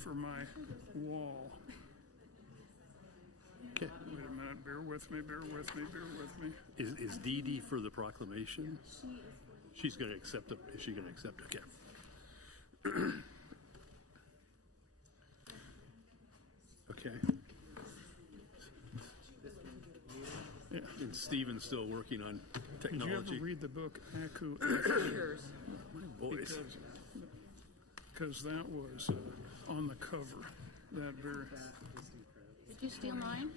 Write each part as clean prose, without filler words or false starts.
for my wall. Okay. Wait a minute, bear with me, bear with me, bear with me. Is Dee Dee for the proclamation? She's going to accept it. Is she going to accept it? Okay. Okay. Yeah. And Stephen's still working on Did you technology. ever read the book Aku? My voice. Because that was on the cover. That very. Did you steal mine?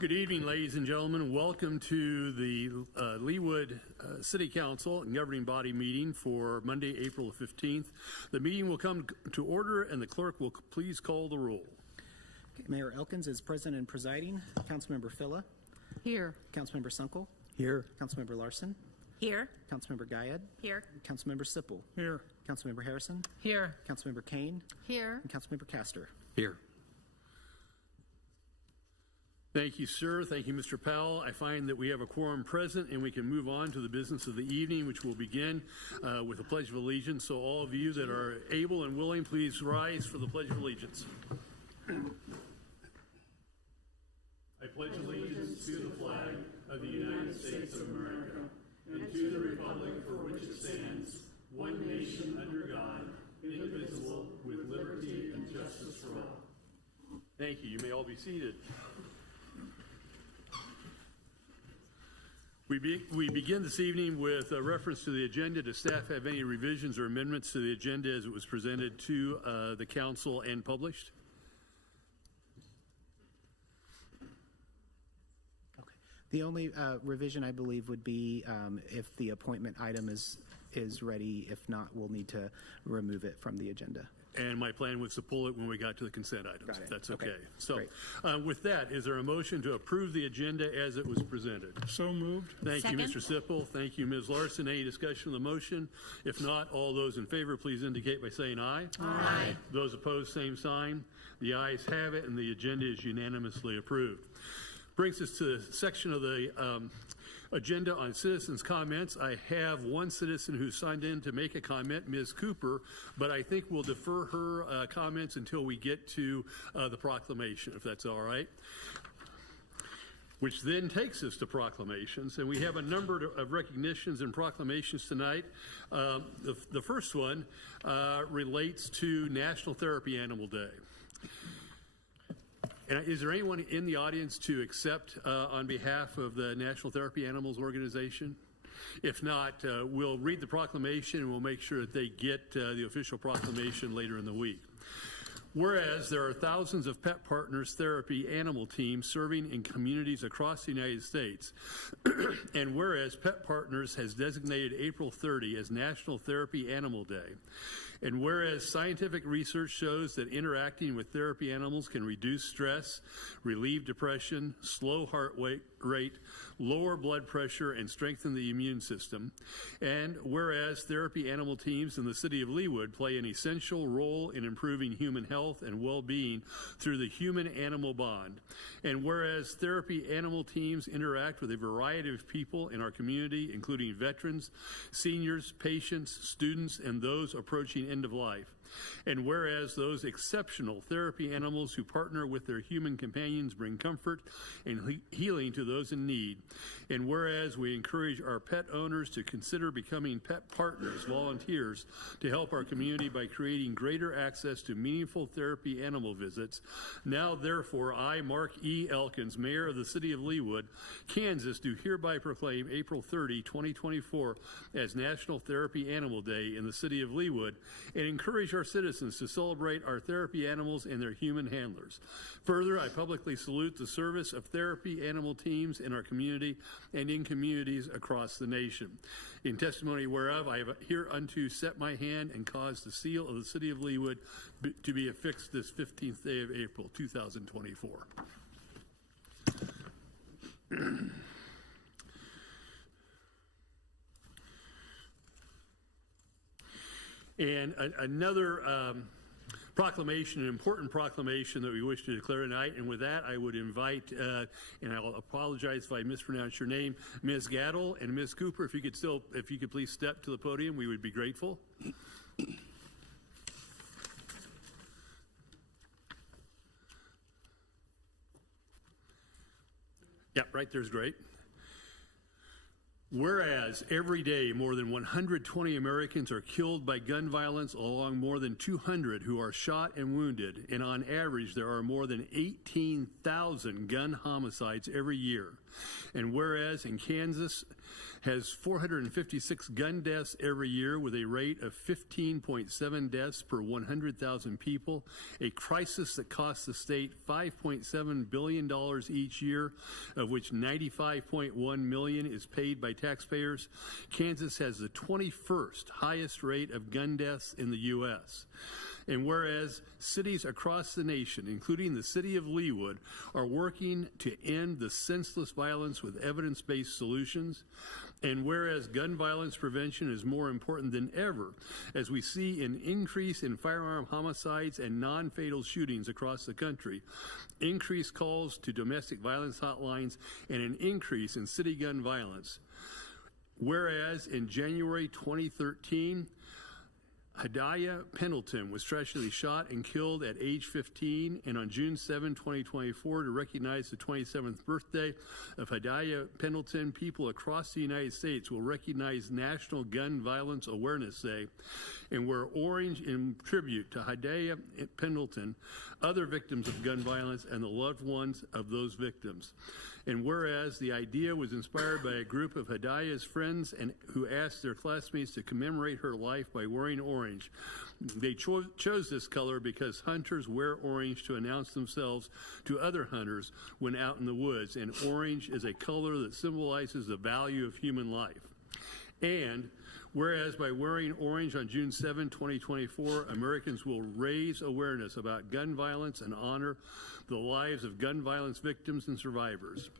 Good evening, ladies and gentlemen. Welcome to the Leawood City Council and Governing Body meeting for Monday, April 15th. The meeting will come to order and the clerk will please call the roll. Okay, Mayor Elkins is present and presiding. Councilmember Phila. Here. Councilmember Sunkel. Here. Councilmember Larson. Here. Councilmember Guyad. Here. Councilmember Sipple. Here. Councilmember Harrison. Here. Councilmember Kane. Here. And Councilmember Castor. Here. Thank you, sir. Thank you, Mr. Powell. I find that we have a quorum present and we can move on to the business of the evening, which will begin with the Pledge of Allegiance. So all of you that are able and willing, please rise for the Pledge of Allegiance. I pledge allegiance to the flag of the United States of America and to the republic for which it stands, one nation under God, indivisible, with liberty and justice for all. Thank you. You may all be seated. We begin this evening with a reference to the agenda. Does staff have any revisions or amendments to the agenda as it was presented to the council and published? Okay. The only revision I believe would be if the appointment item is ready. If not, we'll need to remove it from the agenda. And my plan was to pull it when we got to the consent items. Got it. If that's okay. Okay. So Great. with that, is there a motion to approve the agenda as it was presented? So moved. Thank Second. you, Mr. Sipple. Thank you, Ms. Larson. Any discussion of the motion? If not, all those in favor, please indicate by saying aye. Aye. Those opposed, same sign. The ayes have it, and the agenda is unanimously approved. Brings us to the section of the agenda on citizens' comments. I have one citizen who signed in to make a comment, Ms. Cooper, but I think we'll defer her comments until we get to the proclamation, if that's all right. Which then takes us to proclamations, and we have a number of recognitions and proclamations tonight. The first one relates to National Therapy Animal Day. And is there anyone in the audience to accept on behalf of the National Therapy Animals Organization? If not, we'll read the proclamation and we'll make sure that they get the official proclamation later in the week. Whereas there are thousands of Pet Partners therapy animal teams serving in communities across the United States, and whereas Pet Partners has designated April 30 as National Therapy Animal Day, and whereas scientific research shows that interacting with therapy animals can reduce stress, relieve depression, slow heart rate, lower blood pressure, and strengthen the immune system, and whereas therapy animal teams in the city of Leawood play an essential role in improving human health and well-being through the human-animal bond, and whereas therapy animal teams interact with a variety of people in our community, including veterans, seniors, patients, students, and those approaching end of life. And whereas those exceptional therapy animals who partner with their human companions bring comfort and healing to those in need. And whereas we encourage our pet owners to consider becoming pet partners, volunteers, to help our community by creating greater access to meaningful therapy animal visits. Now, therefore, I, Mark E. Elkins, Mayor of the City of Leawood, Kansas, do hereby proclaim April 30, 2024 as National Therapy Animal Day in the City of Leawood and encourage our citizens to celebrate our therapy animals and their human handlers. Further, I publicly salute the service of therapy animal teams in our community and in communities across the nation. In testimony whereof, I have hereunto set my hand and caused the seal of the City of Leawood to be affixed this 15th day of April, 2024. And another proclamation, an important proclamation that we wish to declare tonight. And with that, I would invite, and I'll apologize if I mispronounce your name, Ms. Gattel and Ms. Cooper, if you could please step to the podium, we would be grateful. Yeah, right there's great. Whereas every day more than 120 Americans are killed by gun violence, along more than 200 who are shot and wounded, and on average there are more than 18,000 gun homicides every year. And whereas in Kansas has 456 gun deaths every year with a rate of 15.7 deaths per 100,000 people, a crisis that costs the state $5.7 billion each year, of which $95.1 million is paid by taxpayers. Kansas has the 21st highest rate of gun deaths in the U.S. And whereas cities across the nation, including the city of Leawood, are working to end the senseless violence with evidence-based solutions, and whereas gun violence prevention is more important than ever, as we see an increase in firearm homicides and non-fatal shootings across the country, increased calls to domestic violence hotlines, and an increase in city gun violence. Whereas in January 2013, Hadiah Pendleton was tragically shot and killed at age 15, and on June 7, 2024, to recognize the 27th birthday of Hadiah Pendleton, people across the United States will recognize National Gun Violence Awareness Day and wear orange in tribute to Hadiah Pendleton, other victims of gun violence, and the loved ones of those victims. And whereas the idea was inspired by a group of Hadiah's friends and who asked their classmates to commemorate her life by wearing orange. They chose this color because hunters wear orange to announce themselves to other hunters when out in the woods, and orange is a color that symbolizes the value of human life. And whereas by wearing orange on June 7, 2024, Americans will raise awareness about gun violence and honor the lives of gun violence victims and survivors.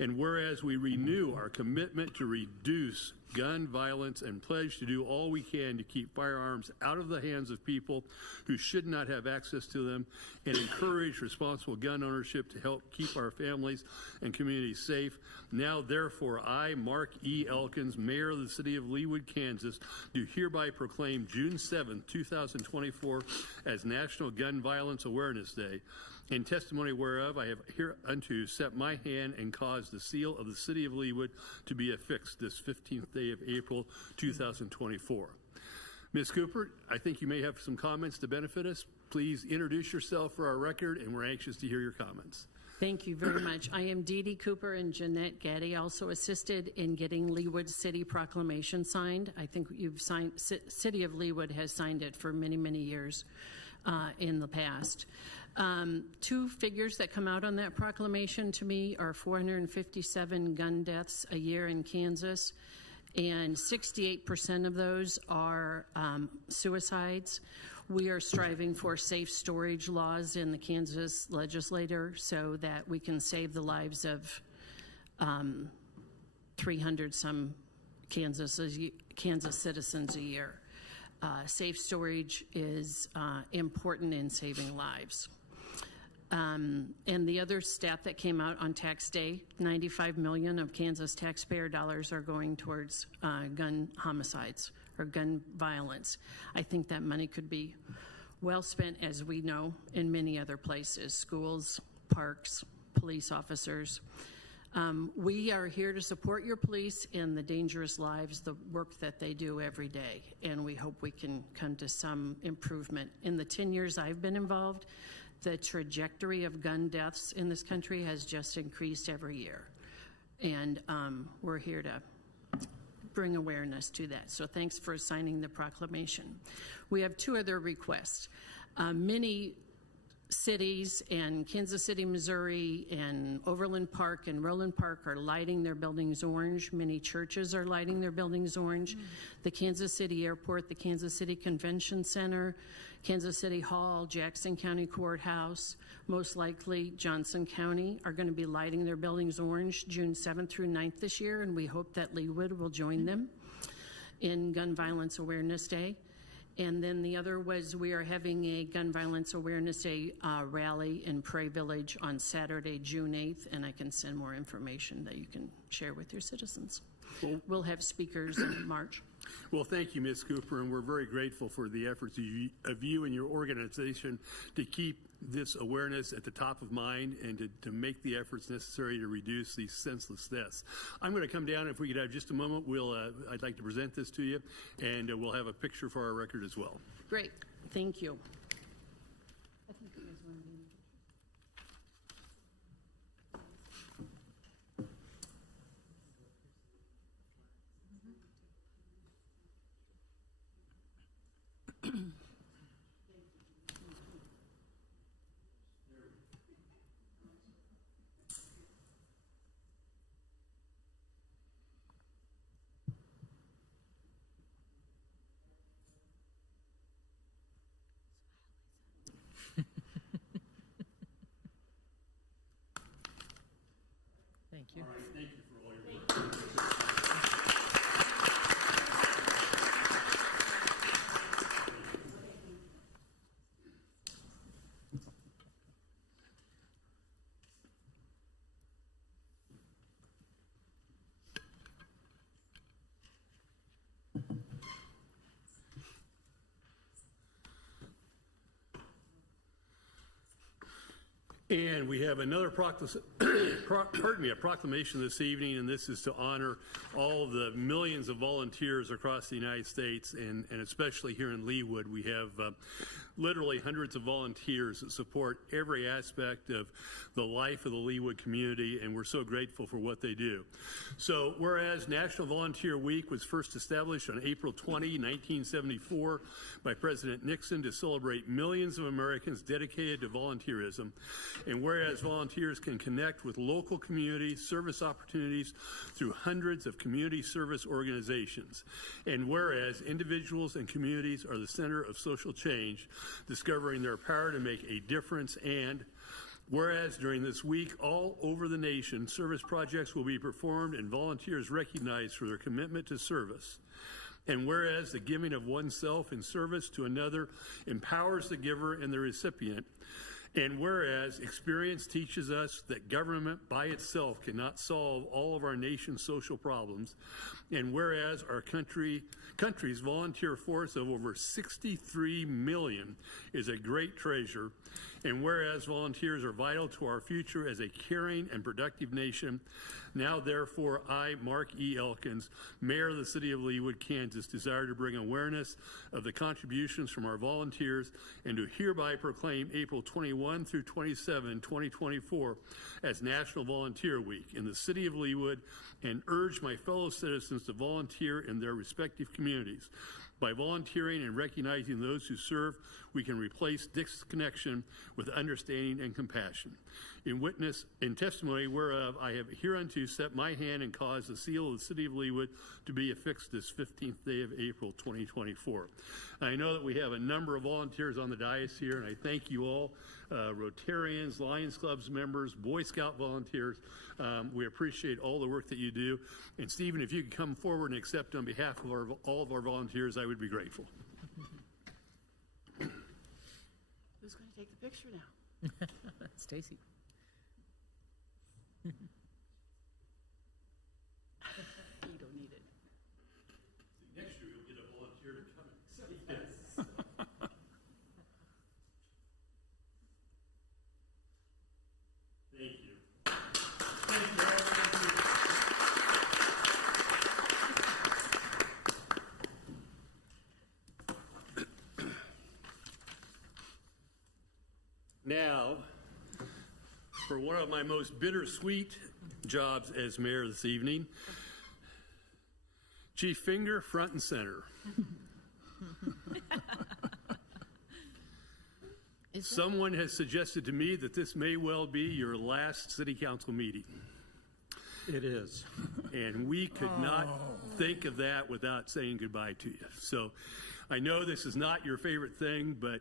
And whereas we renew our commitment to reduce gun violence and pledge to do all we can to keep firearms out of the hands of people who should not have access to them, and encourage responsible gun ownership to help keep our families and communities safe. Now, therefore, I, Mark E. Elkins, Mayor of the City of Leawood, Kansas, do hereby proclaim June 7, 2024 as National Gun Violence Awareness Day. In testimony whereof, I have hereunto set my hand and caused the seal of the City of Leawood to be affixed this 15th day of April, 2024. Ms. Cooper, I think you may have some comments to benefit us. Please introduce yourself for our record, and we're anxious to hear your comments. Thank you very much. I am Dee Dee Cooper, and Jeanette Gaddy also assisted in getting Leawood City Proclamation signed. I think you've signed, City of Leawood has signed it for many, many years. in the past. Two figures that come out on that proclamation to me are 457 gun deaths a year in Kansas, and 68% of those are suicides. We are striving for safe storage laws in the Kansas legislature so that we can save the lives of 300-some Kansas citizens a year. Safe storage is important in saving lives. And the other stat that came out on tax day, $95 million of Kansas taxpayer dollars are going towards gun homicides or gun violence. I think that money could be well spent, as we know, in many other places, schools, parks, police officers. We are here to support your police in the dangerous lives, the work that they do every day, and we hope we can come to some improvement. In the 10 years I've been involved, the trajectory of gun deaths in this country has just increased every year, and we're here to bring awareness to that. So thanks for signing the proclamation. We have two other requests. Many cities and Kansas City, Missouri, and Overland Park and Roland Park are lighting their buildings orange. Many churches are lighting their buildings orange. The Kansas City Airport, the Kansas City Convention Center, Kansas City Hall, Jackson County Courthouse, most likely Johnson County are going to be lighting their buildings orange June 7th through 9th this year, and we hope that Leawood will join them in Gun Violence Awareness Day. And then the other was we are having a Gun Violence Awareness Day rally in Prairie Village on Saturday, June 8th, and I can send more information that you can share with your citizens. We'll have speakers in March. Well, thank you, Ms. Cooper, and we're very grateful for the efforts of you and your organization to keep this awareness at the top of mind and to make the efforts necessary to reduce these senseless deaths. I'm going to come down. If we could have just a moment, I'd like to present this to you, and we'll have a picture for our record as well. Great. Thank you. Thank you. All right, thank you for all your work. And we have another proclamation this evening, and this is to honor all the millions of volunteers across the United States, and especially here in Leawood. We have literally hundreds of volunteers that support every aspect of the life of the Leawood community, and we're so grateful for what they do. So whereas National Volunteer Week was first established on April 20, 1974 by President Nixon to celebrate millions of Americans dedicated to volunteerism, and whereas volunteers can connect with local community service opportunities through hundreds of community service organizations, and whereas individuals and communities are the center of social change, discovering their power to make a difference, and whereas during this week all over the nation service projects will be performed and volunteers recognized for their commitment to service, and whereas the giving of oneself in service to another empowers the giver and the recipient, and whereas experience teaches us that government by itself cannot solve all of our nation's social problems, and whereas our country's volunteer force of over 63 million is a great treasure, and whereas volunteers are vital to our future as a caring and productive nation, now therefore I, Mark E. Elkins, Mayor of the City of Leawood, Kansas, desire to bring awareness of the contributions from our volunteers and to hereby proclaim April 21 through 27, 2024 as National Volunteer Week in the City of Leawood, and urge my fellow citizens to volunteer in their respective communities By volunteering and recognizing those who serve, we can replace disconnection with understanding and compassion. In testimony whereof I have hereunto set my hand and caused the seal of the city of Leawood to be affixed this 15th day of April 2024. I know that we have a number of volunteers on the dais here, and I thank you all, Rotarians, Lions Clubs members, Boy Scout volunteers. We appreciate all the work that you do. And Stephen, if you could come forward and accept on behalf of all of our volunteers, I would be grateful. Who's going to take the picture now? Stacy. You don't need it. Next year, you'll get a volunteer to come and accept this. Thank you. Now, for one of my most bittersweet jobs as mayor this evening, Chief Finger, front and center. Someone has suggested to me that this may well be your last city council meeting. It is. And we could not think of that without saying goodbye to you. So I know this is not your favorite thing, but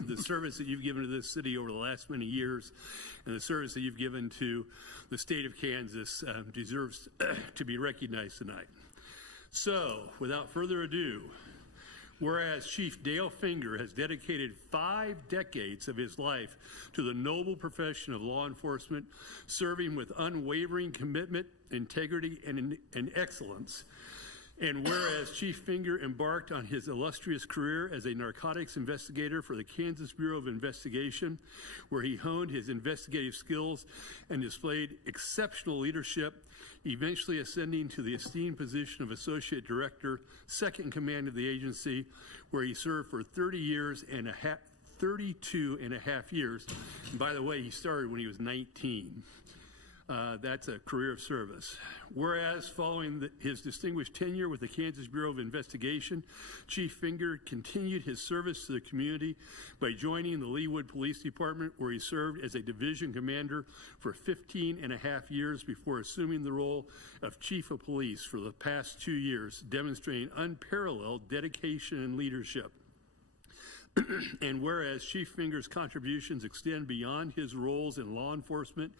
the service that you've given to this city over the last many years and the service that you've given to the state of Kansas deserves to be recognized tonight. So, without further ado, whereas Chief Dale Finger has dedicated 5 decades of his life to the noble profession of law enforcement, serving with unwavering commitment, integrity, and excellence, and whereas Chief Finger embarked on his illustrious career as a narcotics investigator for the Kansas Bureau of Investigation, where he honed his investigative skills and displayed exceptional leadership, eventually ascending to the esteemed position of Associate Director, second in command of the agency, where he served for 32 and a half years. And by the way, he started when he was 19. That's a career of service. Whereas, following his distinguished tenure with the Kansas Bureau of Investigation, Chief Finger continued his service to the community by joining the Leawood Police Department, where he served as a division commander for 15 and a half years before assuming the role of Chief of Police for the past 2 years, demonstrating unparalleled dedication and leadership. And whereas Chief Finger's contributions extend beyond his roles in law enforcement,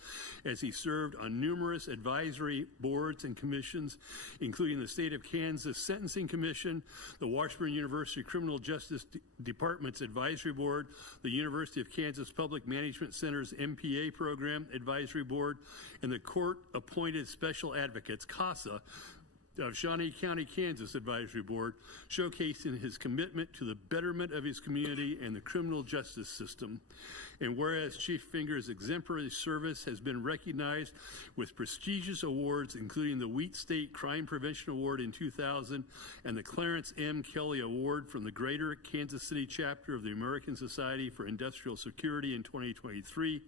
as he served on numerous advisory boards and commissions, including the State of Kansas Sentencing Commission, the Washburn University Criminal Justice Department's Advisory Board, the University of Kansas Public Management Center's MPA Program Advisory Board, and the Court-Appointed Special Advocates, CASA, of Shawnee County, Kansas Advisory Board, showcasing his commitment to the betterment of his community and the criminal justice system. And whereas Chief Finger's exemplary service has been recognized with prestigious awards, including the Wheat State Crime Prevention Award in 2000 and the Clarence M. Kelly Award from the Greater Kansas City chapter of the American Society for Industrial Security in 2023,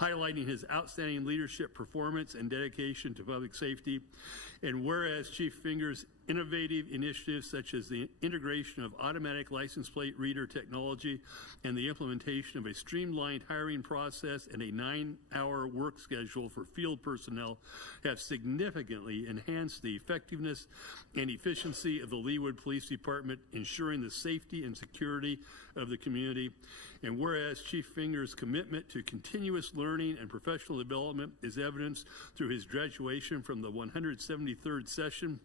highlighting his outstanding leadership performance and dedication to public safety. And whereas Chief Finger's innovative initiatives such as the integration of automatic license plate reader technology and the implementation of a streamlined hiring process and a 9-hour work schedule for field personnel have significantly enhanced the effectiveness and efficiency of the Leawood Police Department, ensuring the safety and security of the community. And whereas Chief Finger's commitment to continuous learning and professional development is evidenced through his graduation from the 173rd session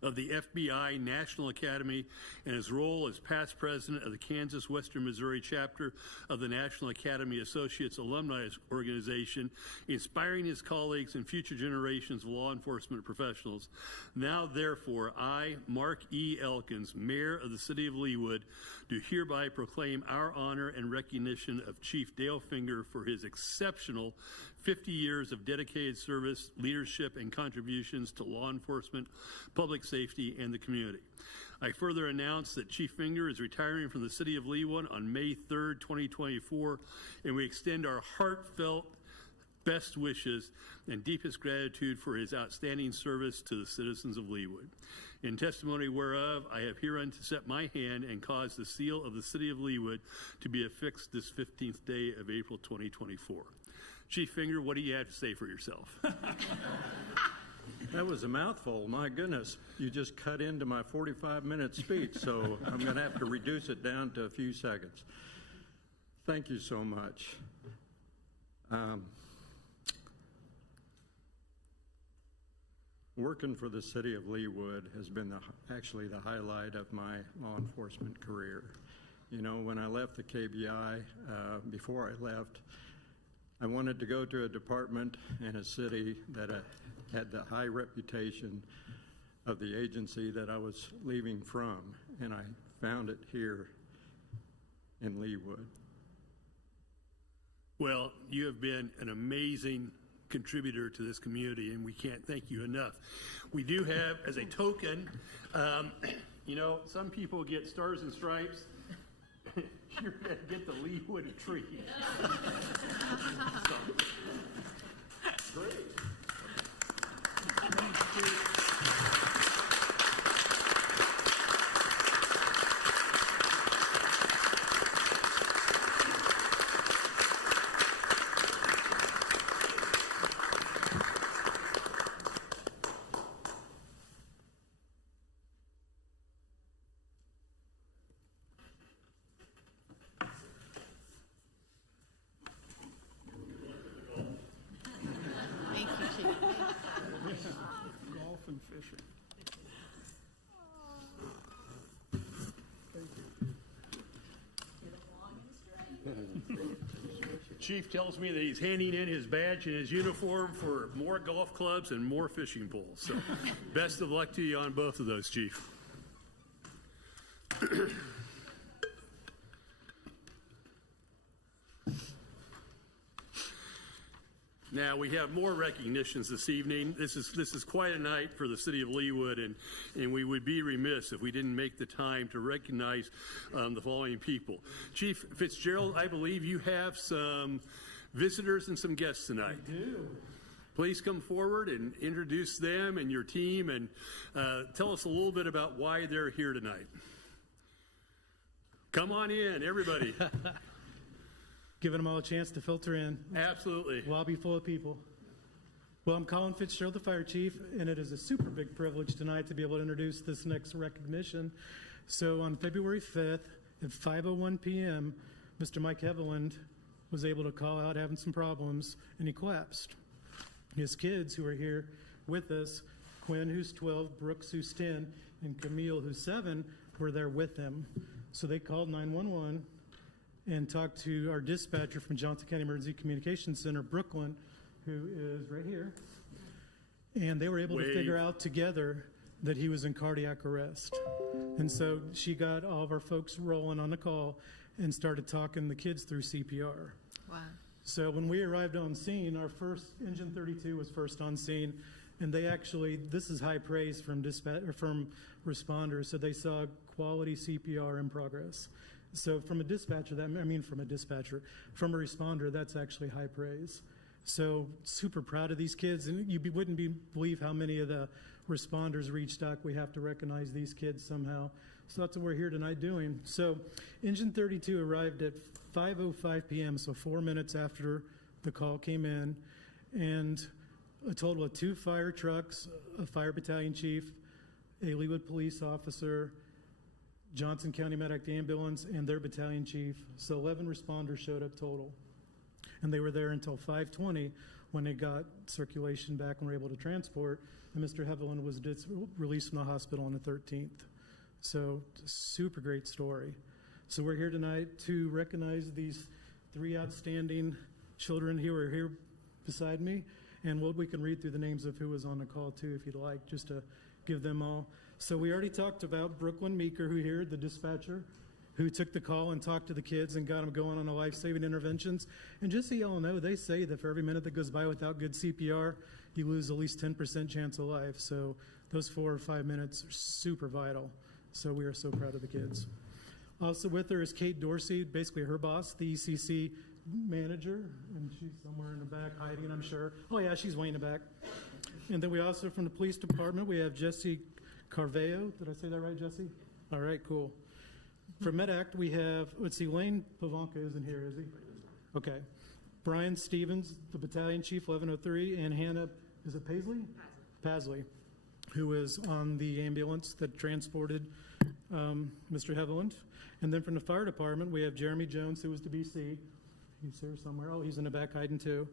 of the FBI National Academy and his role as past president of the Kansas Western Missouri chapter of the National Academy Associates Alumni Organization, inspiring his colleagues and future generations of law enforcement professionals. Now, therefore, I, Mark E. Elkins, Mayor of the City of Leawood, do hereby proclaim our honor and recognition of Chief Dale Finger for his exceptional 50 years of dedicated service, leadership, and contributions to law enforcement, public safety, and the community. I further announce that Chief Finger is retiring from the City of Leawood on May 3rd, 2024, and we extend our heartfelt best wishes and deepest gratitude for his outstanding service to the citizens of Leawood. In testimony whereof, I have hereunto set my hand and caused the seal of the city of Leawood to be affixed this 15th day of April 2024. Chief Finger, what do you have to say for yourself? That was a mouthful. My goodness. You just cut into my 45-minute speech, so I'm going to have to reduce it down to a few seconds. Thank you so much. Working for the city of Leawood has been actually the highlight of my law enforcement career. You know, when I left the KBI, before I left, I wanted to go to a department in a city that had the high reputation of the agency that I was leaving from, and I found it here in Leawood. Well, you have been an amazing contributor to this community, and we can't thank you enough. We do have, as a token, you know, some people get stars and stripes. You're going to get the Leawood tree. Great. Thank you. Golf and fishing. Chief tells me that he's handing in his badge and his uniform for more golf clubs and more fishing poles. So best of luck to you on both of those, Chief. Now, we have more recognitions this evening. This is quite a night for the city of Leawood, and we would be remiss if we didn't make the time to recognize the following people. Chief Fitzgerald, I believe you have some visitors and some guests tonight. I do. Please come forward and introduce them and your team, and tell us a little bit about why they're here tonight. Come on in, everybody. Giving them all a chance to filter in. Absolutely. Lobby full of people. Well, I'm Colin Fitzgerald, the fire chief, and it is a super big privilege tonight to be able to introduce this next recognition. So on February 5th at 5:01 p.m., Mr. Mike Heaviland was able to call out having some problems, and he collapsed. His kids who are here with us, Quinn, who's 12, Brooks, who's 10, and Camille, who's 7, were there with him. So they called 911 and talked to our dispatcher from Johnson County Emergency Communications Center, Brooklyn, who is right here. And they were able to figure out together that he was in cardiac arrest. And so she got all of our folks rolling on the call and started talking the kids through CPR. Wow. So when we arrived on scene, our first, Engine 32 was first on scene, and they actually, this is high praise from responders, so they saw quality CPR in progress. So from a dispatcher, from a responder, that's actually high praise. So super proud of these kids, and you wouldn't believe how many of the responders reached out. We have to recognize these kids somehow. So that's what we're here tonight doing. So Engine 32 arrived at 5:05 p.m., so 4 minutes after the call came in, and a total of 2 fire trucks, a fire battalion chief, a Leawood police officer, Johnson County Medic Ambulance, and their battalion chief. So 11 responders showed up total. And they were there until 5:20 when they got circulation back and were able to transport. And Mr. Heaviland was released from the hospital on the 13th. So super great story. So we're here tonight to recognize these 3 outstanding children who are here beside me. And we can read through the names of who was on the call too, if you'd like, just to give them all. So we already talked about Brooklyn Meeker, who here, the dispatcher, who took the call and talked to the kids and got them going on the life-saving interventions. And just so y'all know, they say that for every minute that goes by without good CPR, you lose at least 10% chance of life. So those 4 or 5 minutes are super vital. So we are so proud of the kids. Also with her is Kate Dorsey, basically her boss, the ECC manager, and she's somewhere in the back hiding, I'm sure. Oh, yeah, she's way in the back. And then we also, from the police department, we have Jesse Carveo. Did I say that right, Jesse? All right, cool. For MedAct, we have, let's see, Lane Pavanka isn't here, is he? Okay. Brian Stevens, the battalion chief, 1103, and Hannah, is it Paisley? Pasley, who is on the ambulance that transported Mr. Heaviland. And then from the fire department, we have Jeremy Jones, who was the BC. He's here somewhere. Oh, he's in the back hiding too.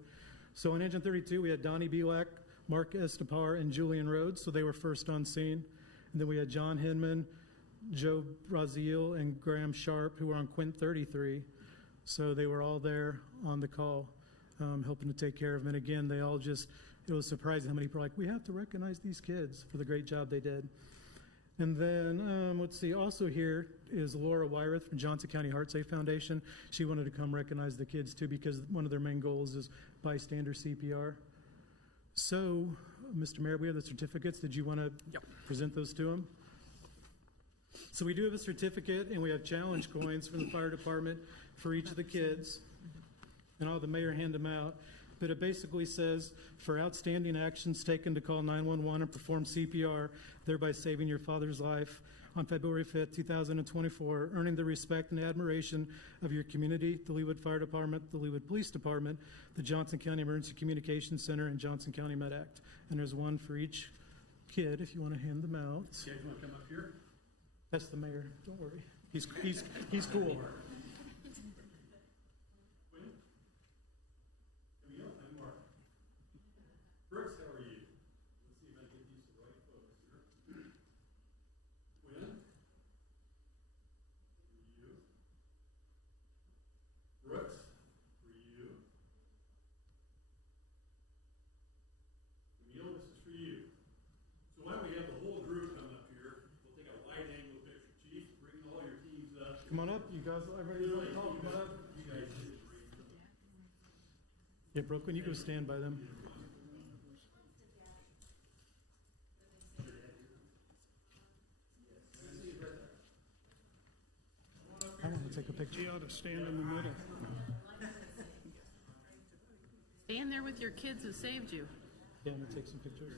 So on Engine 32, we had Donnie Belak, Mark Estepar, and Julian Rhodes, so they were first on scene. And then we had John Hinman, Joe Brazil, and Graham Sharp, who were on Quint 33. So they were all there on the call, helping to take care of them. And again, they all just, it was surprising how many people were like, we have to recognize these kids for the great job they did. And then, let's see, also here is Laura Wyrath from Johnson County Heart Safe Foundation. She wanted to come recognize the kids too, because one of their main goals is bystander CPR. So, Mr. Mayor, we have the certificates. Did you want to present those to him? So we do have a certificate, and we have challenge coins from the fire department for each of the kids. And I'll have the mayor hand them out. But it basically says, for outstanding actions taken to call 911 and perform CPR, thereby saving your father's life on February 5th, 2024, earning the respect and admiration of your community, the Leawood Fire Department, the Leawood Police Department, the Johnson County Emergency Communications Center, and Johnson County MedAct. And there's one for each kid, if you want to hand them out. You guys want to come up here? That's the mayor. Don't worry. He's cool. Brooks, how are you? Let's see if I can get these the right folks here. Quinn? For you. Brooks? For you. Emil, this is for you. So why don't we have the whole group come up here? We'll take a wide angle picture. Chief, bring all your teams up. Come on up. You guys, everybody's on the call. Come on up. You guys did great. Yeah, Brooklyn, you go stand by them. I want to take a picture. You ought to stand in the middle. Stand there with your kids who saved you. Yeah, I'm going to take some pictures.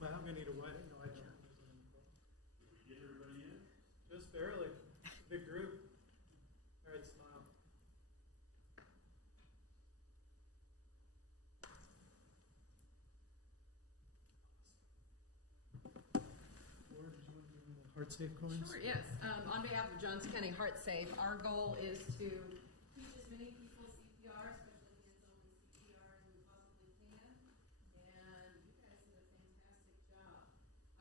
Well, I'm going to need a wide, no, I don't. Did we get everybody in? Just barely. Big group. All right, smile. Laura, did you want to give them the heart safe coins? Sure, yes. On behalf of Johnson County Heart Safe, our goal is to teach as many people CPR, especially kids only CPR, as we possibly can. And you guys did a fantastic job.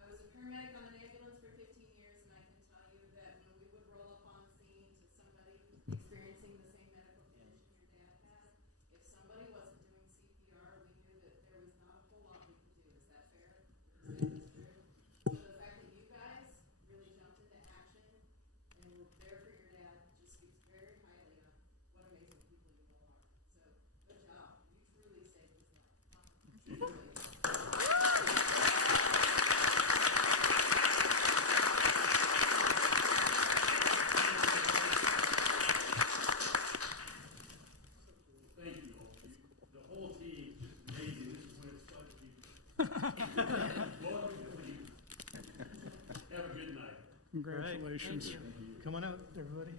I was a paramedic on an ambulance for 15 years, and I can tell you that when we would roll up on scene to somebody experiencing the same medical condition your dad had, if somebody wasn't doing CPR, we knew that there was not a whole lot we could do. Is that fair? That's true. So the fact that you guys really jumped into action and were there for your dad just speaks very highly of what amazing people you all are. So, good job. You truly saved his life. Thank you all. The whole team is just amazing. This is when it's fun to be. Welcome to the team. Have a good night. Congratulations. Come on out, everybody.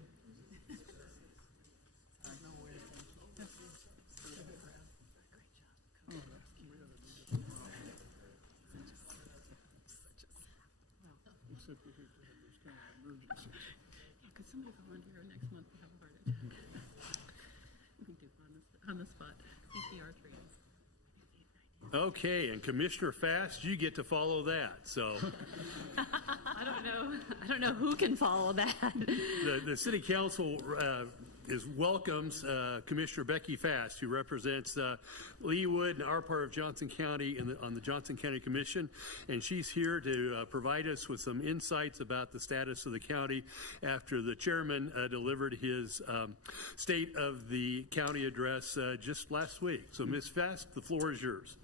Could somebody volunteer next month to have a heart attack? We can do on the spot. CPR trainings. Okay, and Commissioner Fast, you get to follow that. So I don't know who can follow that. the City Council welcomes Commissioner Becky Fast, who represents Leawood and our part of Johnson County on the Johnson County Commission, and she's here to provide us with some insights about the status of the county after the chairman delivered his State of the County address just last week. So, Ms. Fast, the floor is yours.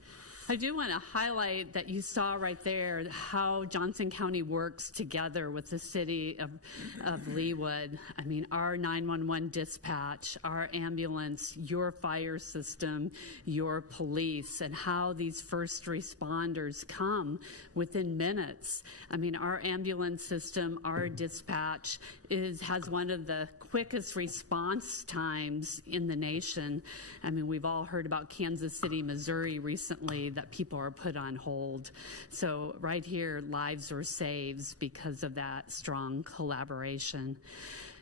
I do want to highlight that you saw right there how Johnson County works together with the city of Leawood. I mean, our 911 dispatch, our ambulance, your fire system, your police, and how these first responders come within minutes. I mean, our ambulance system, our dispatch has one of the quickest response times in the nation. I mean, we've all heard about Kansas City, Missouri recently, that people are put on hold. So right here, lives are saved because of that strong collaboration.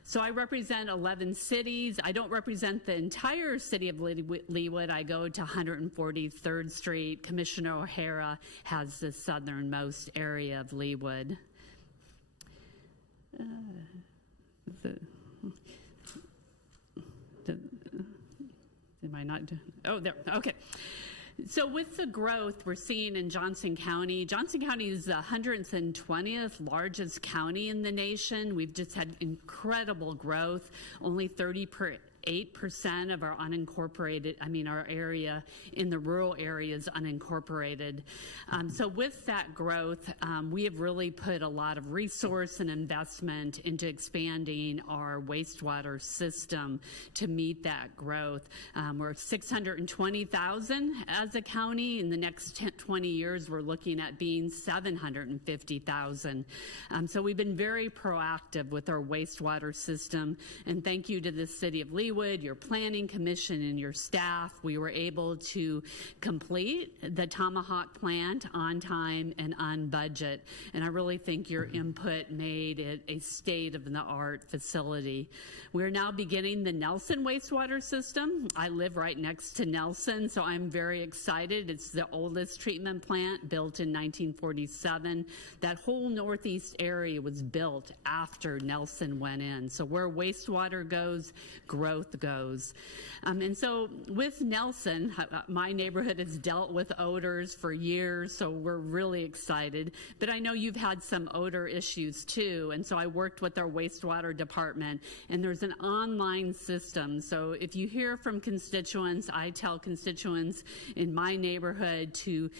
So I represent 11 cities. I don't represent the entire city of Leawood. I go to 143rd Street. Commissioner O'Hara has the southernmost area of Leawood. Am I not? Oh, there. Okay. So with the growth we're seeing in Johnson County is the 120th largest county in the nation. We've just had incredible growth. Only 38% of our unincorporated, our area in the rural area is unincorporated. So with that growth, we have really put a lot of resource and investment into expanding our wastewater system to meet that growth. We're 620,000 as a county. In the next 20 years, we're looking at being 750,000. So we've been very proactive with our wastewater system, and thank you to the city of Leawood, your planning commission, and your staff. We were able to complete the Tomahawk plant on time and on budget, and I really think your input made it a state-of-the-art facility. We're now beginning the Nelson wastewater system. I live right next to Nelson, so I'm very excited. It's the oldest treatment plant, built in 1947. That whole northeast area was built after Nelson went in. So where wastewater goes, growth goes. And so with Nelson, my neighborhood has dealt with odors for years, so we're really excited. But I know you've had some odor issues too, and so I worked with our wastewater department, and there's an online system. So if you hear from constituents, I tell constituents in my neighborhood to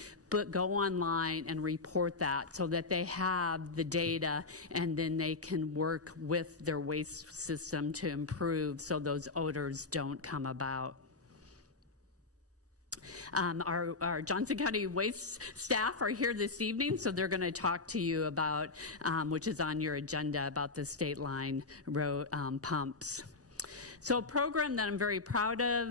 go online and report that so that they have the data, and then they can work with their waste system to improve so those odors don't come about. Our Johnson County waste staff are here this evening, so they're going to talk to you about, which is on your agenda, about the state line road pumps. So a program that I'm very proud of,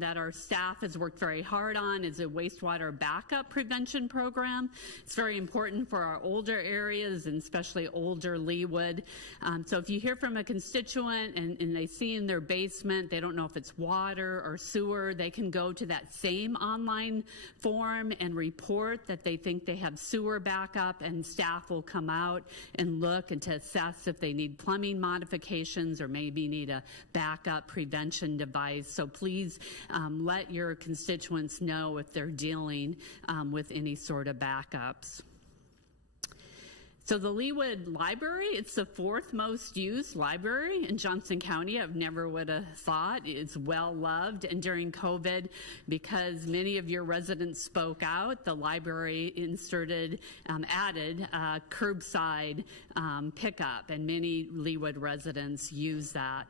that our staff has worked very hard on, is a wastewater backup prevention program. It's very important for our older areas, and especially older Leawood. So if you hear from a constituent and they see in their basement, they don't know if it's water or sewer, they can go to that same online form and report that they think they have sewer backup, and staff will come out and look and to assess if they need plumbing modifications or maybe need a backup prevention device. So please let your constituents know if they're dealing with any sort of backups. So the Leawood Library, it's the 4th most used library in Johnson County. I've never would have thought. It's well loved. And during COVID, because many of your residents spoke out, the library added curbside pickup, and many Leawood residents use that.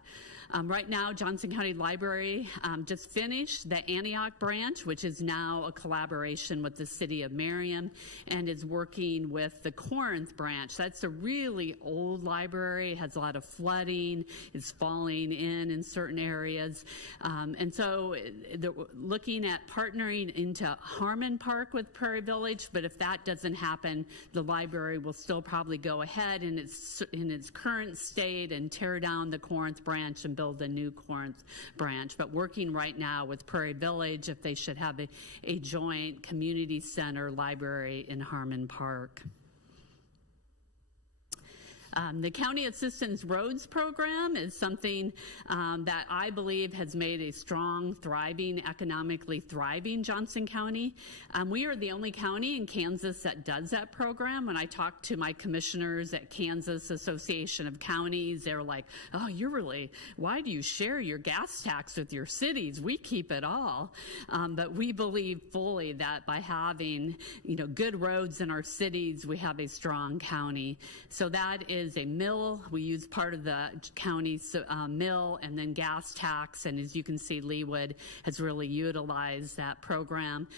Right now, Johnson County Library just finished the Antioch branch, which is now a collaboration with the city of Marion, and is working with the Corinth branch. That's a really old library. It has a lot of flooding. It's falling in certain areas. And so they're looking at partnering into Harmon Park with Prairie Village, but if that doesn't happen, the library will still probably go ahead in its current state and tear down the Corinth branch and build a new Corinth branch, but working right now with Prairie Village if they should have a joint community center library in Harmon Park. The County Assistance Roads Program is something that I believe has made a strong, thriving, economically thriving Johnson County. We are the only county in Kansas that does that program. When I talk to my commissioners at Kansas Association of Counties, they're like, oh, why do you share your gas tax with your cities? We keep it all. But we believe fully that by having, good roads in our cities, we have a strong county. So that is a mill. We use part of the county's mill and then gas tax. And as you can see, Leawood has really utilized that program.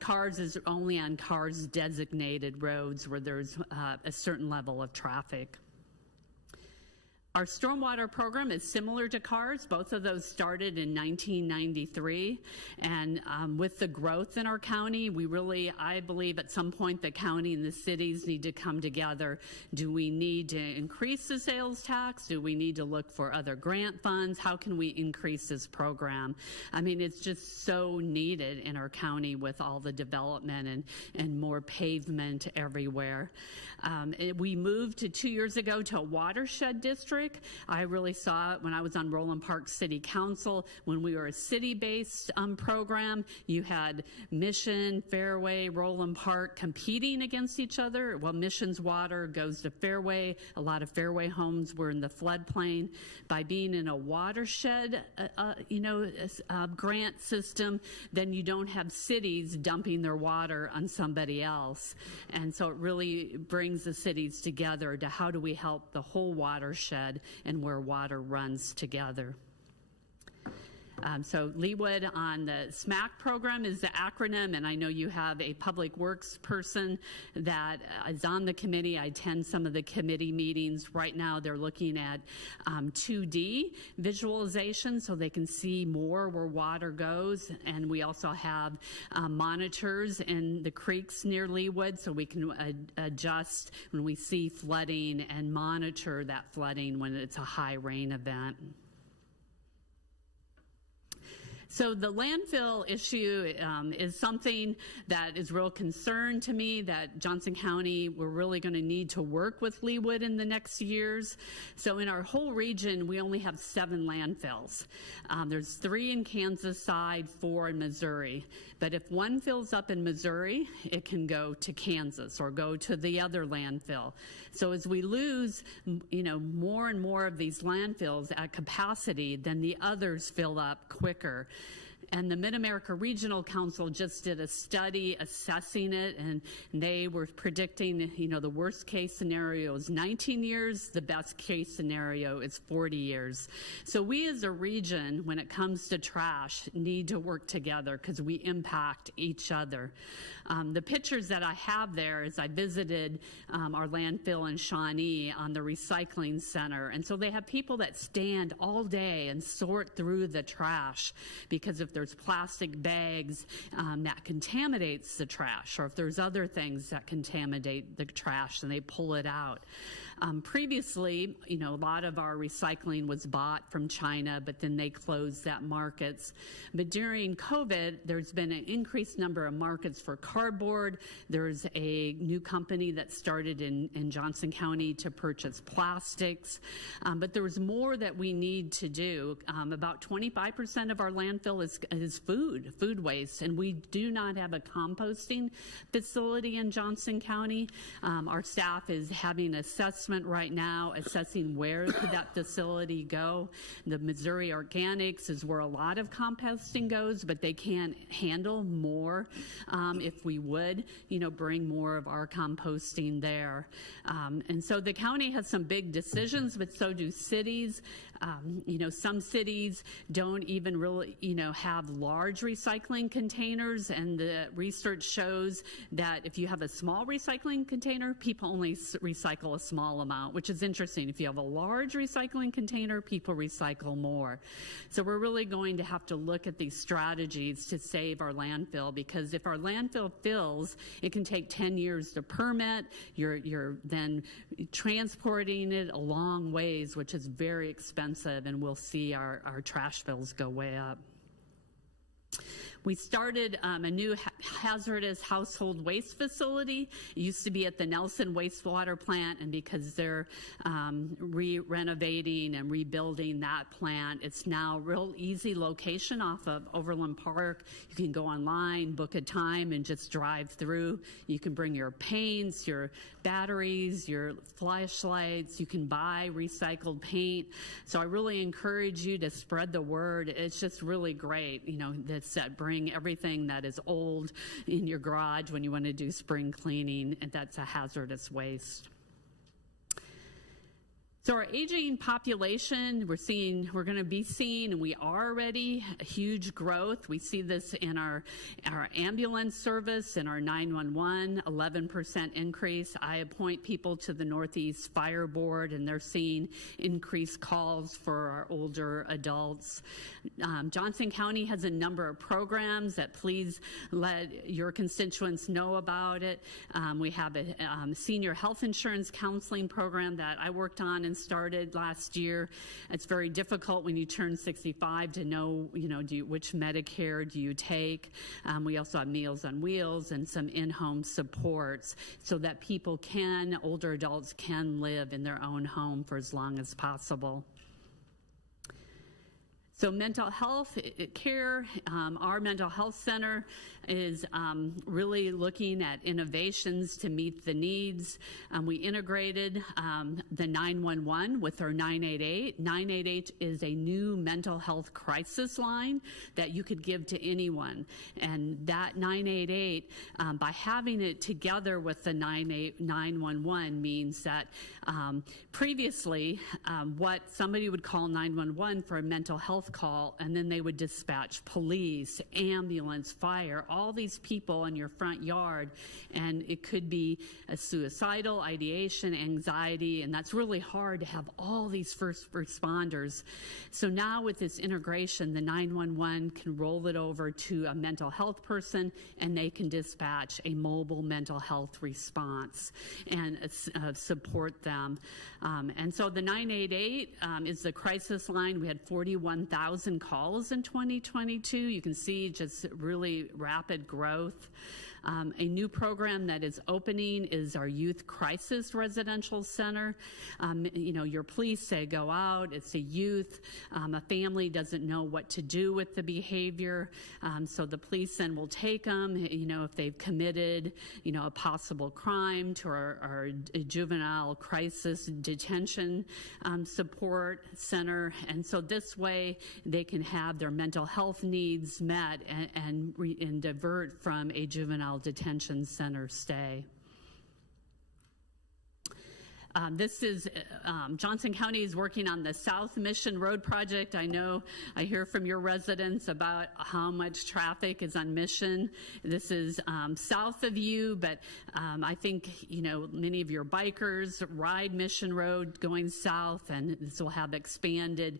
CARS is only on CARS designated roads where there's a certain level of traffic. Our stormwater program is similar to CARS. Both of those started in 1993. And with the growth in our county, I believe at some point the county and the cities need to come together. Do we need to increase the sales tax? Do we need to look for other grant funds? How can we increase this program? I mean, it's just so needed in our county with all the development and more pavement everywhere. We moved 2 years ago to a watershed district. I really saw it when I was on Roland Park City Council. When we were a city-based program, you had Mission, Fairway, Roland Park competing against each other. Well, Mission's water goes to Fairway. A lot of Fairway homes were in the floodplain. By being in a watershed, grant system, then you don't have cities dumping their water on somebody else. And so it really brings the cities together to how do we help the whole watershed and where water runs together. So Leawood on the SMAC program is the acronym, and I know you have a public works person that is on the committee. I attend some of the committee meetings. Right now they're looking at 2D visualization so they can see more where water goes, and we also have monitors in the creeks near Leawood so we can adjust when we see flooding and monitor that flooding when it's a high rain event. So the landfill issue is something that is real concern to me, that Johnson County, we're really going to need to work with Leawood in the next years. So in our whole region, we only have 7 landfills. There's 3 in Kansas side, 4 in Missouri. But if one fills up in Missouri, it can go to Kansas or go to the other landfill. So as we lose, more and more of these landfills at capacity, then the others fill up quicker. And the Mid-America Regional Council just did a study assessing it, and they were predicting, the worst case scenario is 19 years, the best case scenario is 40 years. So we as a region, when it comes to trash, need to work together because we impact each other. The pictures that I have there is I visited our landfill in Shawnee on the recycling center. And so they have people that stand all day and sort through the trash because if there's plastic bags that contaminates the trash, or if there's other things that contaminate the trash, then they pull it out. Previously, a lot of our recycling was bought from China, but then they closed that markets. But during COVID, there's been an increased number of markets for cardboard. There's a new company that started in Johnson County to purchase plastics. But there's more that we need to do. About 25% of our landfill is food waste, and we do not have a composting facility in Johnson County. Our staff is having assessment right now, assessing where could that facility go. The Missouri Organics is where a lot of composting goes, but they can't handle more if we would, bring more of our composting there. And so the county has some big decisions, but so do cities. Some cities don't even really, have large recycling containers, and the research shows that if you have a small recycling container, people only recycle a small amount, which is interesting. If you have a large recycling container, people recycle more. So we're really going to have to look at these strategies to save our landfill, because if our landfill fills, it can take 10 years to permit. You're then transporting it a long ways, which is very expensive, and we'll see our trash bills go way up. We started a new hazardous household waste facility. It used to be at the Nelson wastewater plant, and because they're renovating and rebuilding that plant, it's now a real easy location off of Overland Park. You can go online, book a time, and just drive through. You can bring your paints, your batteries, your flashlights. You can buy recycled paint. So I really encourage you to spread the word. It's just really great, you know, that's bring everything that is old in your garage when you want to do spring cleaning, and that's a hazardous waste. So our aging population, we're going to be seeing, and we are already, a huge growth. We see this in our ambulance service and our 911, 11% increase. I appoint people to the Northeast Fire Board, and they're seeing increased calls for our older adults. Johnson County has a number of programs that please let your constituents know about it. We have a senior health insurance counseling program that I worked on and started last year. It's very difficult when you turn 65 to know, which Medicare do you take. We also have Meals on Wheels and some in-home supports so that older adults can live in their own home for as long as possible. So mental health care, our mental health center is really looking at innovations to meet the needs. We integrated the 911 with our 988. 988 is a new mental health crisis line that you could give to anyone. And that 988, by having it together with the 911 means that previously what somebody would call 911 for a mental health call, and then they would dispatch police, ambulance, fire, all these people in your front yard, and it could be a suicidal ideation, anxiety, and that's really hard to have all these first responders. So now with this integration, the 911 can roll it over to a mental health person, and they can dispatch a mobile mental health response and support them. And so the 988 is the crisis line. We had 41,000 calls in 2022. You can see just really rapid growth. A new program that is opening is our Youth Crisis Residential Center. Your police say go out, it's a youth, a family doesn't know what to do with the behavior, so the police then will take them, if they've committed, a possible crime, to our juvenile crisis detention support center, and so this way they can have their mental health needs met and divert from a juvenile detention center stay. This is Johnson County is working on the South Mission Road project. I hear from your residents about how much traffic is on Mission. This is south of you, but I think many of your bikers ride Mission Road going south, and this will have expanded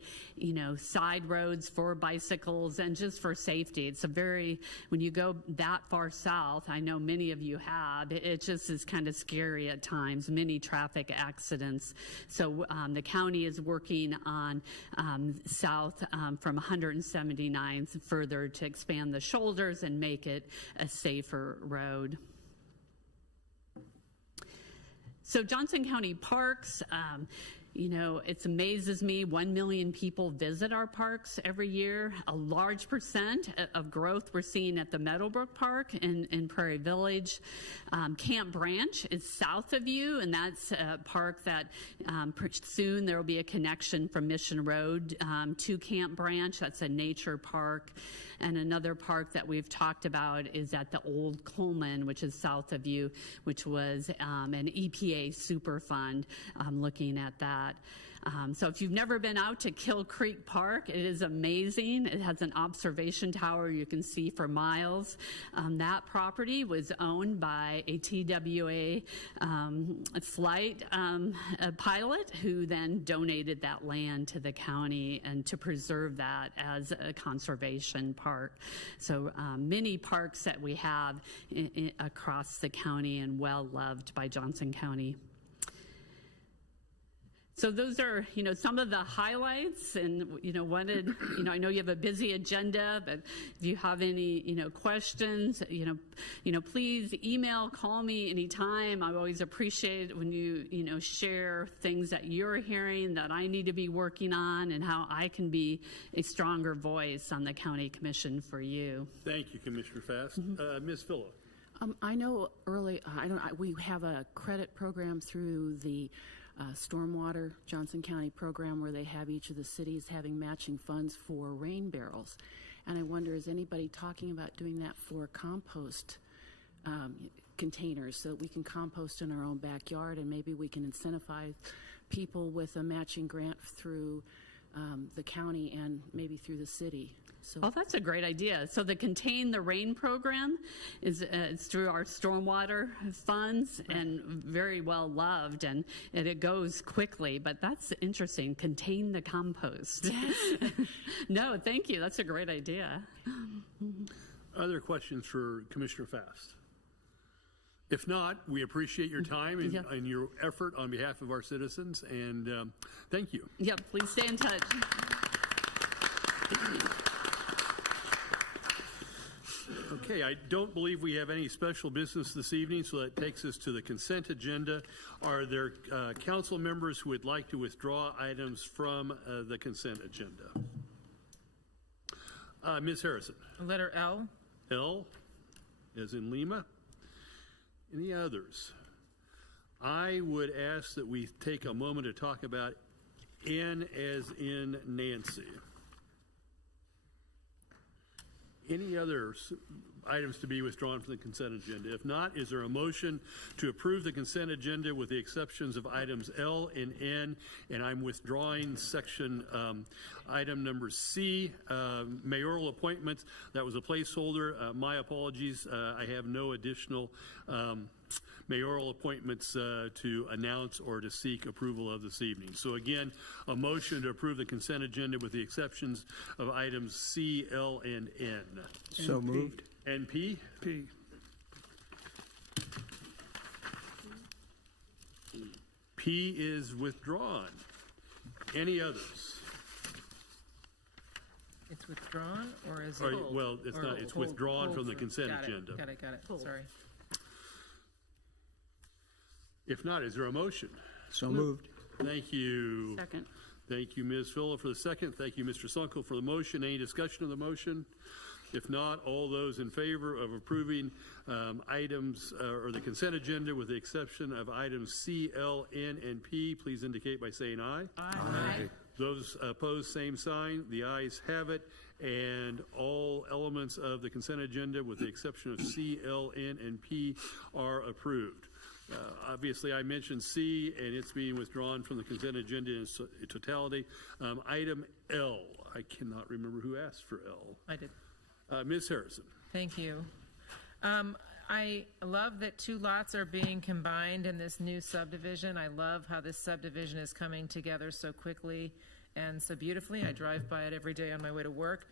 side roads for bicycles and just for safety. It's when you go that far south, I know many of you have, it just is kind of scary at times, many traffic accidents. So the county is working on south from 179th further to expand the shoulders and make it a safer road. So Johnson County Parks, it amazes me, 1 million people visit our parks every year. A large percent of growth we're seeing at the Meadowbrook Park in Prairie Village. Camp Branch is south of you, and that's a park that soon there will be a connection from Mission Road to Camp Branch. That's a nature park. And another park that we've talked about is at the Old Coleman, which is south of you, which was an EPA Superfund looking at that. So if you've never been out to Kill Creek Park, it is amazing. It has an observation tower you can see for miles. That property was owned by a TWA flight pilot who then donated that land to the county and to preserve that as a conservation park. So many parks that we have across the county and well loved by Johnson County. So those are, some of the highlights, and, wanted, I know you have a busy agenda, but if you have any, questions, please email, call me anytime. I always appreciate it when you, share things that you're hearing that I need to be working on and how I can be a stronger voice on the county commission for you. Thank you, Commissioner Fast. Ms. Phillip. I know we have a credit program through the Stormwater Johnson County program where they have each of the cities having matching funds for rain barrels. And I wonder, is anybody talking about doing that for compost containers so that we can compost in our own backyard, and maybe we can incentivize people with a matching grant through the county and maybe through the city? So. Oh, that's a great idea. So the Contain the Rain program is it's through our stormwater funds, and very well loved, and it goes quickly, but that's interesting. Contain the compost. Yes. No, thank you. That's a great idea. Other questions for Commissioner Fast? If not, we appreciate your time and your effort on behalf of our citizens, and thank you. Yep, please stay in touch. Okay, I don't believe we have any special business this evening, so that takes us to the consent agenda. Are there council members who would like to withdraw items from the consent agenda? Ms. Harrison. Letter L. L, as in Lima. Any others? I would ask that we take a moment to talk about N as in Nancy. Any other items to be withdrawn from the consent agenda? If not, is there a motion to approve the consent agenda with the exceptions of items L and N? And I'm withdrawing section item number C, mayoral appointments. That was a placeholder. My apologies. I have no additional mayoral appointments to announce or to seek approval of this evening. So again, a motion to approve the consent agenda with the exceptions of items C, L, and N. So moved. And P? P. P is withdrawn. Any others? It's withdrawn, or is it? Or, well, it's not. It's withdrawn from the consent agenda. Got it. Sorry. If not, is there a motion? So moved. Thank you. Second. Thank you, Ms. Phillip, for the second. Thank you, Mr. Sunkel, for the motion. Any discussion of the motion? If not, all those in favor of approving items or the consent agenda with the exception of items C, L, N, and P, please indicate by saying aye. Aye. Those opposed, same sign. The ayes have it. And all elements of the consent agenda with the exception of C, L, N, and P are approved. Obviously, I mentioned C, and it's being withdrawn from the consent agenda in totality. Item L, I cannot remember who asked for L. I did. Ms. Harrison. Thank you. I love that 2 lots are being combined in this new subdivision. I love how this subdivision is coming together so quickly and so beautifully. I drive by it every day on my way to work.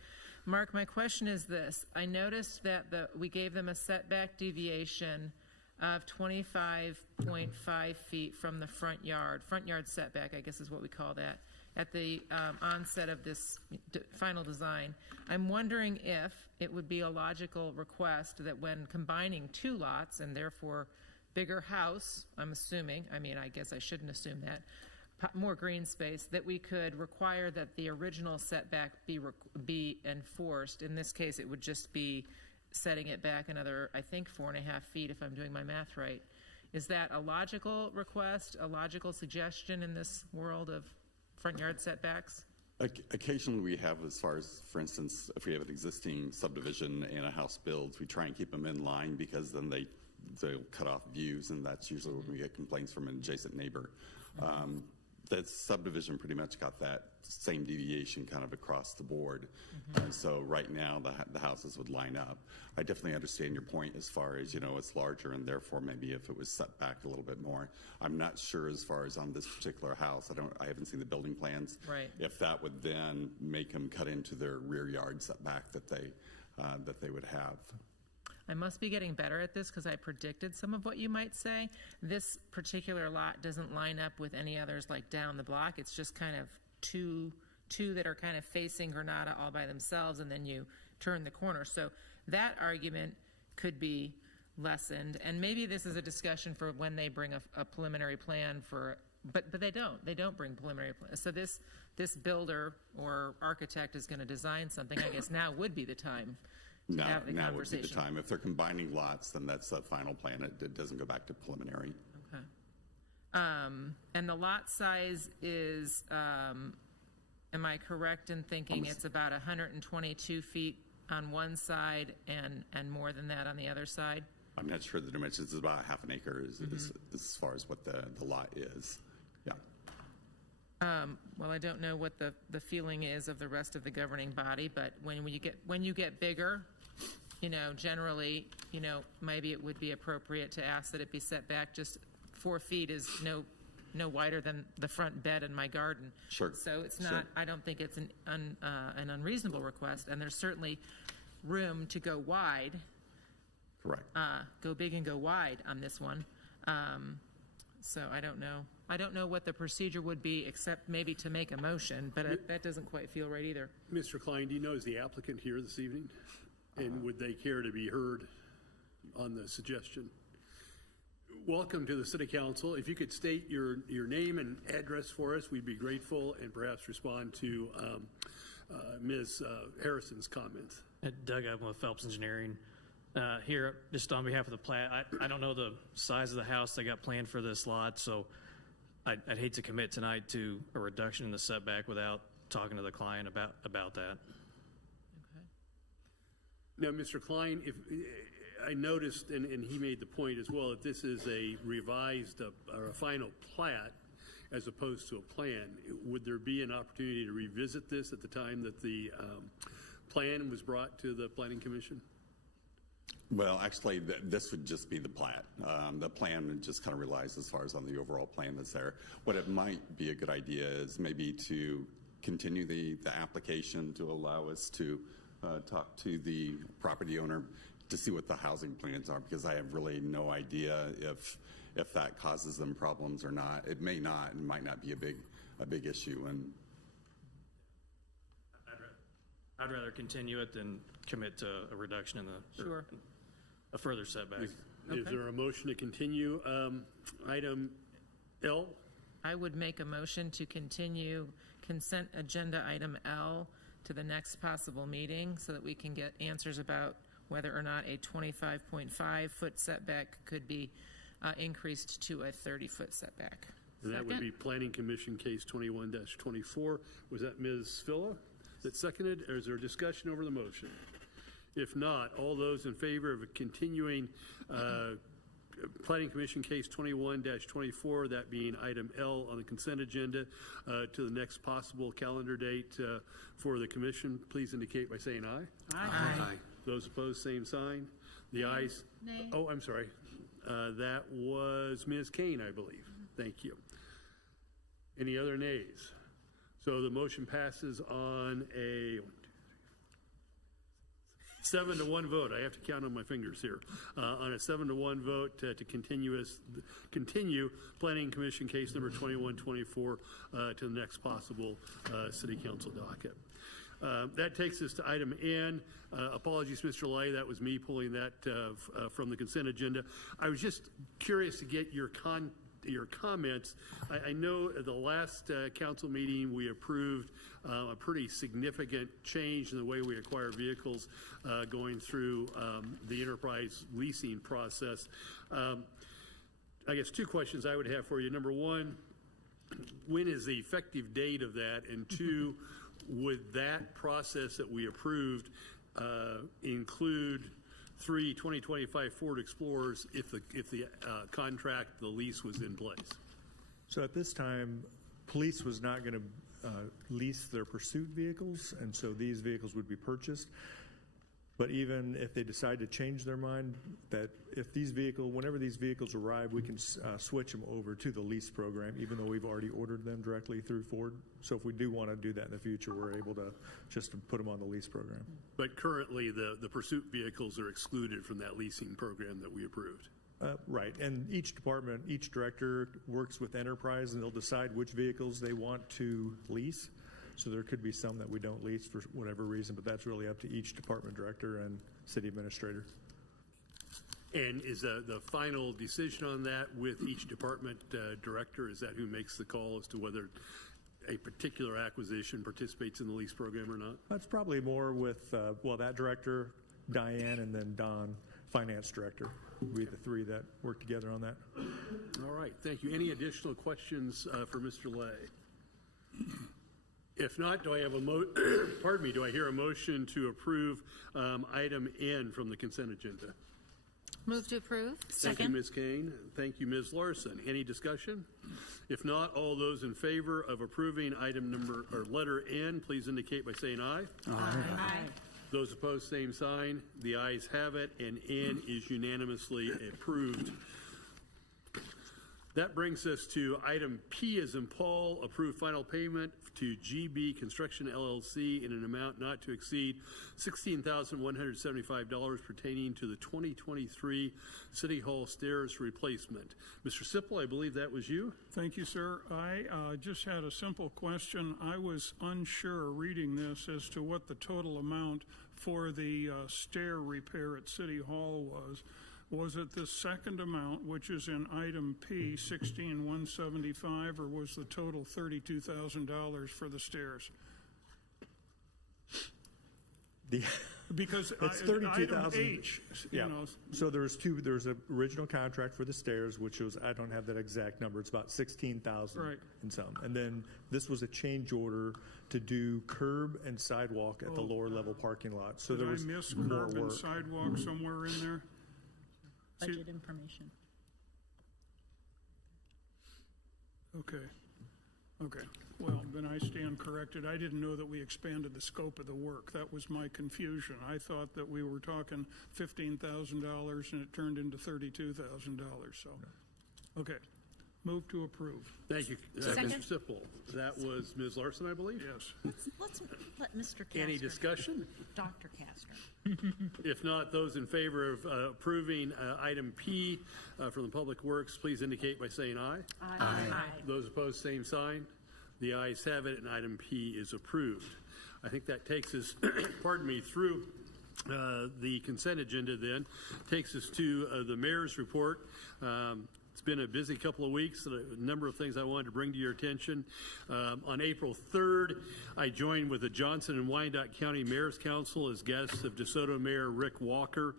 Mark, my question is this. I noticed that we gave them a setback deviation of 25.5 feet from the front yard setback, I guess is what we call that, at the onset of this final design. I'm wondering if it would be a logical request that when combining 2 lots and therefore bigger house, I'm assuming, I guess I shouldn't assume that, more green space, that we could require that the original setback be enforced. In this case, it would just be setting it back another, I think, 4.5 feet if I'm doing my math right. Is that a logical request, a logical suggestion in this world of front yard setbacks? Occasionally we have, as far as, for instance, if we have an existing subdivision and a house builds, we try and keep them in line because then they'll cut off views, and that's usually when we get complaints from an adjacent neighbor. That subdivision pretty much got that same deviation kind of across the board. And so right now the houses would line up. I definitely understand your point as far as, it's larger and therefore maybe if it was set back a little bit more. I'm not sure as far as on this particular house. I haven't seen the building plans. Right. If that would then make them cut into their rear yard setback that they would have. I must be getting better at this because I predicted some of what you might say. This particular lot doesn't line up with any others like down the block. It's just kind of two that are kind of facing Granada all by themselves, and then you turn the corner. So that argument could be lessened, and maybe this is a discussion for when they bring a preliminary plan for, but they don't bring preliminary plans. So this builder or architect is going to design something. I guess now would be the time to have the Now would be conversation. the time. If they're combining lots, then that's the final plan. It doesn't go back to preliminary. Okay. And the lot size is, am I correct in thinking it's about 122 feet on one side and more than that on the other side? I'm not sure the dimensions. It's about half an acre as far as what the lot is. Yeah. Well, I don't know what the feeling is of the rest of the governing body, but when you get bigger, generally, maybe it would be appropriate to ask that it be set back just 4 feet is no wider than the front bed in my garden. Sure. So it's not. Sure. I don't think it's an unreasonable request, and there's certainly room to go wide. Correct. Go big and go wide on this one. So I don't know. I don't know what the procedure would be, except maybe to make a motion, but that doesn't quite feel right either. Mr. Klein, do you know, is the applicant here this evening? And would they care to be heard on the suggestion? Welcome to the City Council. If you could state your name and address for us, we'd be grateful, and perhaps respond to Ms. Harrison's comments. Doug, I'm with Phelps Engineering. Here, just on behalf of the plat, I don't know the size of the house they got planned for this lot, so I'd hate to commit tonight to a reduction in the setback without talking to the client about that. Now, Mr. Klein, if I noticed, and he made the point as well, that this is a revised or a final plat as opposed to a plan, would there be an opportunity to revisit this at the time that the plan was brought to the Planning Commission? Well, actually, this would just be the plat. The plan just kind of relies as far as on the overall plan that's there. What it might be a good idea is maybe to continue the application to allow us to talk to the property owner to see what the housing plans are, because I have really no idea if that causes them problems or not. It may not, and might not be a big issue. And I'd rather continue it than commit to a reduction in the Sure. a further setback. Is there a motion to continue item L? I would make a motion to continue consent agenda item L to the next possible meeting so that we can get answers about whether or not a 25.5-foot setback could be increased to a 30-foot setback. And that would be Planning Commission Case 21-24. Was that Ms. Villa that seconded, or is there discussion over the motion? If not, all those in favor of continuing Planning Commission Case 21-24, that being item L on the consent agenda, to the next possible calendar date for the commission, please indicate by saying aye. Aye. Those opposed, same sign. The ayes. Nay. Oh, I'm sorry. That was Ms. Kane, I believe. Thank you. Any other nays? So the motion passes on a 7-1 vote. I have to count on my fingers here. On a 7-1 vote to continue Planning Commission Case number 2124 to the next possible City Council docket. That takes us to item N. Apologies, Mr. Lay, that was me pulling that from the consent agenda. I was just curious to get your comments. I know at the last council meeting we approved a pretty significant change in the way we acquire vehicles going through the enterprise leasing process. I guess two questions I would have for you. Number one, when is the effective date of that? And two, would that process that we approved include 3 2025 Ford Explorers if the contract, the lease was in place? So at this time, police was not going to lease their pursuit vehicles, and so these vehicles would be purchased. But even if they decide to change their mind, that if whenever these vehicles arrive, we can switch them over to the lease program, even though we've already ordered them directly through Ford. So if we do want to do that in the future, we're able to just put them on the lease program. But currently, the pursuit vehicles are excluded from that leasing program that we approved. Right, and each department, each director works with Enterprise, and they'll decide which vehicles they want to lease. So there could be some that we don't lease for whatever reason, but that's really up to each department director and city administrator. And is the final decision on that with each department director? Is that who makes the call as to whether a particular acquisition participates in the lease program or not? That's probably more with, that director, Diane, and then Don, finance director. Would be the three that work together on that. All right, thank you. Any additional questions for Mr. Lay? If not, do I have do I hear a motion to approve item N from the consent agenda? Move to approve. Thank you, Ms. Kane. Thank you, Ms. Larson. Any discussion? If not, all those in favor of approving letter N, please indicate by saying aye. Aye. Those opposed, same sign. The ayes have it, and N is unanimously approved. That brings us to item P as in Paul, approve final payment to GB Construction LLC in an amount not to exceed $16,175 pertaining to the 2023 City Hall stairs replacement. Mr. Sipple, I believe that was you? Thank you, sir. I just had a simple question. I was unsure reading this as to what the total amount for the stair repair at City Hall was. Was it the second amount, which is in item P, $16,175, or was the total $32,000 for the stairs? Because it's item $32,000. H, Yeah. So there's an original contract for the stairs, which was, I don't have that exact number, it's about $16,000 Right. and some. And then this was a change order to do curb and sidewalk at the lower level parking lot. So did there was I miss more curb and work. sidewalk somewhere in there? Budget information. Okay. Well, then I stand corrected. I didn't know that we expanded the scope of the work. That was my confusion. I thought that we were talking $15,000 and it turned into $32,000. So, okay. Move to approve. Thank you, Second. Mr. Sipple. That was Ms. Larson, I believe? Yes. Let's let Mr. Castor. Any discussion? Dr. Castor. If not, those in favor of approving item P from the Public Works, please indicate by saying aye. Aye. Those opposed, same sign. The ayes have it, and item P is approved. I think that takes us, through the consent agenda then. Takes us to the mayor's report. It's been a busy couple of weeks, a number of things I wanted to bring to your attention. On April 3rd, I joined with the Johnson and Wyandotte County Mayor's Council as guests of DeSoto Mayor Rick Walker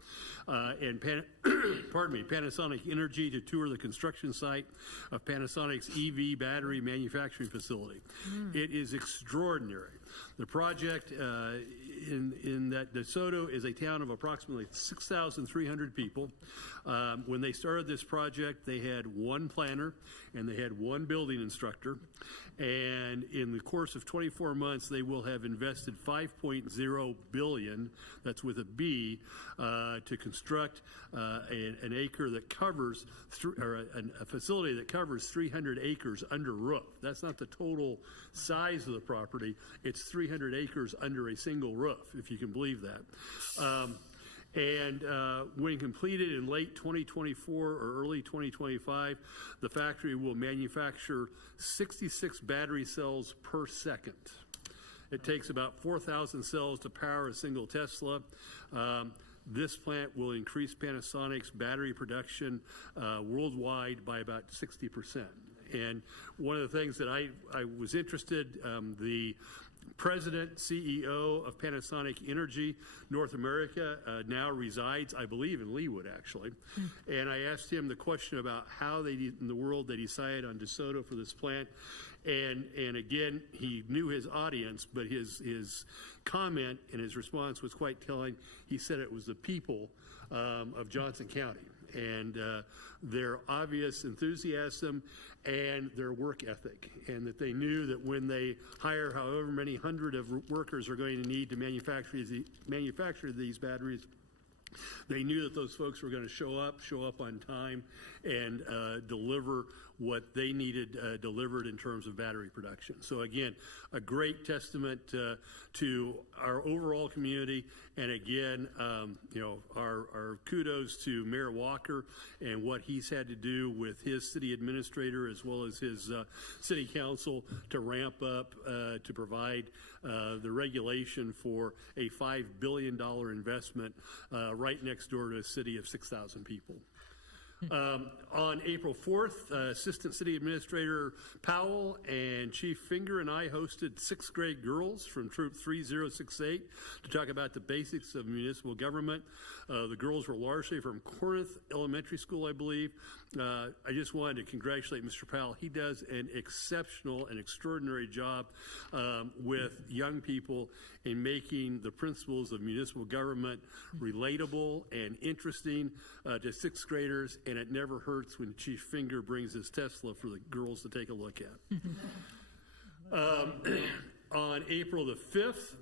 and Panasonic Energy to tour the construction site of Panasonic's EV battery manufacturing facility. It is extraordinary. The project in that DeSoto is a town of approximately 6,300 people. When they started this project, they had one planner and they had one building instructor. And in the course of 24 months, they will have invested $5.0 billion, that's with a B, to construct an acre that covers, a facility that covers 300 acres under roof. That's not the total size of the property. It's 300 acres under a single roof, if you can believe that. And when completed in late 2024 or early 2025, the factory will manufacture 66 battery cells per second. It takes about 4,000 cells to power a single Tesla. This plant will increase Panasonic's battery production worldwide by about 60%. And one of the things that I was interested, the President, CEO of Panasonic Energy North America now resides, I believe, in Leawood, actually. And I asked him the question about how in the world they decided on DeSoto for this plant. And again, he knew his audience, but his comment and his response was quite telling. He said it was the people of Johnson County. and their obvious enthusiasm and their work ethic, and that they knew that when they hire however many hundred of workers are going to need to manufacture these batteries, they knew that those folks were going to show up on time, and deliver what they needed delivered in terms of battery production. So again, a great testament to our overall community, and again, our kudos to Mayor Walker and what he's had to do with his city administrator as well as his city council to ramp up to provide the regulation for a $5 billion investment right next door to a city of 6,000 people. On April 4th, Assistant City Administrator Powell and Chief Finger and I hosted 6th grade girls from Troop 3068 to talk about the basics of municipal government. The girls were largely from Corinth Elementary School, I believe. I just wanted to congratulate Mr. Powell. He does an exceptional and extraordinary job with young people in making the principles of municipal government relatable and interesting to 6th graders, and it never hurts when Chief Finger brings his Tesla for the girls to take a look at. On April the 5th,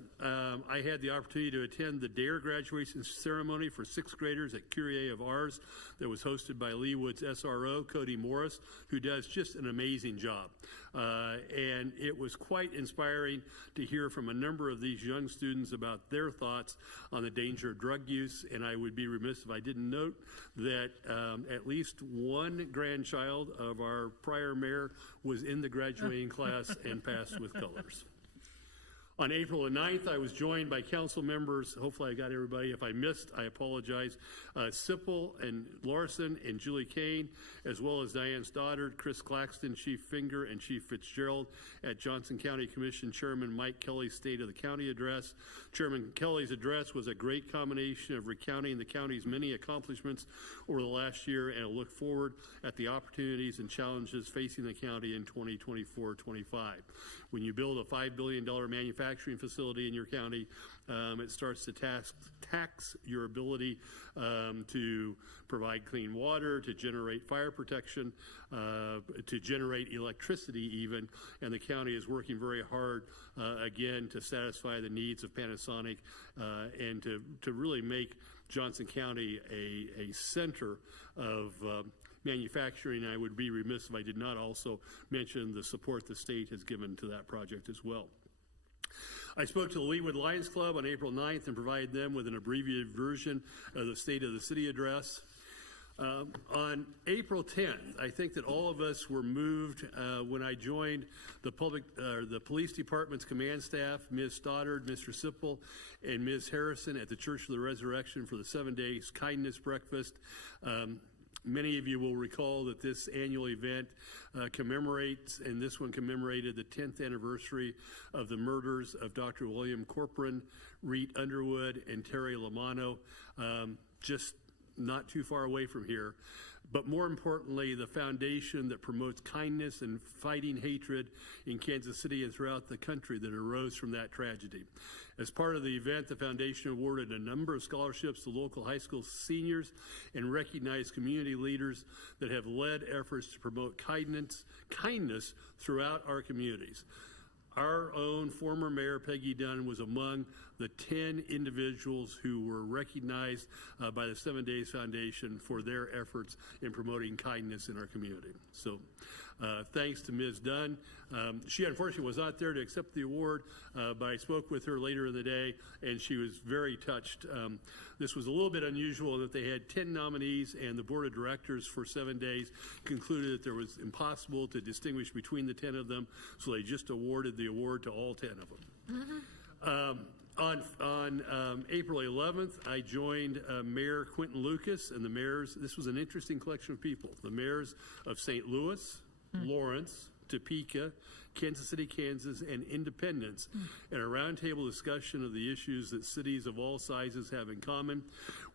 I had the opportunity to attend the DARE graduation ceremony for 6th graders at Curie of Ours that was hosted by Leawood's SRO, Cody Morris, who does just an amazing job. And it was quite inspiring to hear from a number of these young students about their thoughts on the danger of drug use. And I would be remiss if I didn't note that at least one grandchild of our prior mayor was in the graduating class and passed with colors. On April the 9th, I was joined by council members. Hopefully I got everybody. If I missed, I apologize. Sipple and Larson and Julie Kane, as well as Diane Stoddard, Chris Claxton, Chief Finger, and Chief Fitzgerald at Johnson County Commission Chairman Mike Kelly's State of the County address. Chairman Kelly's address was a great combination of recounting the county's many accomplishments over the last year, and a look forward at the opportunities and challenges facing the county in 2024-25. When you build a $5 billion manufacturing facility in your county, it starts to tax your ability to provide clean water, to generate fire protection, to generate electricity even, and the county is working very hard again to satisfy the needs of Panasonic and to really make Johnson County a center of manufacturing. I would be remiss if I did not also mention the support the state has given to that project as well. I spoke to the Leawood Lions Club on April 9th and provided them with an abbreviated version of the State of the City address. On April 10th, I think that all of us were moved when I joined the police department's command staff, Ms. Stoddard, Mr. Sipple, and Ms. Harrison at the Church of the Resurrection for the 7 days kindness breakfast. Many of you will recall that this annual event commemorates, and this one commemorated the 10th anniversary of the murders of Dr. William Corcoran, Reet Underwood, and Terry Lamano, just not too far away from here. But more importantly, the foundation that promotes kindness and fighting hatred in Kansas City and throughout the country that arose from that tragedy. As part of the event, the foundation awarded a number of scholarships to local high school seniors and recognized community leaders that have led efforts to promote kindness throughout our communities. Our own former mayor, Peggy Dunn, was among the 10 individuals who were recognized by the 7 Days Foundation for their efforts in promoting kindness in our community. So thanks to Ms. Dunn. She unfortunately was not there to accept the award, but I spoke with her later in the day, and she was very touched. This was a little bit unusual that they had 10 nominees, and the board of directors for 7 days concluded that there was impossible to distinguish between the 10 of them, so they just awarded the award to all 10 of them. On April 11th, I joined Mayor Quentin Lucas and the mayors. This was an interesting collection of people. The mayors of St. Louis, Lawrence, Topeka, Kansas City, Kansas, and Independence, and a roundtable discussion of the issues that cities of all sizes have in common.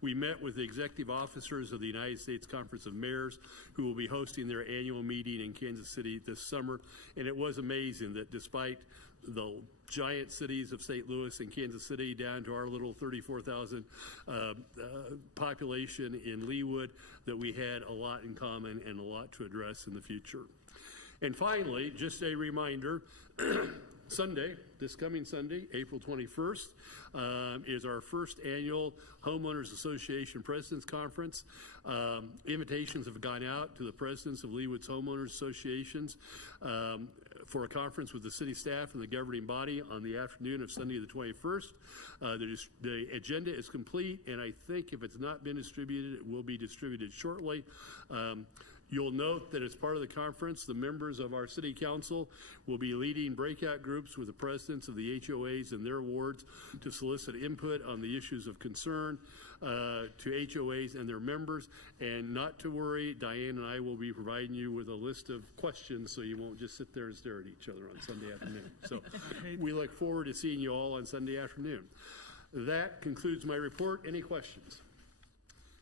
We met with the executive officers of the United States Conference of Mayors, who will be hosting their annual meeting in Kansas City this summer, and it was amazing that despite the giant cities of St. Louis and Kansas City down to our little 34,000 population in Leawood, that we had a lot in common and a lot to address in the future. And finally, just a reminder, Sunday, this coming Sunday, April 21st, is our first annual Homeowners Association Presidents Conference. Invitations have gone out to the presidents of Leawood's Homeowners Associations for a conference with the city staff and the governing body on the afternoon of Sunday the 21st. The agenda is complete, and I think if it's not been distributed, it will be distributed shortly. You'll note that as part of the conference, the members of our city council will be leading breakout groups with the presidents of the HOAs and their wards to solicit input on the issues of concern to HOAs and their members. And not to worry, Diane and I will be providing you with a list of questions so you won't just sit there and stare at each other on Sunday afternoon. So we look forward to seeing you all on Sunday afternoon. That concludes my report. Any questions?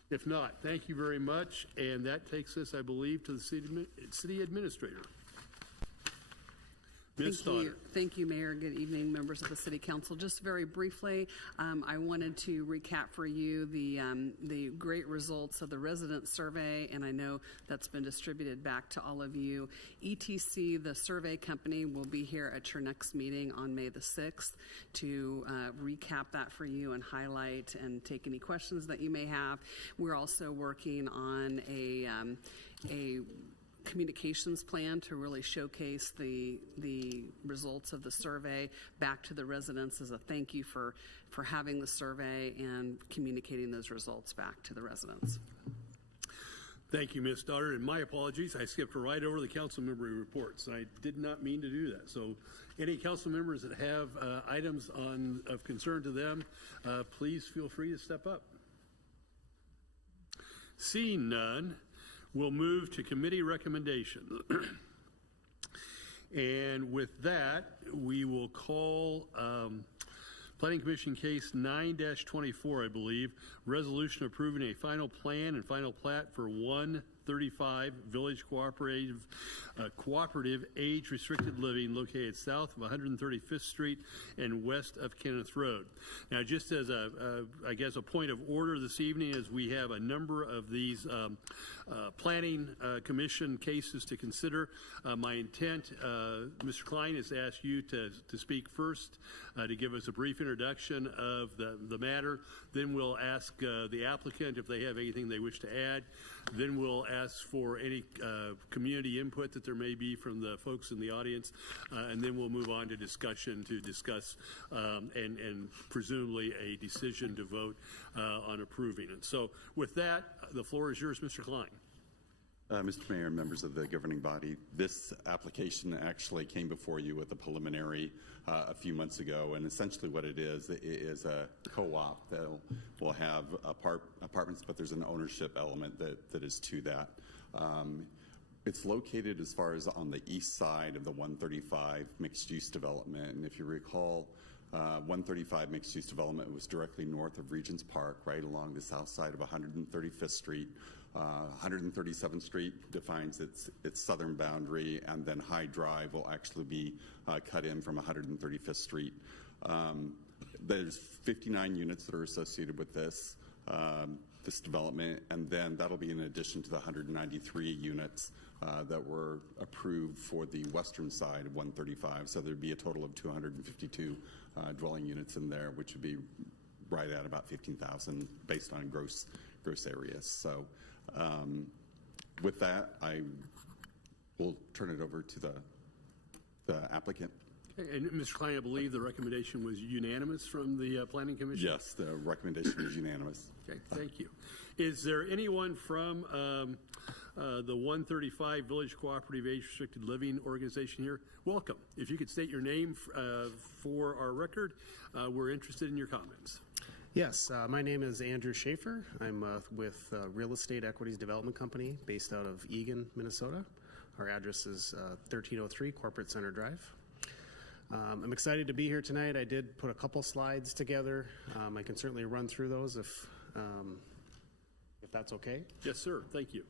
If not, thank you very much, and that takes us, I believe, to the city administrator. Ms. Stoddard. Thank you, Mayor. Good evening, members of the City Council. Just very briefly, I wanted to recap for you the great results of the resident survey, and I know that's been distributed back to all of you. ETC, the survey company, will be here at your next meeting on May the 6th to recap that for you and highlight and take any questions that you may have. We're also working on a communications plan to really showcase the results of the survey back to the residents as a thank you for having the survey and communicating those results back to the residents. Thank you, Ms. Stoddard, and my apologies. I skipped right over the council member reports. I did not mean to do that. So any council members that have items of concern to them, please feel free to step up. Seeing none, we'll move to committee recommendation. And with that, we will call Planning Commission case 9-24, I believe, resolution approving a final plan and final plat for 135 Village Cooperative Age Restricted Living located south of 135th Street and west of Kenneth Road. Now, just as I guess a point of order this evening, as we have a number of these planning commission cases to consider, my intent, Mr. Klein, is to ask you to speak first, to give us a brief introduction of the matter. Then we'll ask the applicant if they have anything they wish to add. Then we'll ask for any community input that there may be from the folks in the audience, and then we'll move on to discussion to discuss and presumably a decision to vote on approving it. So with that, the floor is yours, Mr. Klein. Mr. Mayor and members of the governing body, this application actually came before you with a preliminary a few months ago, and essentially what it is a co-op that will have apartments, but there's an ownership element that is to that. It's located as far as on the east side of the 135 mixed-use development, and if you recall, 135 mixed-use development was directly north of Regents Park, right along the south side of 135th Street. 137th Street defines its southern boundary, and then High Drive will actually be cut in from 135th Street. There's 59 units that are associated with this development, and then that'll be in addition to the 193 units that were approved for the western side of 135. So there'd be a total of 252 dwelling units in there, which would be right at about 15,000 based on gross areas. So with that, I will turn it over to the applicant. And Mr. Klein, I believe the recommendation was unanimous from the Planning Commission? Yes, the recommendation was unanimous. Okay, thank you. Is there anyone from the 135 Village Cooperative Age Restricted Living organization here? Welcome. If you could state your name for our record, we're interested in your comments. Yes, my name is Andrew Schaefer. I'm with Real Estate Equities Development Company based out of Eagan, Minnesota. Our address is 1303 Corporate Center Drive. I'm excited to be here tonight. I did put a couple slides together. I can certainly run through those if that's okay. Yes, sir. Thank you.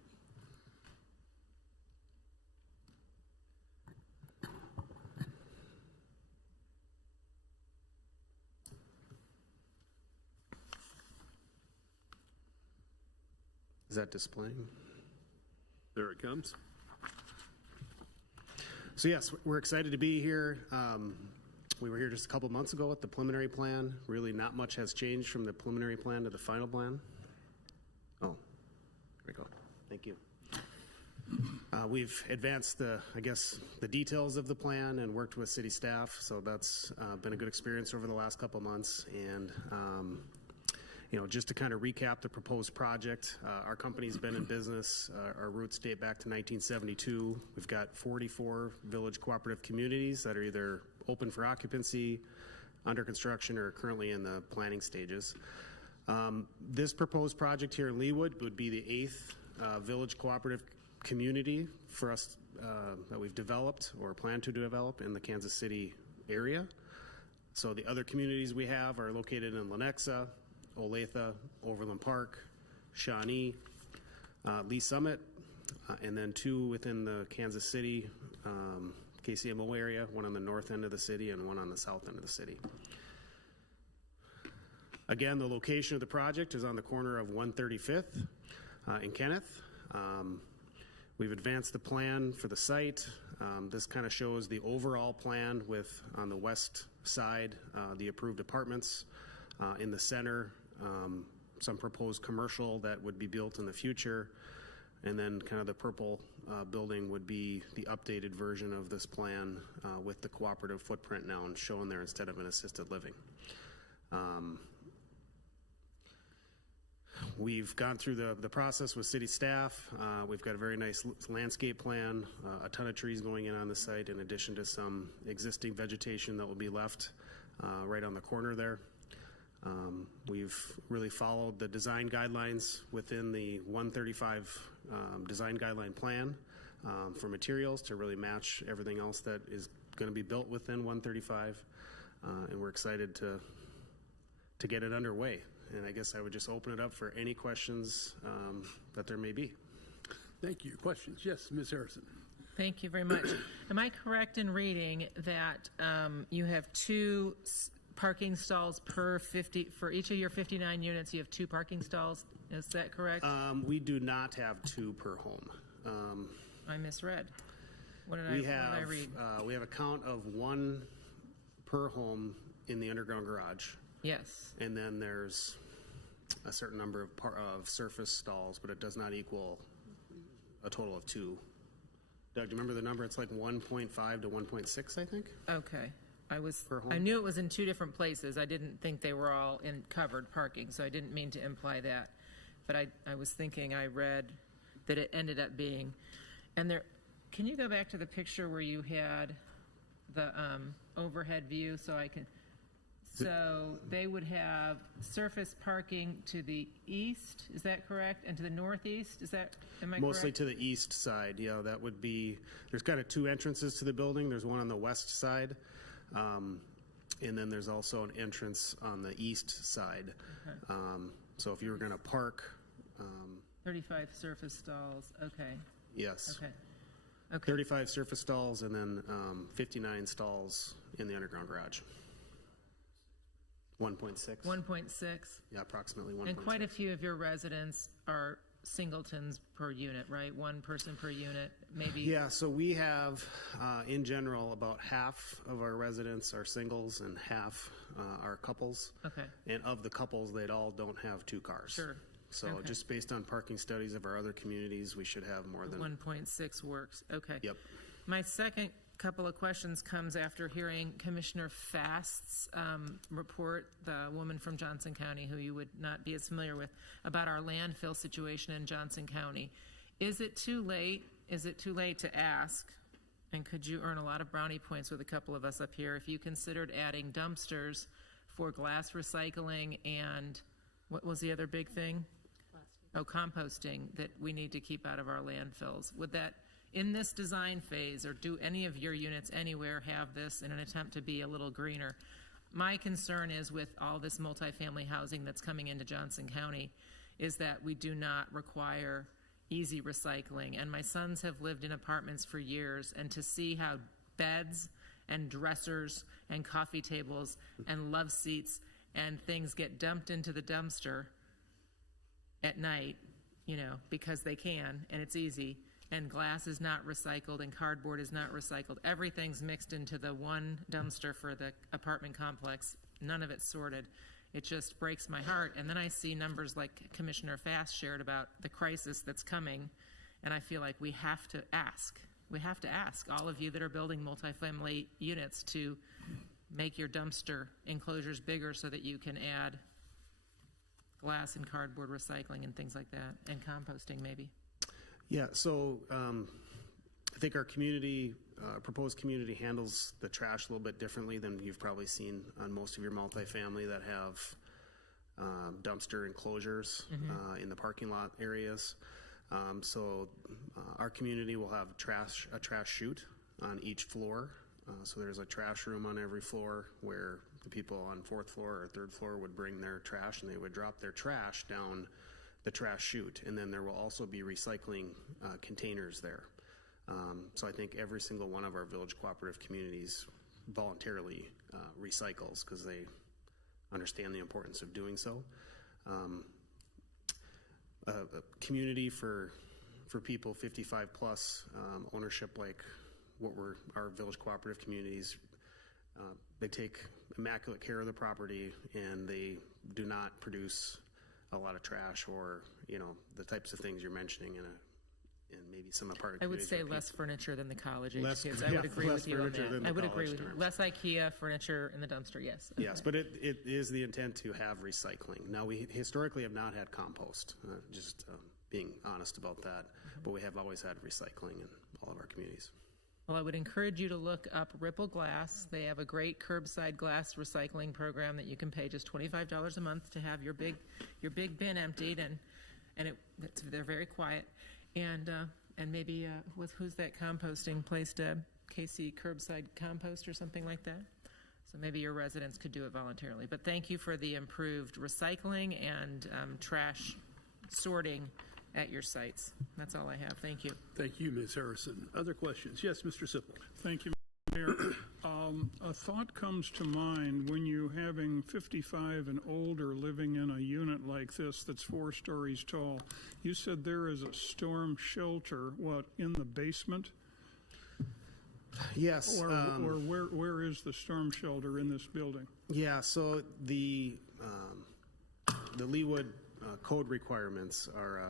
Is that displaying? There it comes. So yes, we're excited to be here. We were here just a couple months ago with the preliminary plan. Really not much has changed from the preliminary plan to the final plan. Oh, there we go. Thank you. We've advanced the details of the plan and worked with city staff, so that's been a good experience over the last couple months. And just to kind of recap the proposed project, our company's been in business. Our roots date back to 1972. We've got 44 village cooperative communities that are either open for occupancy, under construction, or currently in the planning stages. This proposed project here in Leawood would be the 8th village cooperative community for us that we've developed or plan to develop in the Kansas City area. So the other communities we have are located in Lenexa, Olathe, Overland Park, Shawnee, Lee Summit, and then 2 within the Kansas City KCMO area, one on the north end of the city and one on the south end of the city. Again, the location of the project is on the corner of 135th in Kenneth. We've advanced the plan for the site. This kind of shows the overall plan with, on the west side, the approved apartments. In the center, some proposed commercial that would be built in the future. And then kind of the purple building would be the updated version of this plan with the cooperative footprint now shown there instead of an assisted living. We've gone through the process with city staff. We've got a very nice landscape plan, a ton of trees going in on the site in addition to some existing vegetation that will be left right on the corner there. We've really followed the design guidelines within the 135 design guideline plan for materials to really match everything else that is going to be built within 135. And we're excited to get it underway. And I guess I would just open it up for any questions that there may be. Thank you. Questions? Yes, Ms. Harrison. Thank you very much. Am I correct in reading that you have 2 parking stalls per 50, for each of your 59 units, you have 2 parking stalls? Is that correct? We do not have 2 per home. I misread. What did I read? We have a count of 1 per home in the underground garage. Yes. And then there's a certain number of surface stalls, but it does not equal a total of 2. Doug, do you remember the number? It's like 1.5 to 1.6, I think. Okay. Per home? I knew it was in 2 different places. I didn't think they were all in covered parking, so I didn't mean to imply that. But I was thinking, I read that it ended up being. And there, can you go back to the picture where you had the overhead view so I can? So they would have surface parking to the east, is that correct? And to the northeast, am I Mostly correct? to the east side, yeah, that would be, there's kind of 2 entrances to the building. There's one on the west side, and then there's also an entrance on the east side. Okay. So if you were going to park... 35 surface stalls, okay. Yes. Okay. 35 surface stalls and then 59 stalls in the underground garage. 1.6. 1.6. Yeah, approximately 1.6. And quite a few of your residents are singletons per unit, right? 1 person per unit, maybe? Yeah, so we have, in general, about half of our residents are singles and half are couples. Okay. And of the couples, they all don't have 2 cars. Sure. So Okay. just based on parking studies of our other communities, we should have more than... 1.6 works, okay. Yep. My second couple of questions comes after hearing Commissioner Fast's report, the woman from Johnson County who you would not be as familiar with, about our landfill situation in Johnson County. Is it too late? Is it too late to ask, and could you earn a lot of brownie points with a couple of us up here, if you considered adding dumpsters for glass recycling and what was the other big thing? Composting that we need to keep out of our landfills. Would that, in this design phase, or do any of your units anywhere have this in an attempt to be a little greener? My concern is with all this multifamily housing that's coming into Johnson County is that we do not require easy recycling. And my sons have lived in apartments for years, and to see how beds and dressers and coffee tables and love seats and things get dumped into the dumpster at night because they can, and it's easy. And glass is not recycled, and cardboard is not recycled. Everything's mixed into the one dumpster for the apartment complex. None of it's sorted. It just breaks my heart. And then I see numbers like Commissioner Fast shared about the crisis that's coming, and I feel like we have to ask. We have to ask all of you that are building multifamily units to make your dumpster enclosures bigger so that you can add glass and cardboard recycling and things like that, and composting maybe. Yeah, so I think our community, proposed community handles the trash a little bit differently than you've probably seen on most of your multifamily that have dumpster enclosures in the parking lot areas. So our community will have a trash chute on each floor. So there's a trash room on every floor where the people on 4th floor or 3rd floor would bring their trash, and they would drop their trash down the trash chute. And then there will also be recycling containers there. So I think every single one of our village cooperative communities voluntarily recycles because they understand the importance of doing so. A community for people 55 plus, ownership like our village cooperative communities, they take immaculate care of the property, and they do not produce a lot of trash or the types of things you're mentioning in maybe some apartment. I would say less furniture than the college age kids. I yeah, would agree less with you on furniture than that. I the would agree college with you. terms. Less IKEA furniture in the dumpster, yes. Yes, but it is the intent to have recycling. Now, we historically have not had compost, just being honest about that, but we have always had recycling in all of our communities. Well, I would encourage you to look up Ripple Glass. They have a great curbside glass recycling program that you can pay just $25 a month to have your big bin emptied, and they're very quiet. And maybe who's that composting place, Deb? KC Curbside Compost or something like that. So maybe your residents could do it voluntarily. But thank you for the improved recycling and trash sorting at your sites. That's all I have. Thank you. Thank you, Ms. Harrison. Other questions? Yes, Mr. Sipple. Thank you, Mayor. A thought comes to mind when you're having 55 and older living in a unit like this that's 4 stories tall. You said there is a storm shelter, in the basement? Yes. Or where is the storm shelter in this building? Yeah, so the Leawood code requirements are,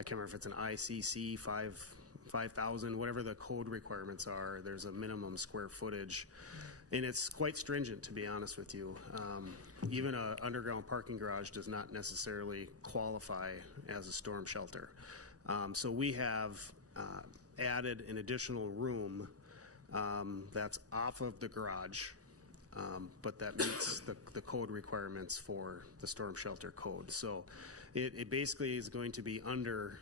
I can't remember if it's an ICC 5,000, whatever the code requirements are. There's a minimum square footage, and it's quite stringent, to be honest with you. Even an underground parking garage does not necessarily qualify as a storm shelter. So we have added an additional room that's off of the garage, but that meets the code requirements for the storm shelter code. So it basically is going to be under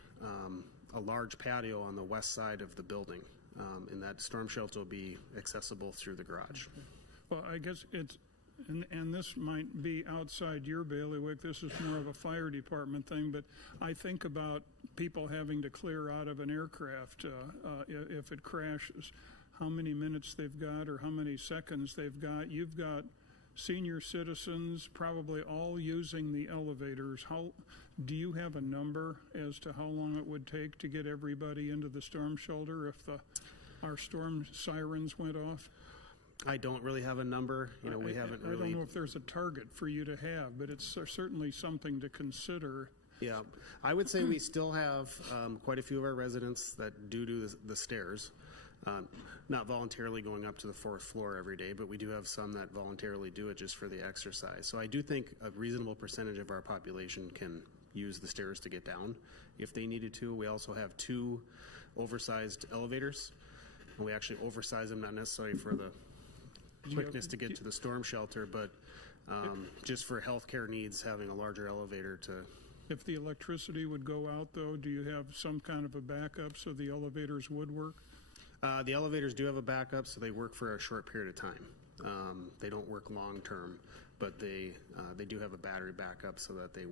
a large patio on the west side of the building, and that storm shelter will be accessible through the garage. Well, I guess it's, and this might be outside your bailiwick, this is more of a fire department thing, but I think about people having to clear out of an aircraft if it crashes, how many minutes they've got or how many seconds they've got. You've got senior citizens probably all using the elevators. Do you have a number as to how long it would take to get everybody into the storm shelter if our storm sirens went off? I don't really have a number. We haven't really. I don't know if there's a target for you to have, but it's certainly something to consider. Yeah, I would say we still have quite a few of our residents that do the stairs, not voluntarily going up to the 4th floor every day, but we do have some that voluntarily do it just for the exercise. So I do think a reasonable percentage of our population can use the stairs to get down if they needed to. We also have 2 oversized elevators, and we actually oversize them, not necessarily for the quickness to get to the storm shelter, but just for healthcare needs, having a larger elevator to. If the electricity would go out, though, do you have some kind of a backup so the elevators would work? The elevators do have a backup, so they work for a short period of time. They don't work long term, but they do have a battery backup so that they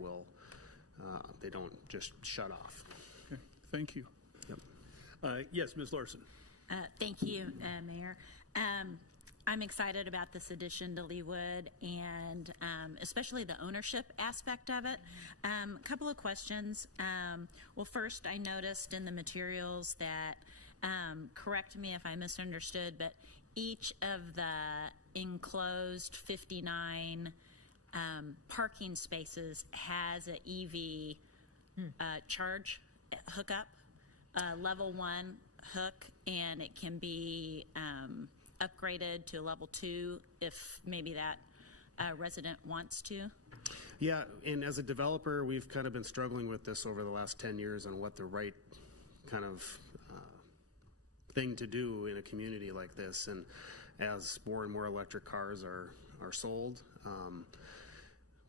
don't just shut off. Okay, thank you. Yep. Yes, Ms. Larson. Thank you, Mayor. I'm excited about this addition to Leawood and especially the ownership aspect of it. A couple of questions. Well, first, I noticed in the materials that, correct me if I misunderstood, but each of the enclosed 59 parking spaces has an EV charge hookup, level 1 hook, and it can be upgraded to level 2 if maybe that resident wants to. Yeah, and as a developer, we've kind of been struggling with this over the last 10 years on what the right kind of thing to do in a community like this. And as more and more electric cars are sold,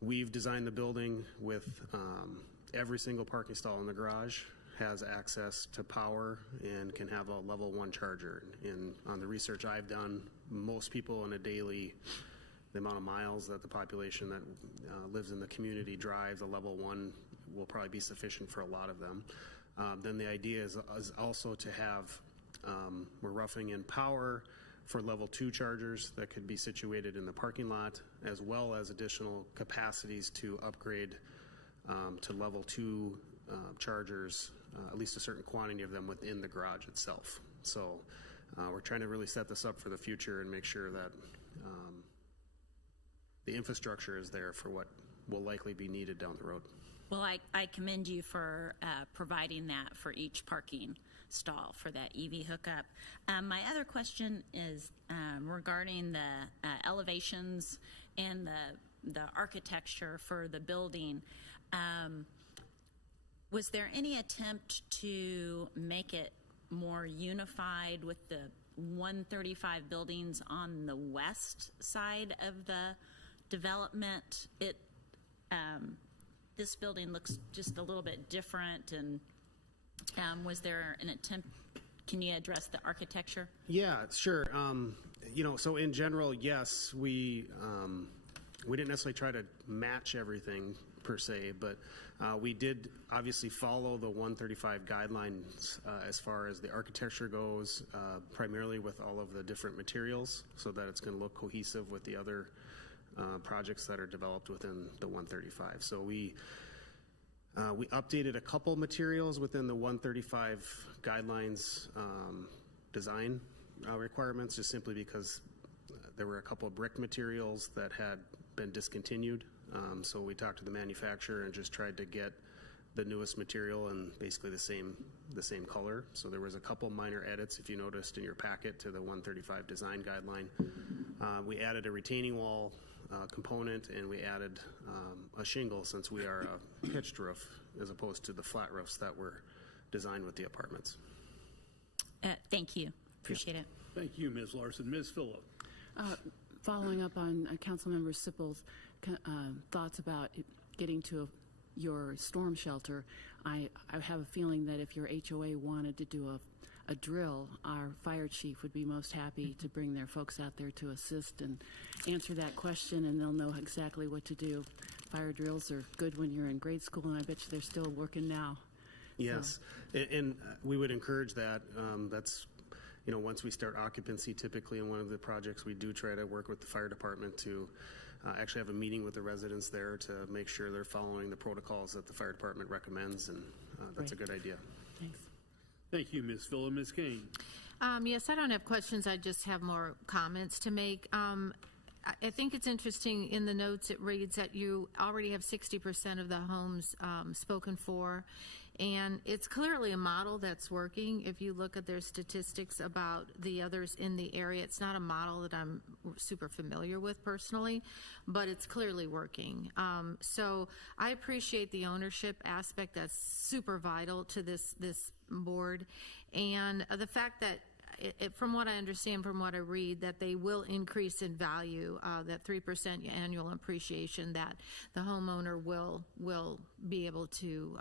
we've designed the building with every single parking stall in the garage has access to power and can have a level 1 charger. And on the research I've done, most people in a daily, the amount of miles that the population that lives in the community drives, a level 1 will probably be sufficient for a lot of them. Then the idea is also to have, we're roughing in power for level 2 chargers that could be situated in the parking lot, as well as additional capacities to upgrade to level 2 chargers, at least a certain quantity of them within the garage itself. So we're trying to really set this up for the future and make sure that the infrastructure is there for what will likely be needed down the road. Well, I commend you for providing that for each parking stall for that EV hookup. My other question is regarding the elevations and the architecture for the building. Was there any attempt to make it more unified with the 135 buildings on the west side of the development? This building looks just a little bit different, and was there an attempt? Can you address the architecture? Yeah, sure. So in general, yes, we didn't necessarily try to match everything per se, but we did obviously follow the 135 guidelines as far as the architecture goes, primarily with all of the different materials, so that it's going to look cohesive with the other projects that are developed within the 135. So we updated a couple materials within the 135 guidelines design requirements, just simply because there were a couple of brick materials that had been discontinued. So we talked to the manufacturer and just tried to get the newest material and basically the same color. So there was a couple minor edits, if you noticed in your packet, to the 135 design guideline. We added a retaining wall component, and we added a shingle, since we are a pitched roof as opposed to the flat roofs that were designed with the apartments. Thank you. Appreciate it. Thank you, Ms. Larson. Ms. Phillip. Following up on Councilmember Sippel's thoughts about getting to your storm shelter, I have a feeling that if your HOA wanted to do a drill, our fire chief would be most happy to bring their folks out there to assist and answer that question, and they'll know exactly what to do. Fire drills are good when you're in grade school, and I bet you they're still working now. Yes, and we would encourage that. That's, once we start occupancy, typically in one of the projects, we do try to work with the fire department to actually have a meeting with the residents there to make sure they're following the protocols that the fire department recommends, and that's a good idea. Thanks. Thank you, Ms. Phillip. Ms. Kane. Yes, I don't have questions. I just have more comments to make. I think it's interesting in the notes it reads that you already have 60% of the homes spoken for, and it's clearly a model that's working. If you look at their statistics about the others in the area, it's not a model that I'm super familiar with personally, but it's clearly working. So I appreciate the ownership aspect. That's super vital to this board, and the fact that from what I understand, from what I read, that they will increase in value, that 3% annual appreciation that the homeowner will be able to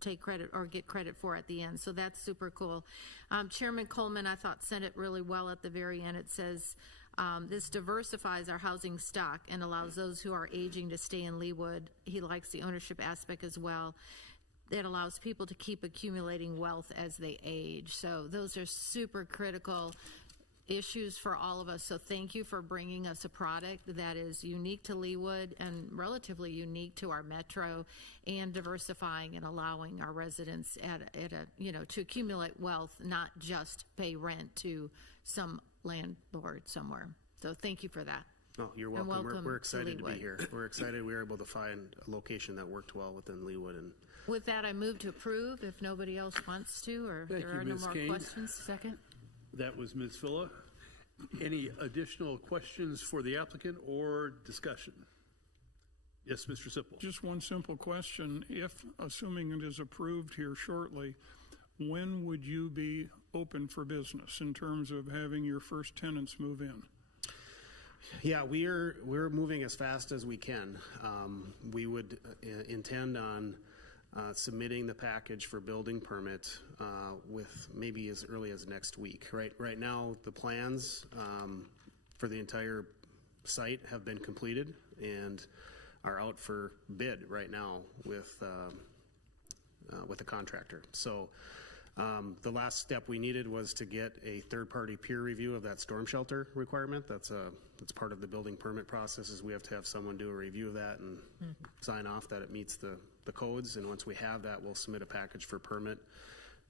take credit or get credit for at the end. So that's super cool. Chairman Coleman, I thought, said it really well at the very end. It says, this diversifies our housing stock and allows those who are aging to stay in Leawood. He likes the ownership aspect as well. It allows people to keep accumulating wealth as they age. So those are super critical issues for all of us. So thank you for bringing us a product that is unique to Leawood and relatively unique to our metro, and diversifying and allowing our residents at a to accumulate wealth, not just pay rent to some landlord somewhere. So thank you for that. Oh, you're And welcome. welcome We're excited to be Leawood. here. We're excited we were able to find a location that worked well within Leawood. And With that, I move to approve if nobody else wants to, or Thank there you, are no Ms. more Kane. questions. Second? That was Ms. Villa. Any additional questions for the applicant or discussion? Yes, Mr. Sipple. Just one simple question. If, assuming it is approved here shortly, when would you be open for business in terms of having your first tenants move in? yeah, we're moving as fast as we can. We would intend on submitting the package for building permit with maybe as early as next week. Right now, the plans for the entire site have been completed and are out for bid right now with the contractor. So the last step we needed was to get a third-party peer review of that storm shelter requirement. That's part of the building permit process, is we have to have someone do a review of that and sign off that it meets the codes. And once we have that, we'll submit a package for permit.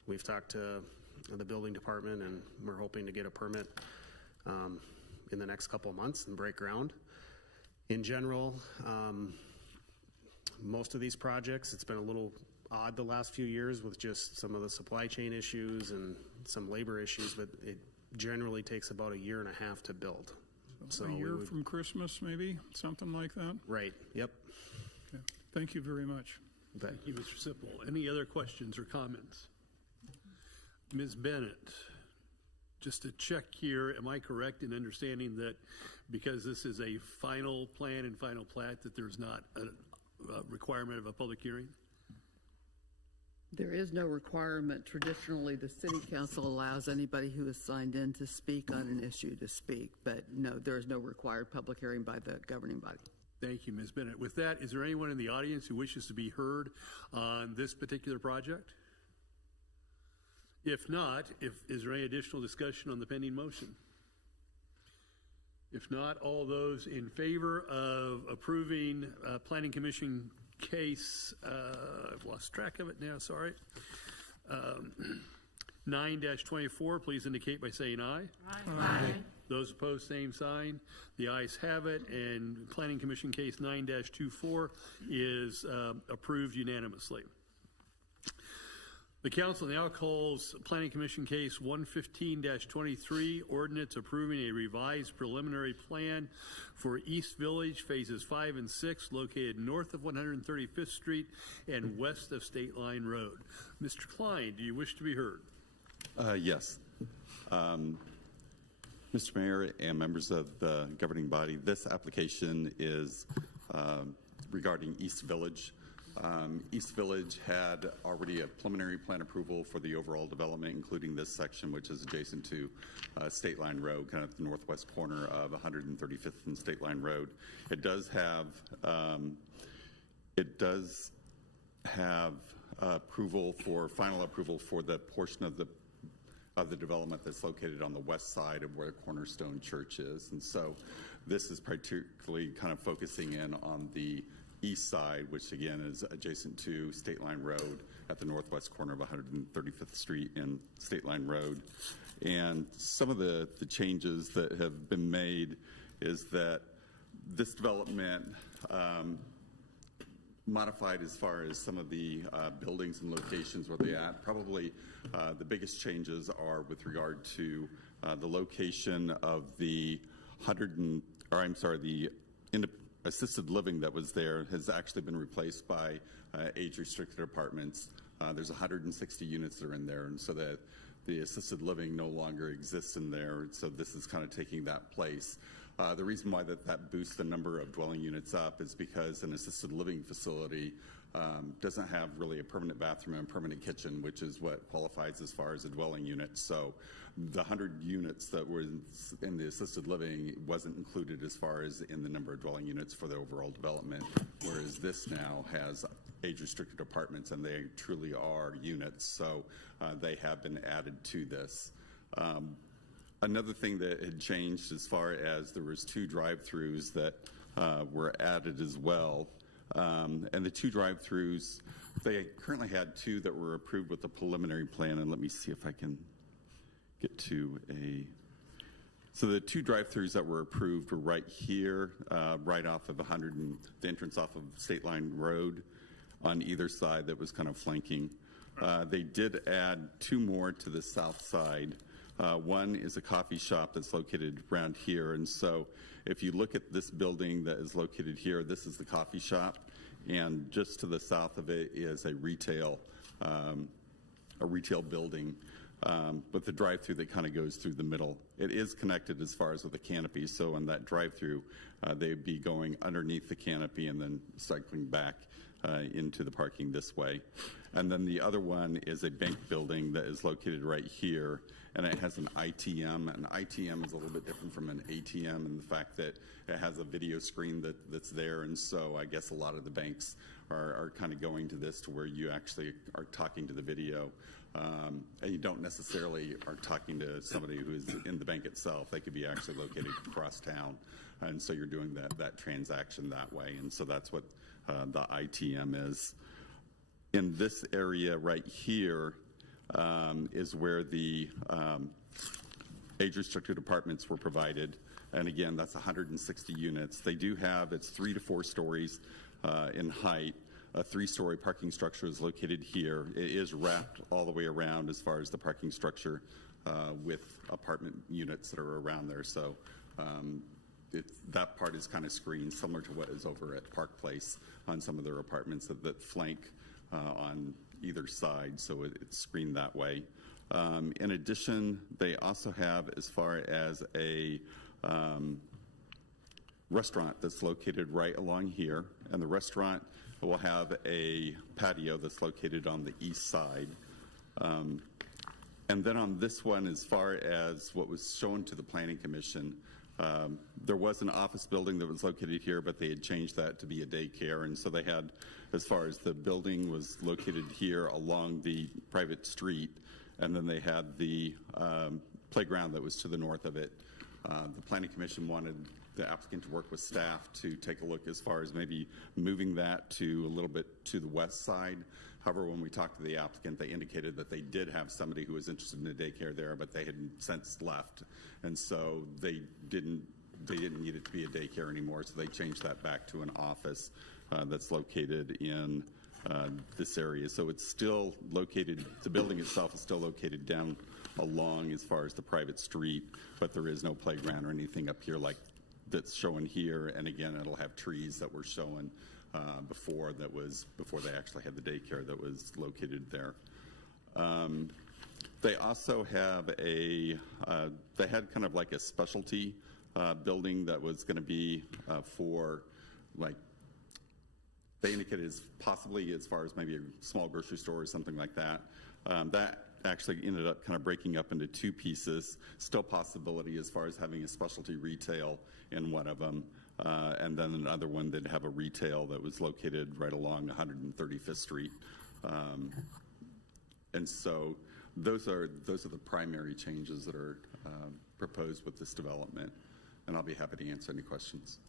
We've talked to the building department, and we're hoping to get a permit in the next couple of months and break ground. In general, most of these projects, it's been a little odd the last few years with just some of the supply chain issues and some labor issues, but it generally takes about 1.5 years to build. So A year from Christmas, maybe, something like that? Right, yep. Okay. Thank you very much. Thank you, Mr. Sipple. Any other questions or comments? Ms. Bennett, just to check here, am I correct in understanding that because this is a final plan and final plat, that there's not a requirement of a public hearing? There is no requirement. Traditionally, the city council allows anybody who is signed in to speak on an issue to speak, but no, there is no required public hearing by the governing body. Thank you, Ms. Bennett. With that, is there anyone in the audience who wishes to be heard on this particular project? If not, is there any additional discussion on the pending motion? If not, all those in favor of approving Planning Commission case, I've lost track of it now, sorry, 9-24, please indicate by saying aye. Aye. Those opposed, same sign. The ayes have it, and Planning Commission case 9-24 is approved unanimously. The council now calls Planning Commission case 115-23, ordinance approving a revised preliminary plan for East Village phases 5 and 6 located north of 135th Street and west of State Line Road. Mr. Klein, do you wish to be heard? Yes. Mr. Mayor and members of the governing body, this application is regarding East Village. East Village had already a preliminary plan approval for the overall development, including this section, which is adjacent to State Line Road, kind of the northwest corner of 135th and State Line Road. It does have final approval for the portion of the development that's located on the west side of where Cornerstone Church is. And so this is particularly kind of focusing in on the east side, which again is adjacent to State Line Road at the northwest corner of 135th Street and State Line Road. And some of the changes that have been made is that this development modified as far as some of the buildings and locations where they're at. Probably the biggest changes are with regard to the location of the assisted living that was there has actually been replaced by age-restricted apartments. There's 160 units that are in there, and so that the assisted living no longer exists in there. So this is kind of taking that place. The reason why that boosts the number of dwelling units up is because an assisted living facility doesn't have really a permanent bathroom and permanent kitchen, which is what qualifies as far as a dwelling unit. So the 100 units that were in the assisted living wasn't included as far as in the number of dwelling units for the overall development, whereas this now has age-restricted apartments, and they truly are units. So they have been added to this. Another thing that had changed as far as there was 2 drive-throughs that were added as well. And the 2 drive-throughs, they currently had 2 that were approved with the preliminary plan. And let me see if I can get to a... So the 2 drive-throughs that were approved were right here, right off of the entrance off of State Line Road on either side that was kind of flanking. They did add 2 more to the south side. One is a coffee shop that's located around here. And so if you look at this building that is located here, this is the coffee shop. And just to the south of it is a retail building. But the drive-through that kind of goes through the middle. It is connected as far as with the canopy. So on that drive-through, they'd be going underneath the canopy and then cycling back into the parking this way. And then the other one is a bank building that is located right here, and it has an ITM. An ITM is a little bit different from an ATM in the fact that it has a video screen that's there, and so I guess a lot of the banks are kind of going to this to where you actually are talking to the video. And you don't necessarily are talking to somebody who is in the bank itself. They could be actually located across town, and so you're doing that transaction that way, and so that's what the ITM is. In this area right here is where the age-restricted apartments were provided, and again, that's 160 units. They do have, it's 3 to 4 stories in height. A 3-story parking structure is located here. It is wrapped all the way around as far as the parking structure with apartment units that are around there. So that part is kind of screened, similar to what is over at Park Place on some of their apartments that flank on either side. So it's screened that way. In addition, they also have, as far as a restaurant that's located right along here, and the restaurant will have a patio that's located on the east side. And then on this one, as far as what was shown to the Planning Commission, there was an office building that was located here, but they had changed that to be a daycare. And so they had, as far as the building was located here along the private street, and then they had the playground that was to the north of it. The Planning Commission wanted the applicant to work with staff to take a look as far as maybe moving that to a little bit to the west side. However, when we talked to the applicant, they indicated that they did have somebody who was interested in a daycare there, but they had since left. And so they didn't need it to be a daycare anymore, so they changed that back to an office that's located in this area. So it's still located, the building itself is still located down along as far as the private street, but there is no playground or anything up here like that's shown here. And again, it'll have trees that were shown before they actually had the daycare that was located there. They also have they had kind of like a specialty building that was going to be for, like, they indicated as possibly as far as maybe a small grocery store or something like that. That actually ended up kind of breaking up into 2 pieces. Still possibility as far as having a specialty retail in one of them, and then another one that have a retail that was located right along 135th Street. And so those are the primary changes that are proposed with this development. And I'll be happy to answer any questions.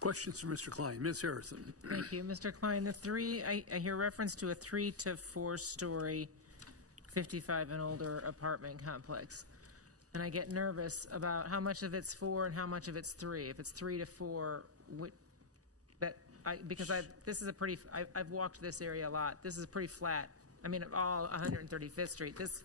Questions for Mr. Klein. Ms. Harrison. Thank you, Mr. Klein. I hear reference to a 3 to 4 story 55 and older apartment complex. And I get nervous about how much of it's 4 and how much of it's 3. If it's 3 to 4, I've walked this area a lot. This is pretty flat. I mean, all 135th Street, this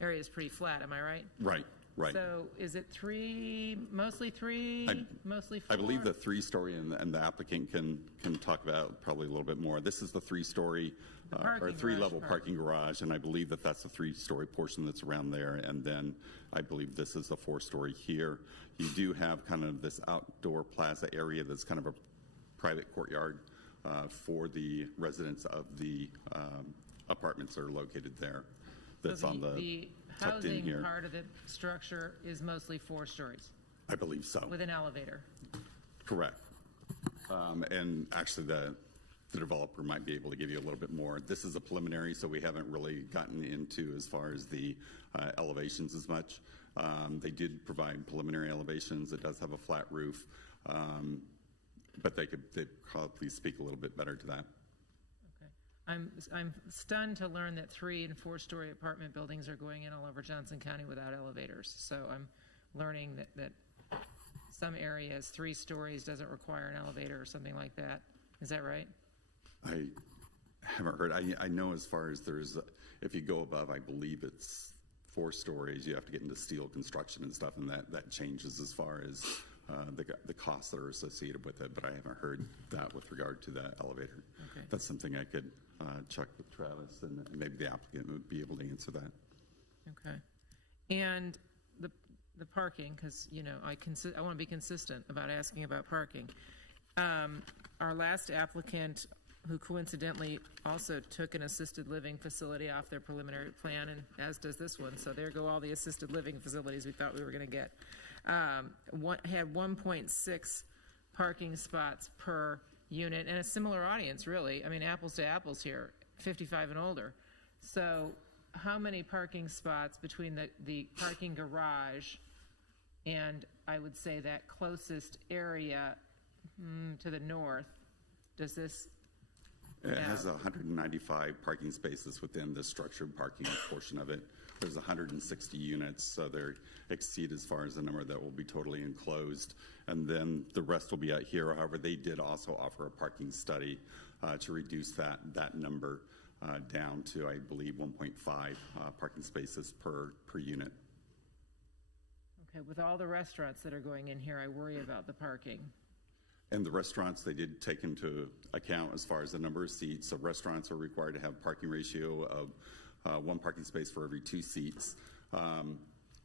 area is pretty flat. Am I right? Right. Right. So is it 3, mostly 3, mostly 4? I believe the 3-story, and the applicant can talk about probably a little bit more. This is the 3-story or 3-level parking garage, and I believe that's the 3-story portion that's around there. And then I believe this is the 4-story here. You do have kind of this outdoor plaza area that's kind of a private courtyard for the residents of the apartments that are located there. That's so on the tucked in housing here. Part of the structure is mostly 4 stories. I believe so. With an elevator. Correct. And actually, the developer might be able to give you a little bit more. This is a preliminary, so we haven't really gotten into as far as the elevations as much. They did provide preliminary elevations. It does have a flat roof, but they probably speak a little bit better to that. Okay. I'm stunned to learn that 3- and 4-story apartment buildings are going in all over Johnson County without elevators. So I'm learning that some areas 3 stories doesn't require an elevator or something like that. Is that right? I haven't heard. I know as far as if you go above, I believe it's 4 stories, you have to get into steel construction and stuff, and that changes as far as the costs that are associated with it. But I haven't heard that with regard to that elevator. Okay. That's something I could check with Travis, and maybe the applicant would be able to answer that. Okay. And the parking, because, you know, I want to be consistent about asking about parking. Our last applicant, who coincidentally also took an assisted living facility off their preliminary plan, and as does this one, so there go all the assisted living facilities we thought we were going to get, had 1.6 parking spots per unit, and a similar audience, really. I mean, apples to apples here, 55 and older. So how many parking spots between the parking garage and, I would say, that closest area to the north does this It has 195 parking spaces within the structured parking portion of it. There's 160 units, so they exceed as far as the number that will be totally enclosed. And then the rest will be out here. However, they did also offer a parking study to reduce that number down to, I believe, 1.5 parking spaces per unit. Okay, with all the restaurants that are going in here, I worry about the parking. And the restaurants, they did take into account as far as the number of seats. So restaurants are required to have a parking ratio of 1 parking space for every 2 seats.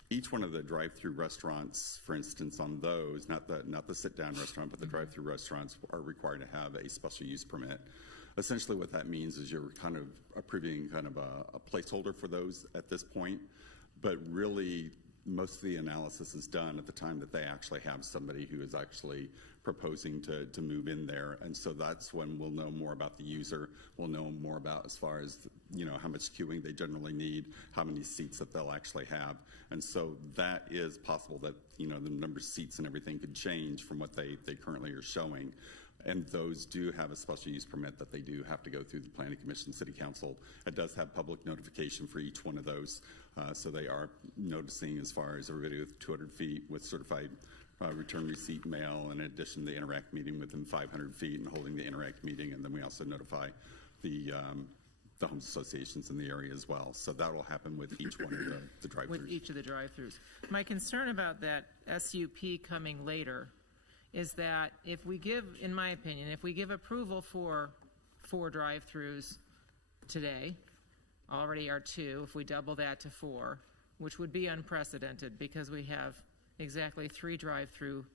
Each one of the drive-through restaurants, for instance, on those, not the sit-down restaurant, but the drive-through restaurants are required to have a special use permit. Essentially what that means is you're kind of approving kind of a placeholder for those at this point, but really most of the analysis is done at the time that they actually have somebody who is actually proposing to move in there. And so that's when we'll know more about the user. We'll know more about as far as, you know, how much queuing they generally need, how many seats that they'll actually have. And so that is possible that, you know, the number of seats and everything could change from what they currently are showing. And those do have a special use permit that they do have to go through the Planning Commission, City Council. It does have public notification for each one of those. So they are noticing as far as everybody with 200 feet with certified return receipt mail, in addition to the Interact meeting within 500 feet and holding the Interact meeting. And then we also notify the homes associations in the area as well. So that will happen with each one of the drive-thrus. With each of the drive-thrus. My concern about that SUP coming later is that if we give, in my opinion, if we give approval for 4 drive-thrus today, already are 2, if we double that to 4, which would be unprecedented because we have exactly 3 drive-through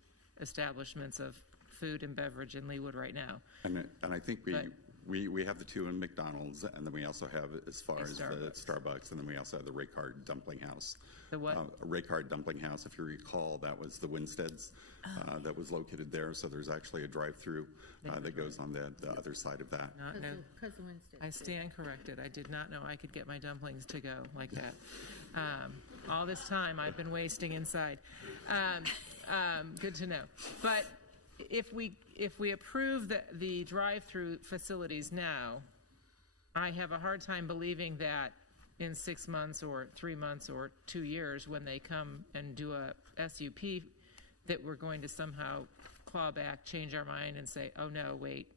establishments of food and beverage in Leawood right now. And I think we have the 2 in McDonald's, and then we also have as far as the Starbucks, and then we also have the Raycard Dumpling House. The what? Raycard Dumpling House, if you recall, that was the Winstead's that was located there. So there's actually a drive-through that goes on the other side of that. Because of Wednesday. I stand corrected. I did not know I could get my dumplings to go like that. All this time I've been wasting inside. Good to know. But if we approve the drive-through facilities now, I have a hard time believing that in 6 months or 3 months or 2 years, when they come and do a SUP, that we're going to somehow claw back, change our mind, and say, oh no, wait,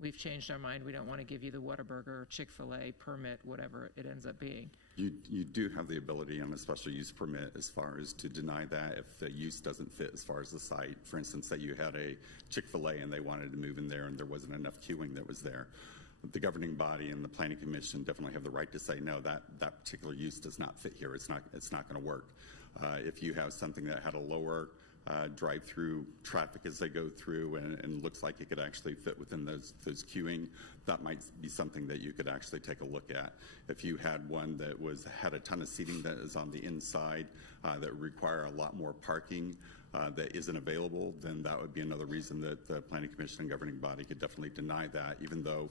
we've changed our mind. We don't want to give you the Whataburger or Chick-fil-A permit, whatever it ends up being. You do have the ability on a special use permit as far as to deny that if the use doesn't fit as far as the site. For instance, that you had a Chick-fil-A and they wanted to move in there and there wasn't enough queuing that was there. The governing body and the Planning Commission definitely have the right to say, no, that particular use does not fit here. It's not going to work. If you have something that had a lower drive-through traffic as they go through and looks like it could actually fit within those queuing, that might be something that you could actually take a look at. If you had one that had a ton of seating that is on the inside that require a lot more parking that isn't available, then that would be another reason that the Planning Commission and governing body could definitely deny that, even though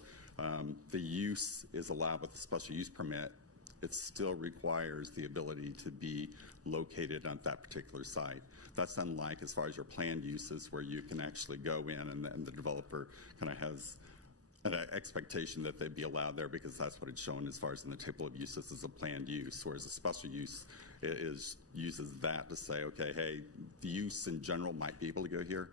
the use is allowed with a special use permit. it still requires the ability to be located on that particular site. That's unlike as far as your planned uses, where you can actually go in and the developer kind of has an expectation that they'd be allowed there because that's what it's shown as far as in the table of uses as a planned use, whereas a special use uses that to say, okay, hey, the use in general might be able to go here,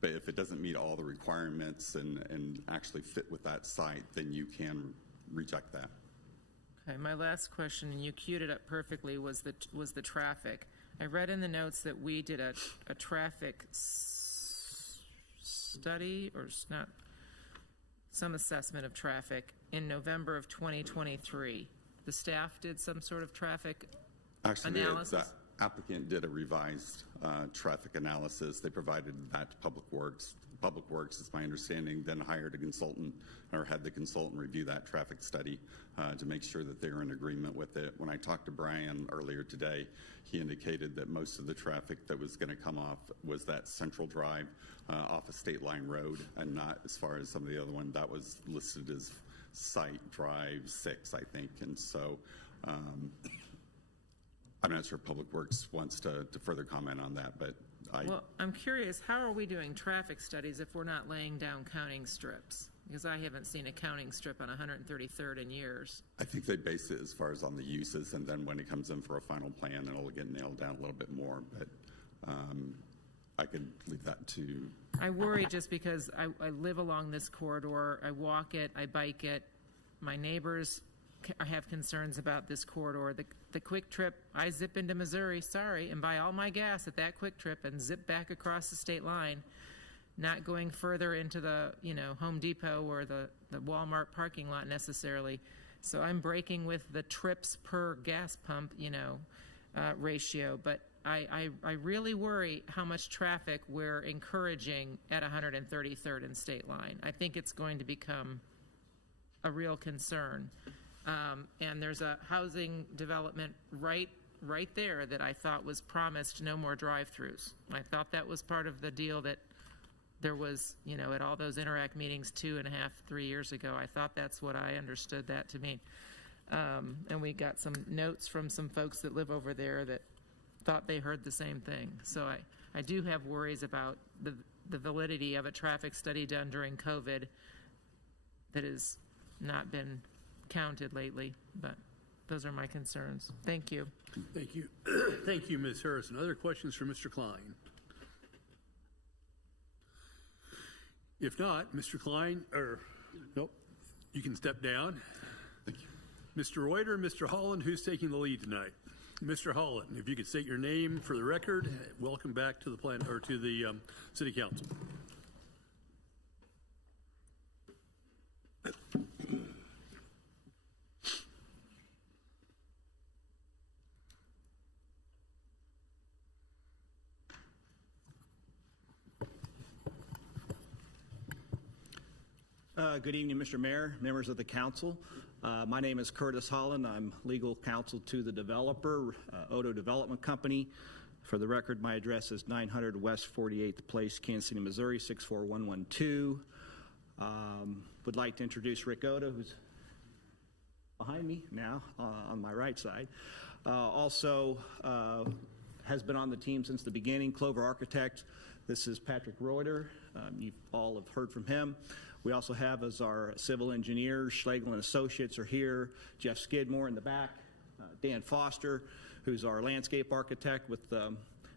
but if it doesn't meet all the requirements and actually fit with that site, then you can reject that. Okay, my last question, and you queued it up perfectly, was the traffic. I read in the notes that we did a traffic study, or not, some assessment of traffic in November of 2023. The staff did some sort of traffic analysis? The applicant did a revised traffic analysis. They provided that to Public Works. Public Works, is my understanding, then hired a consultant or had the consultant review that traffic study to make sure that they were in agreement with it. When I talked to Brian earlier today, he indicated that most of the traffic that was going to come off was that central drive off of State Line Road, and not as far as some of the other one that was listed as Site Drive 6, I think. And so I'm not sure if Public Works wants to further comment on that, but Well, I'm curious, how are we doing traffic studies if we're not laying down counting strips? Because I haven't seen a counting strip on 133rd in years. I think they base it as far as on the uses, and then when it comes in for a final plan, it'll get nailed down a little bit more, but I could leave that to... I worry just because I live along this corridor, I walk it, I bike it. My neighbors have concerns about this corridor. The Quick Trip, I zip into Missouri, sorry, and buy all my gas at that Quick Trip and zip back across the state line, not going further into the, Home Depot or the Walmart parking lot necessarily. So I'm breaking with the trips per gas pump, ratio. But I really worry how much traffic we're encouraging at 133rd and State Line. I think it's going to become a real concern. And there's a housing development right there that I thought was promised no more drive-throughs. I thought that was part of the deal that there was, at all those Interact meetings 2.5, 3 years ago. I thought that's what I understood that to mean. And we got some notes from some folks that live over there that thought they heard the same thing. So I do have worries about the validity of a traffic study done during COVID that has not been counted lately, but those are my concerns. Thank you. Thank you. Thank you, Ms. Harrison. Other questions for Mr. Klein? If not, Mr. Klein, nope, you can step down. Thank you. Mr. Reuter, Mr. Holland, who's taking the lead tonight? Mr. Holland, if you could state your name for the record, welcome back to the City Council. Good evening, Mr. Mayor, members of the council. My name is Curtis Holland. I'm legal counsel to the developer, Odo Development Company. For the record, my address is 900 West 48th Place, Kansas City, Missouri, 64112. Would like to introduce Rick Odo, who's behind me now on my right side. Also has been on the team since the beginning, Clover Architect. This is Patrick Reuter. You all have heard from him. We also have as our civil engineers, Schlegel and Associates are here. Jeff Skidmore in the back. Dan Foster, who's our landscape architect with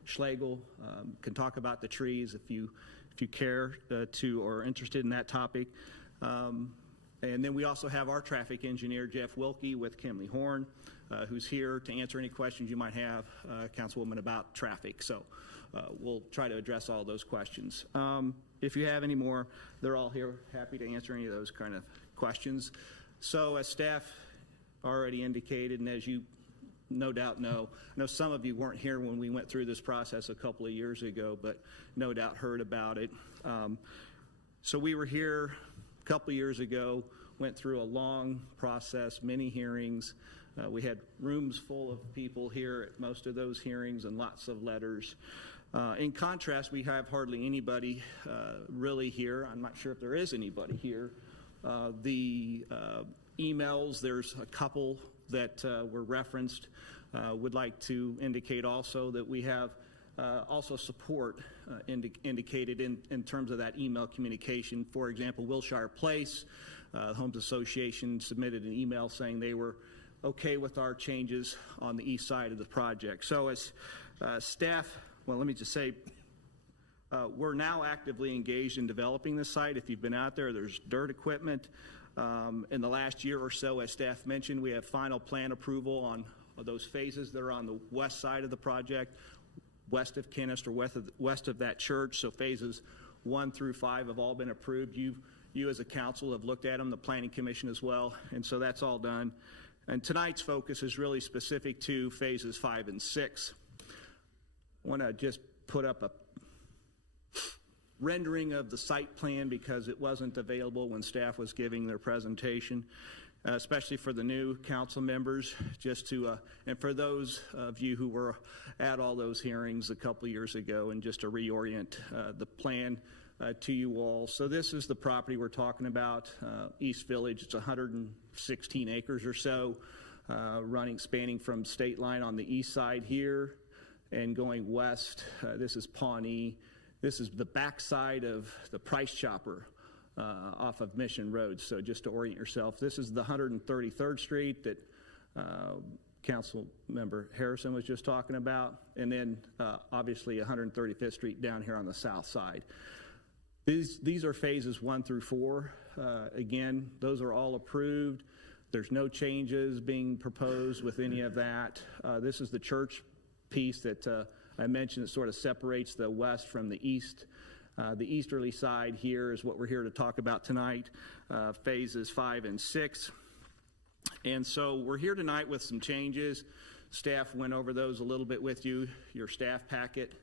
Schlegel, can talk about the trees if you care to or are interested in that topic. And then we also have our traffic engineer, Jeff Wilkie, with Kimley Horn, who's here to answer any questions you might have, Councilwoman, about traffic. So we'll try to address all those questions. If you have any more, they're all here, happy to answer any of those kind of questions. So as staff already indicated, and as you no doubt know, I know some of you weren't here when we went through this process a couple of years ago, but no doubt heard about it. So we were here a couple of years ago, went through a long process, many hearings. We had rooms full of people here at most of those hearings and lots of letters. In contrast, we have hardly anybody really here. I'm not sure if there is anybody here. The emails. There's a couple that were referenced. Would like to indicate also that we have also support indicated in terms of that email communication. For example, Wilshire Place, the Homes Association submitted an email saying they were okay with our changes on the east side of the project. So as staff, well, let me just say, we're now actively engaged in developing this site. If you've been out there, there's dirt equipment. In the last year or so, as staff mentioned, we have final plan approval on those phases that are on the west side of the project, west of Kennist or west of that church. So phases 1 through 5 have all been approved. You as a council have looked at them, the Planning Commission as well, and so that's all done. And tonight's focus is really specific to phases 5 and 6. I want to just put up a rendering of the site plan because it wasn't available when staff was giving their presentation, especially for the new council members, just to, and for those of you who were at all those hearings a couple years ago, and just to reorient the plan to you all. So this is the property we're talking about, East Village. It's 116 acres or so, spanning from state line on the east side here and going west. This is Pawnee. This is the backside of the Price Chopper off of Mission Road. So just to orient yourself, this is the 133rd Street that Council Member Harrison was just talking about, and then obviously 135th Street down here on the south side. These are phases 1 through 4. Again, those are all approved. There's no changes being proposed with any of that. This is the church piece that I mentioned that sort of separates the west from the east. The easterly side here is what we're here to talk about tonight, phases 5 and 6. And so we're here tonight with some changes. Staff went over those a little bit with you. Your staff packet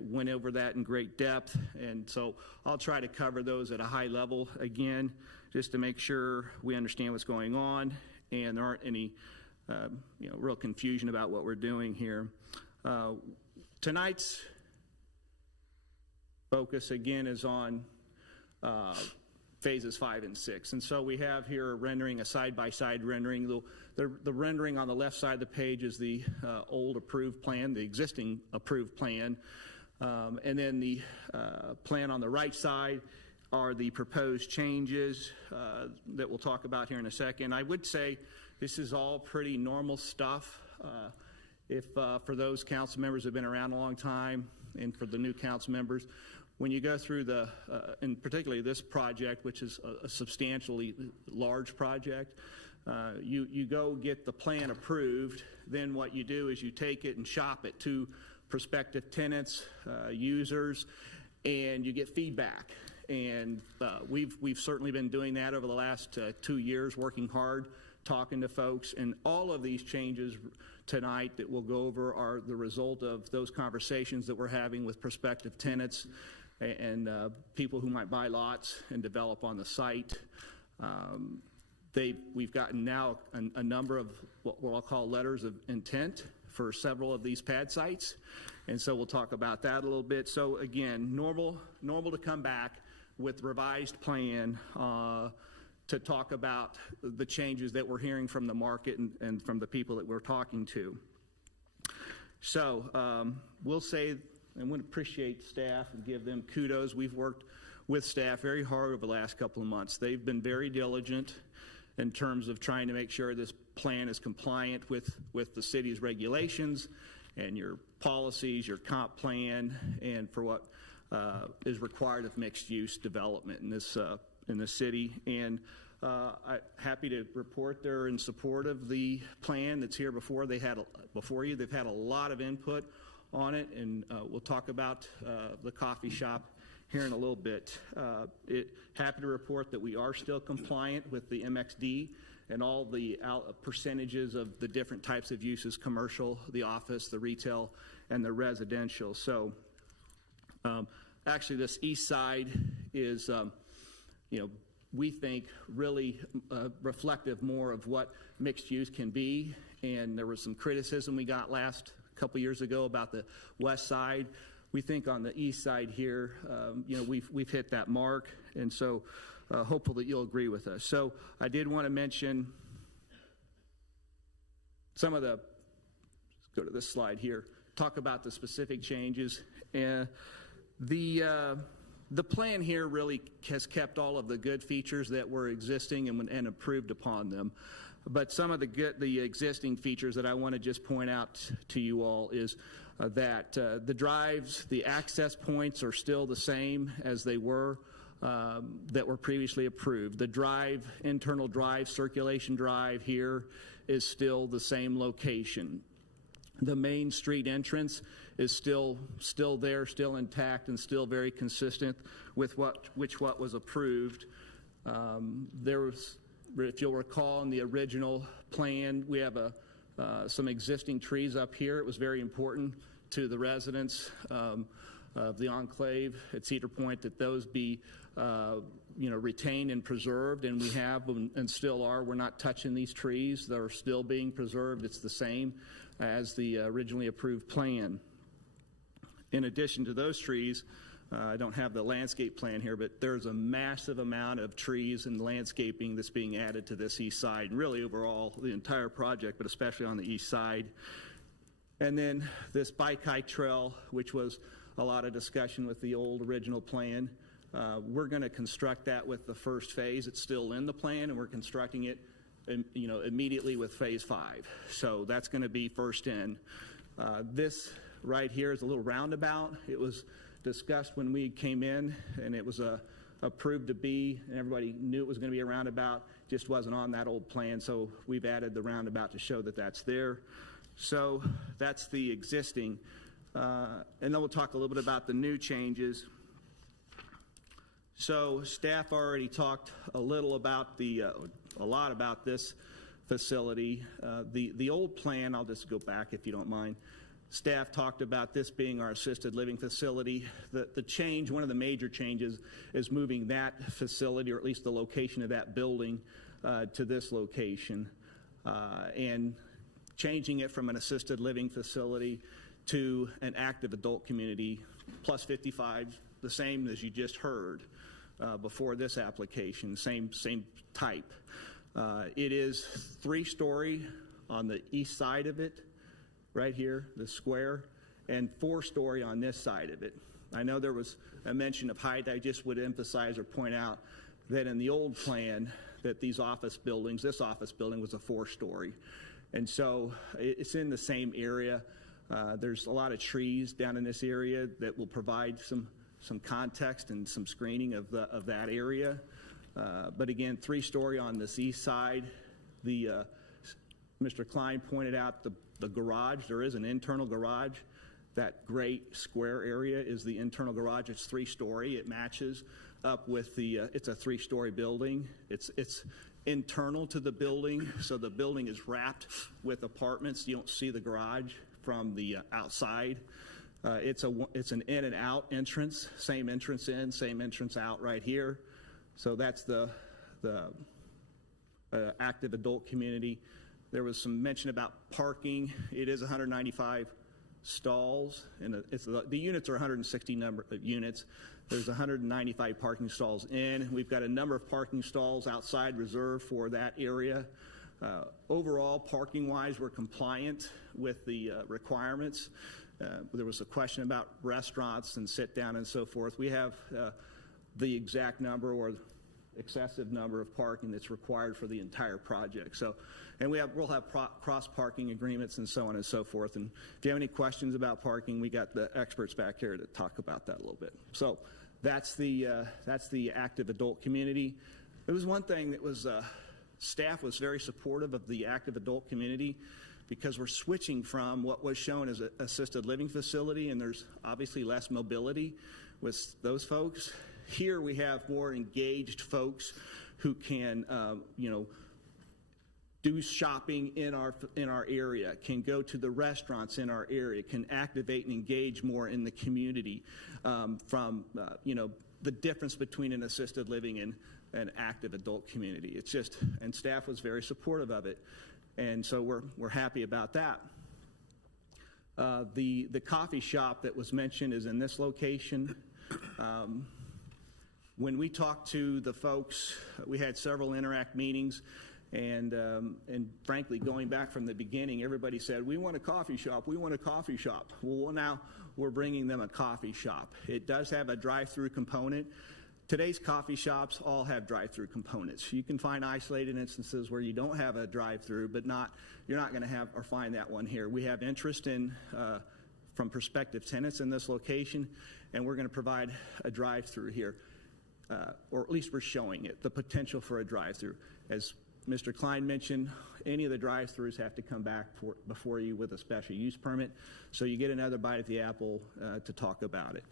went over that in great depth. And so I'll try to cover those at a high level again, just to make sure we understand what's going on and there aren't any real confusion about what we're doing here. Tonight's focus again is on phases 5 and 6. And so we have here a rendering, a side-by-side rendering. The rendering on the left side of the page is the old approved plan, the existing approved plan. And then the plan on the right side are the proposed changes that we'll talk about here in a second. I would say this is all pretty normal stuff. If for those council members who have been around a long time, and for the new council members, when you go through and particularly this project, which is a substantially large project, you go get the plan approved. Then what you do is you take it and shop it to prospective tenants, users, and you get feedback. And we've certainly been doing that over the last 2 years, working hard, talking to folks, and all of these changes tonight that we'll go over are the result of those conversations that we're having with prospective tenants and people who might buy lots and develop on the site. We've gotten now a number of what I'll call letters of intent for several of these pad sites, and so we'll talk about that a little bit. So again, normal to come back with revised plan to talk about the changes that we're hearing from the market and from the people that we're talking to. So we'll say, and would appreciate staff and give them kudos. We've worked with staff very hard over the last couple of months. They've been very diligent in terms of trying to make sure this plan is compliant with the city's regulations and your policies, your comp plan, and for what is required of mixed-use development in this city. And I'm happy to report they're in support of the plan that's here before you. They've had a lot of input on it, and we'll talk about the coffee shop here in a little bit. Happy to report that we are still compliant with the MXD and all the percentages of the different types of uses: commercial, the office, the retail, and the residential. So actually this east side is, we think really reflective more of what mixed use can be. And there was some criticism we got last couple years ago about the west side. We think on the east side here, we've hit that mark. And so hopeful that you'll agree with us. So I did want to mention some of the, let's go to this slide here, talk about the specific changes. The plan here really has kept all of the good features that were existing and improved upon them. But some of the existing features that I want to just point out to you all is that the drives, the access points are still the same as they were that were previously approved. The drive, internal drive, circulation drive here is still the same location. The main street entrance is still there, still intact, and still very consistent with what was approved. There was, if you'll recall, in the original plan, we have some existing trees up here. It was very important to the residents of the enclave at Cedar Point that those be retained and preserved, and we have and still are. We're not touching these trees. They're still being preserved. It's the same as the originally approved plan. In addition to those trees, I don't have the landscape plan here, but there's a massive amount of trees and landscaping that's being added to this east side, and really overall the entire project, but especially on the east side. And then this bike hike trail, which was a lot of discussion with the old original plan, we're going to construct that with the first phase. It's still in the plan, and we're constructing it immediately with phase 5. So that's going to be first in. This right here is a little roundabout. It was discussed when we came in, and it was approved to be, and everybody knew it was going to be a roundabout, just wasn't on that old plan, so we've added the roundabout to show that that's there. So that's the existing. And then we'll talk a little bit about the new changes. So staff already talked a lot about this facility. The old plan, I'll just go back if you don't mind. Staff talked about this being our assisted living facility. The change, one of the major changes, is moving that facility, or at least the location of that building, to this location, and changing it from an assisted living facility to an active adult community, plus 55, the same as you just heard before this application, same type. It is 3-story on the east side of it, right here, the square, and 4-story on this side of it. I know there was a mention of height. I just would emphasize or point out that in the old plan that this office building was a 4-story. And so it's in the same area. There's a lot of trees down in this area that will provide some context and some screening of that area. But again, 3-story on this east side. Mr. Klein pointed out the garage. There is an internal garage. That gray square area is the internal garage. It's 3-story. It matches up with it's a 3-story building. It's internal to the building, so the building is wrapped with apartments. You don't see the garage from the outside. It's an in and out entrance, same entrance in, same entrance out right here. So that's the active adult community. There was some mention about parking. It is 195 stalls, and the units are 160 number of units. There's 195 parking stalls in. We've got a number of parking stalls outside reserved for that area. Overall, parking-wise, we're compliant with the requirements. There was a question about restaurants and sit-down and so forth. We have the exact number or excessive number of parking that's required for the entire project. So, and we'll have cross-parking agreements and so on and so forth. And if you have any questions about parking, we got the experts back here to talk about that a little bit. So that's the active adult community. It was one thing that was staff was very supportive of the active adult community, because we're switching from what was shown as an assisted living facility, and there's obviously less mobility with those folks. Here we have more engaged folks who can, do shopping in our area, can go to the restaurants in our area, can activate and engage more in the community from the difference between an assisted living and an active adult community. It's just, and staff was very supportive of it. And so we're happy about that. The coffee shop that was mentioned is in this location. When we talked to the folks, we had several Interact meetings, and frankly, going back from the beginning, everybody said, we want a coffee shop, we want a coffee shop. Well, now we're bringing them a coffee shop. It does have a drive-through component. Today's coffee shops all have drive-through components. You can find isolated instances where you don't have a drive-through, but you're not going to have or find that one here. We have interest from prospective tenants in this location, and we're going to provide a drive-through here, or at least we're showing it, the potential for a drive-through. As Mr. Klein mentioned, any of the drive-throughs have to come back before you with a special use permit, so you get another bite at the apple to talk about it.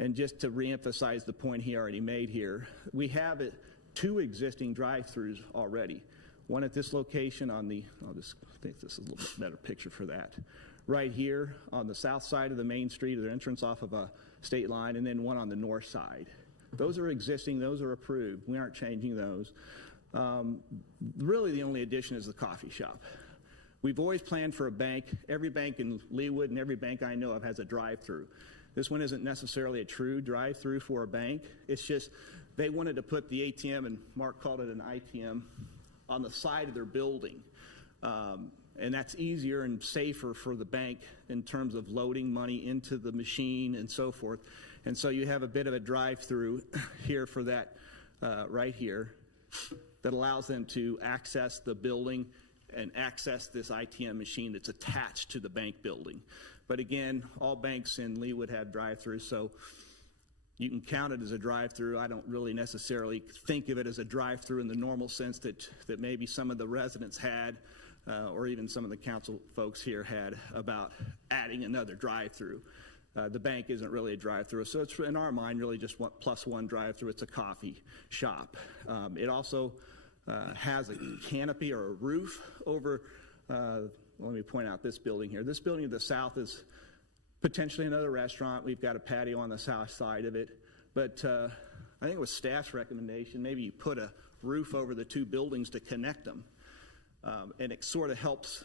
And just to reemphasize the point he already made here, we have 2 existing drive-throughs already. One at this location on the, I think this is a little bit better picture for that. Right here on the south side of the main street, or the entrance off of a state line, and then one on the north side. Those are existing, those are approved. We aren't changing those. Really the only addition is the coffee shop. We've always planned for a bank. Every bank in Leawood and every bank I know of has a drive-through. This one isn't necessarily a true drive-through for a bank. It's just they wanted to put the ATM, and Mark called it an ITM, on the side of their building. And that's easier and safer for the bank in terms of loading money into the machine and so forth. And so you have a bit of a drive-through here for that right here that allows them to access the building and access this ITM machine that's attached to the bank building. But again, all banks in Leawood have drive-throughs, so you can count it as a drive-through. I don't really necessarily think of it as a drive-through in the normal sense that maybe some of the residents had, or even some of the council folks here had, about adding another drive-through. The bank isn't really a drive-through, so it's in our mind really just plus one drive-through. It's a coffee shop. It also has a canopy or a roof over, let me point out this building here. This building to the south is potentially another restaurant. We've got a patio on the south side of it, but I think it was staff's recommendation, maybe you put a roof over the 2 buildings to connect them, and it sort of helps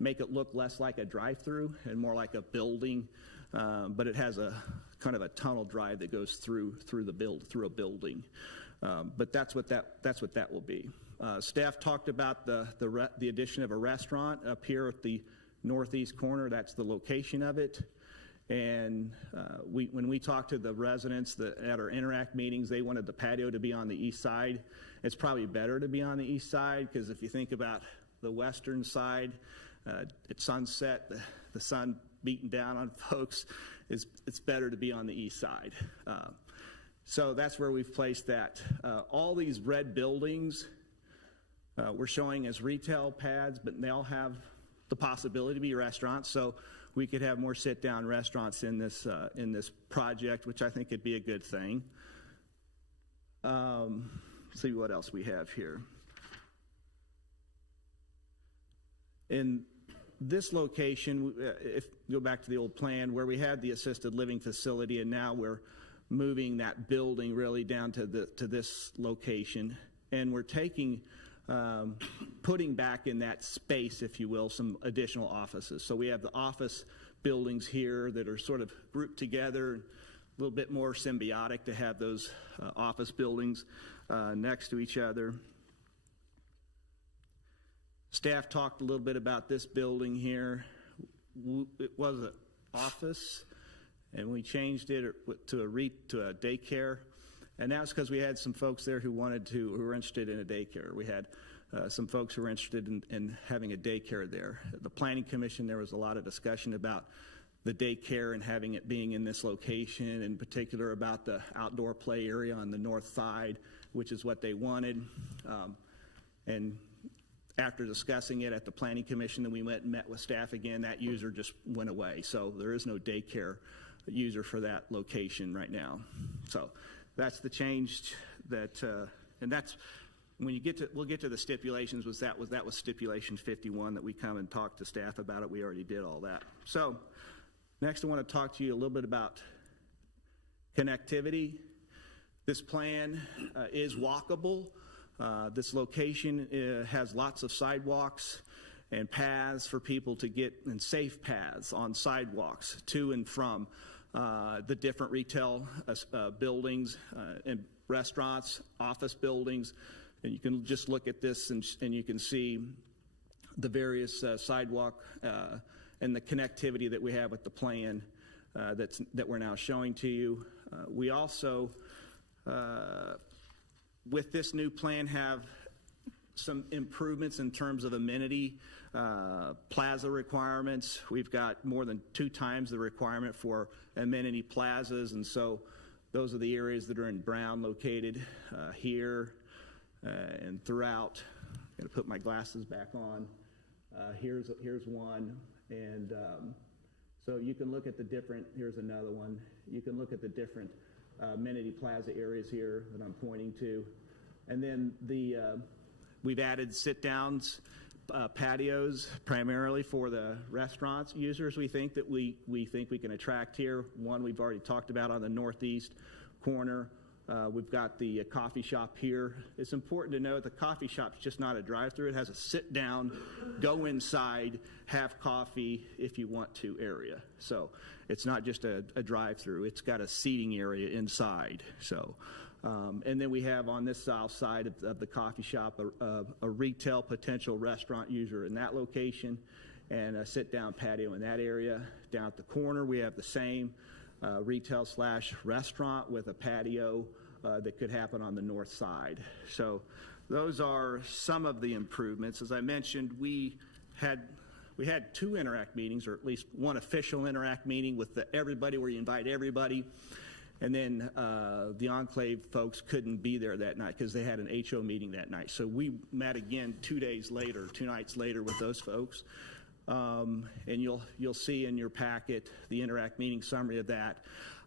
make it look less like a drive-through and more like a building, but it has a kind of a tunnel drive that goes through a building. But that's what that will be. Staff talked about the addition of a restaurant up here at the northeast corner. That's the location of it. And when we talked to the residents at our Interact meetings, they wanted the patio to be on the east side. It's probably better to be on the east side, because if you think about the western side, at sunset, the sun beating down on folks, it's better to be on the east side. So that's where we've placed that. All these red buildings we're showing as retail pads, but they all have the possibility to be restaurants. So we could have more sit-down restaurants in this project, which I think would be a good thing. See what else we have here. In this location, if you go back to the old plan where we had the assisted living facility, and now we're moving that building really down to this location, and we're putting back in that space, if you will, some additional offices. So we have the office buildings here that are sort of grouped together, a little bit more symbiotic to have those office buildings next to each other. Staff talked a little bit about this building here. It was an office, and we changed it to a daycare, and that's because we had some folks there who were interested in a daycare. We had some folks who were interested in having a daycare there. At the Planning Commission, there was a lot of discussion about the daycare and having it being in this location, in particular about the outdoor play area on the north side, which is what they wanted. And after discussing it at the Planning Commission, then we went and met with staff again. That user just went away, so there is no daycare user for that location right now. So that's the change and that's when we'll get to the stipulations. That was stipulation 51 that we come and talk to staff about it. We already did all that. So next, I want to talk to you a little bit about connectivity. This plan is walkable. This location has lots of sidewalks and paths for people to get, and safe paths on sidewalks to and from the different retail buildings and restaurants, office buildings. And you can just look at this and you can see the various sidewalk and the connectivity that we have with the plan that we're now showing to you. We also, with this new plan, have some improvements in terms of amenity plaza requirements. We've got more than 2 times the requirement for amenity plazas, and so those are the areas that are in brown located here and throughout. I'm going to put my glasses back on. Here's one, and so you can look at the different, here's another one. You can look at the different amenity plaza areas here that I'm pointing to. And then we've added sit-downs, patios, primarily for the restaurants users we think we can attract here. One we've already talked about on the northeast corner. We've got the coffee shop here. It's important to note the coffee shop's just not a drive-through. It has a sit-down, go inside, have coffee if you want to area. So it's not just a drive-through. It's got a seating area inside. So, and then we have on this south side of the coffee shop a retail potential restaurant user in that location and a sit-down patio in that area. Down at the corner, we have the same retail/restaurant with a patio that could happen on the north side. So those are some of the improvements. As I mentioned, we had 2 Interact meetings, or at least one official Interact meeting with everybody where you invite everybody. And then the Enclave folks couldn't be there that night because they had an HO meeting that night. So we met again 2 nights later with those folks. And you'll see in your packet the Interact meeting summary of that.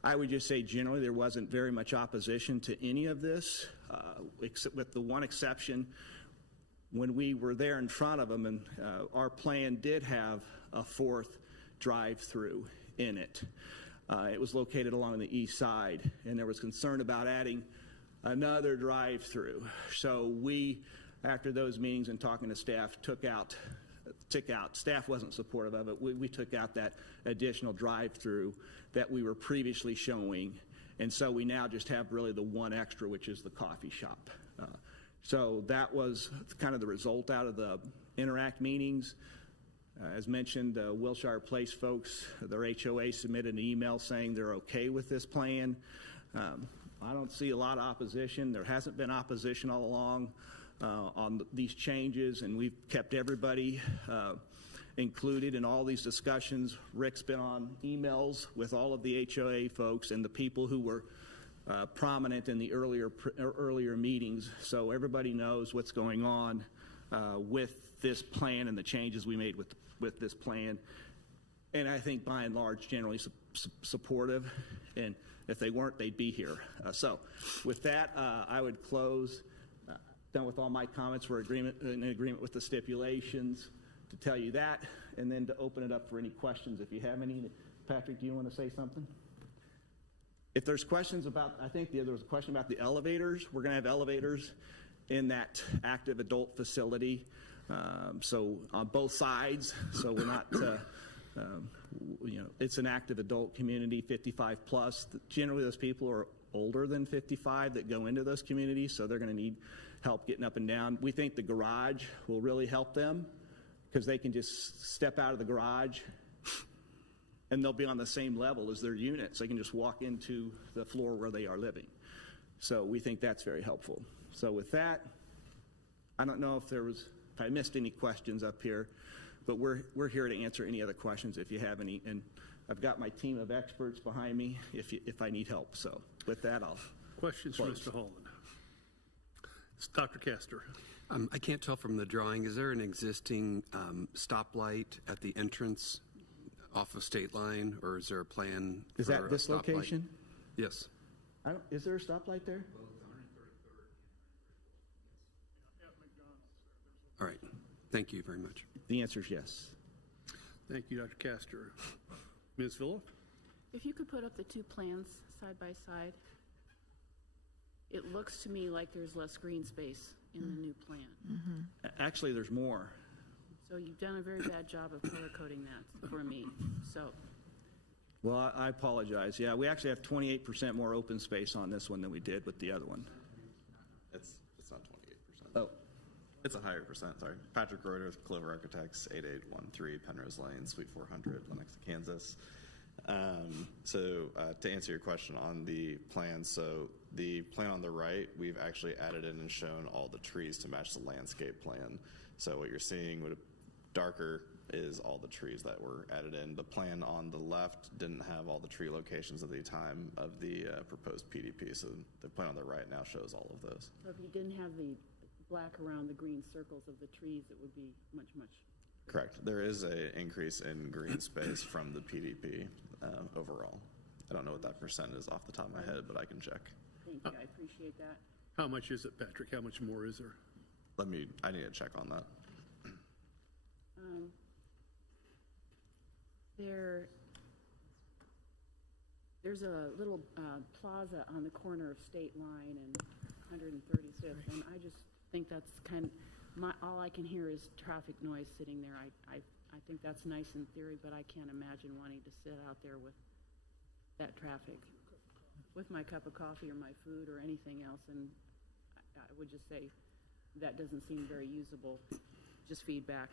I would just say generally there wasn't very much opposition to any of this, except with the one exception. When we were there in front of them, and our plan did have a 4th drive-through in it. It was located along the east side, and there was concern about adding another drive-through. So we, after those meetings and talking to staff, took out, staff wasn't supportive of it, we took out that additional drive-through that we were previously showing, and so we now just have really the one extra, which is the coffee shop. So that was kind of the result out of the Interact meetings. As mentioned, the Wilshire Place folks, their HOA submitted an email saying they're okay with this plan. I don't see a lot of opposition. There hasn't been opposition all along on these changes, and we've kept everybody included in all these discussions. Rick's been on emails with all of the HOA folks and the people who were prominent in the earlier meetings, so everybody knows what's going on with this plan and the changes we made with this plan. And I think by and large generally supportive, and if they weren't, they'd be here. So with that, I would close. Done with all my comments. We're in agreement with the stipulations to tell you that, and then to open it up for any questions if you have any. Patrick, do you want to say something? If there's questions about, I think there was a question about the elevators. We're going to have elevators in that active adult facility, so on both sides. So we're not, it's an active adult community, 55 plus. Generally, those people are older than 55 that go into those communities, so they're going to need help getting up and down. We think the garage will really help them because they can just step out of the garage and they'll be on the same level as their units. They can just walk into the floor where they are living. So we think that's very helpful. So with that, I don't know if I missed any questions up here, but we're here to answer any other questions if you have any. And I've got my team of experts behind me if I need help. So with that, I'll Questions for Mr. Holland? Dr. Castor. I can't tell from the drawing. Is there an existing stoplight at the entrance off of State Line, or is there a plan? Is that this location? Yes. Is there a stoplight there? All right. Thank you very much. The answer is yes. Thank you, Dr. Castor. Ms. Villa? If you could put up the 2 plans side by side, it looks to me like there's less green space in the new plan. Actually, there's more. So you've done a very bad job of color coding that for me. So Well, I apologize. Yeah, we actually have 28% more open space on this one than we did with the other one. It's not 28%. Oh, It's a higher percent, sorry. Patrick Reuter with Clover Architects, 8813 Penrose Lane, Suite 400, Lenox, Kansas. To answer your question on the plan, so the plan on the right, we've actually added in and shown all the trees to match the landscape plan. So what you're seeing with darker is all the trees that were added in. The plan on the left didn't have all the tree locations at the time of the proposed PDP, so the plan on the right now shows all of those. So if you didn't have the black around the green circles of the trees, it would be much, much. Correct. There is an increase in green space from the PDP overall. I don't know what that percent is off the top of my head, but I can check. Thank you, I appreciate that. How much is it, Patrick? How much more is there? I need to check on that. There's a little plaza on the corner of State Line and 135th, and I just think that's all I can hear is traffic noise sitting there. I think that's nice in theory, but I can't imagine wanting to sit out there with that traffic with my cup of coffee or my food or anything else, and I would just say that doesn't seem very usable. Just feedback.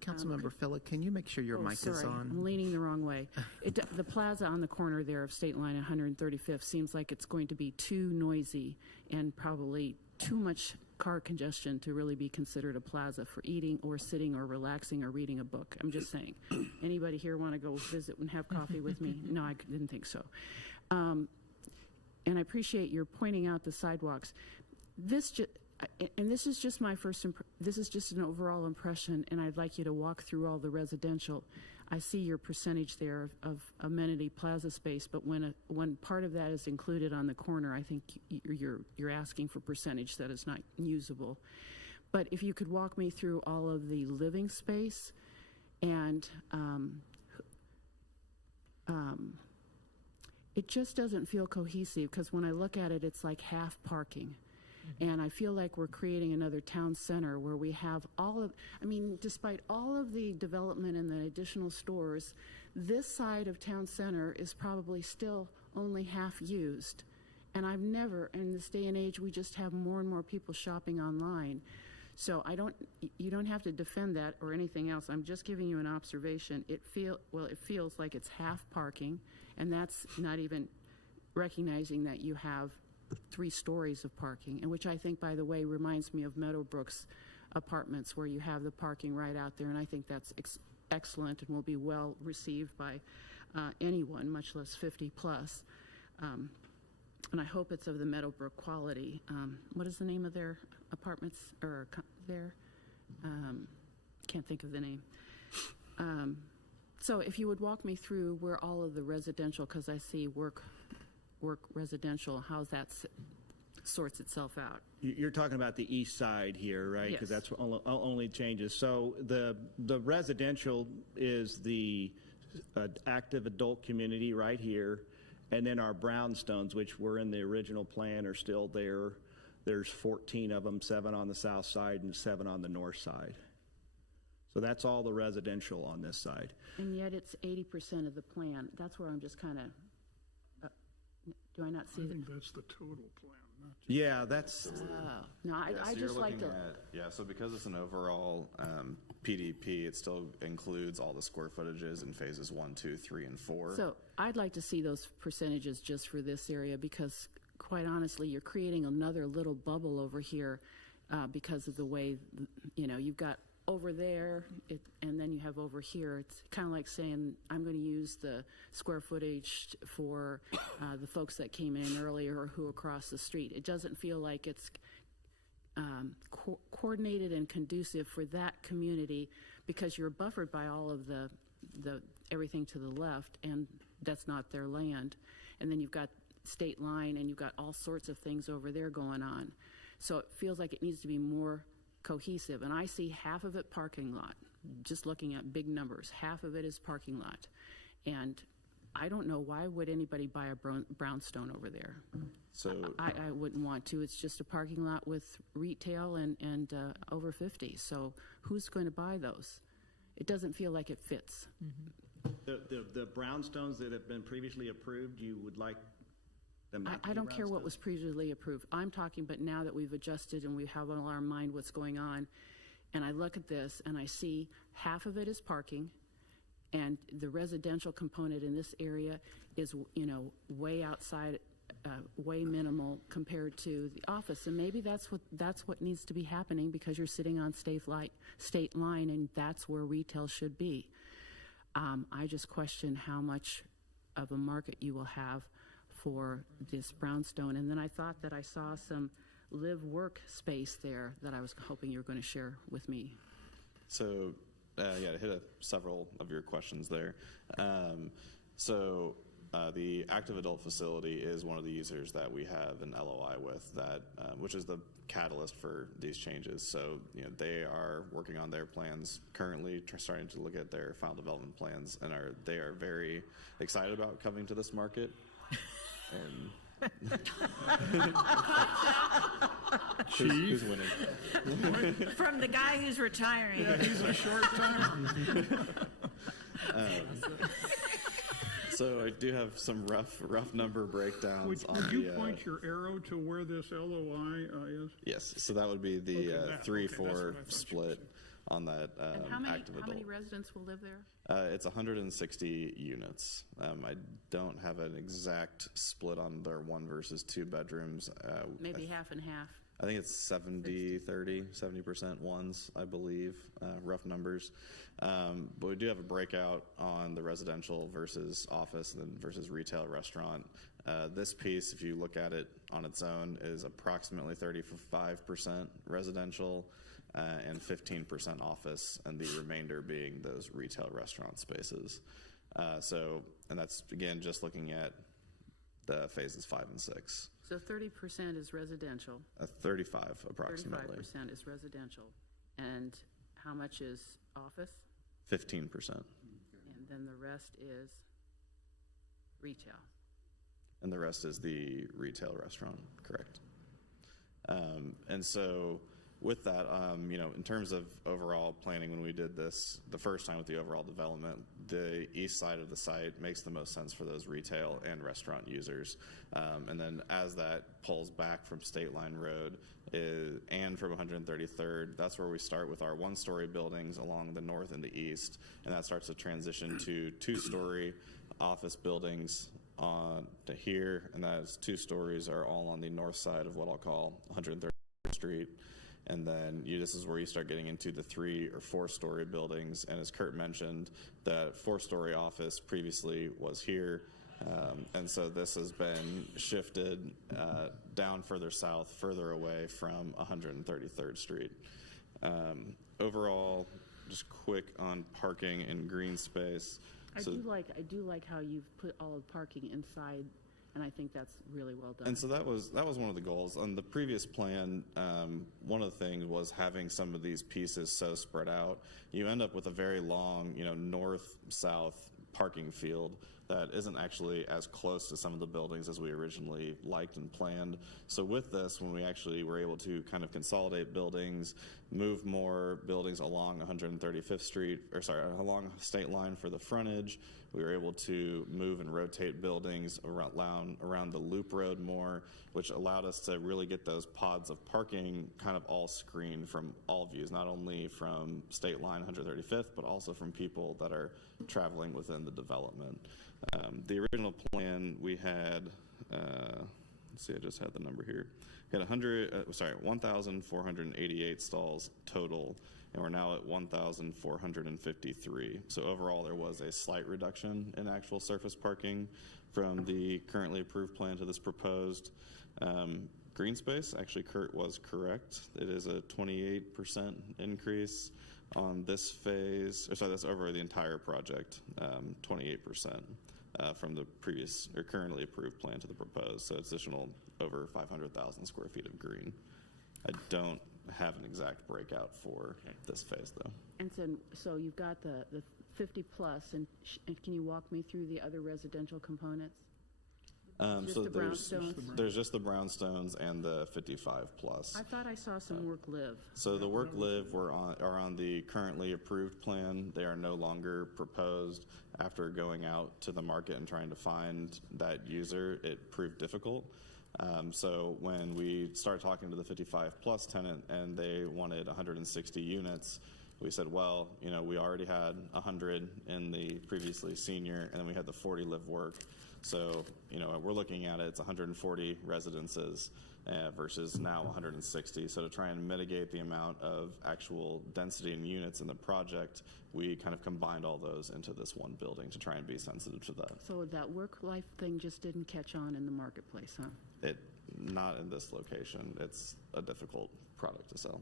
Councilmember Phillip, can you make sure your mic is on? I'm leaning the wrong way. The plaza on the corner there of State Line 135th seems like it's going to be too noisy and probably too much car congestion to really be considered a plaza for eating or sitting or relaxing or reading a book. I'm just saying. Anybody here want to go visit and have coffee with me? No, I didn't think so. And I appreciate your pointing out the sidewalks. This is just my this is just an overall impression, and I'd like you to walk through all the residential. I see your percentage there of amenity plaza space, but when part of that is included on the corner, I think you're asking for percentage that is not usable. But if you could walk me through all of the living space, and it just doesn't feel cohesive, because when I look at it, it's like half parking. And I feel like we're creating another town center where we have despite all of the development and the additional stores, this side of town center is probably still only half used. And in this day and age, we just have more and more people shopping online. So you don't have to defend that or anything else. I'm just giving you an observation. It feels like it's half parking, and that's not even recognizing that you have 3 stories of parking, and which I think, by the way, reminds me of Meadowbrook's apartments, where you have the parking right out there, and I think that's excellent and will be well received by anyone, much less 50 plus. And I hope it's of the Meadowbrook quality. What is the name of their apartments there? Can't think of the name. So if you would walk me through where all of the residential, because I see work residential, how that sorts itself out. You're talking about the east side here, right? Because Yes. that's what only changes. So the residential is the active adult community right here, and then our brownstones, which were in the original plan, are still there. There's 14 of them, 7 on the south side and 7 on the north side. So that's all the residential on this side. And yet it's 80% of the plan. That's where I'm just kind of, do I not see I that? think that's the total plan, not just... Yeah, that's... No, I just like to... So because it's an overall PDP, it still includes all the square footages in phases 1, 2, 3, and 4. So I'd like to see those percentages just for this area, because quite honestly, you're creating another little bubble over here because of the way, you've got over there, and then you have over here. It's kind of like saying, I'm going to use the square footage for the folks that came in earlier or who across the street. It doesn't feel like it's coordinated and conducive for that community, because you're buffered by all of the everything to the left, and that's not their land. And then you've got state line, and you've got all sorts of things over there going on. So it feels like it needs to be more cohesive, and I see half of it parking lot. Just looking at big numbers, half of it is parking lot, and I don't know why would anybody buy a brownstone over there. So I wouldn't want to. It's just a parking lot with retail and over 50. So who's going to buy those? It doesn't feel like it fits. The brownstones that have been previously approved, you would like them not to I be don't care what brownstones? was previously approved. I'm talking, but now that we've adjusted and we have on our mind what's going on, and I look at this and I see half of it is parking, and the residential component in this area is, way outside, way minimal compared to the office. And maybe that's what needs to be happening, because you're sitting on state line, and that's where retail should be. I just question how much of a market you will have for this brownstone. And then I thought that I saw some live-work space there that I was hoping you were going to share with me. So, to hit several of your questions there. The active adult facility is one of the users that we have an LOI with, that which is the catalyst for these changes. So, they are working on their plans currently, starting to look at their final development plans, and they are very excited about coming to this market. And who's winning? From the guy who's retiring. Yeah, he's a short time. So I do have some rough number breakdowns on Would you point your arrow to where this LOI is? Yes, so that would be the 3-4 split on that And how many active adult. residents will live there? It's 160 units. I don't have an exact split on their 1 versus 2 bedrooms. Maybe half and half. I think it's 70-30, 70% ones, I believe, rough numbers. But we do have a breakout on the residential versus office and then versus retail restaurant. This piece, if you look at it on its own, is approximately 35% residential and 15% office, and the remainder being those retail restaurant spaces. And that's, again, just looking at the phases 5 and 6. So 30% is residential. 35 approximately. 35% is residential. And how much is office? 15%. And then the rest is retail. And the rest is the retail restaurant, correct. And so with that, in terms of overall planning, when we did this the first time with the overall development, the east side of the site makes the most sense for those retail and restaurant users. And then as that pulls back from State Line Road and from 133rd, that's where we start with our 1-story buildings along the north and the east. And that starts to transition to 2-story office buildings to here. And those 2 stories are all on the north side of what I'll call 133rd Street. And then this is where you start getting into the 3 or 4-story buildings. And as Kurt mentioned, that 4-story office previously was here. And so this has been shifted down further south, further away from 133rd Street. Overall, just quick on parking and green space. I do like how you've put all of parking inside, and I think that's really well done. And so that was one of the goals. On the previous plan, one of the things was having some of these pieces so spread out. You end up with a very long, north-south parking field that isn't actually as close to some of the buildings as we originally liked and planned. So with this, when we actually were able to kind of consolidate buildings, move more buildings along 135th Street, along State Line for the frontage, we were able to move and rotate buildings around the loop road more, which allowed us to really get those pods of parking kind of all screened from all views, not only from State Line 135th, but also from people that are traveling within the development. The original plan we had, let's see, I just had the number here. We had 1,488 stalls total, and we're now at 1,453. So overall, there was a slight reduction in actual surface parking from the currently approved plan to this proposed. Green space, actually, Kurt was correct. It is a 28% increase on this phase, that's over the entire project, 28%. From the previous or currently approved plan to the proposed. So it's additional over 500,000 square feet of green. I don't have an exact breakout for this phase, though. And so you've got the 50 plus, and can you walk me through the other residential components? Just So the brownstones? there's just the brownstones and the 55 plus. I thought I saw some work live. So the work live are on the currently approved plan. They are no longer proposed. After going out to the market and trying to find that user, it proved difficult. So when we started talking to the 55 plus tenant and they wanted 160 units, we said, well, we already had 100 in the previously senior, and then we had the 40 live work. So, we're looking at it, it's 140 residences versus now 160. So to try and mitigate the amount of actual density and units in the project, we kind of combined all those into this one building to try and be sensitive to that. So that work-life thing just didn't catch on in the marketplace, huh? Not in this location. It's a difficult product to sell.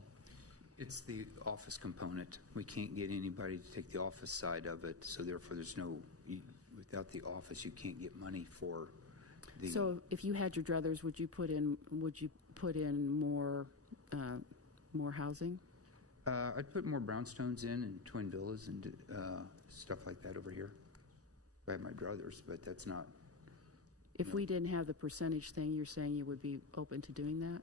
It's the office component. We can't get anybody to take the office side of it, so therefore there's without the office, you can't get money for the. So if you had your druthers, would you put in more housing? I'd put more brownstones in and twin villas and stuff like that over here. I have my druthers, but that's not. If we didn't have the percentage thing, you're saying you would be open to doing that?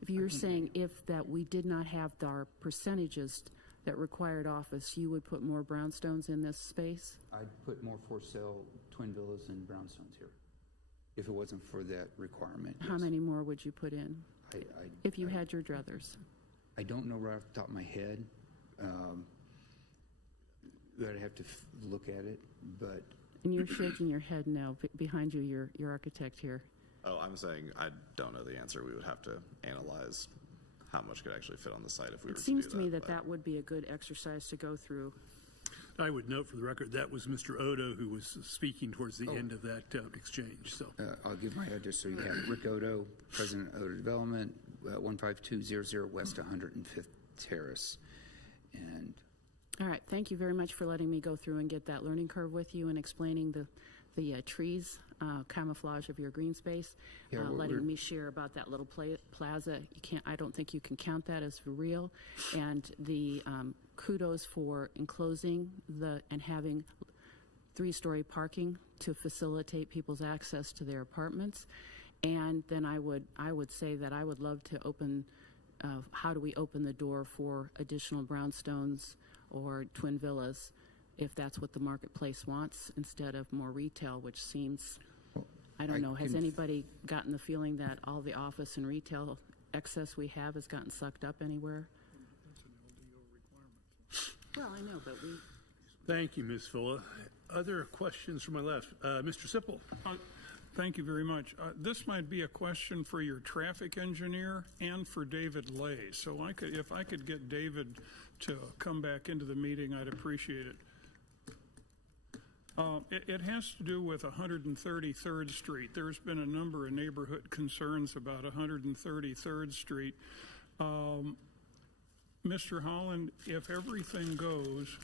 If you're saying if that we did not have our percentages that required office, you would put more brownstones in this space? I'd put more for sale twin villas and brownstones here, if it wasn't for that requirement. How many more would you put in if you had your druthers? I don't know right off the top of my head. I'd have to look at it, but. And you're shaking your head now. Behind you, your architect here. Oh, I'm saying I don't know the answer. We would have to analyze how much could actually fit on the site if we were to do that. It seems to me that would be a good exercise to go through. I would note for the record that was Mr. Odo who was speaking towards the end of that exchange. So I'll give my address. So you have Rick Odo, President Odo Development, 15200 West 105th Terrace. And all right, thank you very much for letting me go through and get that learning curve with you and explaining the trees, camouflage of your green space, letting me share about that little plaza. I don't think you can count that as real. And the kudos for enclosing and having 3-story parking to facilitate people's access to their apartments. And then I would say that I would love to open. How do we open the door for additional brownstones or twin villas, if that's what the marketplace wants, instead of more retail, which seems, I don't know, has anybody gotten the feeling that all the office and retail excess we have has gotten sucked up anywhere? Well, I know, but we. Thank you, Ms. Fulla. Other questions from my left? Mr. Sipple. Thank you very much. This might be a question for your traffic engineer and for David Lay. So if I could get David to come back into the meeting, I'd appreciate it. It has to do with 133rd Street. There's been a number of neighborhood concerns about 133rd Street. Mr. Holland, if everything goes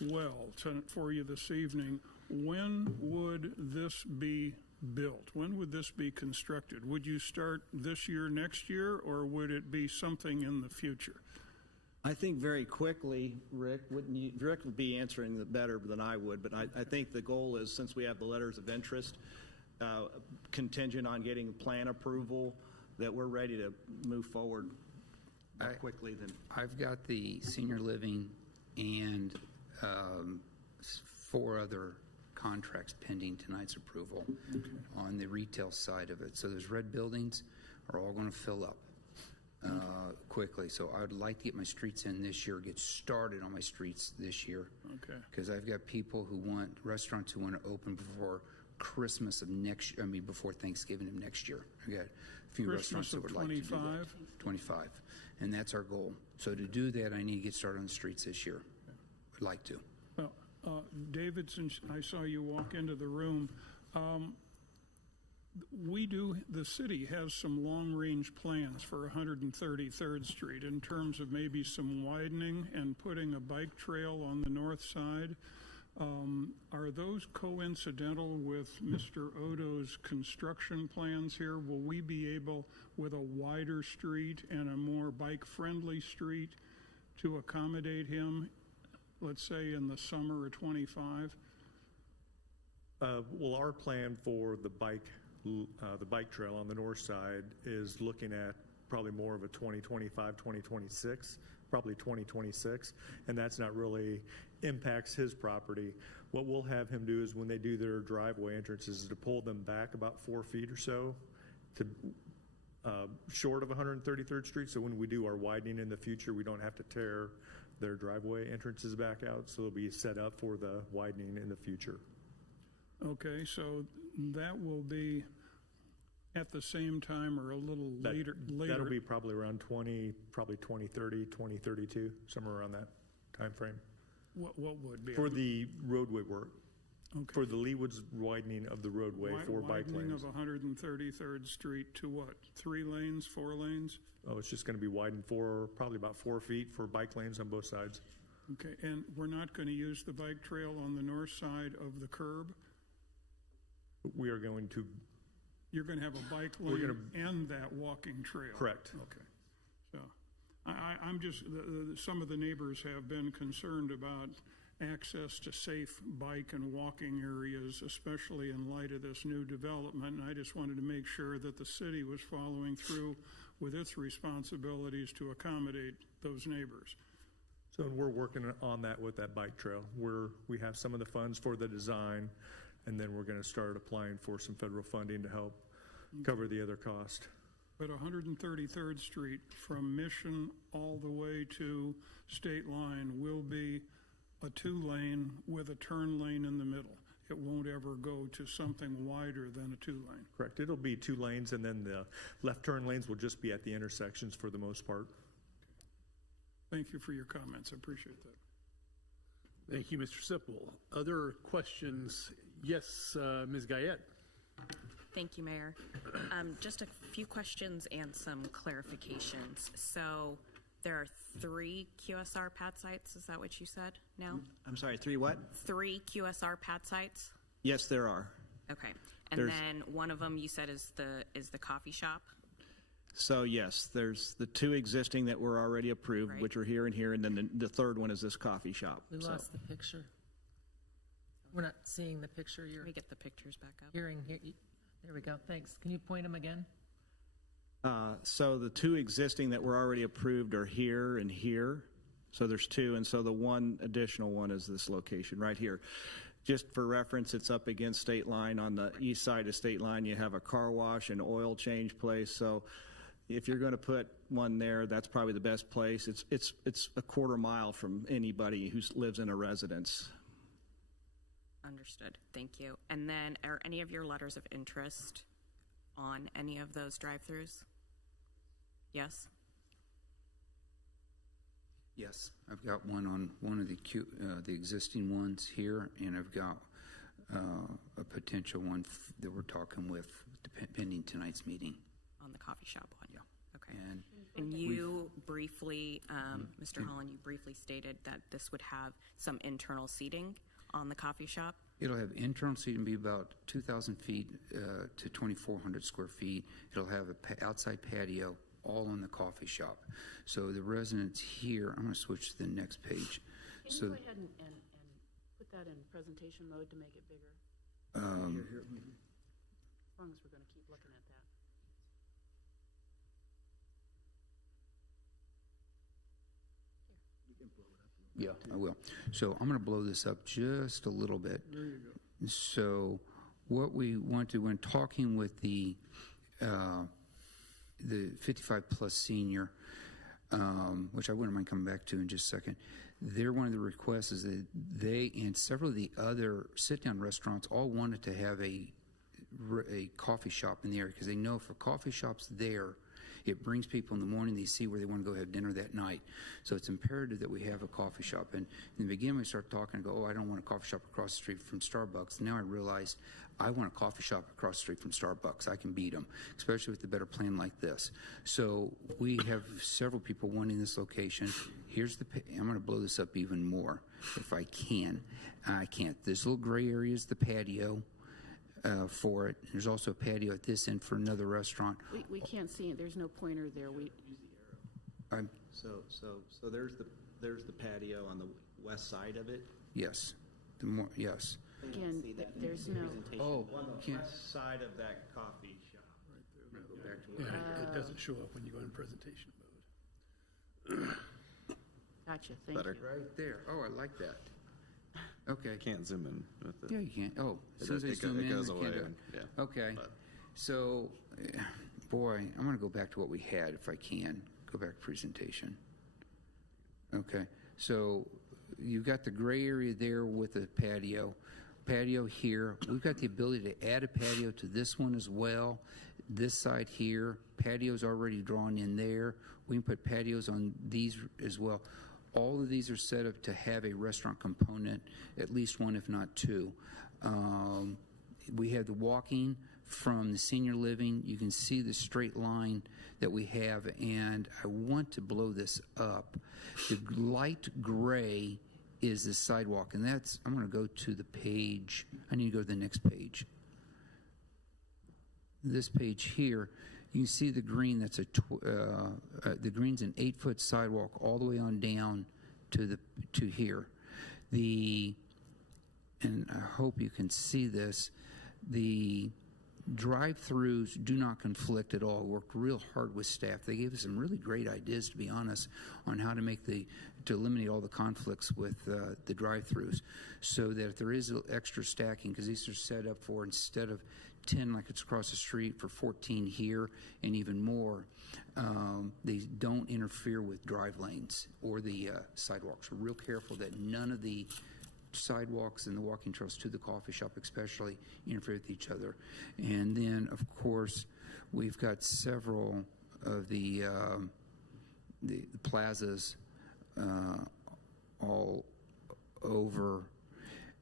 well for you this evening, when would this be built? When would this be constructed? Would you start this year, next year, or would it be something in the future? I think very quickly, Rick would be answering it better than I would, but I think the goal is, since we have the letters of interest, contingent on getting plan approval, that we're ready to move forward more quickly than. I've got the senior living and 4 other contracts pending tonight's approval on the retail side of it. So those red buildings are all going to fill up quickly. So I would like to get my streets in this year, get started on my streets this year. Okay. Because I've got people restaurants who want to open before Christmas of before Thanksgiving of next year. I got a few restaurants that would like to do that. 25. And that's our goal. So to do that, I need to get started on the streets this year. I'd like to. Well, David, since I saw you walk into the room, the city has some long-range plans for 133rd Street in terms of maybe some widening and putting a bike trail on the north side. Are those coincidental with Mr. Odo's construction plans here? Will we be able, with a wider street and a more bike-friendly street, to accommodate him, let's say in the summer of 25? Well, our plan for the bike trail on the north side is looking at probably more of a 2025, 2026, probably 2026, and that's not really impacts his property. What we'll have him do is when they do their driveway entrances is to pull them back about 4 feet or so to short of 133rd Street. So when we do our widening in the future, we don't have to tear their driveway entrances back out. So they'll be set up for the widening in the future. Okay, so that will be at the same time or a little later? That'll be probably around 2030, 2032, somewhere around that time frame. What would be? For the roadway work. Okay. For the Leawood's widening of the roadway for bike Widening lanes. of 133rd Street to what? 3 lanes, 4 lanes? Oh, it's just going to be widened probably about 4 feet for bike lanes on both sides. Okay, and we're not going to use the bike trail on the north side of the curb? We are going to. You're going to have a bike lane and that walking trail? Correct. Okay. So I'm just, some of the neighbors have been concerned about access to safe bike and walking areas, especially in light of this new development. And I just wanted to make sure that the city was following through with its responsibilities to accommodate those neighbors. So we're working on that with that bike trail. We have some of the funds for the design, and then we're going to start applying for some federal funding to help cover the other cost. But 133rd Street from Mission all the way to State Line will be a 2-lane with a turn lane in the middle. It won't ever go to something wider than a 2-lane. Correct. It'll be 2 lanes, and then the left turn lanes will just be at the intersections for the most part. Thank you for your comments. I appreciate that. Thank you, Mr. Sipple. Other questions? Yes, Ms. Guyette. Thank you, Mayor. Just a few questions and some clarifications. So there are 3 QSR pad sites. Is that what you said now? I'm sorry, 3 what? 3 QSR pad sites? Yes, there are. Okay. And then one of them you said is the coffee shop? So yes, there's the 2 existing that were already approved, Right. which are here and here, and then the third one is this coffee shop. We lost the picture. We're not seeing the picture. You're Let me get the pictures back up. hearing here. There we go. Thanks. Can you point them again? So the 2 existing that were already approved are here and here. So there's 2, and so the one additional one is this location right here. Just for reference, it's up against State Line. On the east side of State Line, you have a car wash and oil change place. So if you're going to put one there, that's probably the best place. It's a quarter mile from anybody who lives in a residence. Understood. Thank you. And then are any of your letters of interest on any of those drive-throughs? Yes? Yes, I've got one on one of the existing ones here, and I've got a potential one that we're talking with pending tonight's meeting. On the coffee shop one? Yeah. Okay. And you briefly, Mr. Holland, you briefly stated that this would have some internal seating on the coffee shop? It'll have internal seating, be about 2,000 feet to 2,400 square feet. It'll have an outside patio, all in the coffee shop. So the residents here, I'm going to switch to the next page. Can you go ahead and put that in presentation mode to make it bigger? As long as we're going to keep looking at that. Yeah, I will. So I'm going to blow this up just a little bit. There you go. So what we want to, when talking with the 55 plus senior, which I wouldn't mind coming back to in just a second, one of the requests is that they and several of the other sit-down restaurants all wanted to have a coffee shop in the area because they know if a coffee shop's there, it brings people in the morning, they see where they want to go have dinner that night. So it's imperative that we have a coffee shop. And in the beginning, we start talking and go, oh, I don't want a coffee shop across the street from Starbucks. Now I realized I want a coffee shop across the street from Starbucks. I can beat them, especially with a better plan like this. So we have several people wanting this location. I'm going to blow this up even more if I can. I can't. This little gray area is the patio. For it. There's also a patio at this end for another restaurant. We can't see it. There's no pointer there. So there's the patio on the west side of it. Yes. Yes. Again, there's no, Oh, On the can't, west side of that coffee shop. Yeah, it doesn't show up when you go in presentation mode. gotcha, thank Better. you. right there. Oh, I like that. Okay. Can't zoom in with it. Yeah, you can't. Oh, as soon as I It zoom go- it in, goes we can't away, do it. yeah. Okay. But- So, boy, I'm going to go back to what we had if I can. Go back to presentation. Okay. So you've got the gray area there with the patio. Patio here. We've got the ability to add a patio to this one as well. This side here, patio's already drawn in there. We can put patios on these as well. All of these are set up to have a restaurant component, at least one, if not two. We have the walking from the senior living. You can see the straight line that we have, and I want to blow this up. The light gray is the sidewalk, and that's, I'm going to go to the page. I need to go to the next page. This page here, you can see the green. That's the green's an 8-foot sidewalk all the way on down to here. And I hope you can see this. The drive-throughs do not conflict at all. Worked real hard with staff. They gave us some really great ideas, to be honest, on how to make to eliminate all the conflicts with the drive-throughs, so that if there is extra stacking, because these are set up for, instead of 10 like it's across the street, for 14 here and even more, they don't interfere with drive lanes or the sidewalks. We're real careful that none of the sidewalks and the walking trails to the coffee shop especially interfere with each other. And then, of course, we've got several of the plazas all over.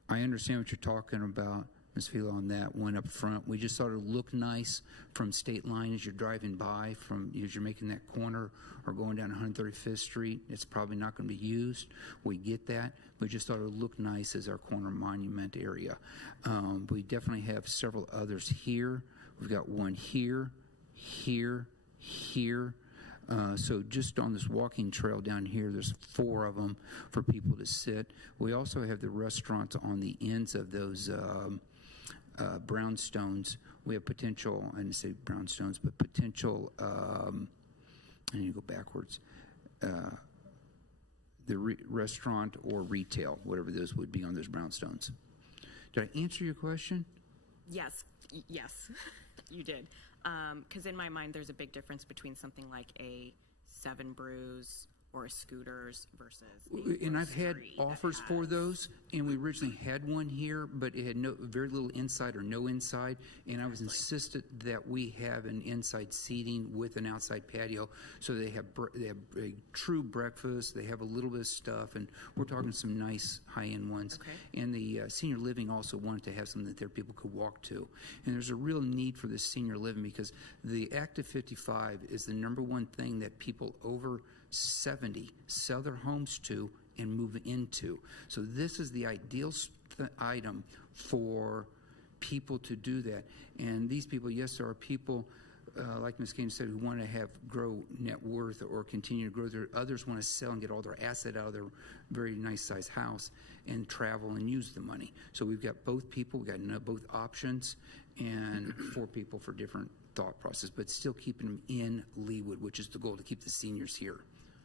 I understand what you're talking about, Ms. Fila, on that one up front. We just thought it would look nice from State Line as you're driving by, as you're making that corner or going down 135th Street. It's probably not going to be used. We get that. We just thought it would look nice as our corner monument area. We definitely have several others here. We've got one here, here, here. So just on this walking trail down here, there's 4 of them for people to sit. We also have the restaurants on the ends of those brownstones. We have potential, I didn't say brownstones, but potential, I need to go backwards, the restaurant or retail, whatever those would be on those brownstones. Did I answer your question? Yes, you did. Because in my mind, there's a big difference between something like a 7 Brews or a Scooters versus And I've had offers for those, and we originally had one here, but it had very little inside or no inside, and I was insistent that we have an inside seating with an outside patio, so they have a true breakfast, they have a little bit of stuff, and we're talking some nice high-end ones. Okay. And the senior living also wanted to have something that their people could walk to. And there's a real need for this senior living because the Active 55 is the #1 thing that people over 70 sell their homes to and move into. So this is the ideal item for people to do that. And these people, yes, there are people, like Ms. Kane said, who want to grow net worth or continue to grow. Others want to sell and get all their asset out of their very nice sized house and travel and use the money. So we've got both people, we've got both options, and 4 people for different thought process, but still keeping them in Leawood, which is the goal, to keep the seniors here.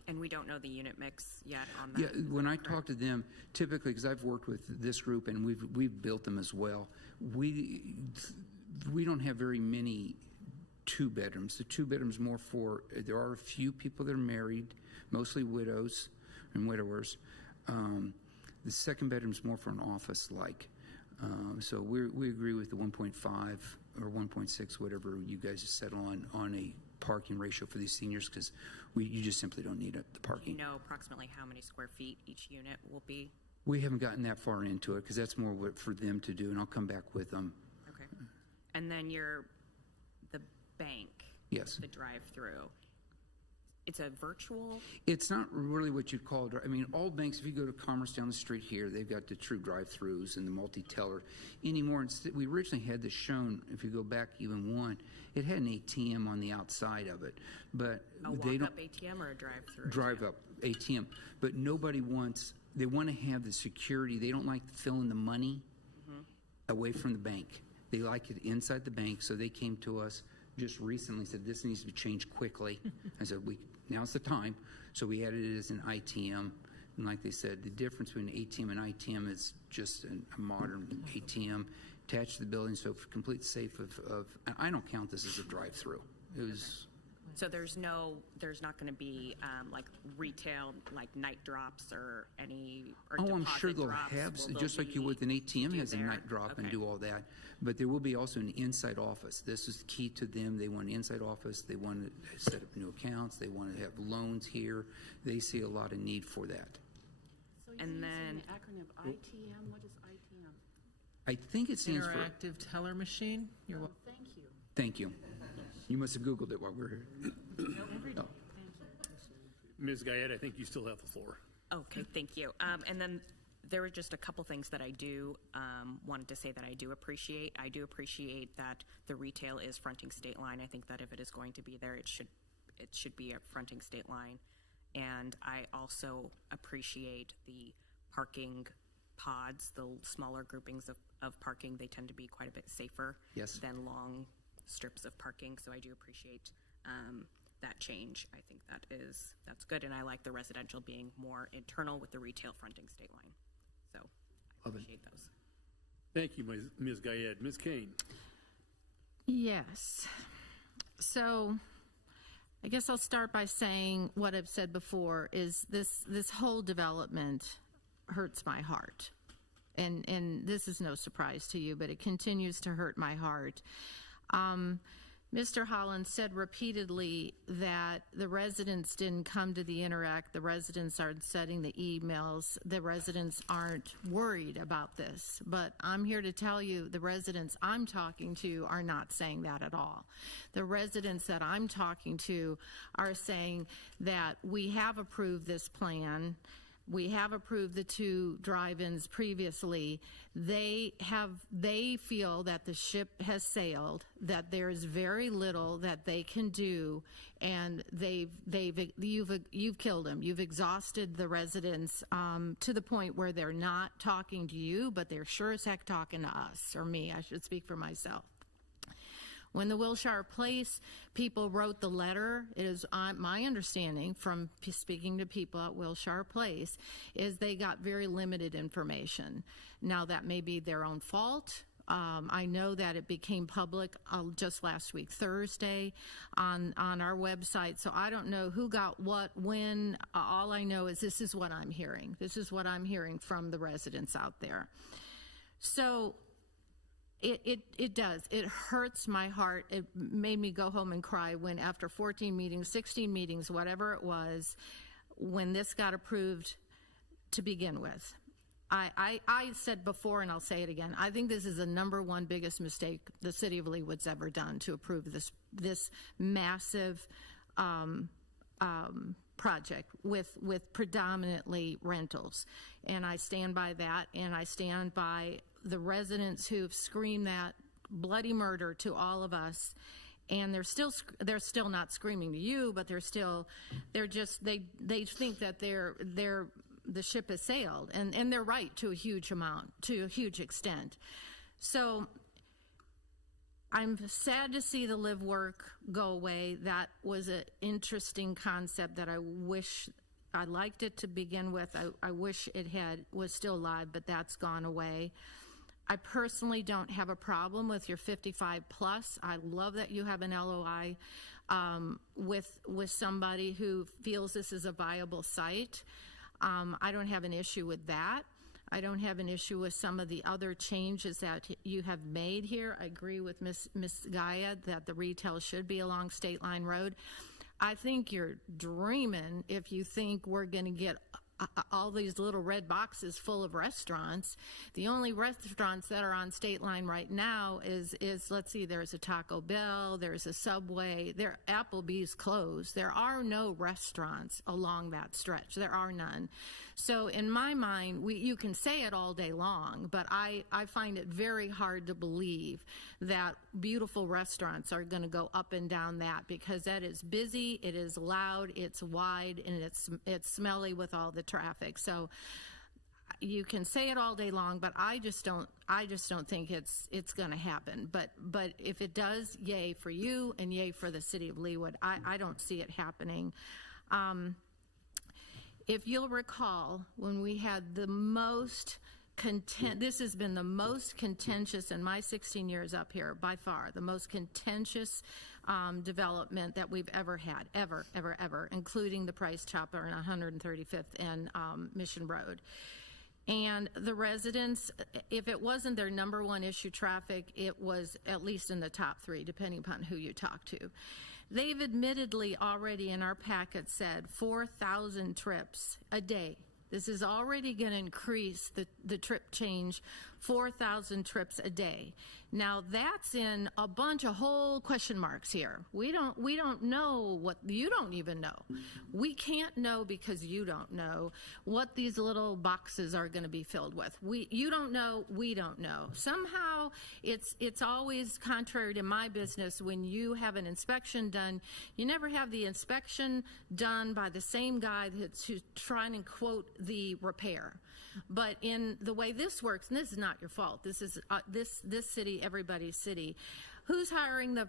And we don't know the unit mix yet on that. Yeah, when I talk to them, typically, because I've worked with this group and we've built them as well, we don't have very many 2-bedrooms. The 2-bedrooms more for, there are a few people that are married, mostly widows and widowers. The 2nd bedroom's more for an office-like. So we agree with the 1.5 or 1.6, whatever you guys settle on a parking ratio for these seniors, because you just simply don't need the parking. Do you know approximately how many square feet each unit will be? We haven't gotten that far into it because that's more for them to do, and I'll come back with them. Okay. And then the bank. Yes. The drive-through. It's a virtual? It's not really what you'd call it. I mean, all banks, if you go to Commerce down the street here, they've got the true drive-throughs and the multi-teller anymore. We originally had this shown, if you go back even one, it had an ATM on the outside of it. But A walk-up ATM or a drive-through? Drive-up ATM. But nobody they want to have the security. They don't like filling the money. away from the bank. They like it inside the bank, so they came to us just recently, said this needs to be changed quickly. I said, now's the time. So we added it as an ITM. And like they said, the difference between ATM and ITM is just a modern ATM attached to the building, so for complete safe of I don't count this as a drive-through. It was. So there's not going to be like retail, like night drops or any. Or I'm sure they'll drops. have, just like you would an ATM has a night drop and do all that. But there will be also an inside office. This is key to them. They want an inside office. They want to set up new accounts. They want to have loans here. They see a lot of need for that. So you're using the acronym ITM. What is ITM? I think it stands for Interactive Teller Machine. You're welcome. Thank you. Thank you. You must have Googled it while we were here. Every day. Oh. Thank you. Ms. Guyette, I think you still have the floor. Okay, thank you. And then there were just a couple things that I do wanted to say that I do appreciate. I do appreciate that the retail is fronting state line. I think that if it is going to be there, it should be a fronting state line. And I also appreciate the parking pods, the smaller groupings of parking. They tend to be quite a bit safer than long strips of parking. So I do appreciate that change. I think that's good. And I like the residential being more internal with the retail fronting state line. So I appreciate those. Thank you, Ms. Guyette. Ms. Kane. Yes. So I guess I'll start by saying what I've said before is this whole development hurts my heart. And this is no surprise to you, but it continues to hurt my heart. Mr. Holland said repeatedly that the residents didn't come to the Interact. The residents aren't sending the emails. The residents aren't worried about this. But I'm here to tell you the residents I'm talking to are not saying that at all. The residents that I'm talking to are saying that we have approved this plan. We have approved the 2 drive-ins previously. They feel that the ship has sailed, that there is very little that they can do, and you've killed them. You've exhausted the residents to the point where they're not talking to you, but they're sure as heck talking to us, or me. I should speak for myself. When the Wilshire Place people wrote the letter, it is my understanding from speaking to people at Wilshire Place is they got very limited information. Now that may be their own fault. I know that it became public just last week, Thursday, on our website. So I don't know who got what, when. All I know is this is what I'm hearing. This is what I'm hearing from the residents out there. So It does. It hurts my heart. It made me go home and cry when after 14 meetings, 16 meetings, whatever it was, when this got approved to begin with. I said before, and I'll say it again, I think this is the #1 biggest mistake the city of Leawood's ever done to approve this massive project with predominantly rentals. And I stand by that, and I stand by the residents who've screamed that bloody murder to all of us, and they're still not screaming to you, but they think that the ship has sailed, and they're right to a huge extent. So I'm sad to see the live work go away. That was an interesting concept that I wish I liked it to begin with. I wish it was still alive, but that's gone away. I personally don't have a problem with your 55 plus. I love that you have an LOI with somebody who feels this is a viable site. I don't have an issue with that. I don't have an issue with some of the other changes that you have made here. I agree with Ms. Gaia that the retail should be along State Line Road. I think you're dreaming if you think we're going to get all these little red boxes full of restaurants. The only restaurants that are on State Line right now is let's see, there's a Taco Bell, there's a Subway, Applebee's closed. There are no restaurants along that stretch. There are none. So in my mind, you can say it all day long, but I find it very hard to believe that beautiful restaurants are going to go up and down that, because that is busy, it is loud, it's wide, and it's smelly with all the traffic. So you can say it all day long, but I just don't think it's going to happen. But if it does, yay for you and yay for the city of Leawood. I don't see it happening. If you'll recall, when we had the most this has been the most contentious in my 16 years up here, by far, the most contentious development that we've ever had, ever, including the Price Chopper and 135th and Mission Road. And the residents, if it wasn't their number one issue, traffic, it was at least in the top three, depending upon who you talk to. They've admittedly already in our packet said 4,000 trips a day. This is already going to increase the trip change, 4,000 trips a day. Now that's in a bunch of whole question marks here. We don't know what, you don't even know. We can't know because you don't know what these little boxes are going to be filled with. You don't know, we don't know. Somehow it's always contrary to my business when you have an inspection done. You never have the inspection done by the same guy that's trying to quote the repair. But in the way this works, and this is not your fault, this is this city, everybody's city. Who's hiring the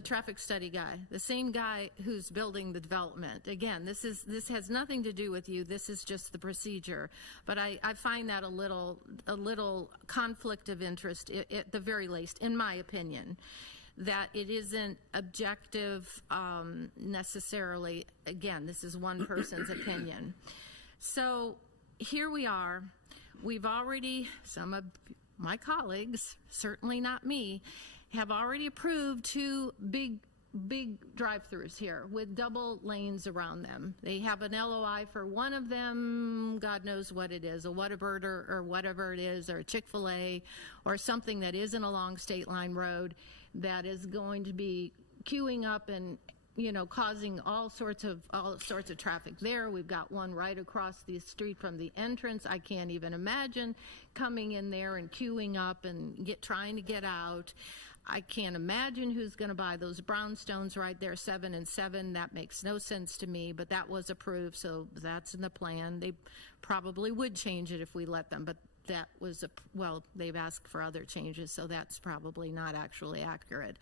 traffic study guy? The same guy who's building the development. Again, this has nothing to do with you. This is just the procedure. But I find that a little conflict of interest at the very least, in my opinion, that it isn't objective necessarily. Again, this is one person's opinion. So here we are. We've already, some of my colleagues, certainly not me, have already approved two big drive-throughs here with double lanes around them. They have an LOI for one of them, God knows what it is, a Whataburger or whatever it is, or a Chick-fil-A or something that isn't along State Line Road that is going to be queuing up and causing all sorts of traffic there. We've got one right across the street from the entrance. I can't even imagine coming in there and queuing up and trying to get out. I can't imagine who's going to buy those brownstones right there, 7 and 7. That makes no sense to me, but that was approved, so that's in the plan. They probably would change it if we let them, but that was, they've asked for other changes, so that's probably not actually accurate.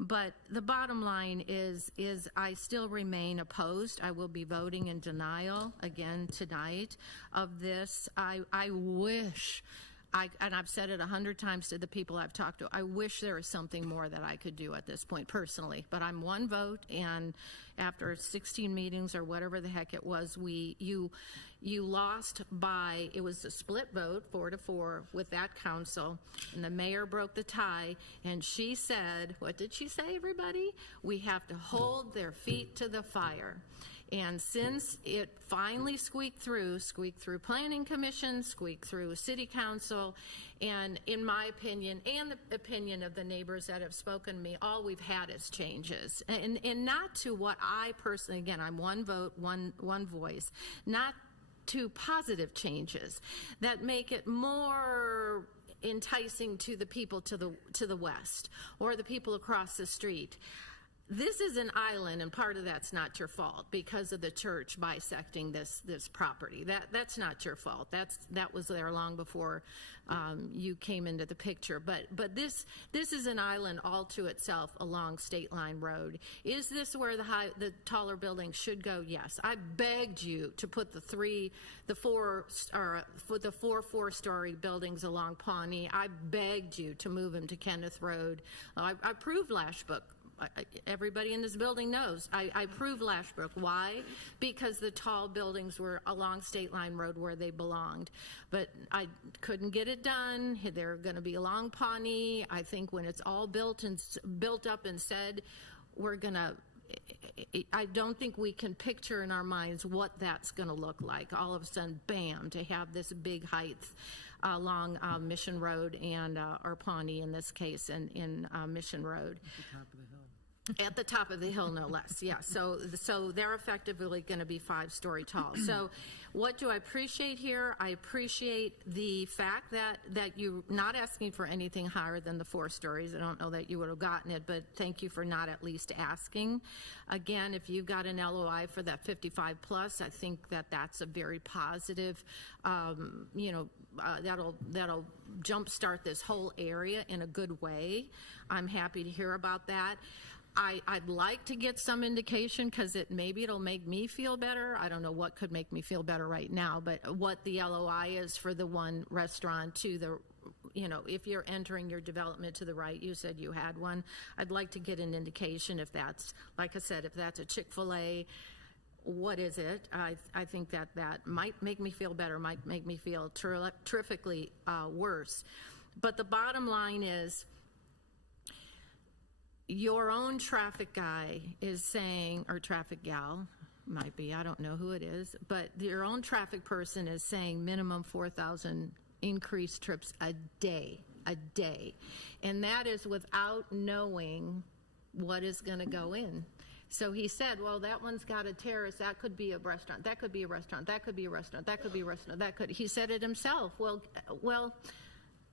But the bottom line is I still remain opposed. I will be voting in denial again tonight of this. I wish, and I've said it 100 times to the people I've talked to, I wish there was something more that I could do at this point personally. But I'm one vote, and after 16 meetings or whatever the heck it was, you lost by, it was a split vote, 4-4 with that council, and the mayor broke the tie, and she said, what did she say, everybody? We have to hold their feet to the fire. And since it finally squeaked through planning commission, squeaked through city council, and in my opinion, and the opinion of the neighbors that have spoken to me, all we've had is changes. And not to what I personally, again, I'm one vote, one voice, not to positive changes that make it more enticing to the people to the west or the people across the street. This is an island, and part of that's not your fault because of the church bisecting this property. That's not your fault. That was there long before you came into the picture. But this is an island all to itself along State Line Road. Is this where the taller buildings should go? Yes. I begged you to put the four 4-story buildings along Pawnee. I begged you to move them to Kenneth Road. I approved Lashbrook. Everybody in this building knows. I approved Lashbrook. Why? Because the tall buildings were along State Line Road where they belonged. But I couldn't get it done. They're going to be along Pawnee. I think when it's all built up and said, I don't think we can picture in our minds what that's going to look like. All of a sudden, bam, to have this big height along Mission Road and or Pawnee in this case, in Mission Road. At the top of the hill. At the top of the hill, no less, yeah. So they're effectively going to be 5-story tall. So what do I appreciate here? I appreciate the fact that you're not asking for anything higher than the 4 stories. I don't know that you would have gotten it, but thank you for not at least asking. Again, if you've got an LOI for that 55 plus, I think that that's a very positive, that'll jumpstart this whole area in a good way. I'm happy to hear about that. I'd like to get some indication, because maybe it'll make me feel better. I don't know what could make me feel better right now, but what the LOI is for the one restaurant to the, if you're entering your development to the right, you said you had one. I'd like to get an indication if that's, like I said, if that's a Chick-fil-A, what is it? I think that might make me feel better, might make me feel terrifically worse. But the bottom line is, your own traffic guy is saying, or traffic gal, might be, I don't know who it is, but your own traffic person is saying minimum 4,000 increased trips a day. And that is without knowing what is going to go in. So he said, well, that one's got a terrace, that could be a restaurant, that could be a restaurant, that could be a restaurant, that could be a restaurant, that could, he said it himself. Well,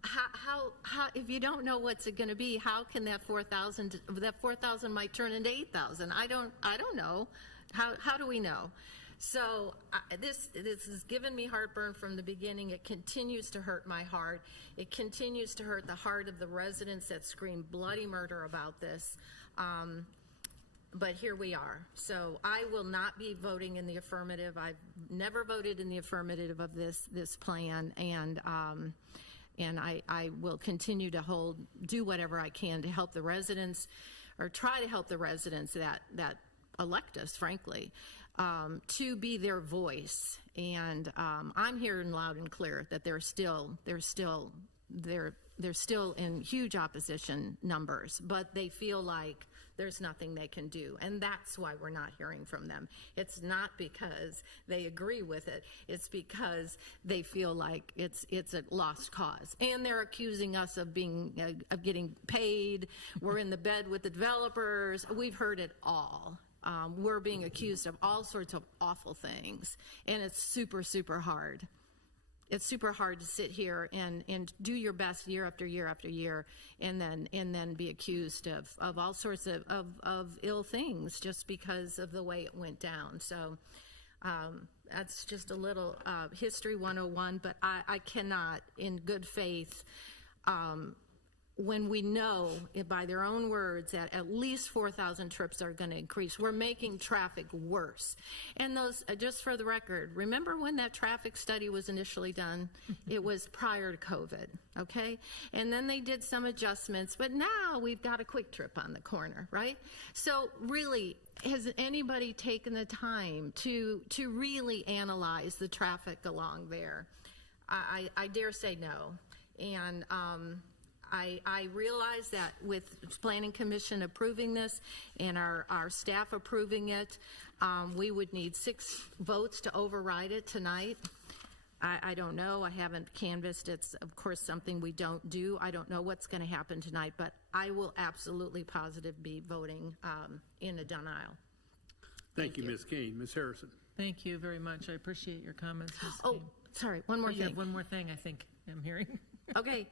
how if you don't know what's it going to be, how can that 4,000 might turn into 8,000? I don't know. How do we know? So this has given me heartburn from the beginning. It continues to hurt my heart. It continues to hurt the heart of the residents that scream bloody murder about this. But here we are. So I will not be voting in the affirmative. I've never voted in the affirmative of this plan, and I will continue to do whatever I can to help the residents, or try to help the residents that elect us, frankly, to be their voice. And I'm hearing loud and clear that they're still in huge opposition numbers, but they feel like there's nothing they can do. And that's why we're not hearing from them. It's not because they agree with it. It's because they feel like it's a lost cause. And they're accusing us of getting paid. We're in the bed with the developers. We've heard it all. We're being accused of all sorts of awful things. And it's super, super hard. It's super hard to sit here and do your best year after year after year, and then be accused of all sorts of ill things just because of the way it went down. So that's just a little history 101, but I cannot, in good faith, when we know by their own words that at least 4,000 trips are going to increase, we're making traffic worse. And those, just for the record, remember when that traffic study was initially done? It was prior to COVID, okay? And then they did some adjustments, but now we've got a Quick Trip on the corner, right? So really, has anybody taken the time to really analyze the traffic along there? I dare say no. And I realize that with Planning Commission approving this and our staff approving it, we would need 6 votes to override it tonight. I don't know. I haven't canvassed. It's, of course, something we don't do. I don't know what's going to happen tonight, but I will absolutely positive be voting in a denial. Thank you, Ms. Kane. Ms. Harrison. Thank you very much. I appreciate your comments, Ms. Oh, Kane. sorry. One more You thing. have one more thing, I think I'm hearing. Okay.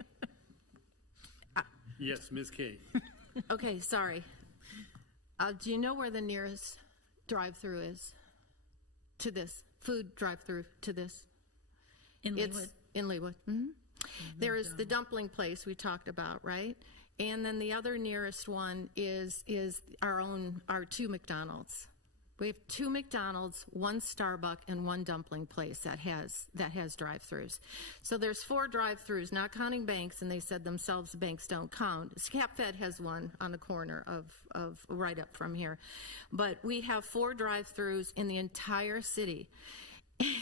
Yes, Ms. Kane. Okay, sorry. Do you know where the nearest drive-through is to this, food drive-through to this? In It's Leawood? in Leawood. Mm-hmm. There is the dumpling place we talked about, right? And then the other nearest one is our 2 McDonald's. We have 2 McDonald's, 1 Starbucks, and 1 dumpling place that has drive-throughs. So there's 4 drive-throughs, not counting Banks, and they said themselves banks don't count. CapFed has one on the corner of right up from here. But we have 4 drive-throughs in the entire city.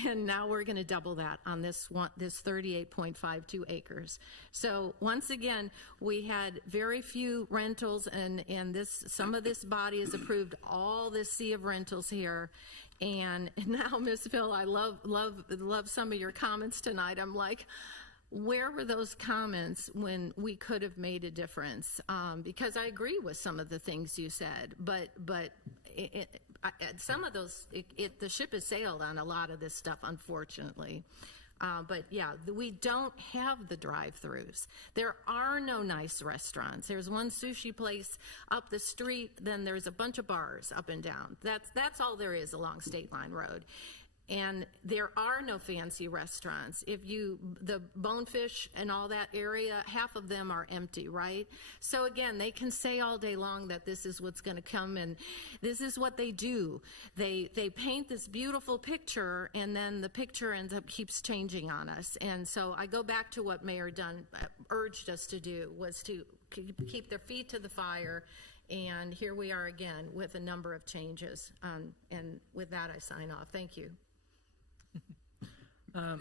And now we're going to double that on this 38.52 acres. So once again, we had very few rentals, and some of this body has approved all this sea of rentals here. And now, Ms. Phil, I love some of your comments tonight. I'm like, where were those comments when we could have made a difference? Because I agree with some of the things you said, but some of those, the ship has sailed on a lot of this stuff, unfortunately. But yeah, we don't have the drive-throughs. There are no nice restaurants. There's one sushi place up the street, then there's a bunch of bars up and down. That's all there is along State Line Road. And there are no fancy restaurants. The Bonefish and all that area, half of them are empty, right? So again, they can say all day long that this is what's going to come, and this is what they do. They paint this beautiful picture, and then the picture keeps changing on us. And so I go back to what Mayor Dunn urged us to do, was to keep their feet to the fire. And here we are again with a number of changes. And with that, I sign off. Thank you.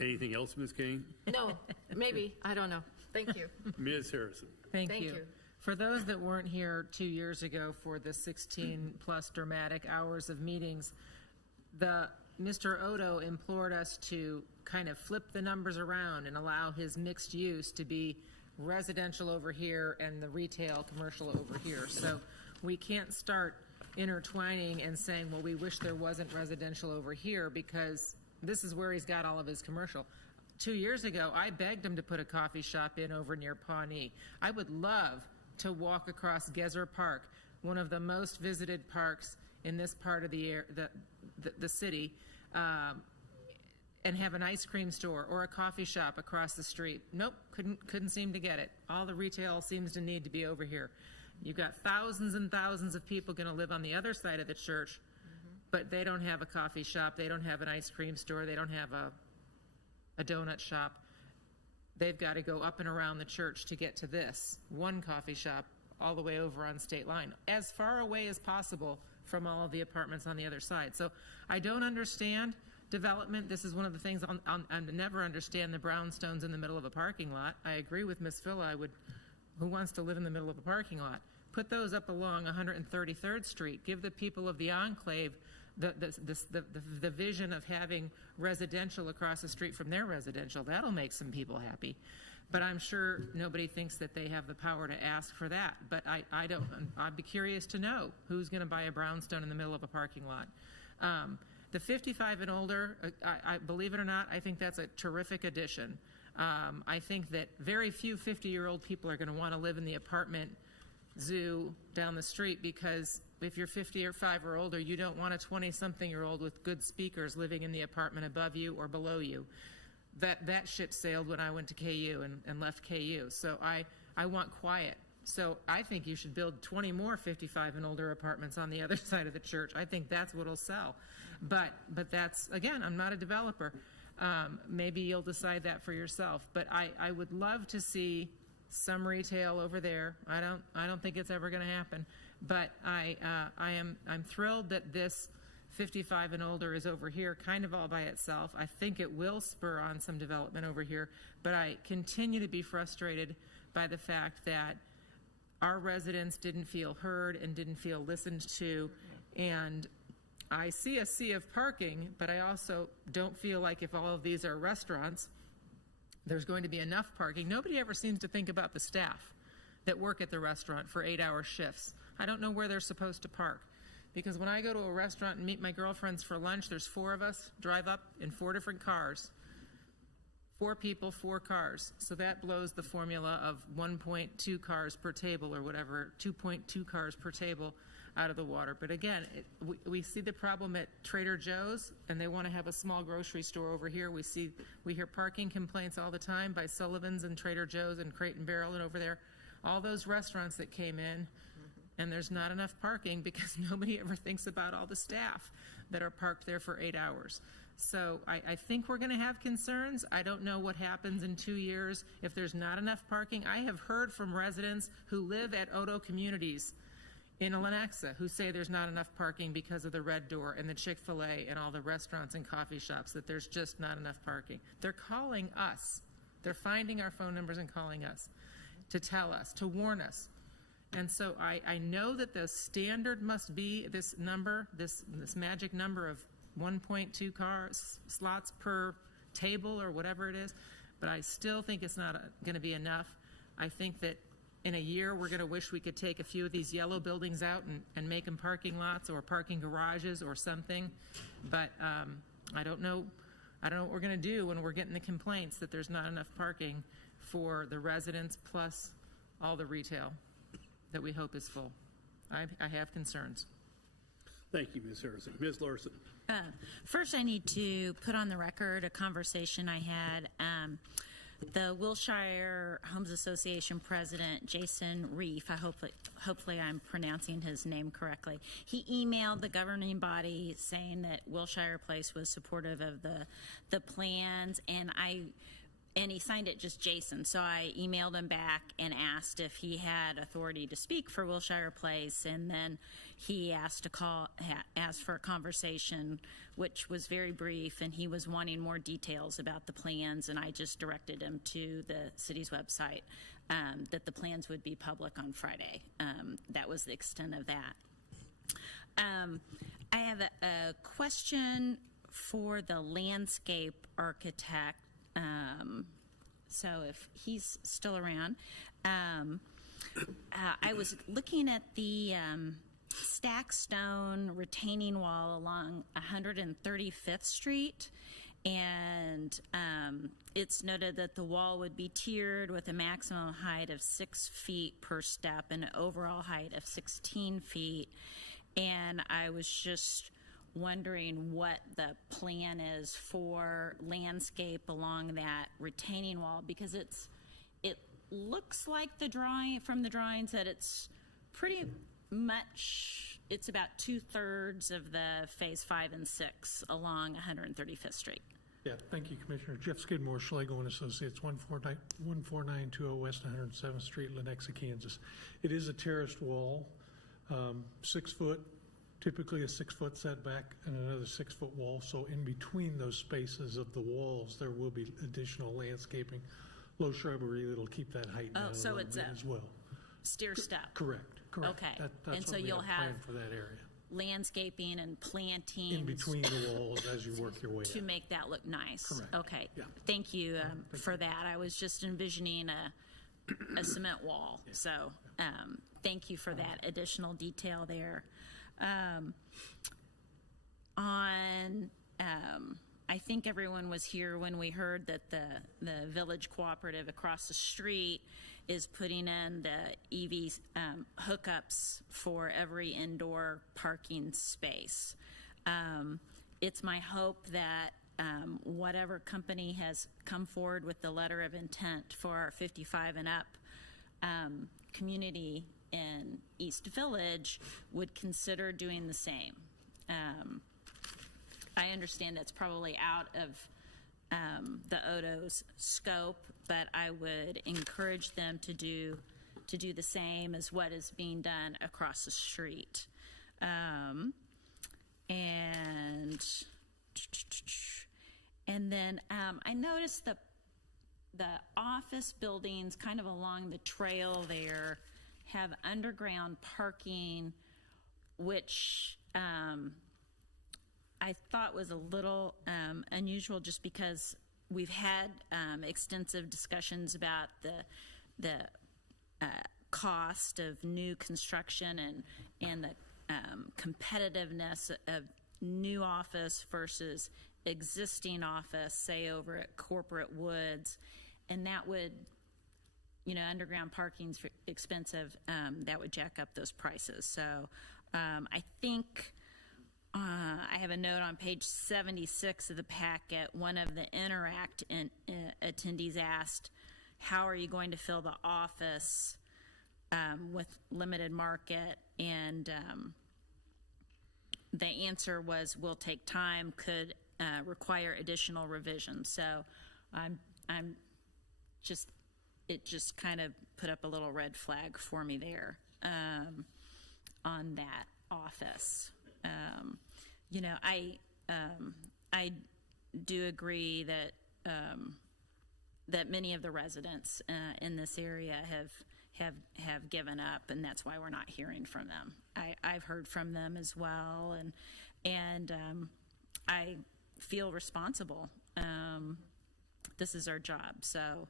Anything else, Ms. Kane? No, maybe. I don't know. Thank you. Ms. Harrison. Thank Thank you. you. For those that weren't here 2 years ago for the 16-plus dramatic hours of meetings, Mr. Odo implored us to kind of flip the numbers around and allow his mixed use to be residential over here and the retail commercial over here. So we can't start intertwining and saying, well, we wish there wasn't residential over here, because this is where he's got all of his commercial. 2 years ago, I begged him to put a coffee shop in over near Pawnee. I would love to walk across Gezer Park, one of the most visited parks in this part of the city, and have an ice cream store or a coffee shop across the street. Nope, couldn't seem to get it. All the retail seems to need to be over here. You've got thousands and thousands of people going to live on the other side of the church, but they don't have a coffee shop, they don't have an ice cream store, they don't have a donut shop. They've got to go up and around the church to get to this one coffee shop all the way over on State Line, as far away as possible from all of the apartments on the other side. So I don't understand development. This is one of the things I never understand, the brownstones in the middle of a parking lot. I agree with Ms. Phil. Who wants to live in the middle of a parking lot? Put those up along 133rd Street. Give the people of the enclave the vision of having residential across the street from their residential. That'll make some people happy. But I'm sure nobody thinks that they have the power to ask for that. But I'd be curious to know who's going to buy a brownstone in the middle of a parking lot. The 55 and older, I believe it or not, I think that's a terrific addition. I think that very few 50-year-old people are going to want to live in the apartment zoo down the street, because if you're 50 or 5 or older, you don't want a 20-something-year-old with good speakers living in the apartment above you or below you. That ship sailed when I went to KU and left KU. So I want quiet. So I think you should build 20 more 55 and older apartments on the other side of the church. I think that's what'll sell. But that's, again, I'm not a developer. Maybe you'll decide that for yourself. But I would love to see some retail over there. I don't think it's ever going to happen. But I'm thrilled that this 55 and older is over here kind of all by itself. I think it will spur on some development over here. But I continue to be frustrated by the fact that our residents didn't feel heard and didn't feel listened to. And I see a sea of parking, but I also don't feel like if all of these are restaurants, there's going to be enough parking. Nobody ever seems to think about the staff that work at the restaurant for 8-hour shifts. I don't know where they're supposed to park. Because when I go to a restaurant and meet my girlfriends for lunch, there's 4 of us, drive up in 4 different cars. 4 people, 4 cars. So that blows the formula of 1.2 cars per table or whatever, 2.2 cars per table out of the water. But again, we see the problem at Trader Joe's, and they want to have a small grocery store over here. We hear parking complaints all the time by Sullivan's and Trader Joe's and Crate and Barrel and over there. All those restaurants that came in, and there's not enough parking because nobody ever thinks about all the staff that are parked there for 8 hours. So I think we're going to have concerns. I don't know what happens in 2 years if there's not enough parking. I have heard from residents who live at Odo communities in Lenexa who say there's not enough parking because of the Red Door and the Chick-fil-A and all the restaurants and coffee shops, that there's just not enough parking. They're calling us. They're finding our phone numbers and calling us to tell us, to warn us. And so I know that the standard must be this number, this magic number of 1.2 car slots per table or whatever it is. but I still think it's not going to be enough. I think that in a year, we're going to wish we could take a few of these yellow buildings out and make them parking lots or parking garages or something. But I don't know what we're going to do when we're getting the complaints that there's not enough parking for the residents plus all the retail that we hope is full. I have concerns. Thank you, Ms. Harrison. Ms. Larson. First, I need to put on the record a conversation I had. The Wilshire Homes Association president, Jason Reef, hopefully I'm pronouncing his name correctly. He emailed the governing body saying that Wilshire Place was supportive of the plans, and he signed it just Jason. So I emailed him back and asked if he had authority to speak for Wilshire Place, and then he asked for a conversation, which was very brief, and he was wanting more details about the plans, and I just directed him to the city's website that the plans would be public on Friday. That was the extent of that. I have a question for the landscape architect. So if he's still around, I was looking at the stack stone retaining wall along 135th Street, and it's noted that the wall would be tiered with a maximum height of 6 feet per step and an overall height of 16 feet. And I was just wondering what the plan is for landscape along that retaining wall, because it looks like from the drawings that it's pretty much, it's about 2/3 of the phase 5 and 6 along 135th Street. Yeah, thank you, Commissioner. Jeff Skidmore, Schlegel and Associates, 14920 West 107th Street, Lenexa, Kansas. It is a terraced wall, 6 foot, typically a 6 foot setback and another 6 foot wall. So in between those spaces of the walls, there will be additional landscaping, low shrubbery that'll keep that height down so a little it's bit a as well. Stair step. Correct. Okay. That's And so what we you'll have planned have for that area. landscaping and plantings In between the walls as you work your way to up. make that look nice. Correct. Okay. Yeah. Thank you for that. I was just envisioning a cement wall. So thank you for that additional detail there. I think everyone was here when we heard that the Village Cooperative across the street is putting in the EV hookups for every indoor parking space. It's my hope that whatever company has come forward with the letter of intent for our 55 and up community in East Village would consider doing the same. I understand that's probably out of the ODO's scope, but I would encourage them to do the same as what is being done across the street. And then I noticed the office buildings kind of along the trail there have underground parking, which I thought was a little unusual, just because we've had extensive discussions about the cost of new construction and the competitiveness of new office versus existing office, say over at Corporate Woods, and that would, underground parking's expensive, that would jack up those prices. So I think I have a note on page 76 of the packet. One of the Interact attendees asked, how are you going to fill the office with limited market? And the answer was, will take time, could require additional revisions. So it just kind of put up a little red flag for me there on that office. I do agree that many of the residents in this area have given up, and that's why we're not hearing from them. I've heard from them as well, and I feel responsible this is our job. So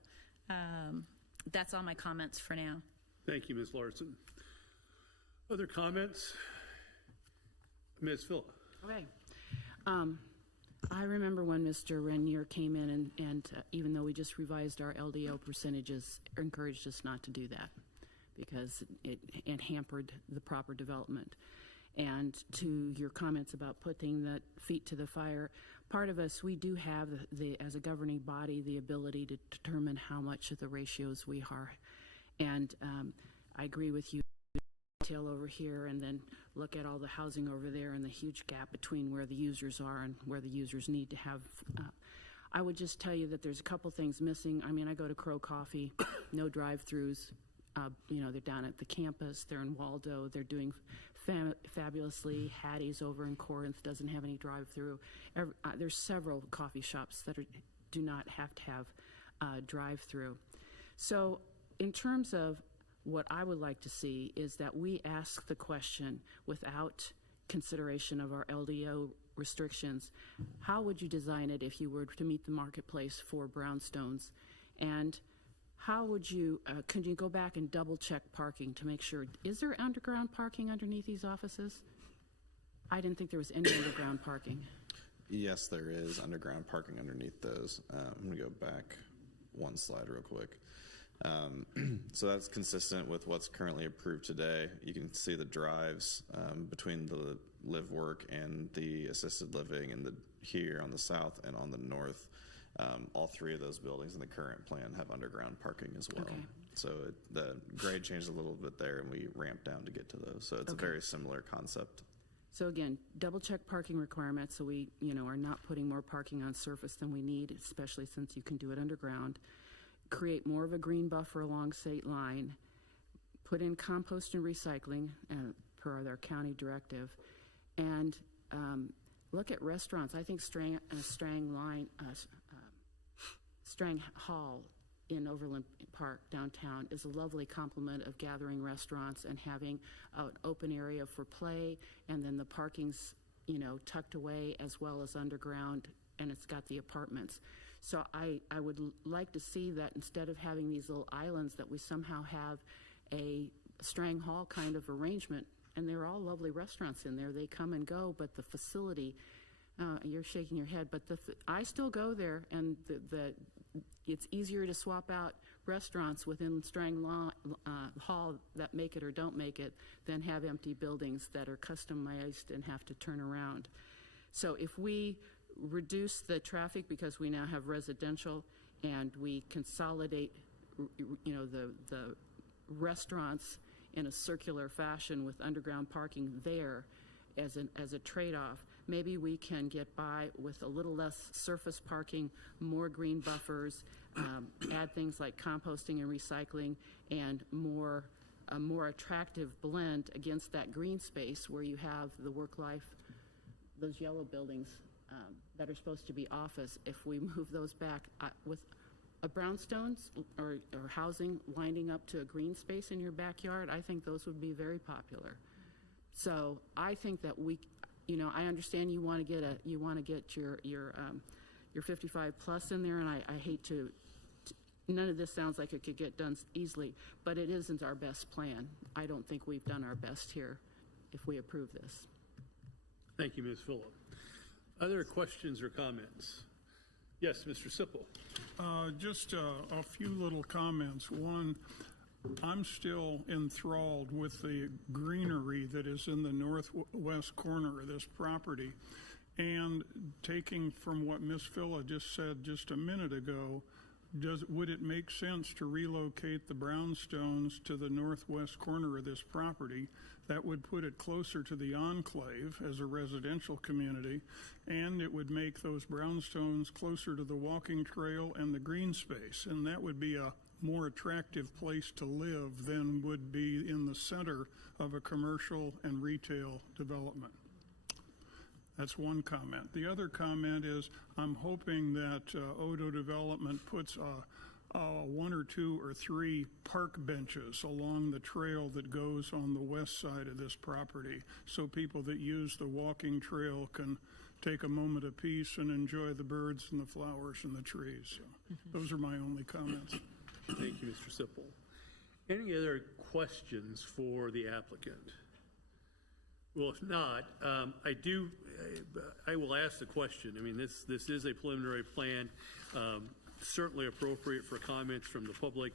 that's all my comments for now. Thank you, Ms. Larson. Other comments? Ms. Phillip. Okay. I remember when Mr. Renier came in and even though we just revised our LDO percentages, encouraged us not to do that because it hampered the proper development. And to your comments about putting the feet to the fire, part of us, we do have, as a governing body, the ability to determine how much of the ratios we are. And I agree with you, detail over here, and then look at all the housing over there and the huge gap between where the users are and where the users need to have. I would just tell you that there's a couple things missing. I mean, I go to Crow Coffee, no drive-throughs. They're down at the campus. They're in Waldo. They're doing fabulously. Hattie's over in Corinth doesn't have any drive-through. There's several coffee shops that do not have to have drive-through. So in terms of what I would like to see is that we ask the question without consideration of our LDO restrictions, how would you design it if you were to meet the marketplace for brownstones? And how would you, could you go back and double check parking to make sure, is there underground parking underneath these offices? I didn't think there was any underground parking. Yes, there is underground parking underneath those. I'm going to go back one slide real quick. So that's consistent with what's currently approved today. You can see the drives between the live work and the assisted living and here on the south and on the north. All three of those buildings in the current plan have underground parking as well. Okay. So the grade changed a little bit there and we ramped down to get to those. So it's a very similar concept. So again, double check parking requirements so we are not putting more parking on surface than we need, especially since you can do it underground. Create more of a green buffer along state line, put in compost and recycling per their county directive, and look at restaurants. I think Strang Hall in Overland Park downtown is a lovely complement of gathering restaurants and having an open area for play, and then the parking's tucked away as well as underground, and it's got the apartments. So I would like to see that instead of having these little islands that we somehow have a Strang Hall kind of arrangement, and they're all lovely restaurants in there. They come and go, but the facility, you're shaking your head, but I still go there, and it's easier to swap out restaurants within Strang Hall that make it or don't make it than have empty buildings that are customized and have to turn around. So if we reduce the traffic because we now have residential and we consolidate the restaurants in a circular fashion with underground parking there as a trade-off, maybe we can get by with a little less surface parking, more green buffers, add things like composting and recycling, and a more attractive blend against that green space where you have the work-life, those yellow buildings that are supposed to be office. If we move those back with a brownstones or housing winding up to a green space in your backyard, I think those would be very popular. So I think that I understand you want to get your 55 plus in there, and I hate to. None of this sounds like it could get done easily, but it isn't our best plan. I don't think we've done our best here if we approve this. Thank you, Ms. Phillip. Other questions or comments? Yes, Mr. Sipple. Just a few little comments. One, I'm still enthralled with the greenery that is in the northwest corner of this property. And taking from what Ms. Phillip just said just a minute ago, would it make sense to relocate the brownstones to the northwest corner of this property? That would put it closer to the enclave as a residential community, and it would make those brownstones closer to the walking trail and the green space, and that would be a more attractive place to live than would be in the center of a commercial and retail development. That's one comment. The other comment is I'm hoping that Odo Development puts 1 or 2 or 3 park benches along the trail that goes on the west side of this property, so people that use the walking trail can take a moment of peace and enjoy the birds and the flowers and the trees. So those are my only comments. Thank you, Mr. Sipple. Any other questions for the applicant? Well, if not, I will ask the question. I mean, this is a preliminary plan, certainly appropriate for comments from the public.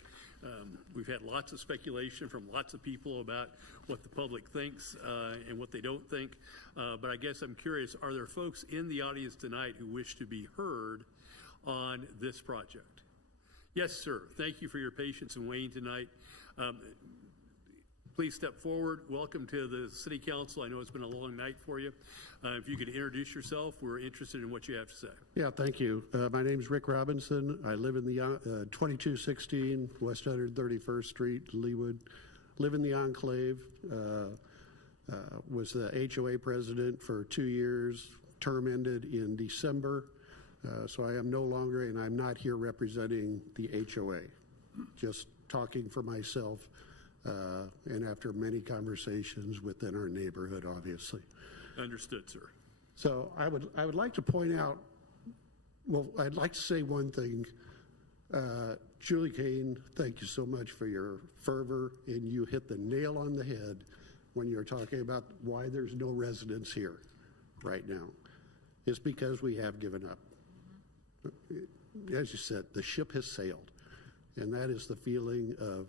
We've had lots of speculation from lots of people about what the public thinks and what they don't think. But I guess I'm curious, are there folks in the audience tonight who wish to be heard on this project? Yes, sir. Thank you for your patience in waiting tonight. Please step forward. Welcome to the City Council. I know it's been a long night for you. If you could introduce yourself, we're interested in what you have to say. Yeah, thank you. My name's Rick Robinson. I live in the 2216 West 131st Street, Leawood. Live in the Enclave. Was the HOA president for 2 years. Term ended in December. So I am no longer, and I'm not here representing the HOA. Just talking for myself. And after many conversations within our neighborhood, obviously. Understood, sir. So I would like to point out, well, I'd like to say one thing. Julie Kane, thank you so much for your fervor, and you hit the nail on the head when you're talking about why there's no residents here right now. It's because we have given up. As you said, the ship has sailed, and that is the feeling of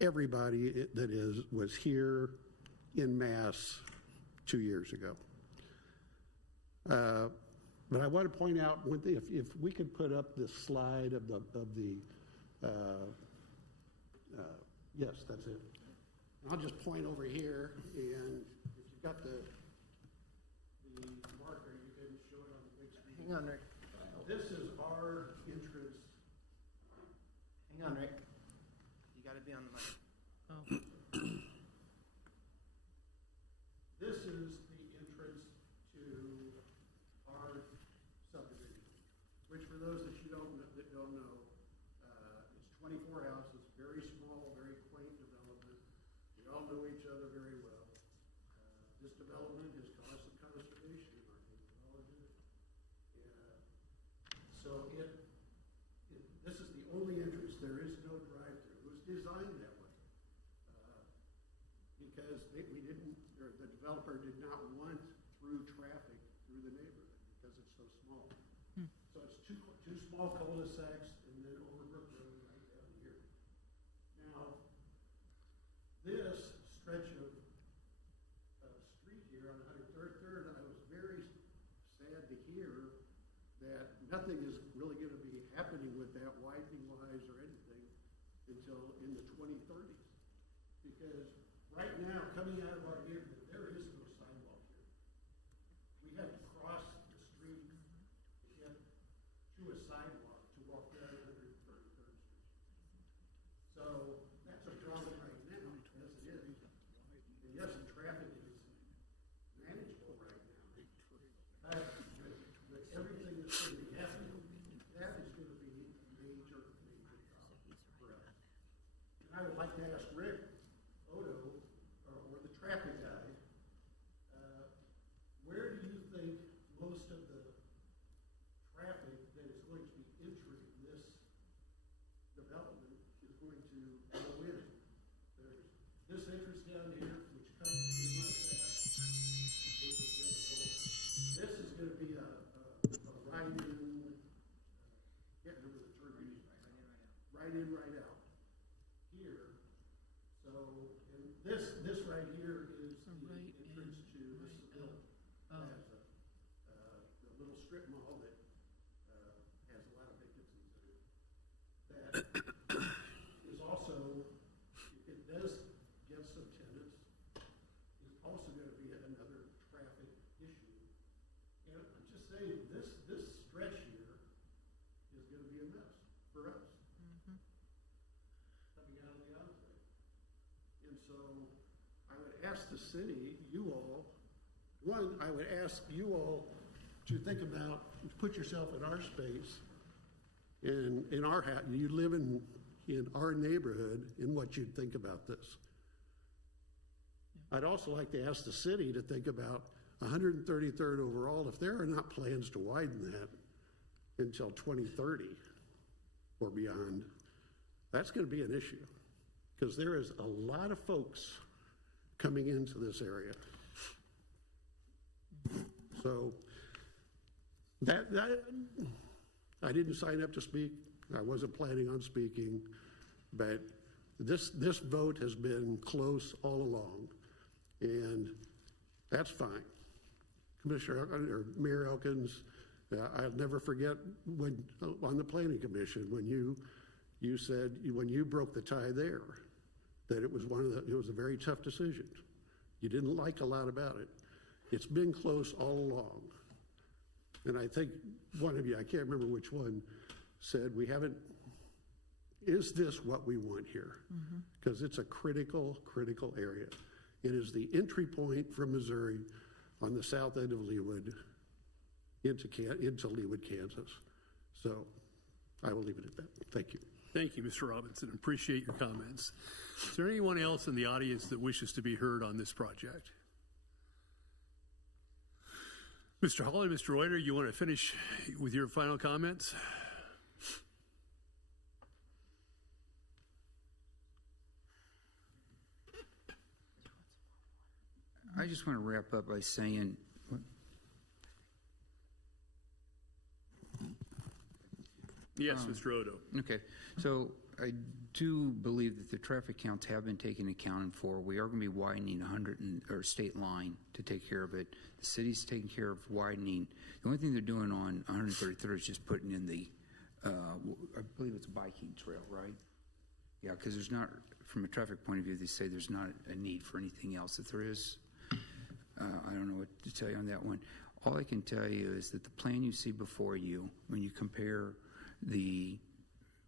everybody that was here in mass 2 years ago. But I want to point out one thing. If we could put up this slide of the yes, that's it. I'll just point over here, and if you've got the marker, you can show it on the big screen. Hang on, Rick. This is our entrance. Hang on, Rick. You got to be on the mic. This is the entrance to our subdivision, which for those that don't know, it's 24 houses, very small, very quaint development. We all know each other very well. This development has caused some consternation in our neighborhood. So this is the only entrance. There is no drive-through. It was designed that way because the developer did not want through traffic through the neighborhood because it's so small. So it's two small cul-de-sacs and then Overbrook Road right down here. Now, this stretch of street here on 103rd, I was very sad to hear that nothing is really going to be happening with that widening-wise or anything until in the 2030s. Because right now, coming out of our neighborhood, there is no sidewalk here. We have to cross the street to get to a sidewalk to walk down 133rd Street. So that's a problem right now, yes it is. And yes, the traffic is manageable right now. With everything that's going to be happening, that is going to be a major problem for us. And I would like to ask Rick Odo, or the traffic guy, where do you think most of the traffic that is going to be entering this development is going to go in? There's this entrance down here, which comes through my path, which is difficult. This is going to be a right-in, can't remember the term. Right in, right out. Here. So, and this right here is the entrance to this building. Plaza, the little strip mall that has a lot of vacancies in it. That is also, if it does get some tenants, is also going to be another traffic issue. And I'm just saying, this stretch here is going to be a mess for us. Coming out of the outside. And so I would ask the city, you all, I would ask you all to think about, put yourself in our space, in our house. You live in our neighborhood, and what you'd think about this. I'd also like to ask the city to think about 133rd overall, if there are not plans to widen that until 2030 or beyond, that's going to be an issue, because there is a lot of folks coming into this area. So that I didn't sign up to speak. I wasn't planning on speaking, but this vote has been close all along, and that's fine. Mayor Elkins, I'll never forget when on the Planning Commission when you said when you broke the tie there that it was a very tough decision. You didn't like a lot about it. It's been close all along, and I think one of you, I can't remember which one, said we haven't. Is this what we want here? Because it's a critical area. It is the entry point from Missouri on the south end of Leawood into Leawood, Kansas. So I will leave it at that. Thank you. Thank you, Mr. Robinson. Appreciate your comments. Is there anyone else in the audience that wishes to be heard on this project? Mr. Hall and Mr. Reuter, you want to finish with your final comments? I just want to wrap up by saying, yes, Mr. Odo. Okay, so I do believe that the traffic counts have been taken accounted for. We are going to be widening or state line to take care of it. The city's taking care of widening. The only thing they're doing on 133rd is just putting in the, I believe it's a biking trail, right? Yeah, because there's not, from a traffic point of view, they say there's not a need for anything else. If there is, I don't know what to tell you on that one. All I can tell you is that the plan you see before you, when you compare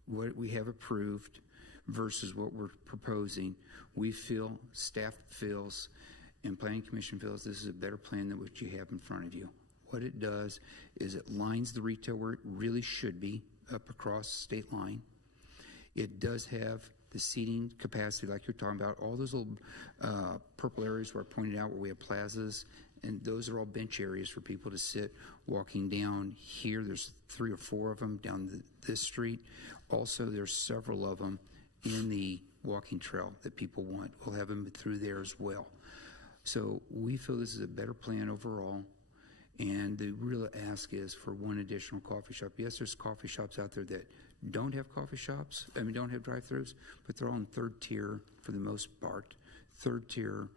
what we have approved versus what we're proposing, we feel, staff feels, and Planning Commission feels this is a better plan than what you have in front of you. What it does is it lines the retail where it really should be, up across state line. It does have the seating capacity like you're talking about, all those little purple areas where I pointed out where we have plazas, and those are all bench areas for people to sit walking down here. There's 3 or 4 of them down this street. Also, there's several of them in the walking trail that people want. We'll have them through there as well. So we feel this is a better plan overall. And the real ask is for one additional coffee shop. Yes, there's coffee shops out there that don't have don't have drive-thrus, but they're all in third tier for the most part, third tier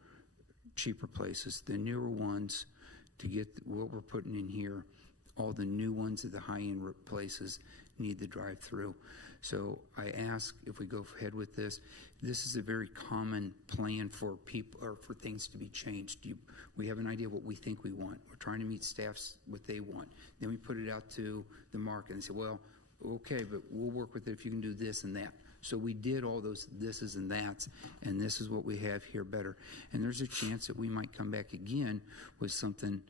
cheaper places. The newer ones, to get what we're putting in here, all the new ones at the high-end places need the drive-through. So I ask if we go ahead with this. This is a very common plan for people or for things to be changed. We have an idea of what we think we want. We're trying to meet staff's what they want. Then we put it out to the market and say, well, okay, but we'll work with it if you can do this and that. So we did all those thises and that's, and this is what we have here better. And there's a chance that we might come back again with something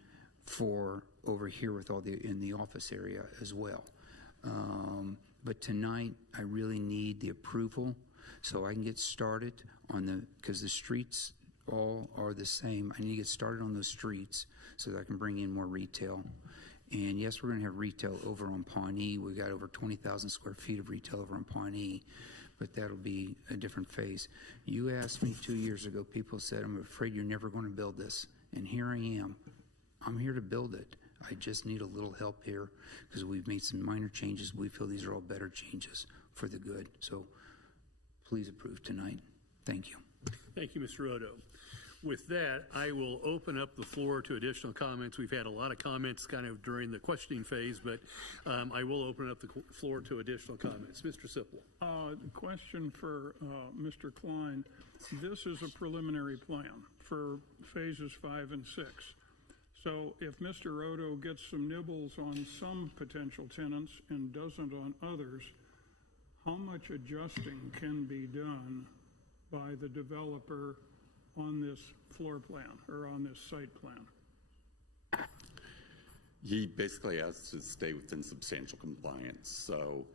for over here with all in the office area as well. But tonight, I really need the approval so I can get started on because the streets all are the same. I need to get started on those streets so that I can bring in more retail. And yes, we're going to have retail over on Pawnee. We've got over 20,000 square feet of retail over on Pawnee, but that'll be a different phase. You asked me 2 years ago, people said, I'm afraid you're never going to build this. And here I am. I'm here to build it. I just need a little help here because we've made some minor changes. We feel these are all better changes for the good. So please approve tonight. Thank you. Thank you, Mr. Odo. With that, I will open up the floor to additional comments. We've had a lot of comments kind of during the questioning phase, but I will open up the floor to additional comments. Mr. Sipple. Question for Mr. Klein. This is a preliminary plan for phases 5 and 6. So if Mr. Odo gets some nibbles on some potential tenants and doesn't on others, how much adjusting can be done by the developer on this floor plan or on this site plan? He basically has to stay within substantial compliance. So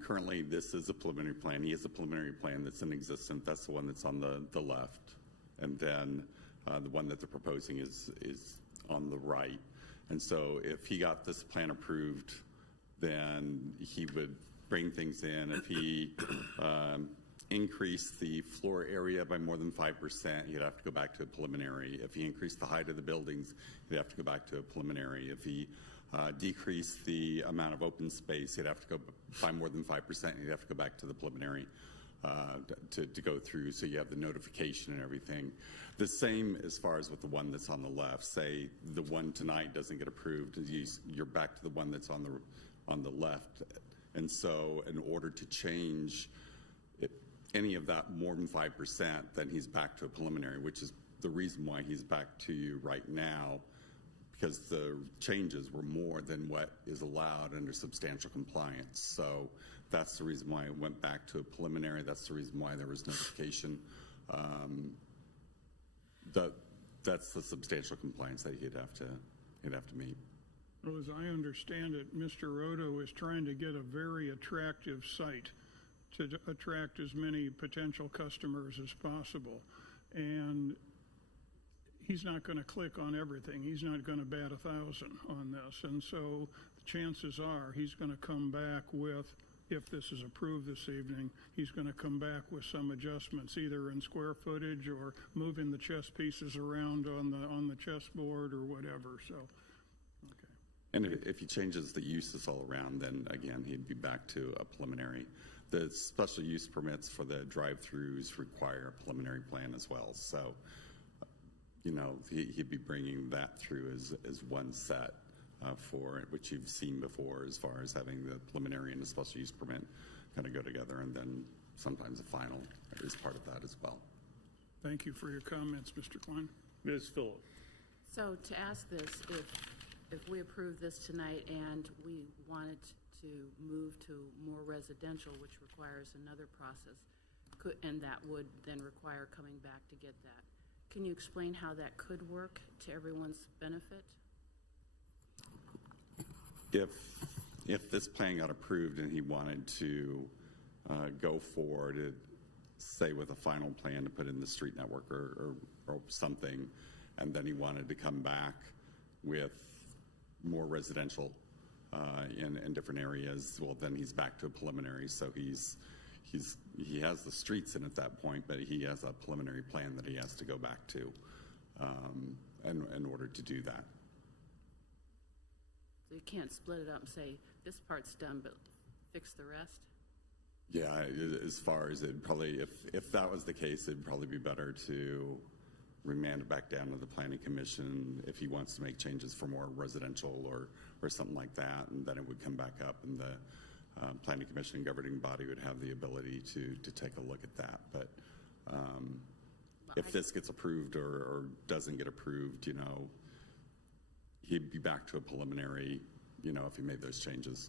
currently this is a preliminary plan. He has a preliminary plan that's in existence. That's the one that's on the left. And then the one that they're proposing is on the right. And so if he got this plan approved, then he would bring things in. If he increased the floor area by more than 5%, he'd have to go back to a preliminary. If he increased the height of the buildings, he'd have to go back to a preliminary. If he decreased the amount of open space, he'd have to go by more than 5%, he'd have to go back to the preliminary to go through, so you have the notification and everything. The same as far as with the one that's on the left. Say the one tonight doesn't get approved, you're back to the one that's on the left. And so in order to change any of that more than 5%, then he's back to a preliminary, which is the reason why he's back to you right now, because the changes were more than what is allowed under substantial compliance. So that's the reason why it went back to a preliminary. That's the reason why there was notification. That's the substantial compliance that he'd have to meet. Well, as I understand it, Mr. Odo is trying to get a very attractive site to attract as many potential customers as possible. And he's not going to click on everything. He's not going to bat 1,000 on this. And so the chances are he's going to come back with, if this is approved this evening, he's going to come back with some adjustments, either in square footage or moving the chess pieces around on the chessboard or whatever. So, okay. And if he changes the uses all around, then again, he'd be back to a preliminary. The special use permits for the drive-throughs require a preliminary plan as well. So, you know, he'd be bringing that through as one set for it, which you've seen before, as far as having the preliminary and the special use permit kind of go together, and then sometimes the final is part of that as well. Thank you for your comments, Mr. Klein. Ms. Phillip. So to ask this, if we approve this tonight and we wanted to move to more residential, which requires another process, and that would then require coming back to get that, can you explain how that could work to everyone's benefit? If this plan got approved and he wanted to go forward, say with a final plan to put in the street network or something, and then he wanted to come back with more residential in different areas, well, then he's back to a preliminary. So he has the streets in at that point, but he has a preliminary plan that he has to go back to in order to do that. So you can't split it up and say, this part's done, but fix the rest? Yeah, as far as it probably, if that was the case, it'd probably be better to remand it back down to the Planning Commission if he wants to make changes for more residential or something like that, and then it would come back up, and the Planning Commission governing body would have the ability to take a look at that. But if this gets approved or doesn't get approved, you know, he'd be back to a preliminary, you know, if he made those changes.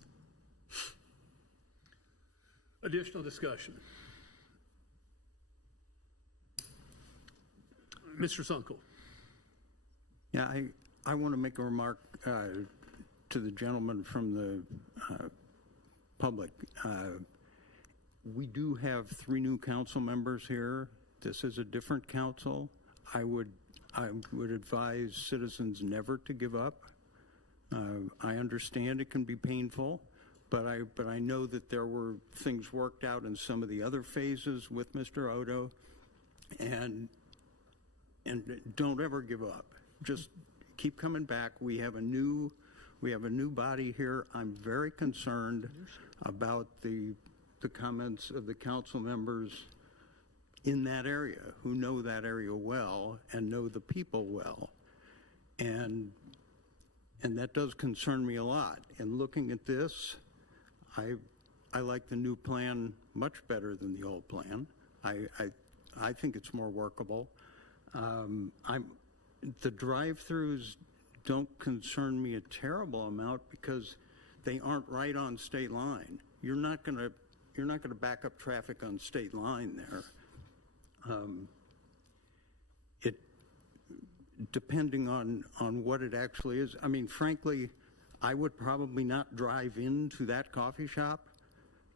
Additional discussion. Mr. Sunkel. Yeah, I want to make a remark to the gentleman from the public. We do have 3 new council members here. This is a different council. I would advise citizens never to give up. I understand it can be painful, but I know that there were things worked out in some of the other phases with Mr. Odo, and don't ever give up. Just keep coming back. We have a new body here. I'm very concerned about the comments of the council members in that area who know that area well and know the people well. And that does concern me a lot. And looking at this, I like the new plan much better than the old plan. I think it's more workable. The drive-throughs don't concern me a terrible amount because they aren't right on state line. You're not going to back up traffic on state line there. Depending on what it actually is. I mean, frankly, I would probably not drive into that coffee shop.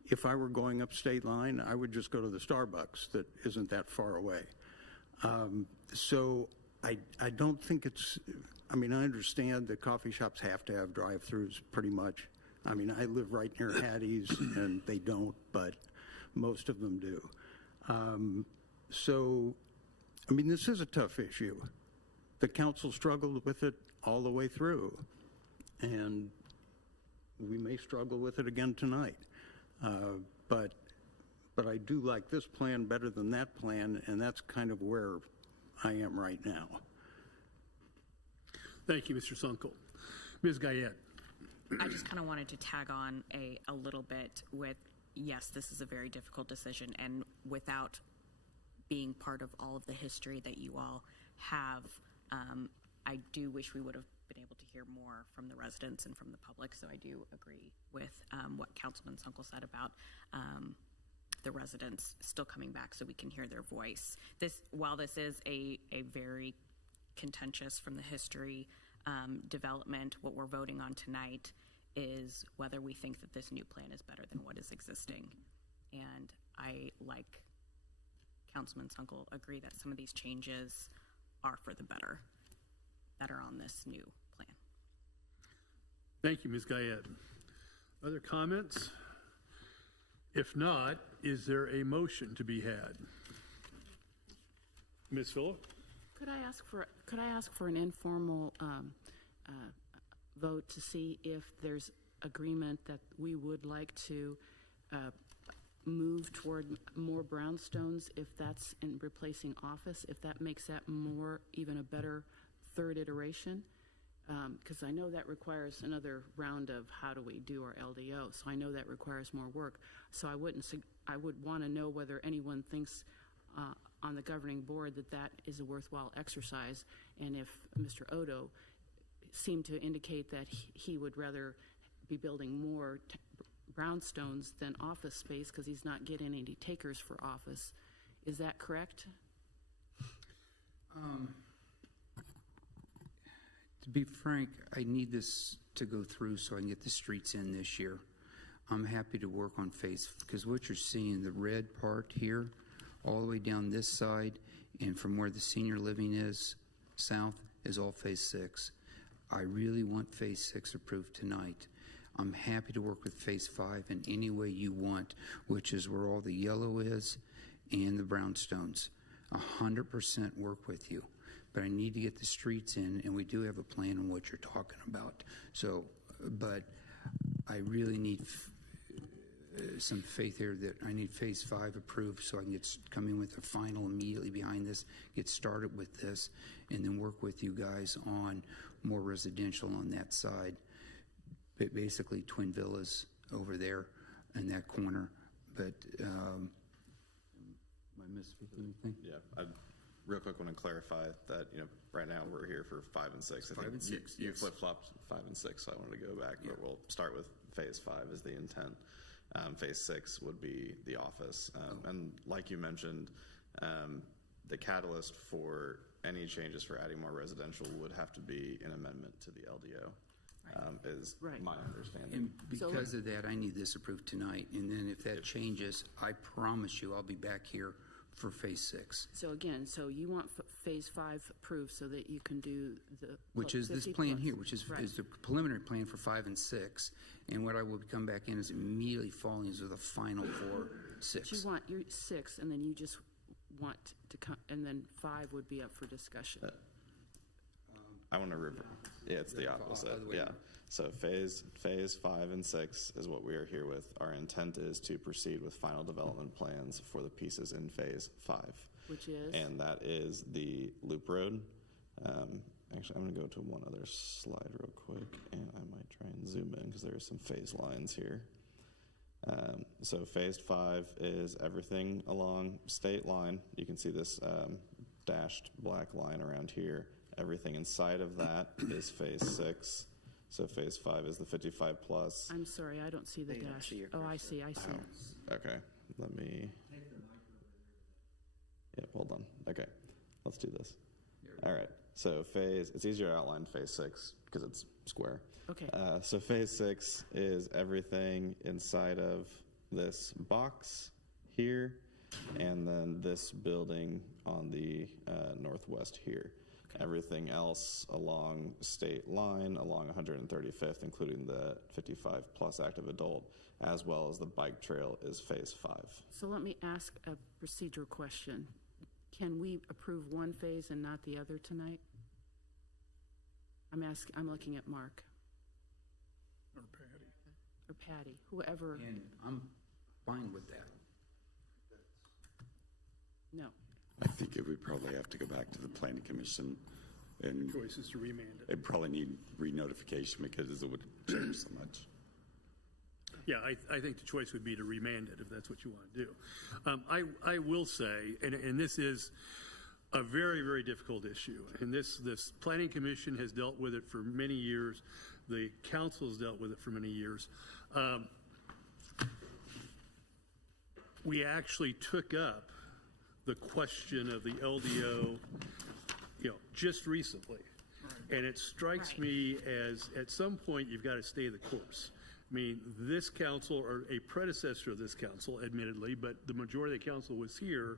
If I were going up state line, I would just go to the Starbucks that isn't that far away. So I don't think it's, I mean, I understand that coffee shops have to have drive-throughs pretty much. I mean, I live right near Hattie's and they don't, but most of them do. So, I mean, this is a tough issue. The council struggled with it all the way through, and we may struggle with it again tonight. But I do like this plan better than that plan, and that's kind of where I am right now. Thank you, Mr. Sunkel. Ms. Guyette. I just kind of wanted to tag on a little bit with, yes, this is a very difficult decision, and without being part of all of the history that you all have, I do wish we would have been able to hear more from the residents and from the public. So I do agree with what Councilman Sunkel said about the residents still coming back so we can hear their voice. While this is a very contentious from the history development, what we're voting on tonight is whether we think that this new plan is better than what is existing. And I, like Councilman Sunkel, agree that some of these changes are for the better that are on this new plan. Thank you, Ms. Guyette. Other comments? If not, is there a motion to be had? Ms. Phillip? Could I ask for an informal vote to see if there's agreement that we would like to move toward more brownstones, if that's in replacing office, if that makes that more, even a better third iteration? Because I know that requires another round of how do we do our LDO, so I know that requires more work. So I would want to know whether anyone thinks on the governing board that is a worthwhile exercise, and if Mr. Odo seemed to indicate that he would rather be building more brownstones than office space because he's not getting any takers for office. Is that correct? To be frank, I need this to go through so I can get the streets in this year. I'm happy to work on phase, because what you're seeing, the red part here, all the way down this side, and from where the senior living is, south, is all phase 6. I really want phase 6 approved tonight. I'm happy to work with phase 5 in any way you want, which is where all the yellow is and the brownstones. 100% work with you. But I need to get the streets in, and we do have a plan on what you're talking about. So, but I really need some faith here that I need phase 5 approved so I can come in with a final immediately behind this, get started with this, and then work with you guys on more residential on that side. But basically twin villas over there in that corner. But am I misspeaking anything? Yeah, real quick want to clarify that, right now we're here for 5 and 6. 5 and 6, You yes. flip-flopped 5 and 6, so I wanted to go back, but we'll start with phase 5 is the intent. Phase 6 would be the office. And like you mentioned, the catalyst for any changes for adding more residential would have to be an amendment to the LDO, is my understanding. And because of that, I need this approved tonight. And then if that changes, I promise you I'll be back here for phase 6. So again, so you want phase 5 approved so that you can do the Which is this 50 plan plus. here, which is the preliminary plan for 5 and 6. And what I will come back in is immediately falling into the final for 6. But you want your 6, and then you just want to come, and then 5 would be up for discussion. I want to yeah, it's the opposite. Yeah. So phase 5 and 6 is what we are here with. Our intent is to proceed with final development plans for the pieces in phase 5. Which is? And that is the loop road. Actually, I'm going to go to one other slide real quick, and I might try and zoom in because there are some phase lines here. So phase 5 is everything along state line. You can see this dashed black line around here. Everything inside of that is phase 6. So phase 5 is the 55 plus. I'm sorry, I don't see the dash. Oh, I see. Okay, let me. Yep, hold on. Okay, let's do this. All right, so it's easier to outline phase 6 because it's square. Okay. So phase 6 is everything inside of this box here, and then this building on the northwest here. everything else along state line, along 135th, including the 55-plus active adult, as well as the bike trail, is Phase 5. So let me ask a procedural question. Can we approve one phase and not the other tonight? I'm looking at Mark. Or Patty. Or Patty, whoever. And I'm fine with that. No. I think it would probably have to go back to the planning commission, and Choice is to remand it. it'd probably need re-notification because it would change so much. Yeah, I think the choice would be to remand it if that's what you want to do. I will say, and this is a very, very difficult issue, and this planning commission has dealt with it for many years. The council has dealt with it for many years. We actually took up the question of the LDO, just recently, and it strikes me as at some point you've got to stay the course. I mean, this council, or a predecessor of this council, admittedly, but the majority of the council was here,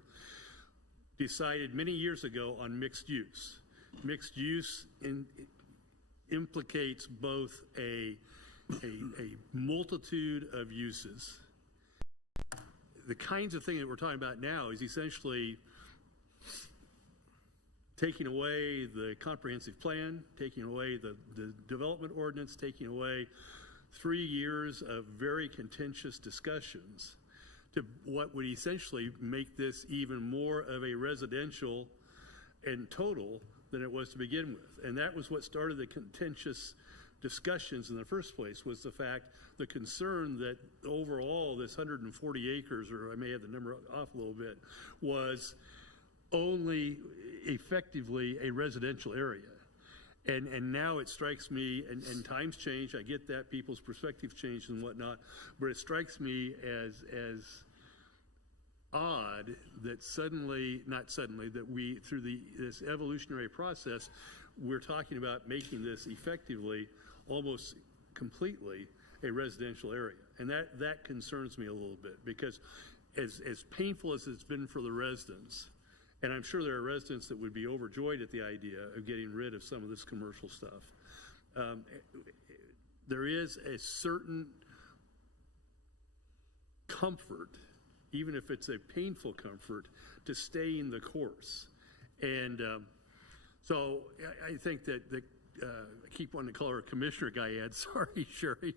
decided many years ago on mixed use. Mixed use implicates both a multitude of uses. The kinds of thing that we're talking about now is essentially taking away the comprehensive plan, taking away the development ordinance, taking away 3 years of very contentious discussions to what would essentially make this even more of a residential in total than it was to begin with. And that was what started the contentious discussions in the first place, was the concern that overall this 140 acres, or I may have the number off a little bit, was only effectively a residential area. And now it strikes me, and times change, I get that, people's perspectives change and whatnot, but it strikes me as odd that that we, through this evolutionary process, we're talking about making this effectively, almost completely, a residential area. And that concerns me a little bit, because as painful as it's been for the residents, and I'm sure there are residents that would be overjoyed at the idea of getting rid of some of this commercial stuff. There is a certain comfort, even if it's a painful comfort, to staying the course. And so I think that I keep wanting to call her Commissioner Guyad, sorry, Sherry,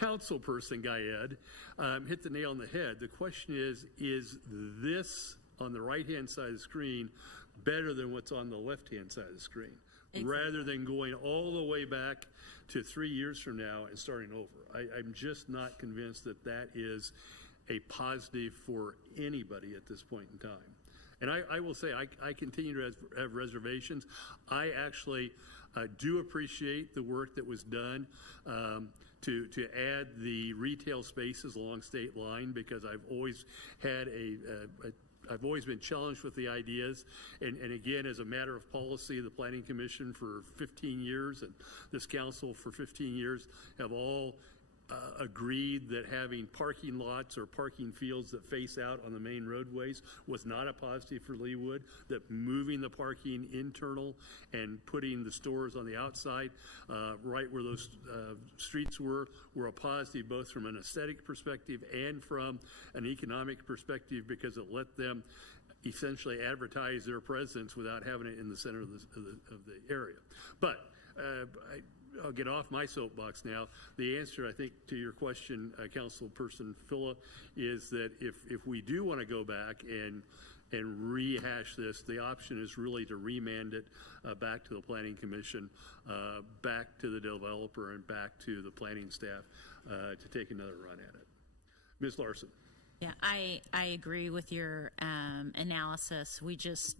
Council Person Guyad, hit the nail on the head. The question is this on the right-hand side of the screen better than what's on the left-hand side of the screen, rather than going all the way back to 3 years from now and starting over? I'm just not convinced that that is a positive for anybody at this point in time. And I will say, I continue to have reservations. I actually do appreciate the work that was done to add the retail spaces along state line, because I've always had I've always been challenged with the ideas, and again, as a matter of policy, the Planning Commission for 15 years and this council for 15 years have all agreed that having parking lots or parking fields that face out on the main roadways was not a positive for Leawood, that moving the parking internal and putting the stores on the outside right where those streets were a positive, both from an aesthetic perspective and from an economic perspective, because it let them essentially advertise their presence without having it in the center of the area. But I'll get off my soapbox now. The answer, I think, to your question, Councilperson Phillip, is that if we do want to go back and rehash this, the option is really to remand it back to the Planning Commission, back to the developer, and back to the planning staff to take another run at it. Ms. Larson. Yeah, I agree with your analysis. We just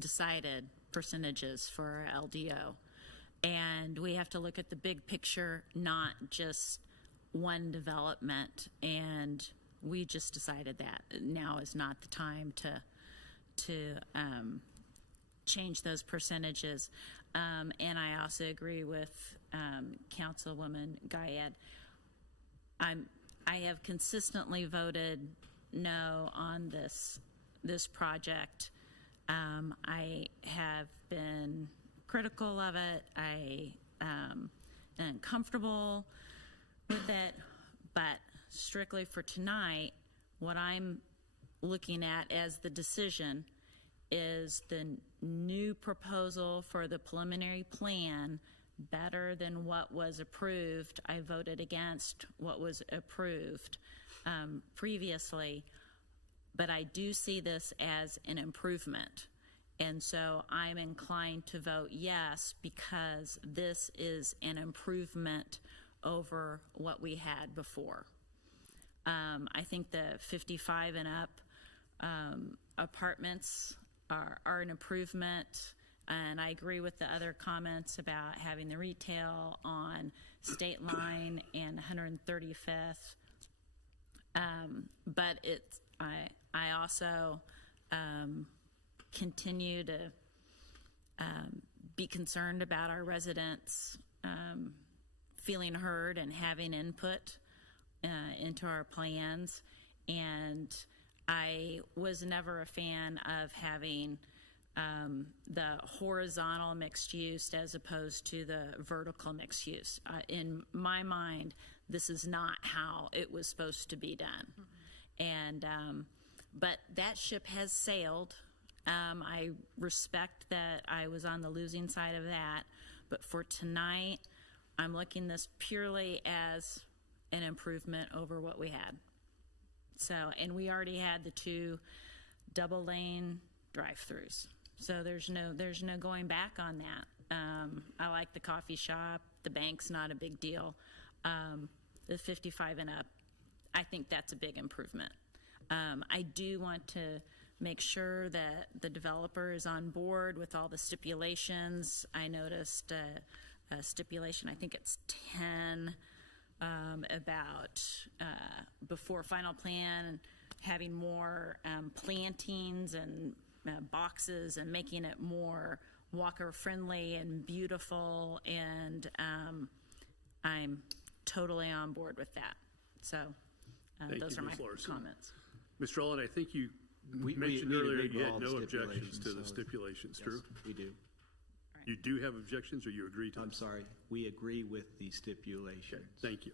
decided percentages for our LDO. And we have to look at the big picture, not just one development. And we just decided that now is not the time to change those percentages. And I also agree with Councilwoman Guyad. I have consistently voted no on this project I have been critical of it. I am uncomfortable with it, but strictly for tonight, what I'm looking at as the decision is the new proposal for the preliminary plan better than what was approved. I voted against what was approved previously, but I do see this as an improvement. And so I'm inclined to vote yes because this is an improvement over what we had before. I think the 55 and up apartments are an improvement, and I agree with the other comments about having the retail on State Line and 135th. But I also continue to be concerned about our residents feeling heard and having input into our plans. And I was never a fan of having the horizontal mixed use as opposed to the vertical mixed use. In my mind, this is not how it was supposed to be done. And but that ship has sailed. I respect that I was on the losing side of that, but for tonight, I'm looking this purely as an improvement over what we had. So, and we already had the 2 double lane drive-throughs. So there's no going back on that. I like the coffee shop. The bank's not a big deal. The 55 and up, I think that's a big improvement. I do want to make sure that the developer is on board with all the stipulations. I noticed a stipulation, I think it's 10, about before final plan, having more plantings and boxes and making it more walker-friendly and beautiful, and I'm totally on board with that. So those are my comments. Mr. Allen, I think you mentioned earlier you had no objections to the stipulations, Yes, true? we do. You do have objections, or you agree to them? I'm sorry, we agree with the stipulations. Okay, thank you.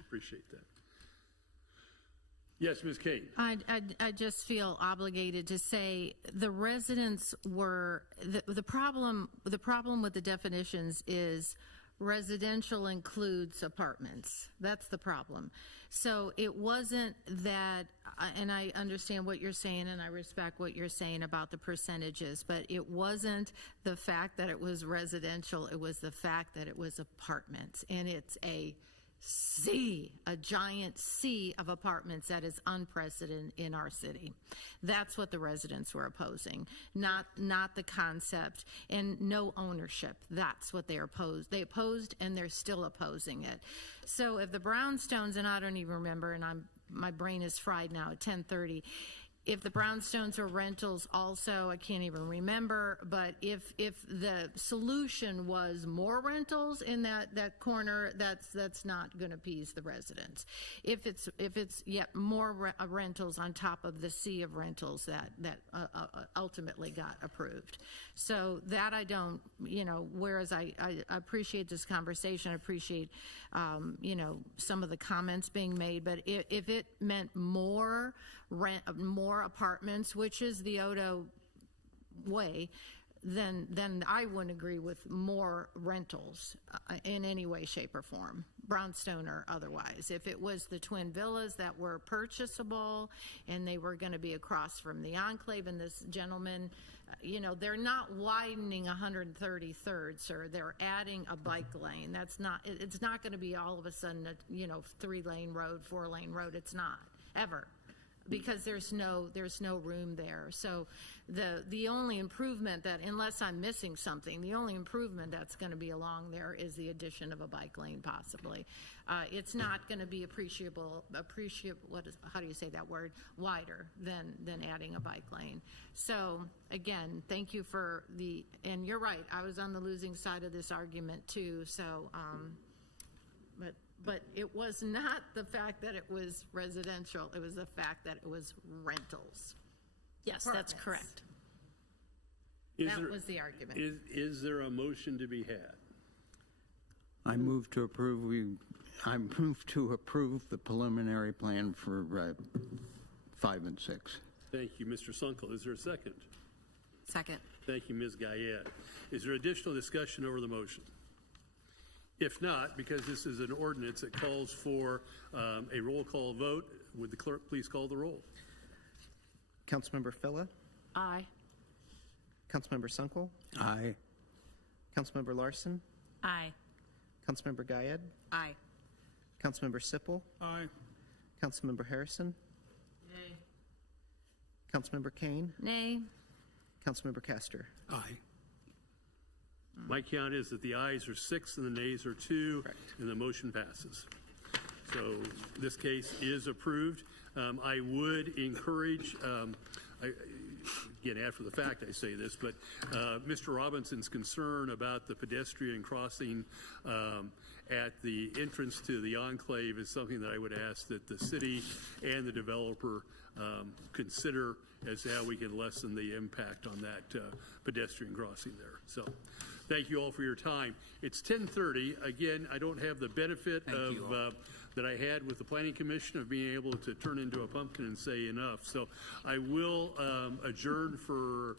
Appreciate that. Yes, Ms. Kane. I just feel obligated to say the residents were, the problem with the definitions is residential includes apartments. That's the problem. So it wasn't that, and I understand what you're saying and I respect what you're saying about the percentages, but it wasn't the fact that it was residential, it was the fact that it was apartments. And it's a giant sea of apartments that is unprecedented in our city. That's what the residents were opposing, not the concept, and no ownership. That's what they opposed. They opposed, and they're still opposing it. So if the brownstones, and I don't even remember, and my brain is fried now at 10:30. If the brownstones are rentals also, I can't even remember, but if the solution was more rentals in that corner, that's not going to appease the residents. If it's yet more rentals on top of the sea of rentals that ultimately got approved. So that I don't, whereas I appreciate this conversation, I appreciate, some of the comments being made, but if it meant more apartments, which is the Odo way, then I wouldn't agree with more rentals in any way, shape, or form, brownstone or otherwise. If it was the twin villas that were purchasable and they were going to be across from the Enclave, and this gentleman, they're not widening 133rd, sir. They're adding a bike lane. It's not going to be all of a sudden a 3-lane road, 4-lane road. It's not, ever. Because there's no room there. So the only improvement that, unless I'm missing something, the only improvement that's going to be along there is the addition of a bike lane, possibly. It's not going to be how do you say that word? Wider than adding a bike lane. So again, thank you for and you're right, I was on the losing side of this argument too. So, but it was not the fact that it was residential. It was the fact that it was rentals. Yes, Apartments. that's correct. That was the argument. Is there a motion to be had? I move to approve the preliminary plan for 5 and 6. Thank you, Mr. Sunkel. Is there a second? Second. Thank you, Ms. Guyette. Is there additional discussion over the motion? If not, because this is an ordinance that calls for a roll call vote, would the clerk please call the roll? Councilmember Phila, Aye. Councilmember Sunkel, Aye. Councilmember Larson, Aye. Councilmember Guyed, Aye. Councilmember Sippel, Aye. Councilmember Harrison, Nay. Councilmember Kane, Nay. Councilmember Castor. Aye. My count is that the ayes are 6 and the nays are 2, and the motion passes. So this case is approved. I would encourage, again, after the fact I say this, but Mr. Robinson's concern about the pedestrian crossing at the entrance to the enclave is something that I would ask that the city and the developer consider as to how we can lessen the impact on that pedestrian crossing there. So thank you all for your time. It's 10:30. Again, I don't have the benefit of that I had with the Planning Commission of being able to turn into a pumpkin and say enough. So I will adjourn for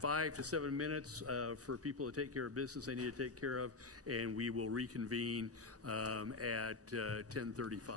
5 to 7 minutes for people to take care of business they need to take care of, and we will reconvene at 10:35.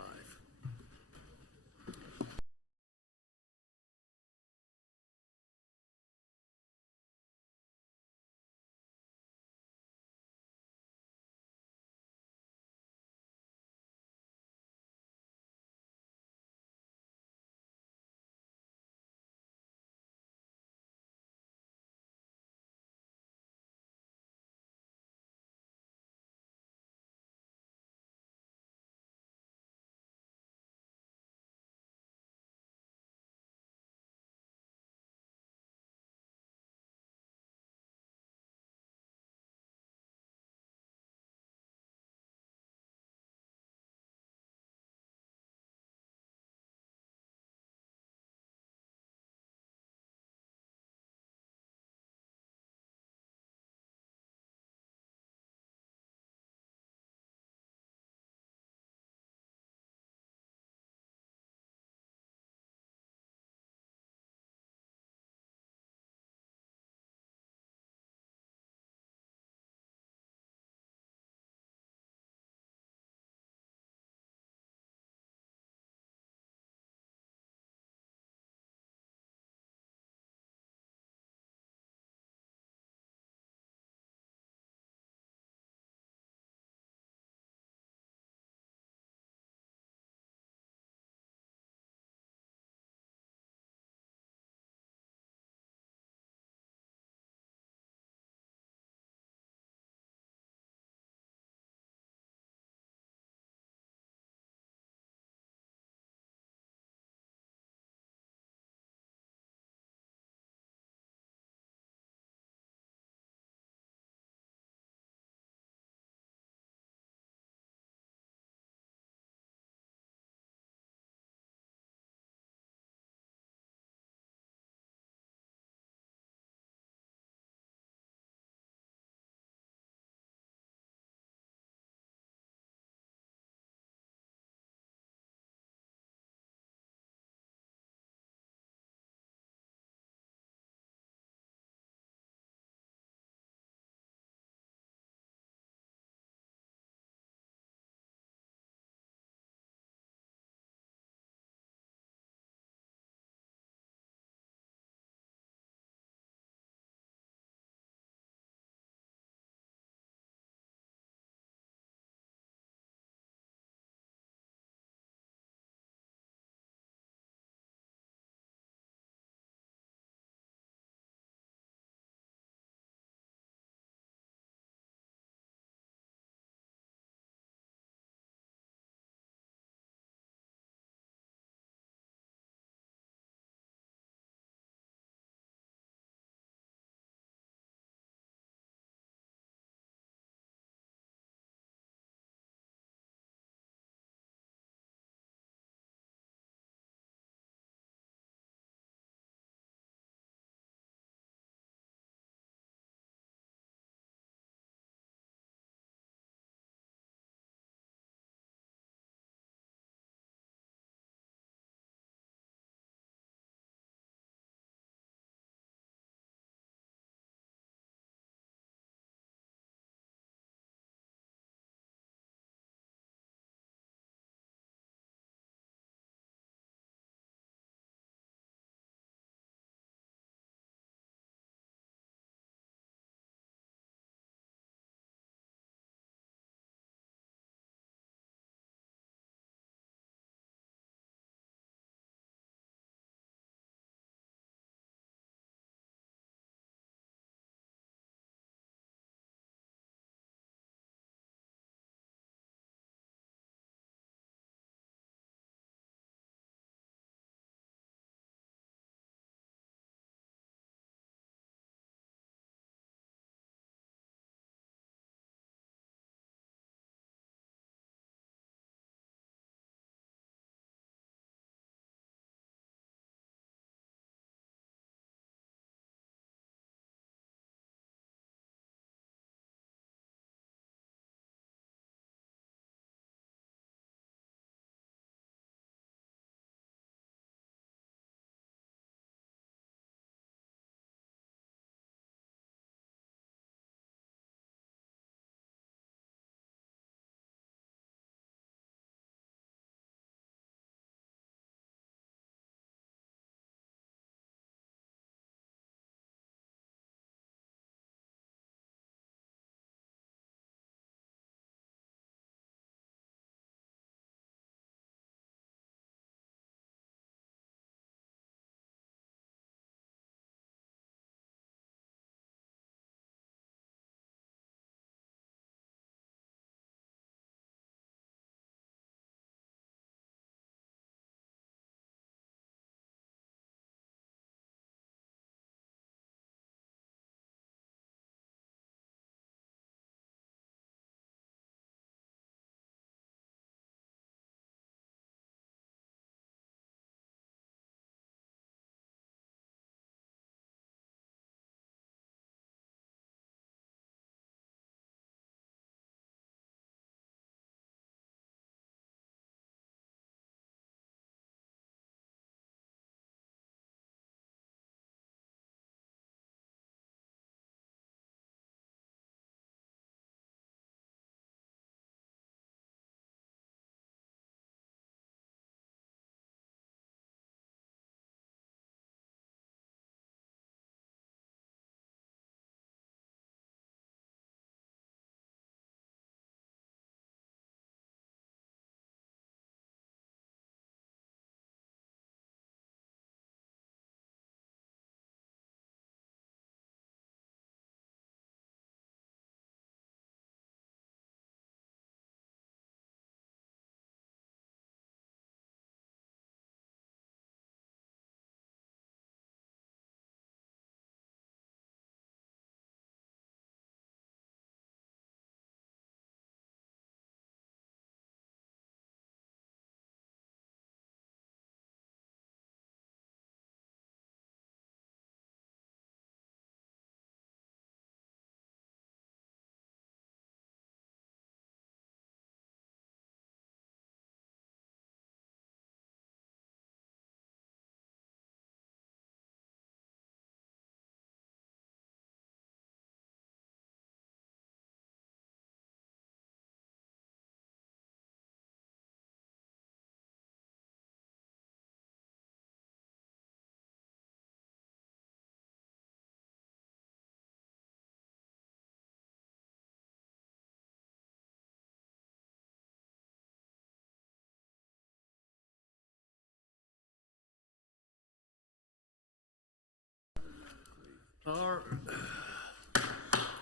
All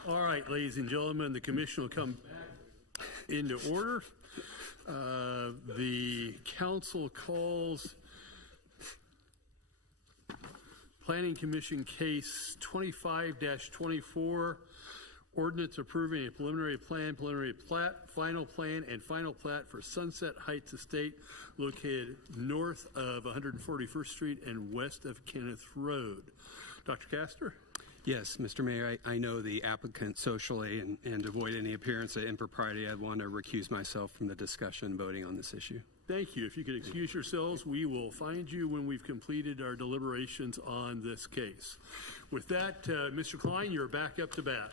right, ladies and gentlemen, the commission will come back into order. The council calls Planning Commission case 25-24, ordinance approving a preliminary plan, preliminary plat, final plan, and final plat for Sunset Heights Estate located north of 141st Street and west of Kenneth Road. Dr. Castor? Yes, Mr. Mayor, I know the applicant socially, and to avoid any appearance of impropriety, I want to recuse myself from the discussion voting on this issue. Thank you. If you could excuse yourselves, we will find you when we've completed our deliberations on this case. With that, Mr. Klein, you're back up to bat.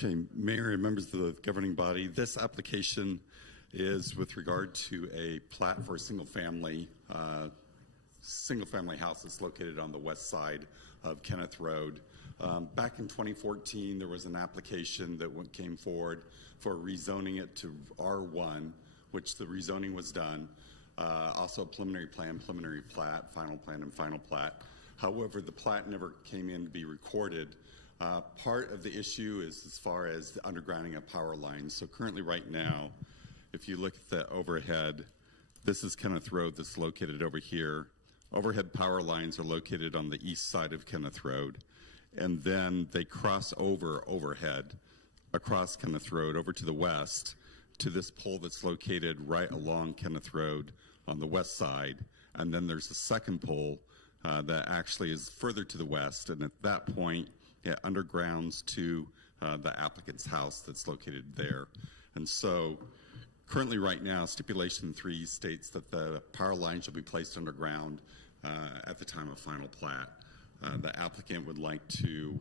Okay, Mayor and members of the governing body, this application is with regard to a plat for a single-family house that's located on the west side of Kenneth Road. Back in 2014, there was an application that came forward for rezoning it to R1, which the rezoning was done. Also a preliminary plan, preliminary plat, final plan, and final plat. However, the plat never came in to be recorded. Part of the issue is as far as the undergrounding of power lines. So currently right now, if you look at the overhead, this is Kenneth Road that's located over here. Overhead power lines are located on the east side of Kenneth Road. And then they cross over overhead across Kenneth Road over to the west to this pole that's located right along Kenneth Road on the west side. And then there's a second pole that actually is further to the west. And at that point, it undergrounds to the applicant's house that's located there. And so currently right now, stipulation 3 states that the power line shall be placed underground at the time of final plat. The applicant would like to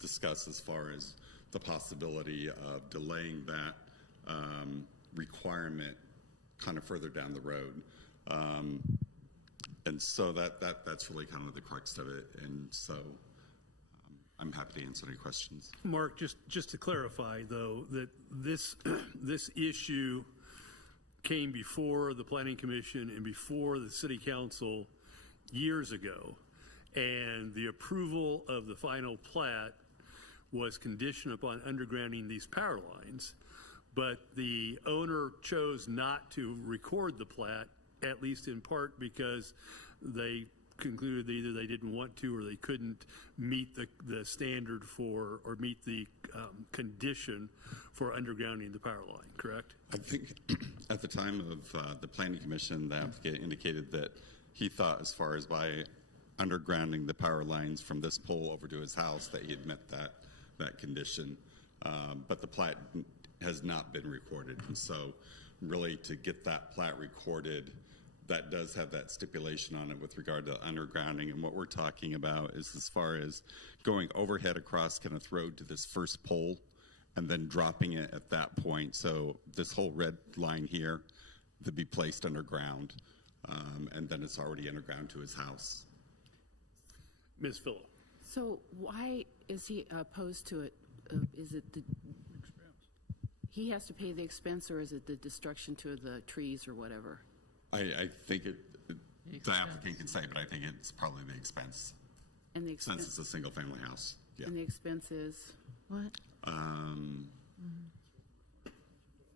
discuss as far as the possibility of delaying that requirement kind of further down the road. And so that's really kind of the crux of it. And so I'm happy to answer any questions. Mark, just to clarify, though, that this issue came before the Planning Commission and before the City Council years ago, and the approval of the final plat was conditioned upon undergrounding these power lines, but the owner chose not to record the plat, at least in part because they concluded that either they didn't want to or they couldn't meet the standard for, or meet the condition for undergrounding the power line, correct? I think at the time of the Planning Commission, the applicant indicated that he thought as far as by undergrounding the power lines from this pole over to his house that he had met that condition. But the plat has not been recorded. And so really to get that plat recorded, that does have that stipulation on it with regard to undergrounding. And what we're talking about is as far as going overhead across Kenneth Road to this first pole and then dropping it at that point. So this whole red line here to be placed underground, and then it's already underground to his house. Ms. Phillip. So why is he opposed to it? Is it the he has to pay the expense, or is it the destruction to the trees or whatever? I think the applicant can say, but I think it's probably the expense. And the expense, since it's a single family house. Yeah. And the expense is what?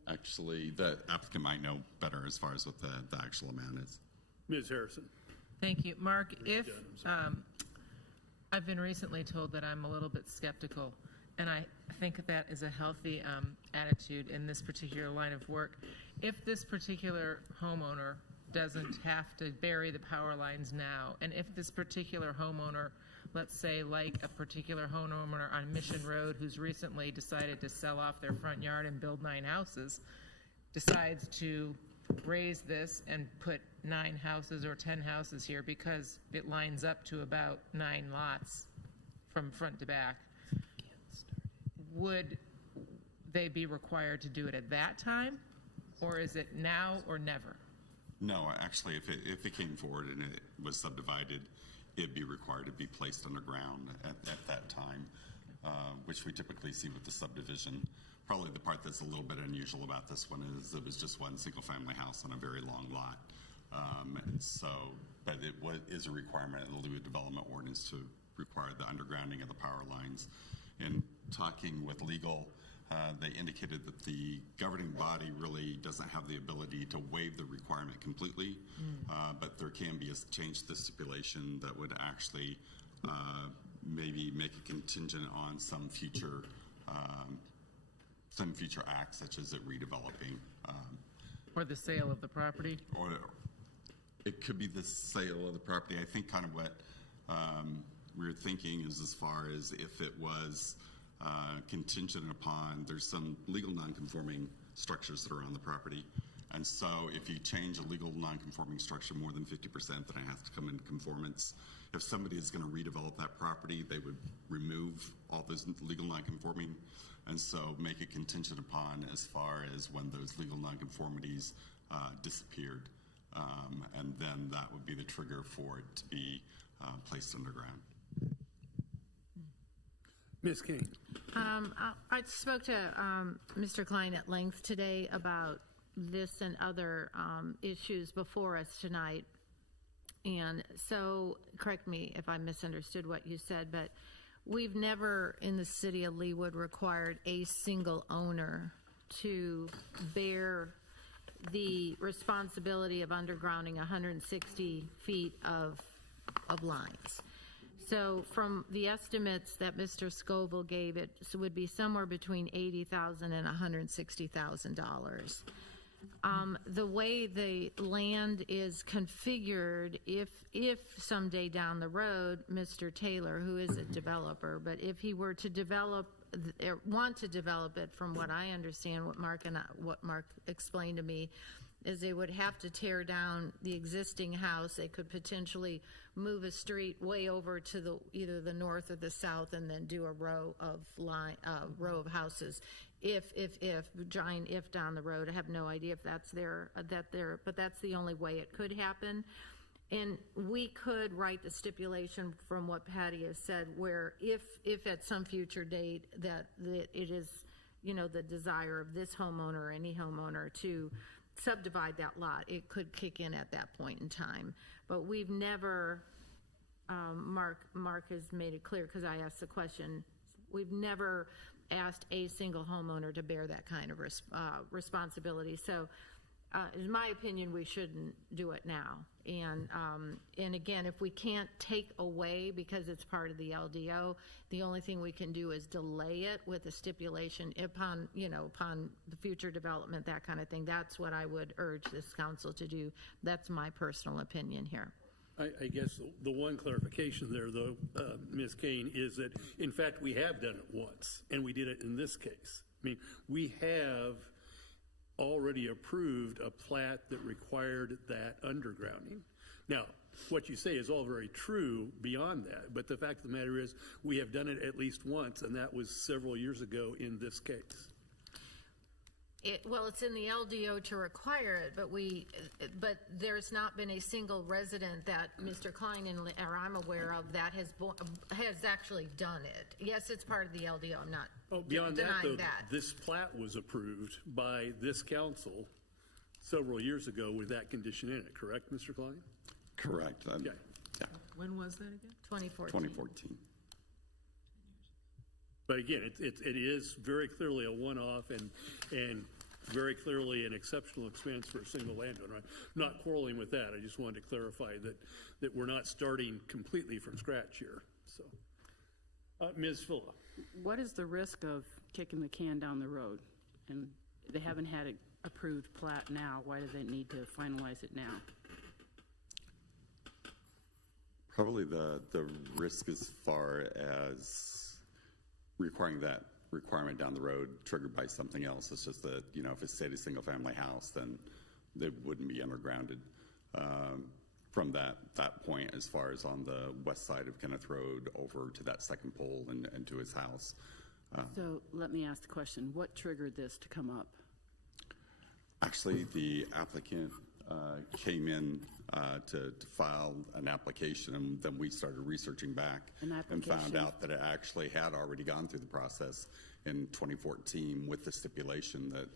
Actually, the applicant might know better as far as what the actual amount is. Ms. Harrison. Thank you. Mark, if I've been recently told that I'm a little bit skeptical, and I think that is a healthy attitude in this particular line of work. If this particular homeowner doesn't have to bury the power lines now, and if this particular homeowner, let's say like a particular homeowner on Mission Road who's recently decided to sell off their front yard and build 9 houses, decides to raise this and put 9 houses or 10 houses here because it lines up to about 9 lots from front to back, would they be required to do it at that time, or is it now or never? No, actually, if it came forward and it was subdivided, it'd be required to be placed underground at that time. which we typically see with the subdivision. Probably the part that's a little bit unusual about this one is it was just one single-family house on a very long lot. And so, but it is a requirement in the Leawood Development Ordinance to require the undergrounding of the power lines. In talking with legal, they indicated that the governing body really doesn't have the ability to waive the requirement completely, but there can be a change to the stipulation that would actually maybe make it contingent on some future act, such as it redeveloping. Or the sale of the property? Or it could be the sale of the property. I think kind of what we're thinking is as far as if it was contingent upon, there's some legal nonconforming structures that are on the property. And so if you change a legal nonconforming structure more than 50%, then it has to come into conformance. If somebody is going to redevelop that property, they would remove all those legal nonconforming, and so make it contingent upon as far as when those legal nonconformities disappeared. And then that would be the trigger for it to be placed underground. Ms. King. I spoke to Mr. Klein at length today about this and other issues before us tonight. And so, correct me if I misunderstood what you said, but we've never in the city of Leawood required a single owner to bear the responsibility of undergrounding 160 feet of lines. So from the estimates that Mr. Scoville gave, it would be somewhere between $80,000 and $160,000. The way the land is configured, if someday down the road, Mr. Taylor, who is a developer, but if he were to want to develop it, from what I understand, what Mark explained to me, is they would have to tear down the existing house. They could potentially move a street way over to either the north or the south, and then do a row of houses. Giant if down the road. I have no idea if that's but that's the only way it could happen. And we could write the stipulation from what Patty has said, where if at some future date that it is, the desire of this homeowner or any homeowner to subdivide that lot, it could kick in at that point in time. But we've never, Mark has made it clear, because I asked the question, we've never asked a single homeowner to bear that kind of responsibility. So in my opinion, we shouldn't do it now. And again, if we can't take away because it's part of the LDO, the only thing we can do is delay it with a stipulation upon the future development, that kind of thing. That's what I would urge this council to do. That's my personal opinion here. I guess the one clarification there, though, Ms. Kane, is that, in fact, we have done it once, and we did it in this case. I mean, we have already approved a plat that required that undergrounding. Now, what you say is all very true beyond that, but the fact of the matter is we have done it at least once, and that was several years ago in this case. It's in the LDO to require it, but there's not been a single resident that Mr. Klein or I'm aware of that has actually done it. Yes, it's part of the LDO. I'm not beyond denying that, though, that. this plat was approved by this council several years ago with that condition in it, correct, Mr. Klein? Correct. Okay. Yeah. When was that again? 2014. But again, it is very clearly a one-off and very clearly an exceptional expense for a single landowner. I'm not quarreling with that. I just wanted to clarify that we're not starting completely from scratch here. So, Ms. Fulla. What is the risk of kicking the can down the road? And they haven't had an approved plat now. Why do they need to finalize it now? Probably the risk as far as requiring that requirement down the road triggered by something else. It's just that, if it stayed a single family house, then they wouldn't be undergrounded from that point as far as on the west side of Kenneth Road over to that second pole and to his house. So let me ask the question, what triggered this to come up? Actually, the applicant came in to file an application, and then we started researching back An and found application? out that it actually had already gone through the process in 2014 with the stipulation that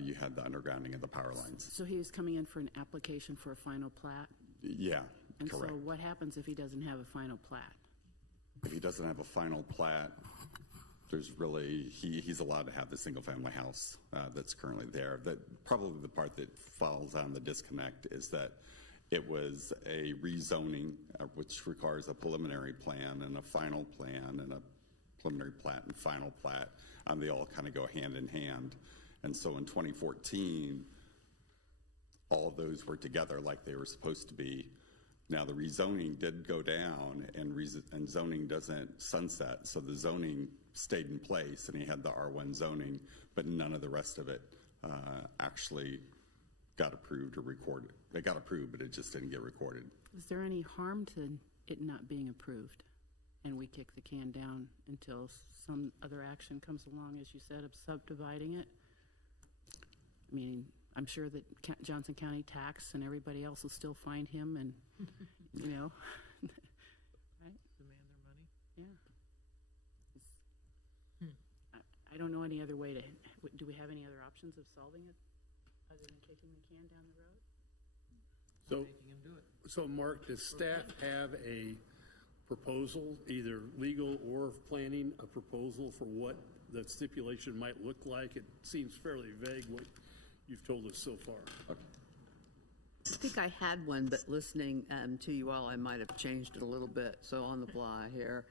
you had the undergrounding of the power lines. So he was coming in for an application for a final plat? Yeah, And correct. so what happens if he doesn't have a final plat? If he doesn't have a final plat, there's really, he's allowed to have the single-family house that's currently there. That probably the part that falls on the disconnect is that it was a rezoning, which requires a preliminary plan and a final plan and a preliminary plat and final plat. They all kind of go hand in hand. And so in 2014, all those were together like they were supposed to be. Now, the rezoning did go down, and zoning doesn't sunset, so the zoning stayed in place, and he had the R1 zoning, but none of the rest of it actually got approved or recorded. It got approved, but it just didn't get recorded. Is there any harm to it not being approved? And we kick the can down until some other action comes along, as you said, of subdividing it? I mean, I'm sure that Johnson County Tax and everybody else will still find him and, you know, right? Demand their money. Yeah. I don't know any other way to, do we have any other options of solving it other than kicking the can down the road? So Mark, does staff have a proposal, either legal or planning, a proposal for what the stipulation might look like? It seems fairly vague what you've told us so far. I think I had one, but listening to you all, I might have changed it a little bit, so on the fly here.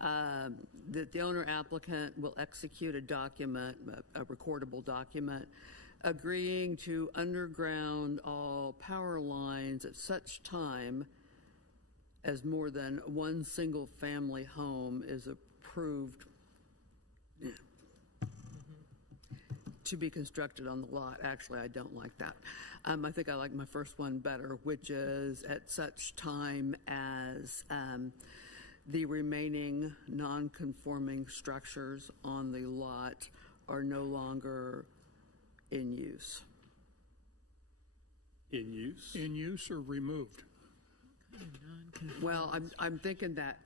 That the owner applicant will execute a document, a recordable document, agreeing to underground all power lines at such time as more than one single-family home is approved to be constructed on the lot. Actually, I don't like that. I think I like my first one better, which is at such time as the remaining non-conforming structures on the lot are no longer in use. In use? In use or removed? Well, I'm thinking that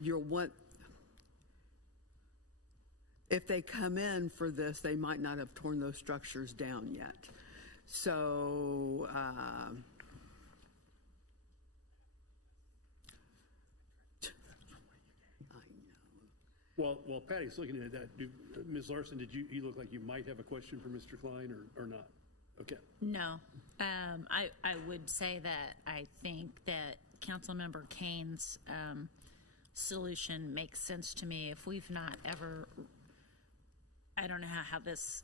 you'll want, if they come in for this, they might not have torn those structures down yet. So, While Patty's looking at that, Ms. Larson, you look like you might have a question for Mr. Klein or not? Okay. No. I would say that I think that Councilmember Kane's solution makes sense to me. If we've not ever, I don't know how this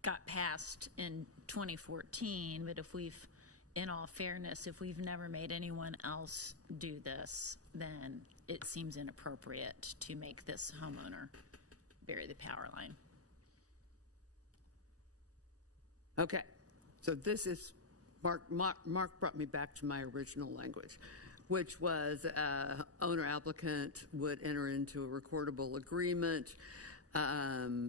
got passed in 2014, but if we've, in all fairness, if we've never made anyone else do this, then it seems inappropriate to make this homeowner bury the power line. okay. So this is, Mark brought me back to my original language, which was owner applicant would enter into a recordable agreement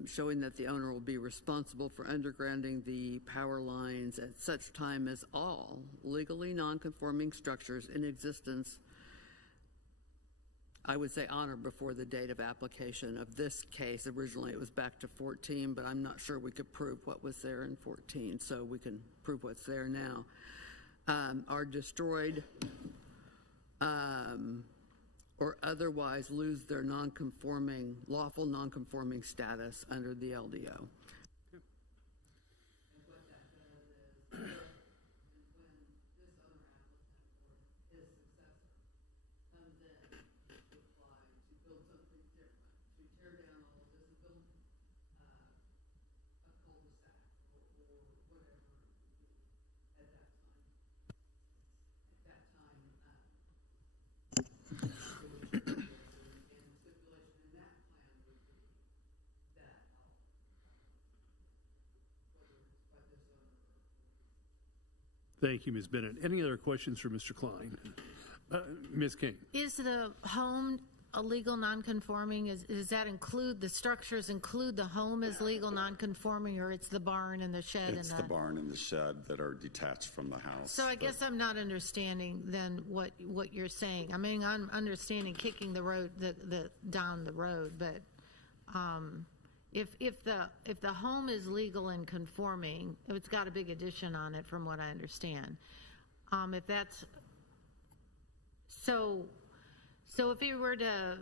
showing that the owner will be responsible for undergrounding the power lines at such time as all legally non-conforming structures in existence, I would say on or before the date of application of this case. Originally it was back to 14, but I'm not sure we could prove what was there in 14, so we can prove what's there now, are destroyed or otherwise lose their lawful non-conforming status under the LDO. Thank you, Ms. Bennett. Any other questions for Mr. Klein? Ms. King? Is the home a legal nonconforming? Does that include, the structures include the home as legal nonconforming, or it's the barn and the shed? It's the barn and the shed that are detached from the house. So I guess I'm not understanding then what you're saying. I mean, I'm understanding kicking the road, down the road, but if the home is legal and conforming, it's got a big addition on it from what I understand. If that's, so if you were to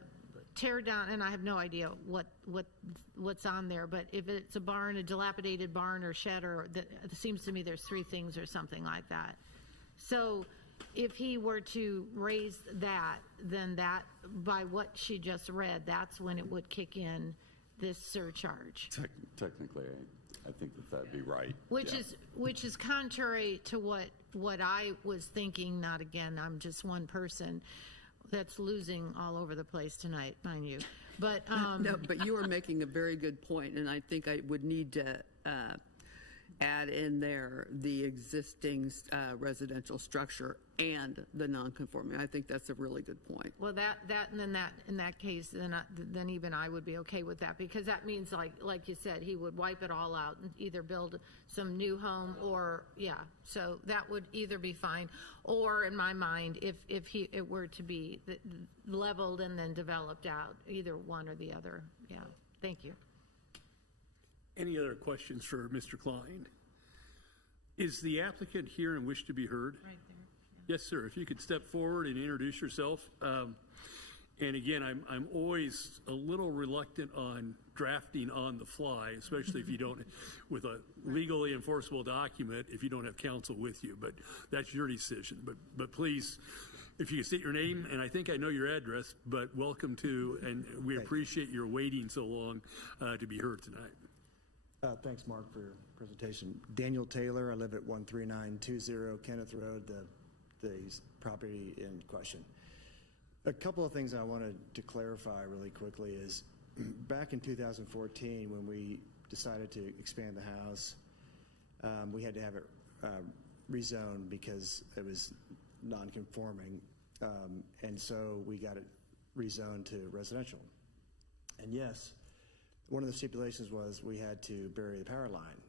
tear down, and I have no idea what's on there, but if it's a barn, a dilapidated barn or shed, or it seems to me there's three things or something like that. So if he were to raise that, then that, by what she just read, that's when it would kick in this surcharge. Technically, I think that'd be right. Which is contrary to what I was thinking. Not again, I'm just one person that's losing all over the place tonight, mind you. But no, but you are making a very good point, and I think I would need to add in there the existing residential structure and the non-conforming. I think that's a really good point. Well, and then in that case, then even I would be okay with that, because that means, like you said, he would wipe it all out and either build some new home or, so that would either be fine, or in my mind, if it were to be leveled and then developed out, either one or the other. Thank you. Any other questions for Mr. Klein? Is the applicant here and wish to be heard? Right there. Yes, sir. If you could step forward and introduce yourself. And again, I'm always a little reluctant on drafting on the fly, especially if you don't, with a legally enforceable document, if you don't have counsel with you. But that's your decision. But please, if you could state your name, and I think I know your address, but welcome to, and we appreciate your waiting so long to be heard tonight. Thanks, Mark, for your presentation. Daniel Taylor. I live at 13920 Kenneth Road, the property in question. A couple of things I wanted to clarify really quickly is back in 2014, when we decided to expand the house, we had to have it rezoned because it was non-conforming, and so we got it rezoned to residential. And yes, one of the stipulations was we had to bury the power line.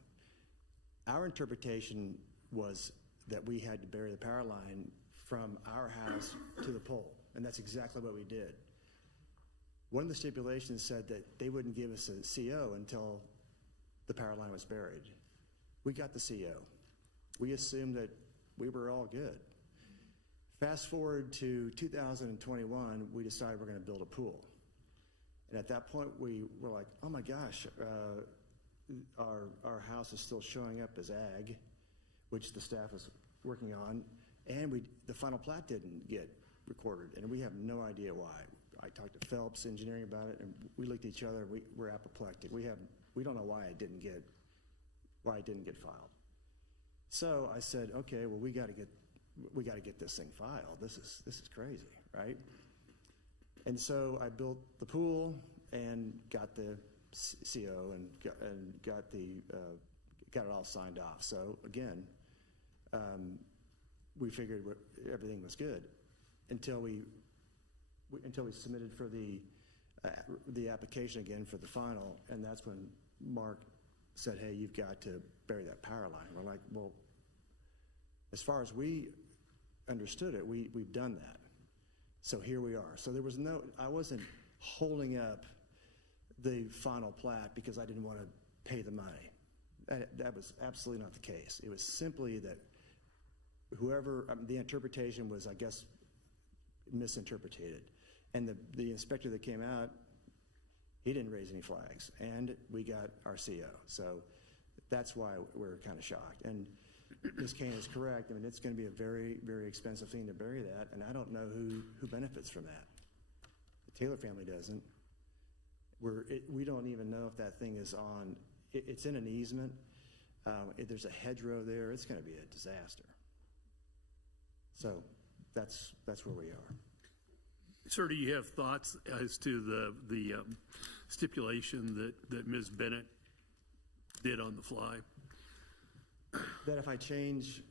Our interpretation was that we had to bury the power line from our house to the pole, and that's exactly what we did. One of the stipulations said that they wouldn't give us a CO until the power line was buried. We got the CO. We assumed that we were all good. Fast forward to 2021, we decided we're going to build a pool. And at that point, we were like, oh my gosh, our house is still showing up as ag, which the staff is working on, and the final plat didn't get recorded, and we have no idea why. I talked to Phelps Engineering about it, and we looked at each other. We're apoplectic. We don't know why it didn't get filed. So I said, okay, well we got to get this thing filed. This is crazy, right? And so I built the pool and got the CO and got it all signed off. So again, we figured everything was good until we submitted for the application again for the final, and that's when Mark said, "Hey, you've got to bury that power line." We're like, "Well, as far as we understood it, we've done that." So here we are. So I wasn't holding up the final plat because I didn't want to pay the money. That was absolutely not the case. It was simply that the interpretation was, I guess, misinterpreted. And the inspector that came out, he didn't raise any flags, and we got our CO. So that's why we're kind of shocked. And Ms. Kane is correct. I mean, it's going to be a very, very expensive thing to bury that, and I don't know who benefits from that. The Taylor family doesn't. We don't even know if that thing is on. It's in an easement. If there's a hedgerow there, it's going to be a disaster. So that's where we are. Sir, do you have thoughts as to the stipulation that Ms. Bennett did on the fly? That if I change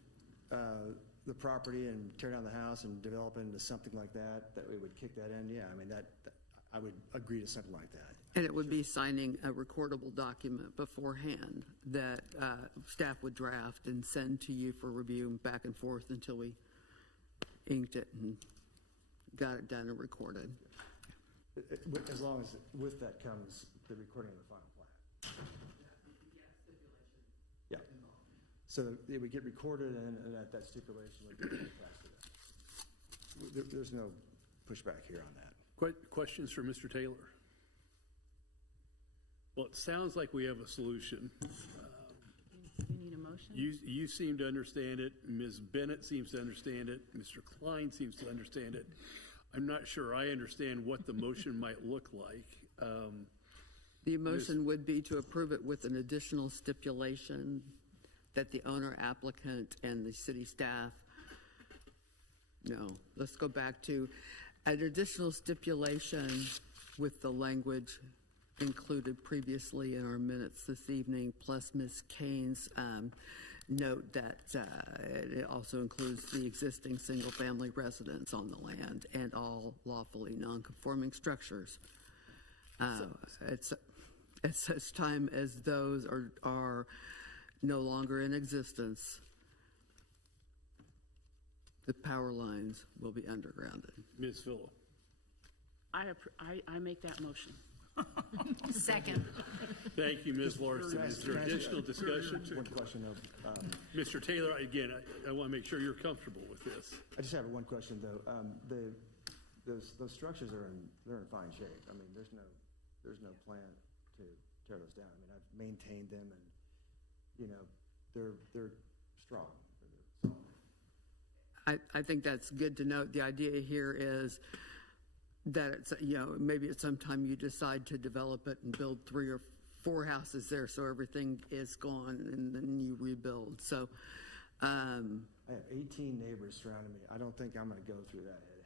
the property and tear down the house and develop into something like that we would kick that in? Yeah, I mean, I would agree to something like that. And it would be signing a recordable document beforehand that staff would draft and send to you for review and back and forth until we inked it and got it done and recorded. As long as with that comes the recording of the final plat. Yeah. So it would get recorded and that stipulation would be attached to that. There's no pushback here on that. Questions for Mr. Taylor? Well, it sounds like we have a solution. You need a motion? You seem to understand it. Ms. Bennett seems to understand it. Mr. Klein seems to understand it. I'm not sure I understand what the motion might look like. The motion would be to approve it with an additional stipulation that the owner applicant and the city staff, no, let's go back to an additional stipulation with the language included previously in our minutes this evening, plus Ms. Kane's note that it also includes the existing single-family residence on the land and all lawfully non-conforming structures. At such time as those are no longer in existence, the power lines will be undergrounded. Ms. Phillip. I make that motion. Second. Thank you, Ms. Larson. Is there additional discussion? One question of, Mr. Taylor, again, I want to make sure you're comfortable with this. I just have one question though. Those structures they're in fine shape. I mean, there's no plan to tear those down. I mean, I've maintained them and, you know, they're strong. I think that's good to note. The idea here is that it's, you know, maybe at some time you decide to develop it and build 3 or 4 houses there so everything is gone and then you rebuild. So I have 18 neighbors surrounding me. I don't think I'm going to go through that headache.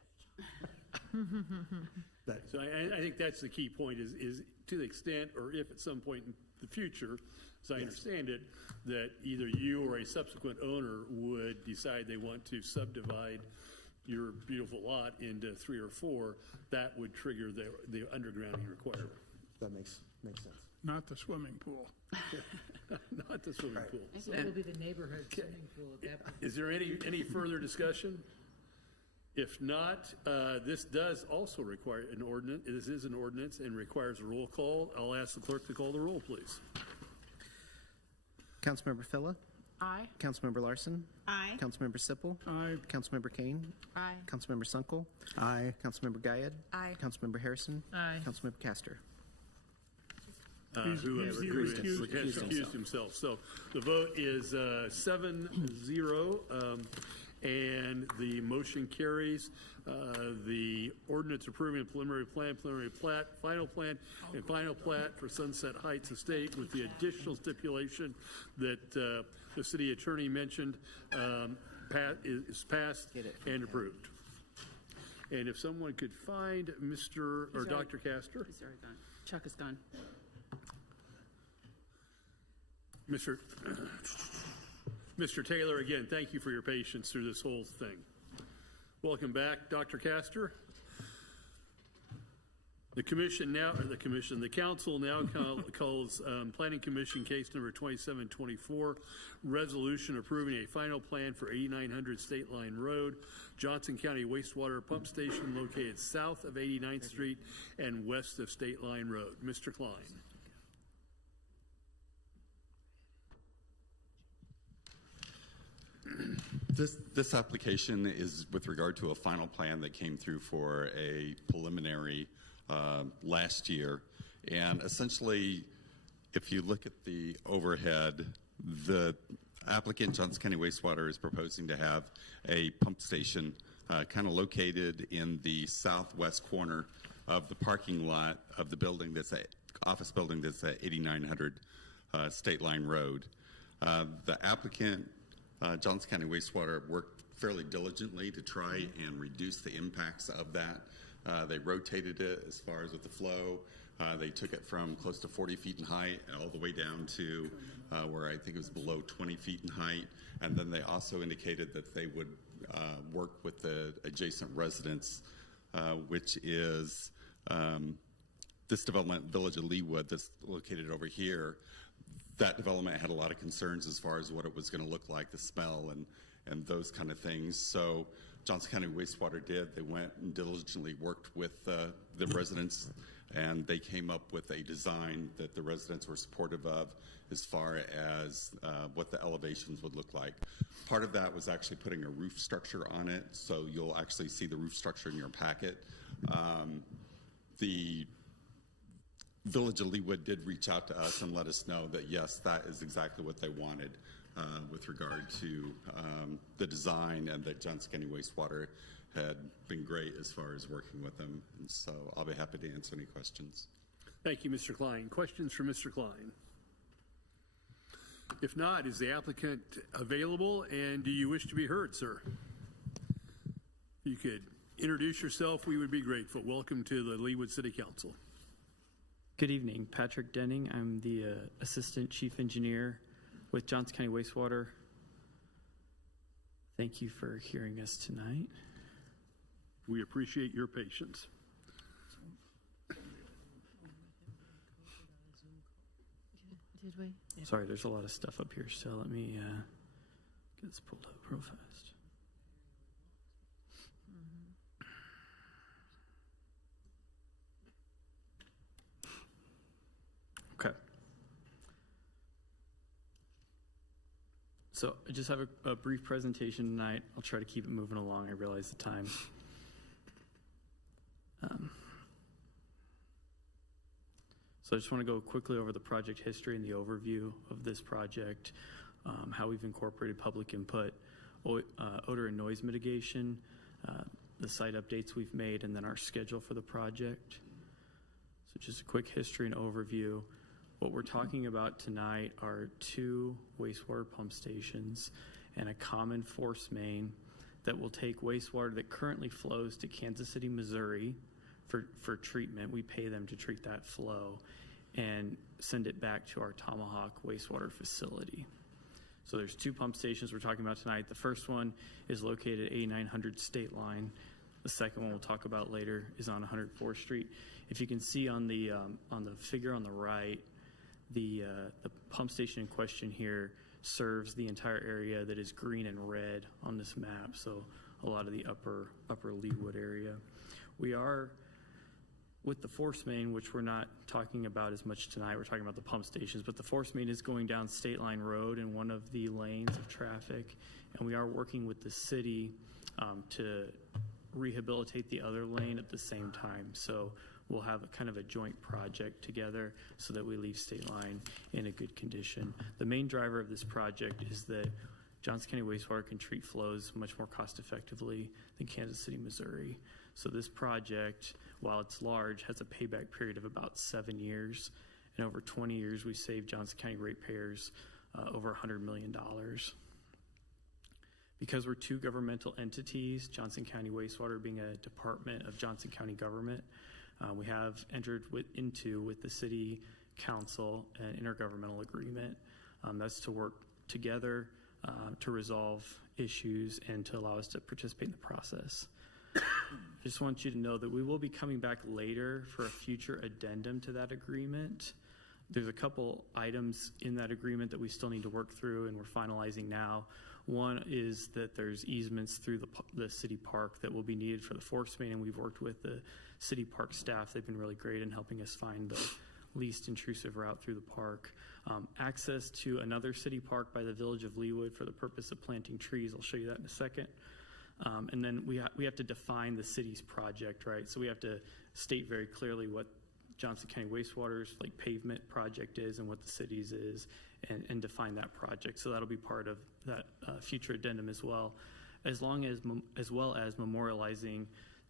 So I think that's the key point is to the extent, or if at some point in the future, as I understand it, that either you or a subsequent owner would decide they want to subdivide your beautiful lot into 3 or 4, that would trigger the undergrounding requirement. That makes sense. Not the swimming pool. Not the swimming pool. I think it will be the neighborhood swimming pool at that point. Is there any further discussion? If not, this does also require an ordinance. This is an ordinance and requires a roll call. I'll ask the clerk to call the roll, please. Councilmember Philla? Aye. Councilmember Larson? Aye. Councilmember Sipple? Aye. Councilmember Kane? Aye. Councilmember Sunkel? Aye. Councilmember Guyad? Aye. Councilmember Harrison? Aye. Councilmember Castor? Who has recused himself. So the vote is 7-0, and the motion carries. The ordinance approving a preliminary plat, final plan, and final plat for Sunset Heights Estate with the additional stipulation that the city attorney mentioned is passed and approved. And if someone could find Mr. or Dr. Castor. He's already gone. Chuck is gone. Mr. Taylor, again, thank you for your patience through this whole thing. Welcome back, Dr. Castor. The council now calls Planning Commission case number 2724, resolution approving a final plan for 8900 State Line Road, Johnson County wastewater pump station located south of 89th Street and west of State Line Road. Mr. Klein. This application is with regard to a final plan that came through for a preliminary last year. And essentially, if you look at the overhead, the applicant, Johnson County Wastewater, is proposing to have a pump station kind of located in the southwest corner of the parking lot of the building that's office building that's at 8900 State Line Road. The applicant, Johnson County Wastewater, worked fairly diligently to try and reduce the impacts of that. They rotated it as far as with the flow. They took it from close to 40 feet in height all the way down to where I think it was below 20 feet in height. And then they also indicated that they would work with the adjacent residents, which is This development, Village of Leawood, that's located over here, that development had a lot of concerns as far as what it was going to look like, the smell and those kind of things. So Johnson County Wastewater did. They went and diligently worked with the residents, and they came up with a design that the residents were supportive of as far as what the elevations would look like. Part of that was actually putting a roof structure on it, so you'll actually see the roof structure in your packet. The Village of Leawood did reach out to us and let us know that, yes, that is exactly what they wanted with regard to the design, and that Johnson County Wastewater had been great as far as working with them. And so I'll be happy to answer any questions. Thank you, Mr. Klein. Questions for Mr. Klein? If not, is the applicant available, and do you wish to be heard, sir? If you could introduce yourself, we would be grateful. Welcome to the Leawood City Council. Good evening, Patrick Denning. I'm the Assistant Chief Engineer with Johnson County Wastewater. Thank you for hearing us tonight. We appreciate your patience. Did we? Sorry, there's a lot of stuff up here, so let me get this pulled up real fast. Okay. So I just have a brief presentation tonight. I'll try to keep it moving along. I realize the time. So I just want to go quickly over the project history and the overview of this project, how we've incorporated public input, odor and noise mitigation, the site updates we've made, and then our schedule for the project. So just a quick history and overview. What we're talking about tonight are 2 wastewater pump stations and a common force main that will take wastewater that currently flows to Kansas City, Missouri for treatment. We pay them to treat that flow and send it back to our Tomahawk wastewater facility. So there's 2 pump stations we're talking about tonight. The first one is located at 8900 State Line. The second one we'll talk about later is on 104th Street. If you can see on the figure on the right, the pump station in question here serves the entire area that is green and red on this map, so a lot of the upper Leawood area. We are with the force main, which we're not talking about as much tonight. We're talking about the pump stations, but the force main is going down State Line Road in one of the lanes of traffic, and we are working with the city to rehabilitate the other lane at the same time. So we'll have a kind of a joint project together so that we leave State Line in a good condition. The main driver of this project is that Johnson County Wastewater can treat flows much more cost effectively than Kansas City, Missouri. So this project, while it's large, has a payback period of about 7 years. And over 20 years, we saved Johnson County ratepayers over $100 million. Because we're 2 governmental entities, Johnson County Wastewater being a department of Johnson County government, we have entered into with the city council an intergovernmental agreement. That's to work together to resolve issues and to allow us to participate in the process. I just want you to know that we will be coming back later for a future addendum to that agreement. There's a couple items in that agreement that we still need to work through and we're finalizing now. One is that there's easements through the city park that will be needed for the force main, and we've worked with the city park staff. They've been really great in helping us find the least intrusive route through the park. Access to another city park by the Village of Leawood for the purpose of planting trees. I'll show you that in a second. And then we have to define the city's project, right? So we have to state very clearly what Johnson County Wastewater's pavement project is and what the city's is, and define that project. So that'll be part of that future addendum as well as memorializing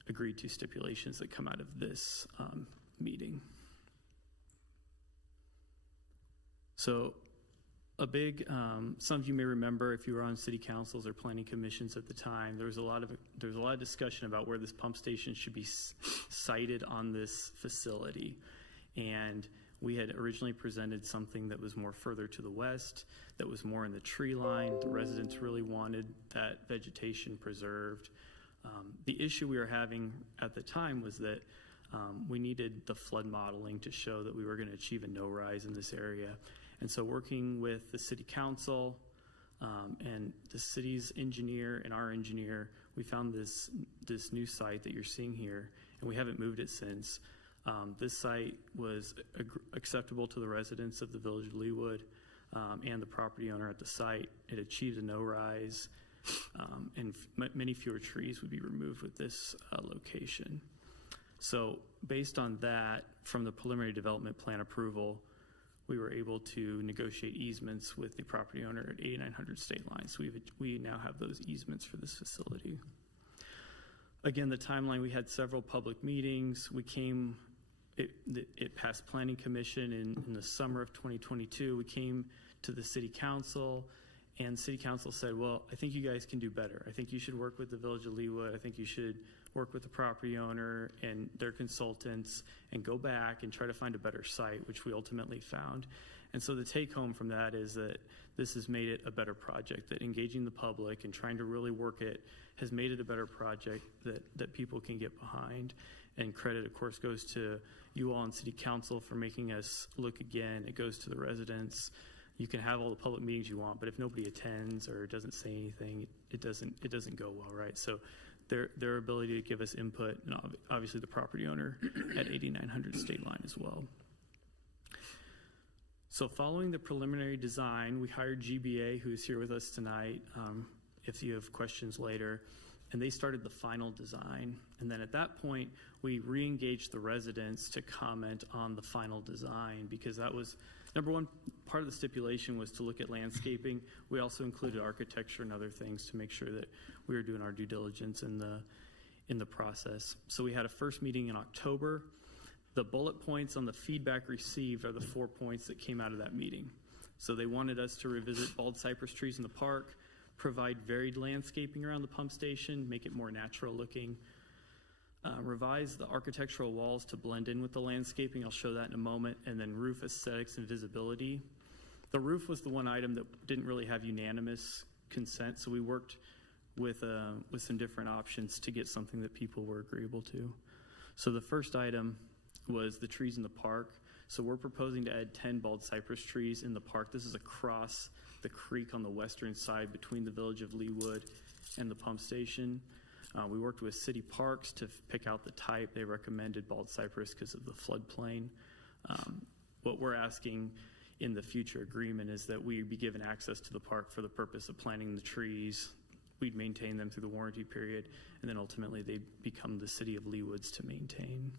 agreed to stipulations that come out of this meeting. So a big, some of you may remember if you were on city councils or planning commissions at the time, there was a lot of discussion about where this pump station should be sited on this facility. And we had originally presented something that was more further to the west, that was more in the tree line. The residents really wanted that vegetation preserved. The issue we were having at the time was that we needed the flood modeling to show that we were going to achieve a no rise in this area. And so working with the city council and the city's engineer and our engineer, we found this new site that you're seeing here, and we haven't moved it since. This site was acceptable to the residents of the village of Leawood and the property owner at the site. It achieved a no rise, and many fewer trees would be removed with this location. So based on that, from the preliminary development plan approval, we were able to negotiate easements with the property owner at 8900 State Line. So we now have those easements for this facility. Again, the timeline, we had several public meetings. It passed Planning Commission in the summer of 2022. We came to the City Council, and City Council said, well, I think you guys can do better. I think you should work with the Village of Leawood. I think you should work with the property owner and their consultants and go back and try to find a better site, which we ultimately found. And so the take home from that is that this has made it a better project, that engaging the public and trying to really work it has made it a better project that people can get behind. And credit, of course, goes to you all in City Council for making us look again. It goes to the residents. You can have all the public meetings you want, but if nobody attends or doesn't say anything, it doesn't go well, right? So their ability to give us input, and obviously the property owner at 8900 State Line as well. So following the preliminary design, we hired GBA, who is here with us tonight, if you have questions later, and they started the final design. And then at that point, we re-engaged the residents to comment on the final design, because that was, number one, part of the stipulation was to look at landscaping. We also included architecture and other things to make sure that we were doing our due diligence in the process. So we had a first meeting in October. The bullet points on the feedback received are the 4 points that came out of that meeting. So they wanted us to revisit bald cypress trees in the park, provide varied landscaping around the pump station, make it more natural looking, revise the architectural walls to blend in with the landscaping. I'll show that in a moment. And then roof aesthetics and visibility. The roof was the one item that didn't really have unanimous consent, so we worked with some different options to get something that people were agreeable to. So the first item was the trees in the park. So we're proposing to add 10 bald cypress trees in the park. This is across the creek on the western side between the village of Leawood and the pump station. We worked with City Parks to pick out the type. They recommended bald cypress because of the floodplain. What we're asking in the future agreement is that we be given access to the park for the purpose of planting the trees. We'd maintain them through the warranty period, and then ultimately they become the City of Leawood's to maintain.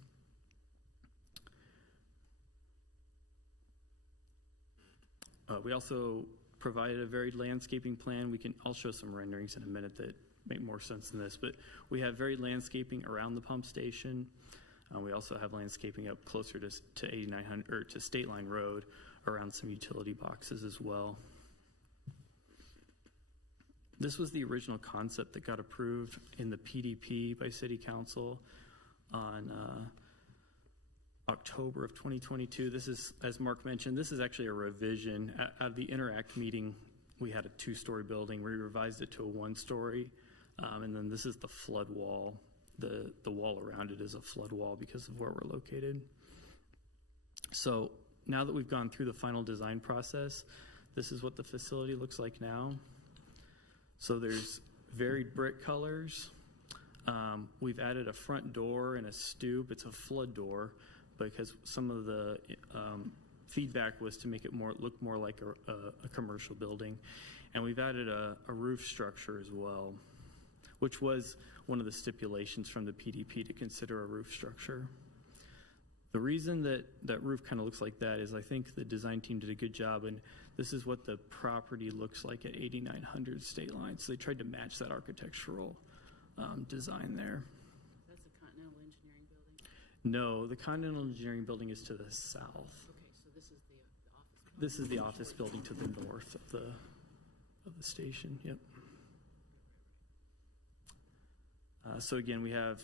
We also provided a varied landscaping plan. I'll show some renderings in a minute that make more sense than this, but we have varied landscaping around the pump station. We also have landscaping up closer to 8900 or to State Line Road around some utility boxes as well. This was the original concept that got approved in the PDP by City Council on October of 2022. This is, as Mark mentioned, this is actually a revision. At the Interact meeting, we had a 2-story building. We revised it to a 1-story. And then this is the flood wall. The wall around it is a flood wall because of where we're located. So now that we've gone through the final design process, this is what the facility looks like now. So there's varied brick colors. We've added a front door and a stoop. It's a flood door because some of the feedback was to make it look more like a commercial building. And we've added a roof structure as well, which was one of the stipulations from the PDP to consider a roof structure. The reason that roof kind of looks like that is I think the design team did a good job, and this is what the property looks like at 8900 State Line. So they tried to match that architectural design there. That's the Continental Engineering Building? No, the Continental Engineering Building is to the south. Okay, so this is the office building? This is the office building to the north of the station, yep. So again, we have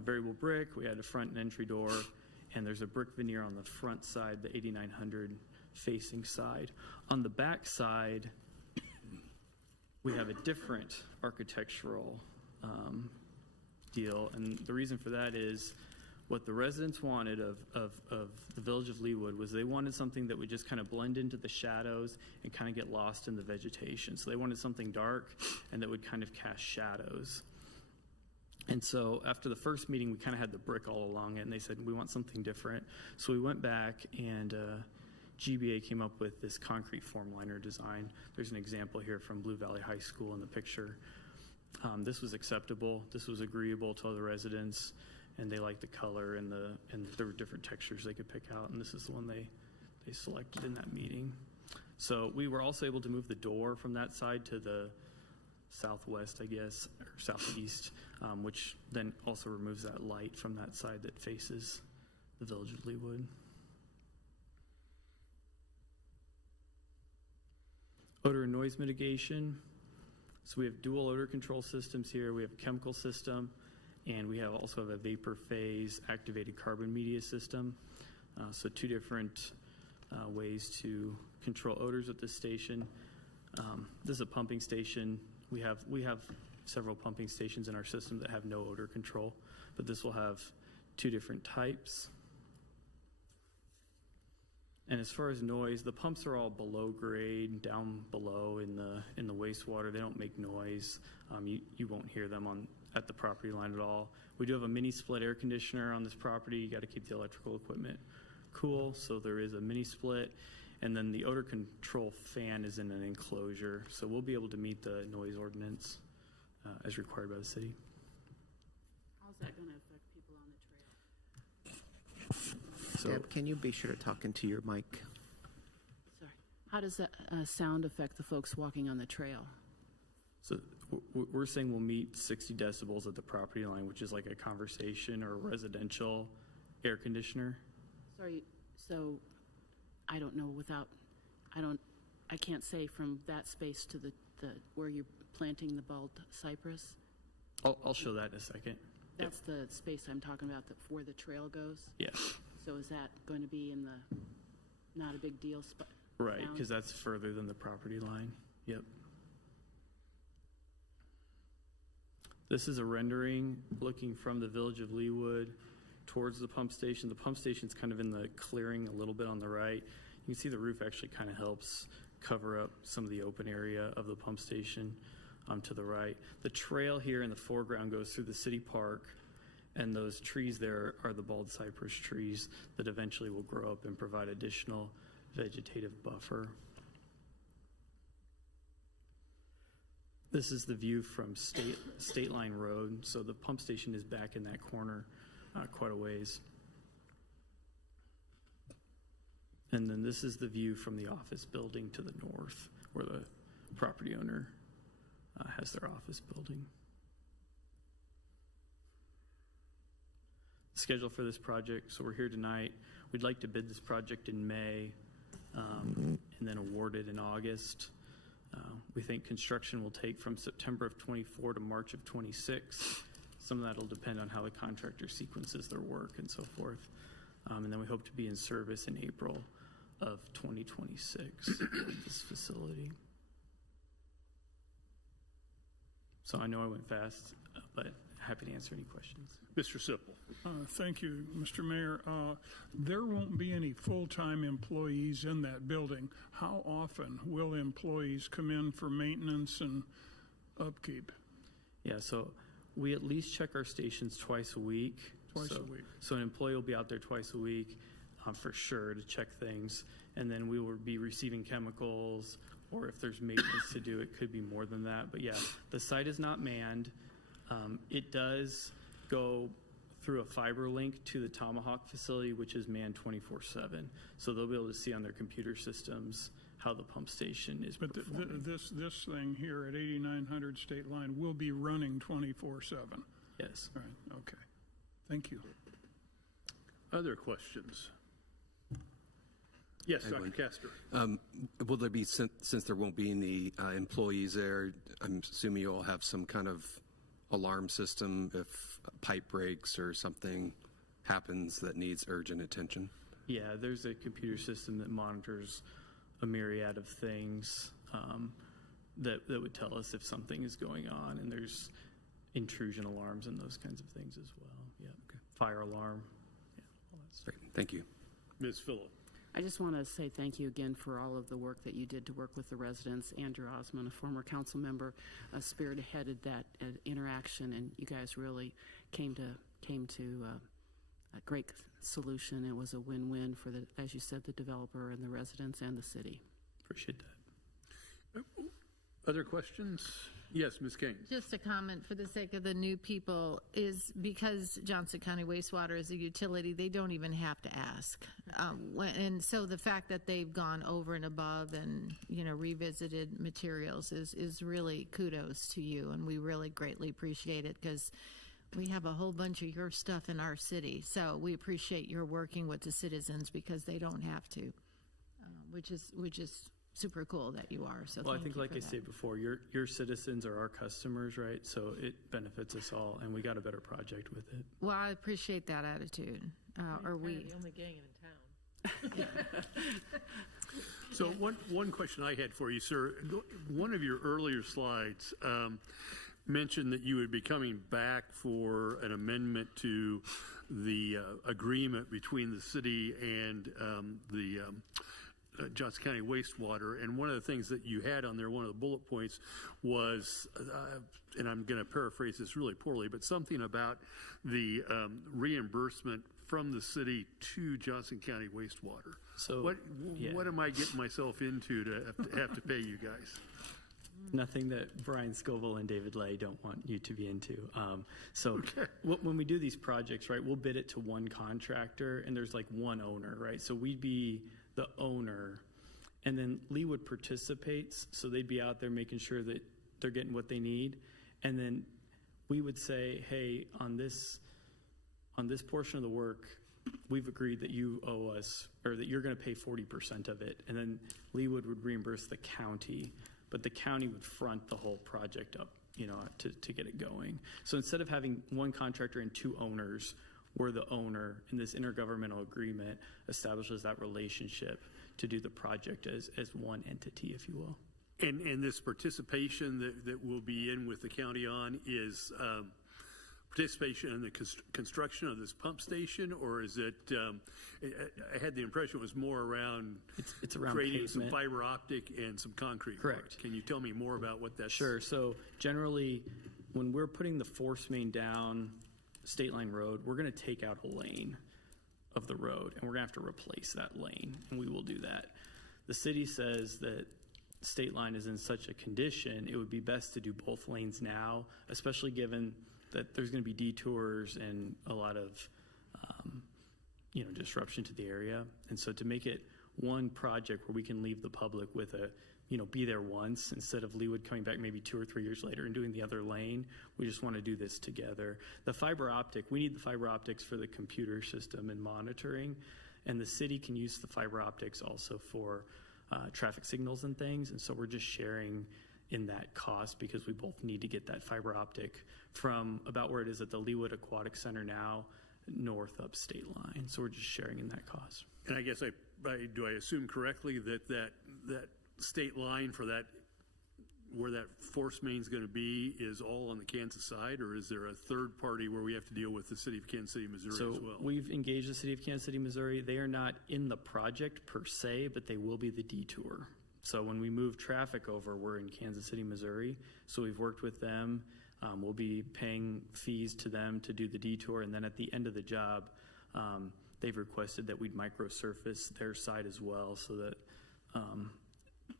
variable brick, we had a front and entry door, and there's a brick veneer on the front side, the 8900 facing side. On the back side, we have a different architectural deal, and the reason for that is what the residents wanted of the village of Leawood was they wanted something that would just kind of blend into the shadows and kind of get lost in the vegetation. So they wanted something dark and that would kind of cast shadows. And so after the first meeting, we kind of had the brick all along it, and they said, we want something different. So we went back, and GBA came up with this concrete form liner design. There's an example here from Blue Valley High School in the picture. This was acceptable. This was agreeable to other residents, and they liked the color, and there were different textures they could pick out, and this is the one they selected in that meeting. So we were also able to move the door from that side to the southwest, I guess, or southeast, which then also removes that light from that side that faces the village of Leawood. Odor and noise mitigation. So we have dual odor control systems here. We have a chemical system, and we also have a vapor phase activated carbon media system. So two different ways to control odors at this station. This is a pumping station. We have several pumping stations in our system that have no odor control, but this will have two different types. And as far as noise, the pumps are all below grade, down below in the wastewater. They don't make noise. You won't hear them at the property line at all. We do have a mini split air conditioner on this property. You got to keep the electrical equipment cool, so there is a mini split. And then the odor control fan is in an enclosure, so we'll be able to meet the noise ordinance as required by the city. How's that going to affect people on the trail? So, Deb, can you be sure to talk into your mic? Sorry. How does that sound affect the folks walking on the trail? So we're saying we'll meet 60 decibels at the property line, which is like a conversation or a residential air conditioner. Sorry, so I don't know I can't say from that space to the where you're planting the bald cypress. I'll show that in a second. That's the space I'm talking about, where the trail goes? Yes. So is that going to be in the not a big deal spot? Right, because that's further than the property line. Yep. This is a rendering looking from the village of Leawood towards the pump station. The pump station's kind of in the clearing a little bit on the right. You can see the roof actually kind of helps cover up some of the open area of the pump station to the right. The trail here in the foreground goes through the city park, and those trees there are the bald cypress trees that eventually will grow up and provide additional vegetative buffer. This is the view from State Line Road. So the pump station is back in that corner quite a ways. And then this is the view from the office building to the north, where the property owner has their office building. Schedule for this project. So we're here tonight. We'd like to bid this project in May and then award it in August. We think construction will take from September of 24 to March of 26. Some of that will depend on how the contractor sequences their work and so forth. And then we hope to be in service in April of 2026 with this facility. So I know I went fast, but happy to answer any questions. Mr. Sipple. Thank you, Mr. Mayor. There won't be any full-time employees in that building. How often will employees come in for maintenance and upkeep? Yeah, so we at least check our stations twice a week. Twice a week. So an employee will be out there twice a week for sure to check things. And then we will be receiving chemicals, or if there's maintenance to do, it could be more than that. But yeah, the site is not manned. It does go through a fiber link to the Tomahawk facility, which is manned 24/7. So they'll be able to see on their computer systems how the pump station is performing. This thing here at 8900 State Line will be running 24/7. Yes. All right. Okay. Thank you. Other questions? Yes, Dr. Castor. Will there be, since there won't be any employees there, I'm assuming you all have some kind of alarm system if a pipe breaks or something happens that needs urgent attention? Yeah, there's a computer system that monitors a myriad of things that would tell us if something is going on, and there's intrusion alarms and those kinds of things as well. Yeah, okay. Fire alarm. Thank you. Ms. Phillip. I just want to say thank you again for all of the work that you did to work with the residents. Andrew Osmond, a former council member, spearheaded that interaction, and you guys really came to a great solution. It was a win-win for the, as you said, the developer and the residents and the city. Appreciate that. Other questions? Yes, Ms. King. Just a comment for the sake of the new people is because Johnson County Wastewater is a utility, they don't even have to ask. And so the fact that they've gone over and above and, revisited materials is really kudos to you. And we really greatly appreciate it because we have a whole bunch of your stuff in our city. So we appreciate your working with the citizens because they don't have to, which is super cool that you are. So well, I thank think, you like for I that. said before, your citizens are our customers, right? So it benefits us all, and we got a better project with it. Well, I appreciate that attitude. Or we. The only gang in town. So one question I had for you, sir. One of your earlier slides mentioned that you would be coming back for an amendment to the agreement between the city and the Johnson County Wastewater. And one of the things that you had on there, one of the bullet points was, and I'm going to paraphrase this really poorly, but something about the reimbursement from the city to Johnson County Wastewater. So what am I getting myself into to have to pay you guys? Nothing that Brian Scoville and David Lay don't want you to be into. When we do these projects, right, we'll bid it to one contractor, and there's like one owner, right? So we'd be the owner, and then Leawood participates, so they'd be out there making sure that they're getting what they need, and then we would say, hey, on this portion of the work, we've agreed that you owe us, or that you're going to pay 40% of it, and then Leawood would reimburse the county, but the county would front the whole project up, to get it going. So instead of having one contractor and two owners, we're the owner, and this intergovernmental agreement establishes that relationship to do the project as one entity, if you will. And this participation that we'll be in with the county on is participation in the construction of this pump station, or is it, I had the impression it was more around, it's around creating pavement. some fiber optic and some concrete Correct. work. Can you tell me more about what that's? Sure. So generally, when we're putting the force main down State Line Road, we're going to take out a lane of the road, and we're going to have to replace that lane, and we will do that. The city says that State Line is in such a condition, it would be best to do both lanes now, especially given that there's going to be detours and a lot of disruption to the area. And so to make it one project where we can leave the public with a be there once instead of Leawood coming back maybe 2 or 3 years later and doing the other lane. We just want to do this together. The fiber optic, we need the fiber optics for the computer system and monitoring, and the city can use the fiber optics also for traffic signals and things, and so we're just sharing in that cost because we both need to get that fiber optic from about where it is at the Leawood Aquatic Center now north up State Line. So we're just sharing in that cost. And I guess do I assume correctly that state line for that, where that force main is going to be, is all on the Kansas side, or is there a third party where we have to deal with the city of Kansas City, Missouri as well? So we've engaged the city of Kansas City, Missouri. They are not in the project per se, but they will be the detour. So when we move traffic over, we're in Kansas City, Missouri. So we've worked with them. We'll be paying fees to them to do the detour, and then at the end of the job, they've requested that we'd microsurface their side as well, so that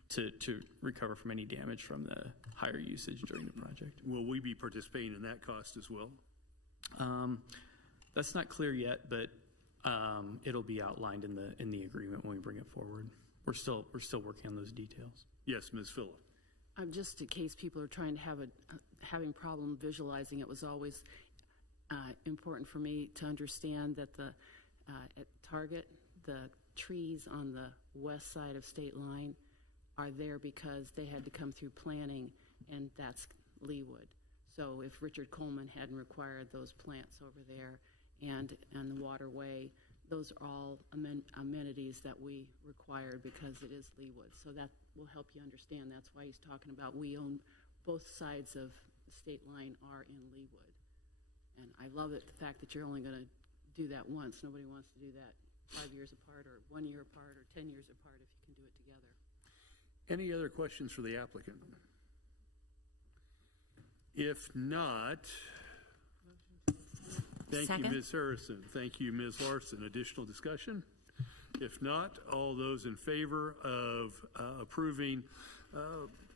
to recover from any damage from the higher usage during the project. Will we be participating in that cost as well? That's not clear yet, but it'll be outlined in the agreement when we bring it forward. We're still working on those details. Yes, Ms. Phillip. Just in case people are trying to having problem visualizing, it was always important for me to understand that at Target, the trees on the west side of State Line are there because they had to come through planning, and that's Leawood. So if Richard Coleman hadn't required those plants over there and the waterway, those are all amenities that we required because it is Leawood. So that will help you understand. That's why he's talking about we own both sides of the State Line are in Leawood. And I love it, the fact that you're only going to do that once. Nobody wants to do that 5 years apart, or 1 year apart, or 10 years apart, if you can do it together. Any other questions for the applicant? If not, thank you, Second. Ms. Harrison. Thank you, Ms. Larson. Additional discussion? If not, all those in favor of approving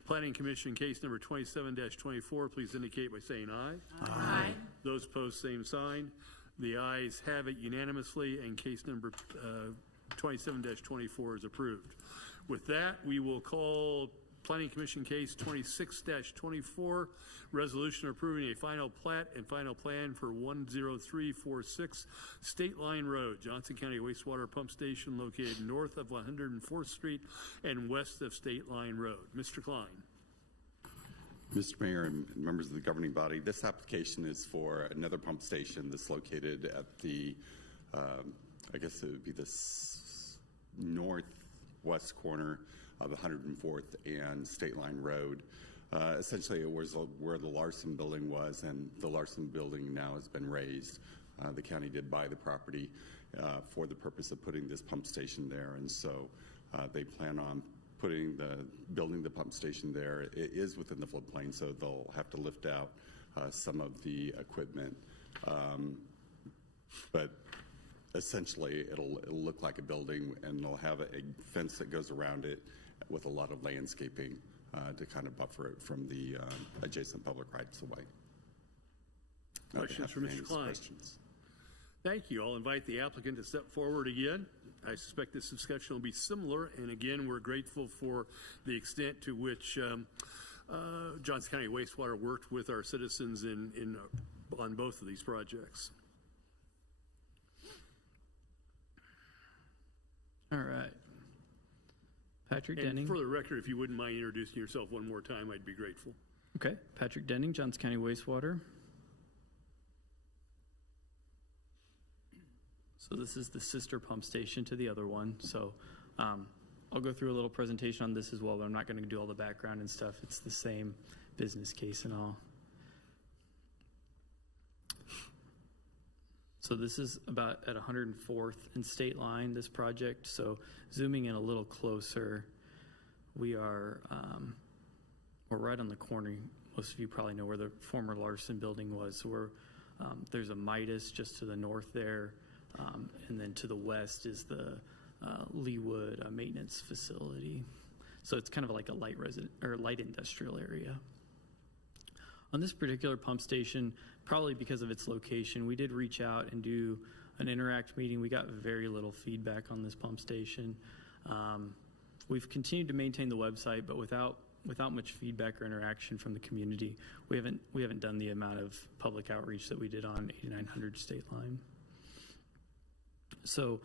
Planning Commission case number 27-24, please indicate by saying aye. Aye. Those opposed, same sign. The ayes have it unanimously, and case number 27-24 is approved. With that, we will call Planning Commission case 26-24, resolution approving a final plat and final plan for 10346 State Line Road, Johnson County Wastewater Pump Station located north of 104th Street and west of State Line Road. Mr. Klein. Mr. Mayor and members of the governing body, this application is for another pump station that's located at the, I guess it would be the northwest corner of 104th and State Line Road. Essentially, it was where the Larson building was, and the Larson building now has been raised. The county did buy the property for the purpose of putting this pump station there, and so they plan on building the pump station there. It is within the floodplain, so they'll have to lift out some of the equipment, but essentially it'll look like a building, and it'll have a fence that goes around it with a lot of landscaping to kind of buffer it from the adjacent public rights of way. Questions for Mr. Klein? Questions. Thank you. I'll invite the applicant to step forward again. I suspect this discussion will be similar, and again, we're grateful for the extent to which Johnson County Wastewater worked with our citizens on both of these projects. All right. Patrick Denning. And for the record, if you wouldn't mind introducing yourself one more time, I'd be grateful. Okay. Patrick Denning, Johnson County Wastewater. So this is the sister pump station to the other one. So I'll go through a little presentation on this as well, but I'm not going to do all the background and stuff. It's the same business case and all. So this is about at 104th and State Line, this project. So zooming in a little closer, we're right on the corner. Most of you probably know where the former Larson building was. So there's a Midas just to the north there. And then to the west is the Leawood maintenance facility. So it's kind of like a light industrial area. On this particular pump station, probably because of its location, we did reach out and do an interact meeting. We got very little feedback on this pump station. We've continued to maintain the website, but without much feedback or interaction from the community, we haven't done the amount of public outreach that we did on 8900 State Line. So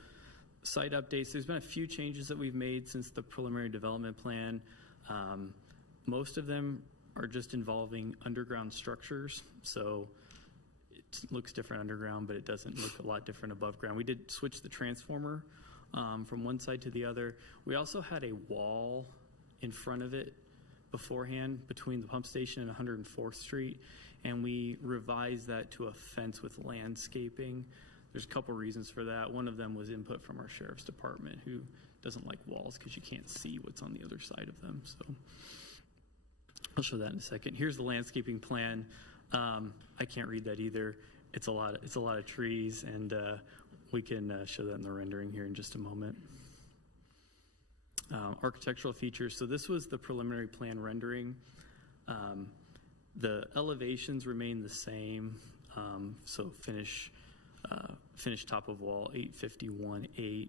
site updates, there's been a few changes that we've made since the preliminary development plan. Most of them are just involving underground structures. So it looks different underground, but it doesn't look a lot different above ground. We did switch the transformer from one side to the other. We also had a wall in front of it beforehand between the pump station and 104th Street, and we revised that to a fence with landscaping. There's a couple reasons for that. One of them was input from our sheriff's department, who doesn't like walls because you can't see what's on the other side of them. So I'll show that in a second. Here's the landscaping plan. I can't read that either. It's a lot of trees, and we can show that in the rendering here in just a moment. Architectural features. So this was the preliminary plan rendering. The elevations remain the same. So finish top of wall 851.8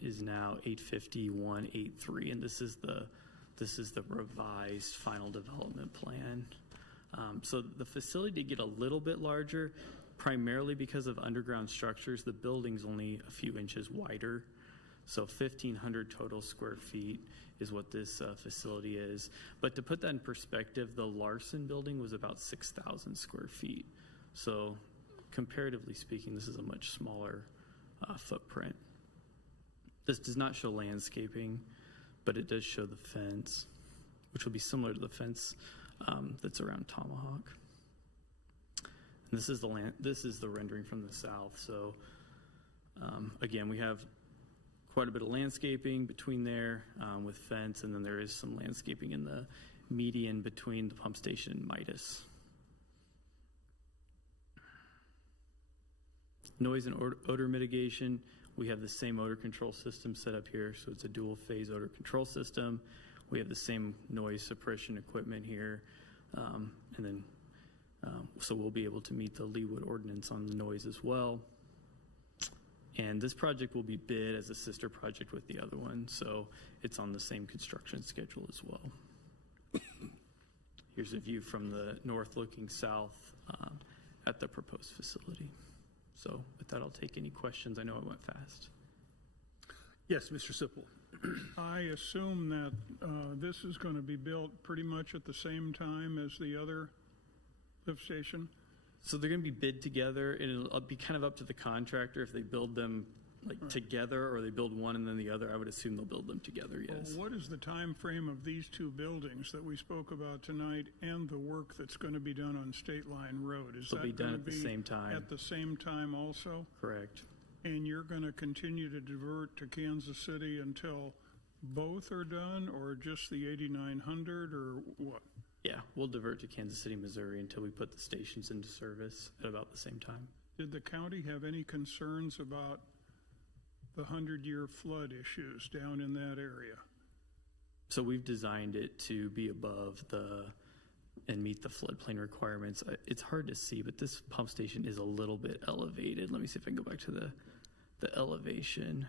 is now 851.83, and this is the revised final development plan. So the facility did get a little bit larger, primarily because of underground structures. The building's only a few inches wider, so 1,500 total square feet is what this facility is. But to put that in perspective, the Larson building was about 6,000 square feet. So comparatively speaking, this is a much smaller footprint. This does not show landscaping, but it does show the fence, which will be similar to the fence that's around Tomahawk. And this is the rendering from the south. So Again, we have quite a bit of landscaping between there with fence, and then there is some landscaping in the median between the pump station and Midas. Noise and odor mitigation, we have the same odor control system set up here, so it's a dual phase odor control system. We have the same noise suppression equipment here, and then so we'll be able to meet the Leawood ordinance on the noise as well. And this project will be bid as a sister project with the other one, so it's on the same construction schedule as well. Here's a view from the north looking south at the proposed facility. So with that, I'll take any questions. I know it went fast. Yes, Mr. Sipple. I assume that this is going to be built pretty much at the same time as the other lift station? So they're going to be bid together, and it'll be kind of up to the contractor if they build them together or they build one and then the other. I would assume they'll build them together, yes. Well, what is the time frame of these two buildings that we spoke about tonight and the work that's going to be done on State Line Road? Is They'll that be done going at to the be same time. at the same time also? Correct. And you're going to continue to divert to Kansas City until both are done, or just the 8900, or what? Yeah, we'll divert to Kansas City, Missouri until we put the stations into service at about the same time. Did the county have any concerns about the 100-year flood issues down in that area? So we've designed it to be above and meet the floodplain requirements. It's hard to see, but this pump station is a little bit elevated. Let me see if I can go back to the elevation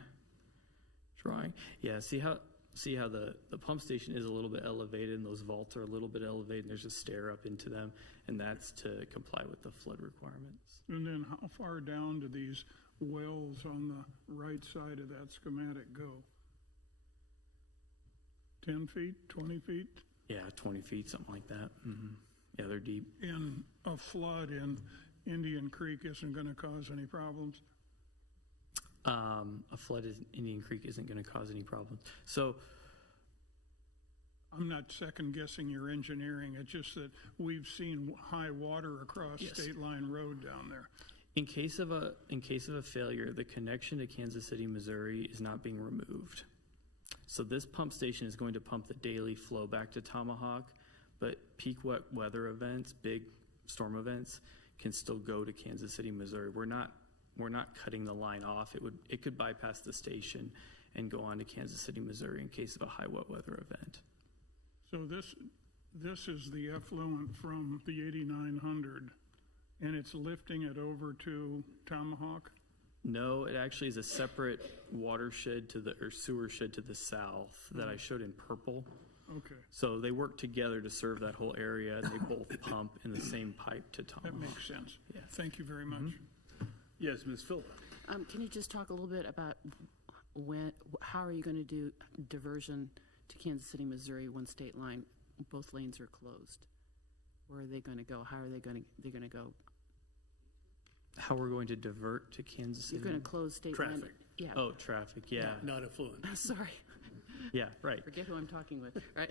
drawing. Yeah, see how the pump station is a little bit elevated and those vaults are a little bit elevated and there's a stair up into them, and that's to comply with the flood requirements. And then how far down do these wells on the right side of that schematic go? 10 feet, 20 feet? Yeah, 20 feet, something like that. Mm-hmm. Yeah, they're deep. And a flood in Indian Creek isn't going to cause any problems? A flood in Indian Creek isn't going to cause any problems. So I'm not second guessing your engineering. It's just that we've seen high water across Yes. State Line Road down there. in case of a failure, the connection to Kansas City, Missouri is not being removed. So this pump station is going to pump the daily flow back to Tomahawk, but peak wet weather events, big storm events, can still go to Kansas City, Missouri. We're not cutting the line off. It could bypass the station and go on to Kansas City, Missouri in case of a high wet weather event. So this is the effluent from the 8900, and it's lifting it over to Tomahawk? No, it actually is a separate watershed or sewer shed to the south that I showed in purple. Okay. So they work together to serve that whole area. They both pump in the same pipe to Tomahawk. That makes sense. Yeah. Thank you very much. Yes, Ms. Phillips. Can you just talk a little bit about how are you going to do diversion to Kansas City, Missouri when State Line, both lanes are closed? Where are they going to go? How are they're going to go? How we're going to divert to Kansas City? You're going to close State Line. Traffic. Yeah. Oh, traffic, yeah. Not affluent. Sorry. Yeah, right. Forget who I'm talking with, right?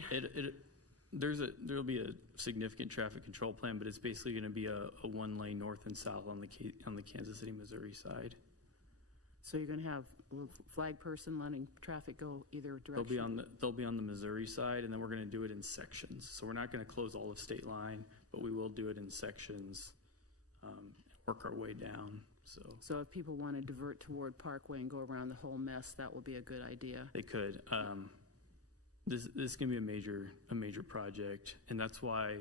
There'll be a significant traffic control plan, but it's basically going to be a one lane north and south on the Kansas City, Missouri side. So you're going to have a little flag person letting traffic go either direction? They'll be on the Missouri side, and then we're going to do it in sections. So we're not going to close all of State Line, but we will do it in sections, work our way down. So if people want to divert toward Parkway and go around the whole mess, that will be a good idea. They could. This is going to be a major project, and that's why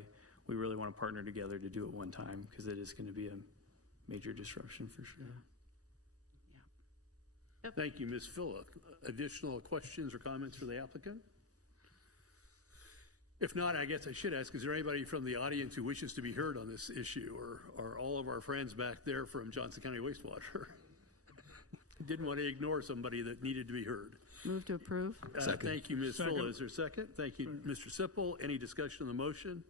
we really want to partner together to do it one time, because it is going to be a major disruption for sure. Yeah. Thank you, Ms. Phillip. Additional questions or comments for the applicant? If not, I guess I should ask, is there anybody from the audience who wishes to be heard on this issue, or are all of our friends back there from Johnson County Wastewater? Didn't want to ignore somebody that needed to be heard. Move to approve. Thank you, Ms. Second. Fuller. Is there a second? Thank you, Mr. Sipple. Any discussion on the motion?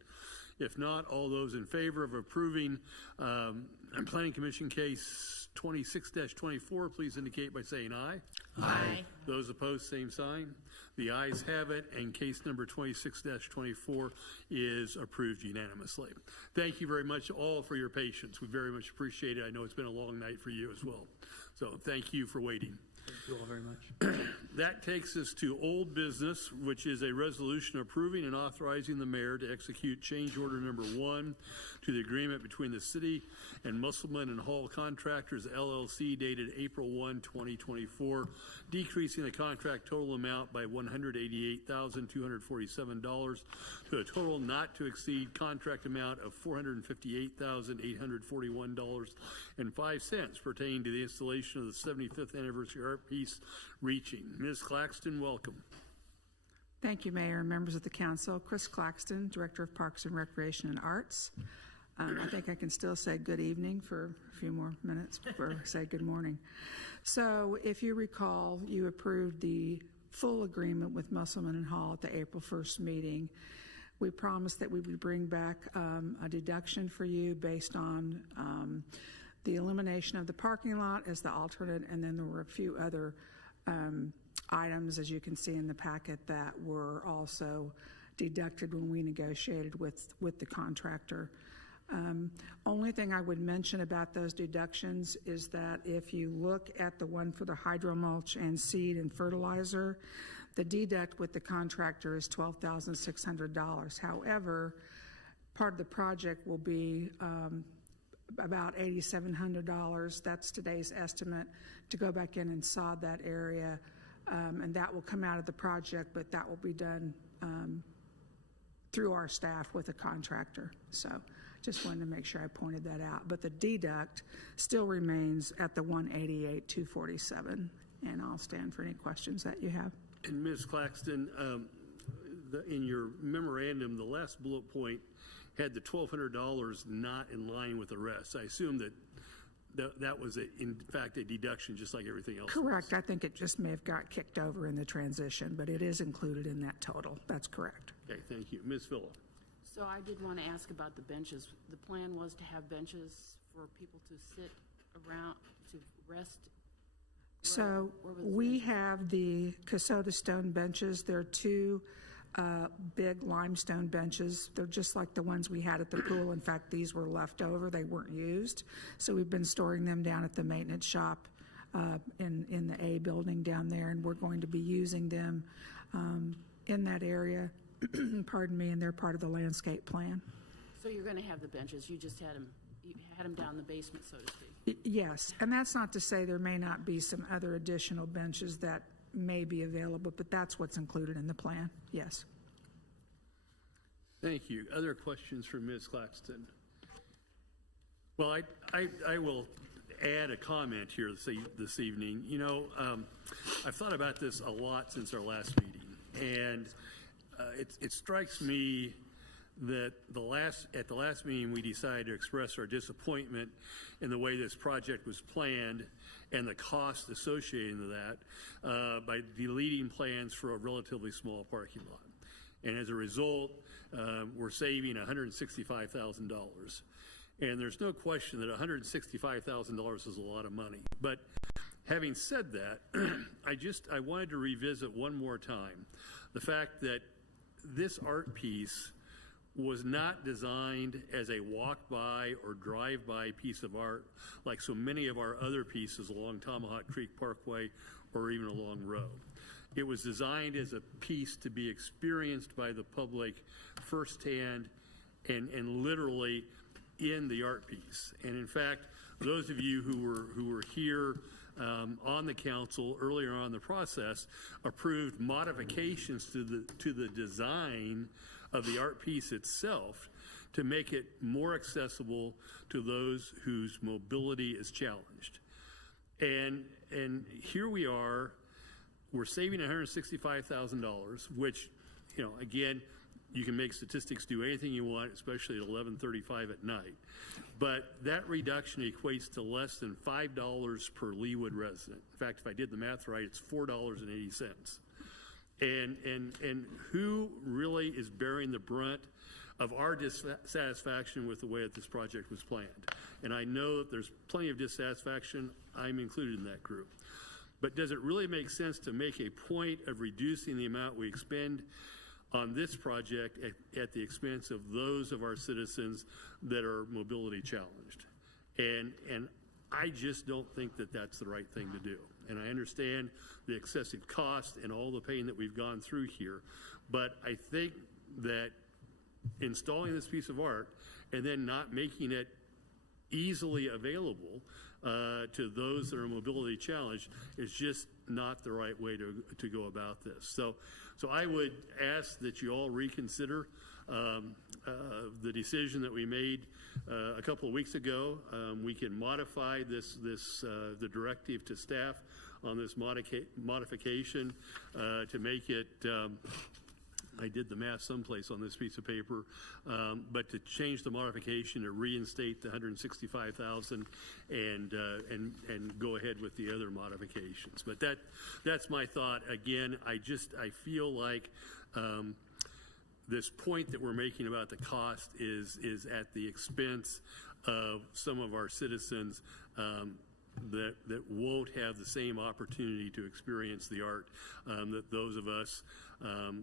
If not, all those in favor of approving Planning Commission case 26-24, please indicate by saying aye. Aye. Those opposed, same sign. The ayes have it, and case number 26-24 is approved unanimously. Thank you very much all for your patience. We very much appreciate it. I know it's been a long night for you as well. So thank you for waiting. Thank you all very much. That takes us to old business, which is a resolution approving and authorizing the mayor to execute change order number 1 to the agreement between the city and Musselman and Hall Contractors LLC dated April 1, 2024, decreasing the contract total amount by $188,247 to a total not to exceed contract amount of $458,841.05 pertaining to the installation of the 75th anniversary art piece Reaching. Ms. Claxton, welcome. Thank you, Mayor and members of the council. Chris Claxton, Director of Parks and Recreation and Arts. I think I can still say good evening for a few more minutes before I say good morning. So if you recall, you approved the full agreement with Musselman and Hall at the April 1st meeting. We promised that we would bring back a deduction for you based on the elimination of the parking lot as the alternate, and then there were a few other items, as you can see in the packet, that were also deducted when we negotiated with the contractor. Only thing I would mention about those deductions is that if you look at the one for the hydromulch and seed and fertilizer, the deduct with the contractor is $12,600. However, part of the project will be about $8,700. That's today's estimate to go back in and sod that area, and that will come out of the project, but that will be done through our staff with a contractor. So just wanted to make sure I pointed that out. But the deduct still remains at the $188,247, and I'll stand for any questions that you have. And Ms. Claxton, in your memorandum, the last bullet point had the $1,200 not in line with the rest. I assume that was, in fact, a deduction just like everything else. Correct. I think it just may have got kicked over in the transition, but it is included in that total. That's correct. Okay, thank you. Ms. Phillip. So I did want to ask about the benches. The plan was to have benches for people to sit around, to rest. So we have the Casota stone benches. They're 2 big limestone benches. They're just like the ones we had at the pool. In fact, these were left over. They weren't used. So we've been storing them down at the maintenance shop in the A building down there, and we're going to be using them in that area. Pardon me, and they're part of the landscape plan. So you're going to have the benches. You just had them down in the basement, so to speak. Yes, and that's not to say there may not be some other additional benches that may be available, but that's what's included in the plan, yes. Thank you. Other questions for Ms. Claxton? Well, I will add a comment here this evening. You know, I've thought about this a lot since our last meeting, and it strikes me that at the last meeting we decided to express our disappointment in the way this project was planned and the cost associated with that by deleting plans for a relatively small parking lot. And as a result, we're saving $165,000. And there's no question that $165,000 is a lot of money. But having said that, I wanted to revisit one more time the fact that this art piece was not designed as a walk-by or drive-by piece of art like so many of our other pieces along Tomahawk Creek Parkway or even along Row. It was designed as a piece to be experienced by the public firsthand and literally in the art piece. And in fact, those of you who were here on the council earlier on in the process approved modifications to the design of the art piece itself to make it more accessible to those whose mobility is challenged. And here we are, we're saving $165,000, which, you know, again, you can make statistics do anything you want, especially at 11:35 at night. But that reduction equates to less than $5 per Leawood resident. In fact, if I did the math right, it's $4.80. And who really is bearing the brunt of our dissatisfaction with the way that this project was planned? And I know that there's plenty of dissatisfaction. I'm included in that group. But does it really make sense to make a point of reducing the amount we expend on this project at the expense of those of our citizens that are mobility challenged? And I just don't think that that's the right thing to do. And I understand the excessive cost and all the pain that we've gone through here, but I think that installing this piece of art and then not making it easily available to those that are mobility challenged is just not the right way to go about this. So I would ask that you all reconsider the decision that we made a couple of weeks ago. We can modify the directive to staff on this modification to make it. I did the math someplace on this piece of paper, but to change the modification to reinstate the $165,000 and go ahead with the other modifications. But that's my thought. Again, I feel like this point that we're making about the cost is at the expense of some of our citizens that won't have the same opportunity to experience the art that those of us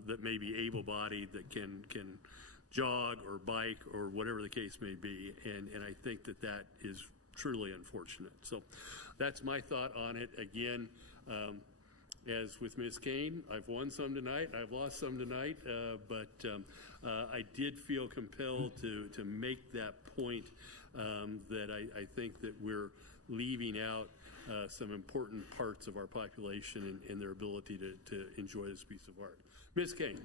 that may be able-bodied, that can jog or bike or whatever the case may be. And I think that is truly unfortunate. So that's my thought on it. Again, as with Ms. Kane, I've won some tonight, I've lost some tonight, but I did feel compelled to make that point that I think that we're leaving out some important parts of our population and their ability to enjoy this piece of art. Ms. Kane.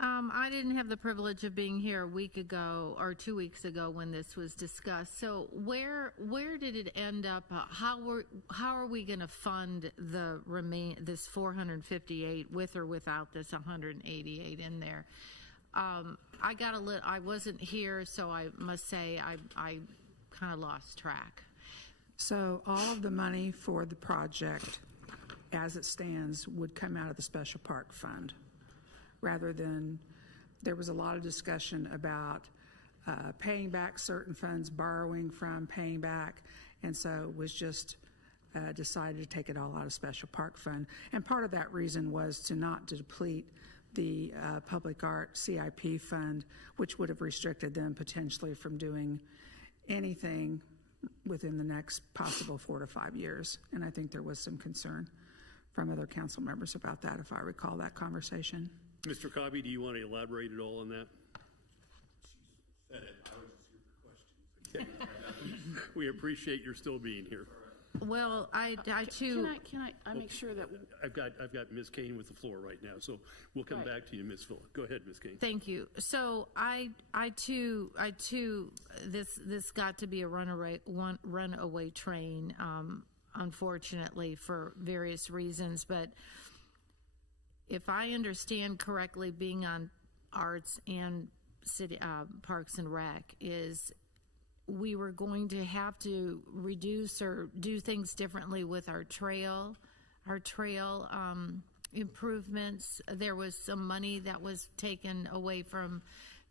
I didn't have the privilege of being here a week ago or 2 weeks ago when this was discussed. So where did it end up? How are we going to fund this 458 with or without this 188 in there? I wasn't here, so I must say I kind of lost track. So all of the money for the project, as it stands, would come out of the Special Park Fund, rather than, there was a lot of discussion about paying back certain funds, borrowing from, paying back, and so it was just decided to take it all out of Special Park Fund. And part of that reason was to not deplete the Public Art CIP fund, which would have restricted them potentially from doing anything within the next possible 4 to 5 years. And I think there was some concern from other council members about that, if I recall that conversation. Mr. Cobby, do you want to elaborate at all on that? She said it. I was just here for questions. We appreciate your still being here. Well, I too. Can I make sure that I've got Ms. Kane with the floor right now, so we'll come back to you, Ms. Phillip. Go ahead, Ms. Kane. Thank you. So I too, this got to be a runaway train, unfortunately, for various reasons. But if I understand correctly, being on Arts and City Parks and Rec is, we were going to have to reduce or do things differently with our trail improvements. There was some money that was taken away from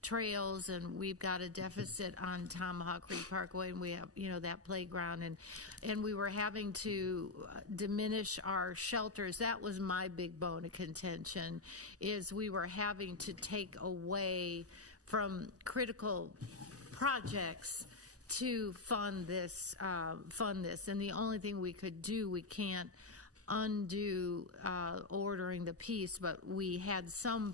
trails, and we've got a deficit on Tomahawk Creek Parkway, and we have, that playground, and we were having to diminish our shelters. That was my big bone of contention, is we were having to take away from critical projects to fund this, and the only thing we could do, we can't undo ordering the piece, but we had some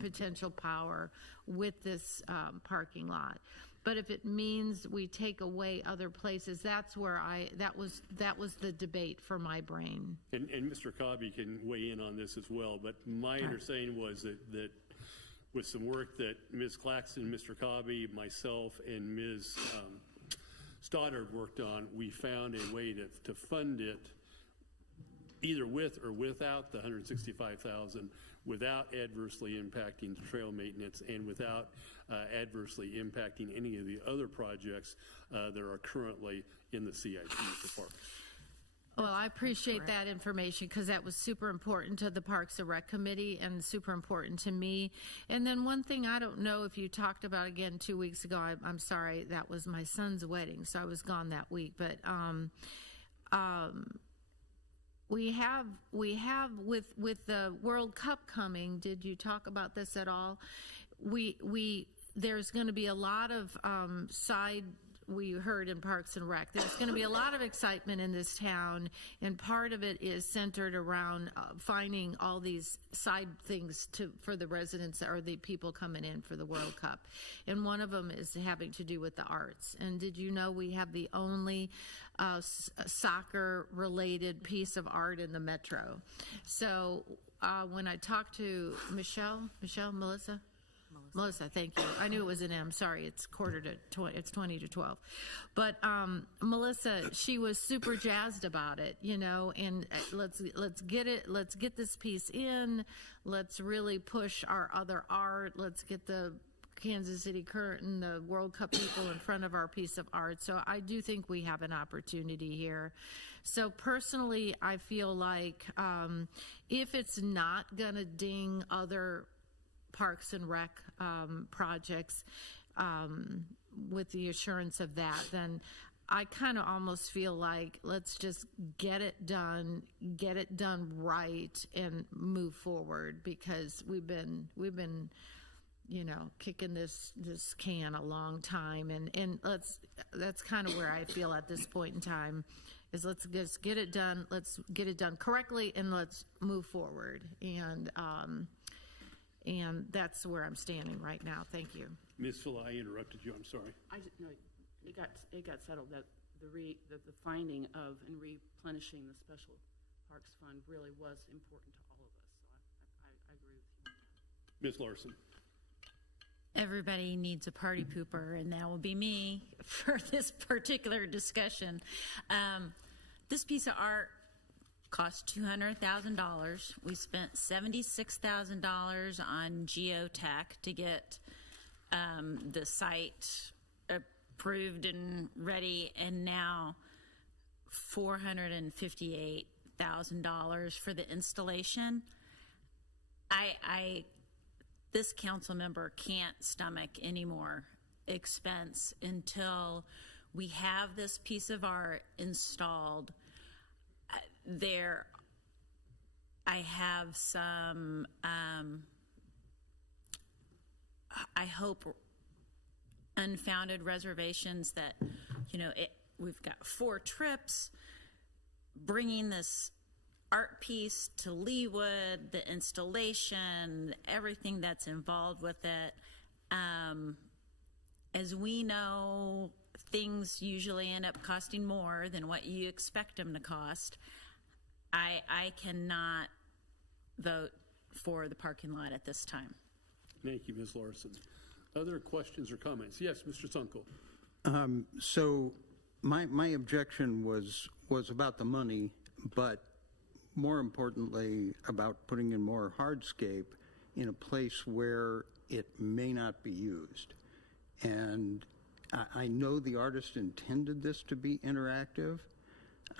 potential power with this parking lot. But if it means we take away other places, that's where that was the debate for my brain. And Mr. Cobby can weigh in on this as well, but my understanding was that with some work that Ms. Claxton, Mr. Cobby, myself, and Ms. Stoddard worked on, we found a way to fund it either with or without the $165,000, without adversely impacting the trail maintenance and without adversely impacting any of the other projects that are currently in the CIP for parks. Well, I appreciate that information, because that was super important to the Parks and Rec Committee and super important to me. And then one thing, I don't know if you talked about again 2 weeks ago, I'm sorry, that was my son's wedding, so I was gone that week. But we have with the World Cup coming, did you talk about this at all? There's going to be a lot of we heard in Parks and Rec. There's going to be a lot of excitement in this town, and part of it is centered around finding all these side things for the residents or the people coming in for the World Cup. And one of them is having to do with the arts. And did you know we have the only soccer-related piece of art in the metro? So when I talked to Melissa, thank you. I knew it was an M. Sorry, it's 20 to 12. But Melissa, she was super jazzed about it, you know. And let's get it. Let's get this piece in. Let's really push our other art. Let's get the Kansas City Curtain, the World Cup people in front of our piece of art. So I do think we have an opportunity here. So personally, I feel like if it's not going to ding other Parks and Rec projects with the assurance of that, then I kind of almost feel like let's just get it done right, and move forward, because we've been you know, kicking this can a long time, and that's kind of where I feel at this point in time, is let's just get it done. Let's get it done correctly, and let's move forward. And that's where I'm standing right now. Thank you. Ms. Fuller, I interrupted you. I'm sorry. No, it got settled that the finding of and replenishing the Special Parks Fund really was important to all of us. So I agree with you. Ms. Larson. Everybody needs a party pooper, and that will be me for this particular discussion. This piece of art cost $200,000. We spent $76,000 on geotech to get the site approved and ready, and now $458,000 for the installation. This council member can't stomach any more expense until we have this piece of art installed. I have some, I hope, unfounded reservations that, you know, we've got 4 trips, bringing this art piece to Leawood, the installation, everything that's involved with it. As we know, things usually end up costing more than what you expect them to cost. I cannot vote for the parking lot at this time. Thank you, Ms. Larson. Other questions or comments? Yes, Mr. Sunkel. So my objection was about the money, but more importantly about putting in more hardscape in a place where it may not be used. And I know the artist intended this to be interactive,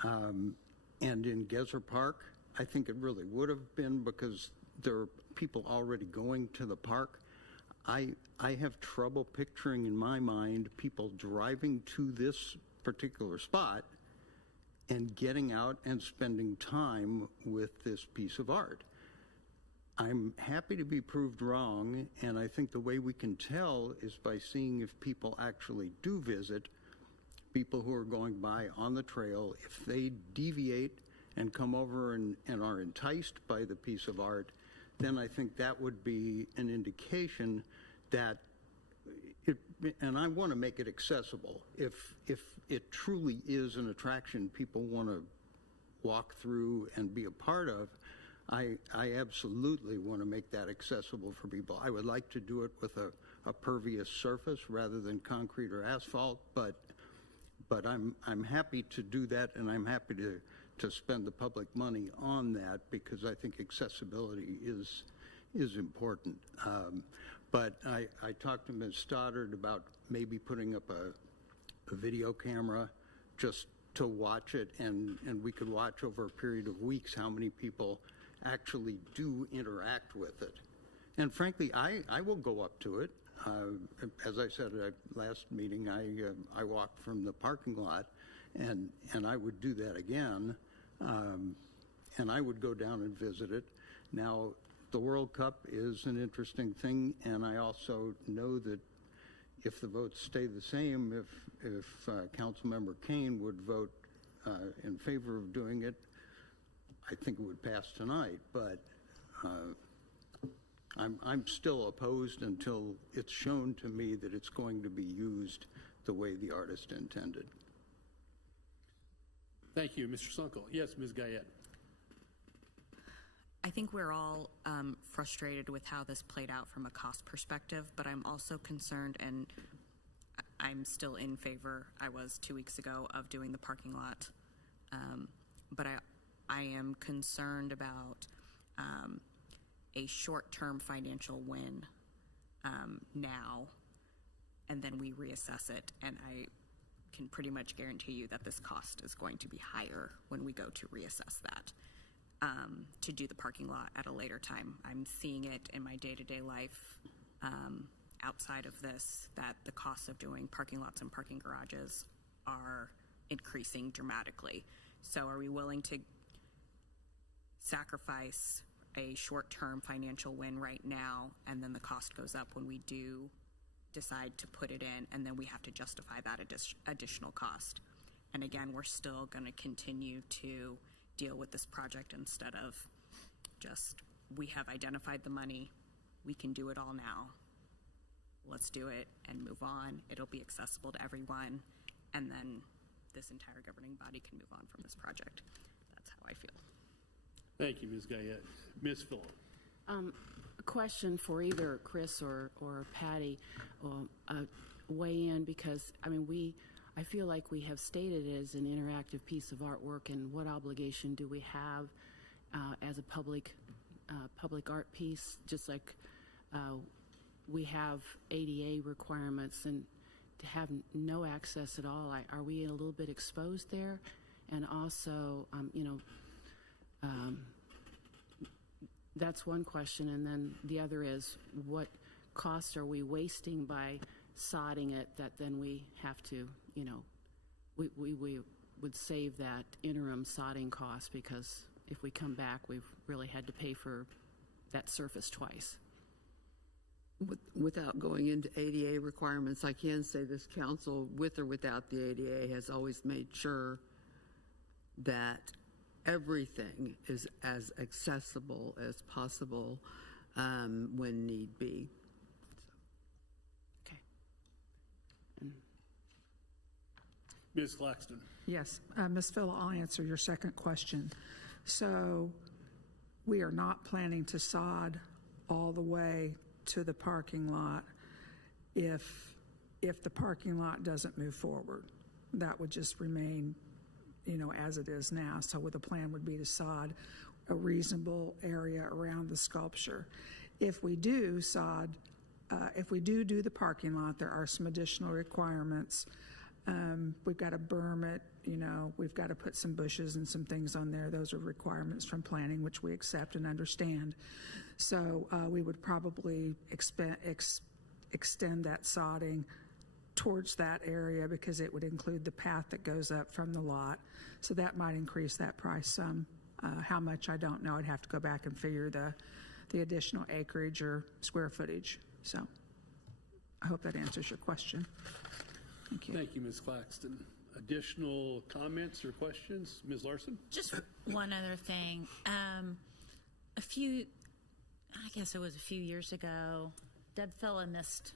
and in Gezer Park, I think it really would have been, because there are people already going to the park. I have trouble picturing in my mind people driving to this particular spot and getting out and spending time with this piece of art. I'm happy to be proved wrong, and I think the way we can tell is by seeing if people actually do visit, people who are going by on the trail. If they deviate and come over and are enticed by the piece of art, then I think that would be an indication that and I want to make it accessible. If it truly is an attraction people want to walk through and be a part of, I absolutely want to make that accessible for people. I would like to do it with a pervious surface rather than concrete or asphalt, but I'm happy to do that, and I'm happy to spend the public money on that, because I think accessibility is important. But I talked to Ms. Stoddard about maybe putting up a video camera just to watch it, and we could watch over a period of weeks how many people actually do interact with it. And frankly, I will go up to it. As I said at last meeting, I walked from the parking lot, and I would do that again, and I would go down and visit it. Now, the World Cup is an interesting thing, and I also know that if the votes stay the same, if Councilmember Kane would vote in favor of doing it, I think it would pass tonight, but I'm still opposed until it's shown to me that it's going to be used the way the artist intended. Thank you, Mr. Sunkel. Yes, Ms. Guyette. I think we're all frustrated with how this played out from a cost perspective, but I'm also concerned, and I'm still in favor, I was 2 weeks ago, of doing the parking lot. But I am concerned about a short-term financial win now, and then we reassess it, and I can pretty much guarantee you that this cost is going to be higher when we go to reassess that. To do the parking lot at a later time. I'm seeing it in my day-to-day life outside of this, that the costs of doing parking lots and parking garages are increasing dramatically. So are we willing to sacrifice a short-term financial win right now, and then the cost goes up when we do decide to put it in, and then we have to justify that additional cost? And again, we're still going to continue to deal with this project instead of just, we have identified the money, we can do it all now, let's do it and move on. It'll be accessible to everyone, and then this entire governing body can move on from this project. That's how I feel. Thank you, Ms. Guyette. Ms. Phillip. A question for either Chris or Patty, weigh in, because I feel like we have stated it as an interactive piece of artwork, and what obligation do we have as a public art piece, just like we have ADA requirements, and to have no access at all, are we a little bit exposed there? And also, that's one question, and then the other is, what cost are we wasting by sodding it that then we have to, we would save that interim sodding cost, because if we come back, we've really had to pay for that surface twice. Without going into ADA requirements, I can say this council, with or without the ADA, has always made sure that everything is as accessible as possible when need be. Okay. Ms. Claxton. Yes, Ms. Phil, I'll answer your second question. So we are not planning to sod all the way to the parking lot if the parking lot doesn't move forward. That would just remain, as it is now. So the plan would be to sod a reasonable area around the sculpture. If we do sod, if we do the parking lot, there are some additional requirements. We've got to berm it, we've got to put some bushes and some things on there. Those are requirements from planning, which we accept and understand. So we would probably extend that sodding towards that area, because it would include the path that goes up from the lot. So that might increase that price some. How much, I don't know. I'd have to go back and figure the additional acreage or square footage. So I hope that answers your question. Thank you. Thank you, Ms. Claxton. Additional comments or questions? Ms. Larson? Just one other thing. I guess it was a few years ago, Deb Fella missed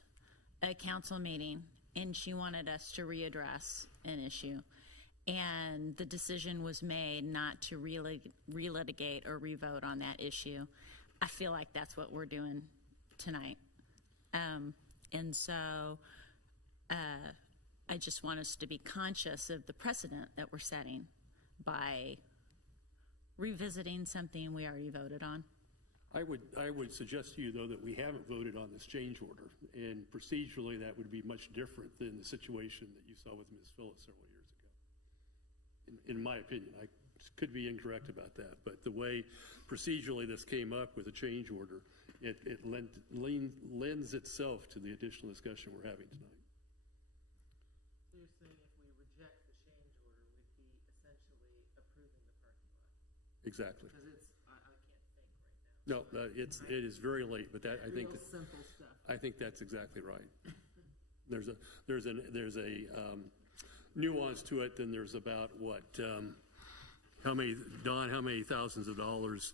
a council meeting, and she wanted us to readdress an issue. And the decision was made not to relitigate or revote on that issue. I feel like that's what we're doing tonight. And so I just want us to be conscious of the precedent that we're setting by revisiting something we already voted on. I would suggest to you, though, that we haven't voted on this change order, and procedurally that would be much different than the situation that you saw with Ms. Phillips several years ago. In my opinion, I could be incorrect about that, but the way procedurally this came up with a change order, it lends itself to the additional discussion we're having tonight. So you're saying if we reject the change order, we'd be essentially approving the parking lot? Exactly. Because I can't think right now. No, it is very late, but that I think Real simple stuff. I think that's exactly right. There's a nuance to it. Then there's about what? How many thousands of dollars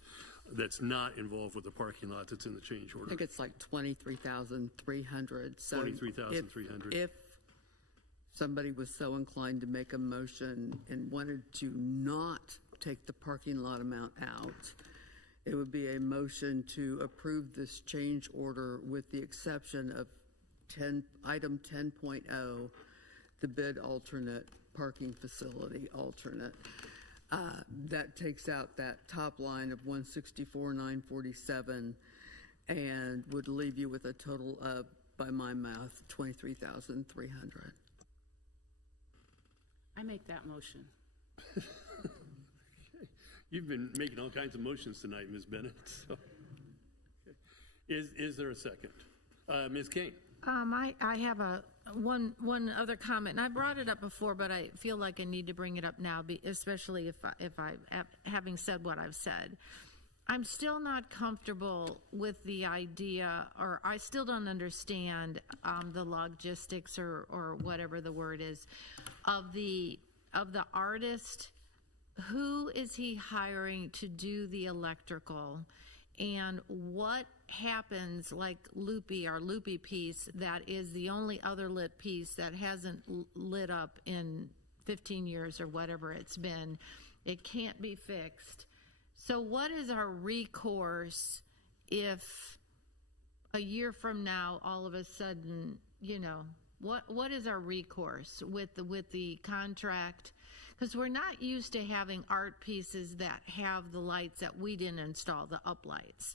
that's not involved with the parking lot that's in the change order? I think it's like 23,300. So 23,300. If somebody was so inclined to make a motion and wanted to not take the parking lot amount out, it would be a motion to approve this change order with the exception of item 10.0, the bid alternate, parking facility alternate. That takes out that top line of 164,947 and would leave you with a total of, by my math, 23,300. I make that motion. You've been making all kinds of motions tonight, Ms. Bennett. So. Is there a second? Ms. Kane? I have one other comment, and I brought it up before, but I feel like I need to bring it up now, especially if I having said what I've said. I'm still not comfortable with the idea, or I still don't understand the logistics or whatever the word is of the artist. Who is he hiring to do the electrical? And what happens, like Loopy, our Loopy piece, that is the only other lit piece that hasn't lit up in 15 years or whatever it's been. It can't be fixed. So what is our recourse if a year from now, all of a sudden, what is our recourse with the contract? Because we're not used to having art pieces that have the lights that we didn't install, the uplights.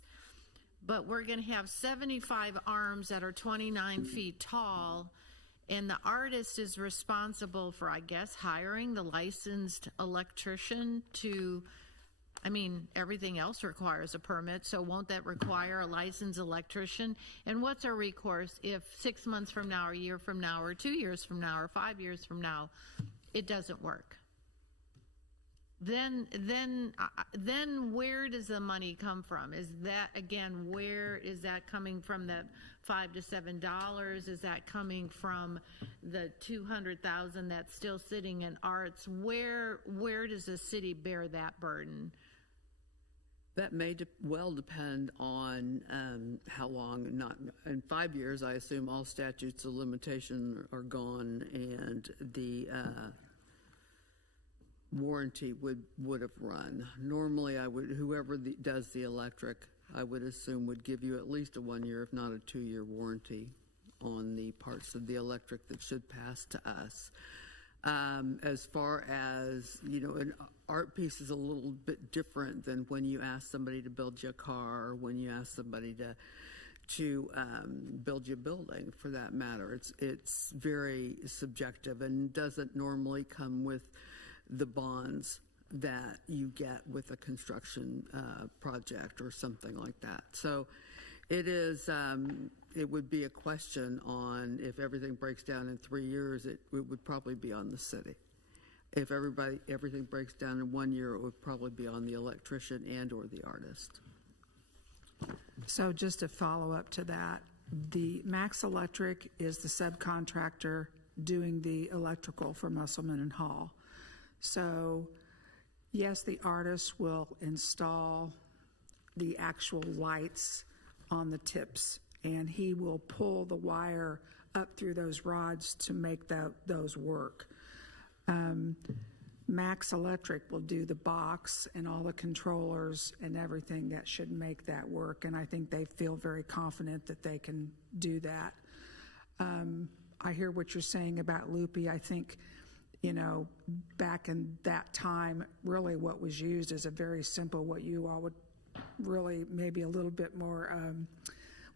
But we're going to have 75 arms that are 29 feet tall, and the artist is responsible for, I guess, hiring the licensed electrician to, everything else requires a permit, so won't that require a licensed electrician? And what's our recourse if 6 months from now, or a year from now, or 2 years from now, or 5 years from now, it doesn't work? Then where does the money come from? Is that, again, where is that coming from? The $5 to $7? Is that coming from the $200,000 that's still sitting in arts? Where does the city bear that burden? That may well depend on how long. Not in 5 years, I assume all statutes of limitation are gone, and the warranty would have run. Normally, whoever does the electric, I would assume would give you at least a 1 year, if not a 2 year warranty on the parts of the electric that should pass to us. As far as, an art piece is a little bit different than when you ask somebody to build you a car, or when you ask somebody to build you a building, for that matter. It's very subjective and doesn't normally come with the bonds that you get with a construction project or something like that. So it is, it would be a question on if everything breaks down in 3 years, it would probably be on the city. If everything breaks down in 1 year, it would probably be on the electrician and or the artist. So just to follow up to that, the Max Electric is the subcontractor doing the electrical for Musselman and Hall. So yes, the artist will install the actual lights on the tips, and he will pull the wire up through those rods to make those work. Max Electric will do the box and all the controllers and everything that should make that work, and I think they feel very confident that they can do that. I hear what you're saying about Loopy. I think, back in that time, really what was used is a very simple, what you all would really maybe a little bit more,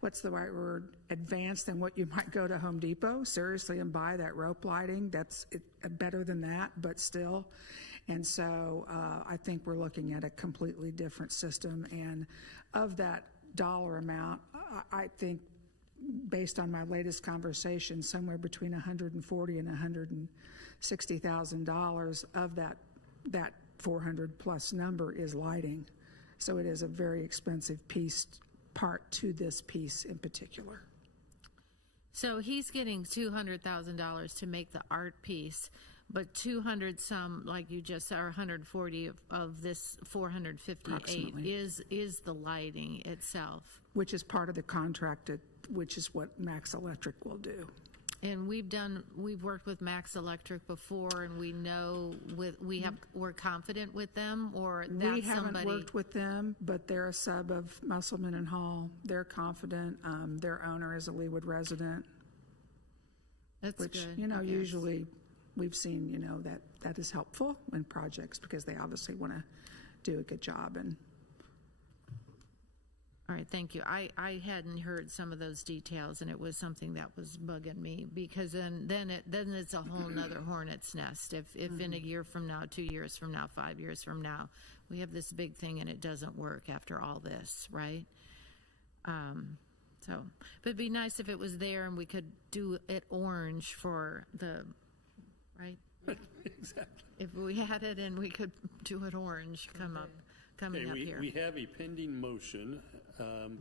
what's the right word, advanced than what you might go to Home Depot, seriously, and buy that rope lighting. That's better than that, but still. And so I think we're looking at a completely different system. And of that dollar amount, I think, based on my latest conversation, somewhere between $140,000 and $160,000 of that 400 plus number is lighting. So it is a very expensive part to this piece in particular. So he's getting $200,000 to make the art piece, but 200 some, like you just said, or 140 of this 458 Approximately. is the lighting itself. Which is part of the contract, which is what Max Electric will do. And we've worked with Max Electric before, and we know we're confident with them, or that's We haven't somebody. worked with them, but they're a sub of Musselman and Hall. They're confident. Their owner is a Leawood resident, That's which, good. you know, I guess. usually we've seen, you know, that is helpful in projects because they obviously want to do a good job. And All right, thank you. I hadn't heard some of those details, and it was something that was bugging me, because then it's a whole nother hornet's nest. If in a year from now, 2 years from now, 5 years from now, we have this big thing and it doesn't work after all this, right? But it'd be nice if it was there and we could do it orange for the, right? Exactly. If we had it and we could do it orange coming up here. We have a pending motion,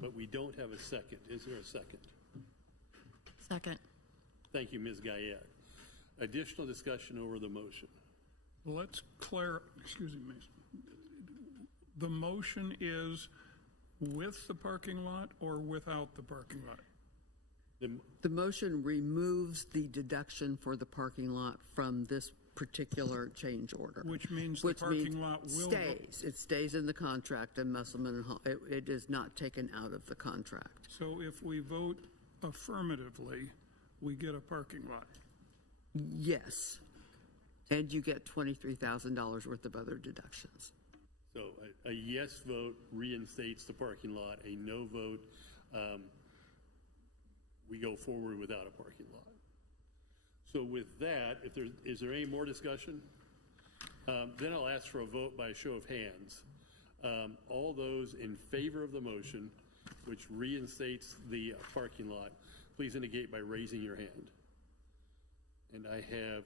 but we don't have a second. Is there a second? Second. Thank you, Ms. Guyette. Additional discussion over the motion. Let's excuse me, Mason. The motion is with the parking lot or without the parking lot? The motion removes the deduction for the parking lot from this particular change order. Which means the parking lot will stays. It stays in the contract in Musselman and Hall. It is not taken out of the contract. So if we vote affirmatively, we get a parking lot. Yes. And you get $23,000 worth of other deductions. So a yes vote reinstates the parking lot. A no vote, we go forward without a parking lot. So with that, is there any more discussion? Then I'll ask for a vote by a show of hands. All those in favor of the motion, which reinstates the parking lot, please indicate by raising your hand. And I have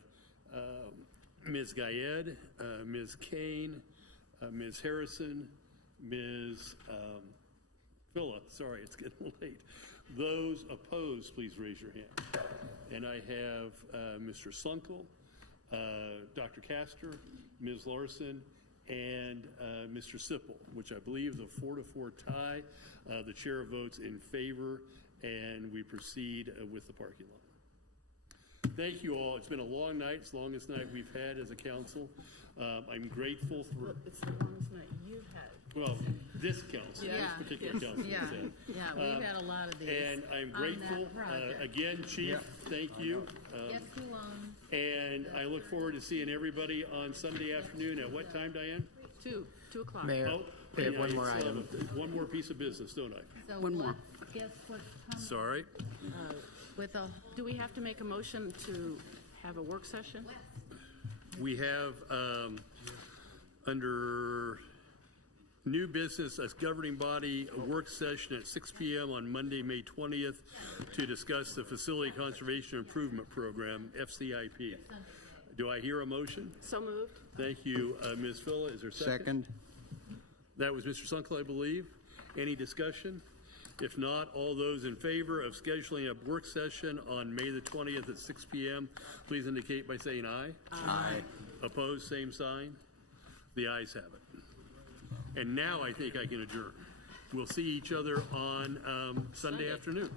Ms. Guyette, Ms. Kane, Ms. Harrison, Ms. Philla, sorry, it's getting late. Those opposed, please raise your hand. And I have Mr. Slunkel, Dr. Castor, Ms. Larson, and Mr. Sipple, which I believe is a 4-4 tie. The chair votes in favor, and we proceed with the parking lot. Thank you all. It's been a long night. It's the longest night we've had as a council. I'm grateful for... It's the longest night you've had. Well, this council, this particular council. Yeah, we've had a lot of these. And I'm on grateful, that project. again, Chief, thank you. Guess who won? And I look forward to seeing everybody on Sunday afternoon at what time, Diane? 2 o'clock. Mayor, Oh, we have yeah, one more it's, item. one more piece of business, don't I? So One more. Guess what's coming Sorry. with a, Do we have to make a motion to have a work session? We have, under new business, as governing body, a work session at 6 p.m. on Monday, May 20th, to discuss the Facility Conservation Improvement Program, FCIP. Do I hear a motion? So moved. Thank you. Ms. Philla, is there a second? Second. That was Mr. Sunkel, I believe. Any discussion? If not, all those in favor of scheduling a work session on May the 20th at 6 p.m., please indicate by saying aye. Aye. Opposed, same sign. The ayes have it. And now I think I can adjourn. We'll see each other on Sunday afternoon.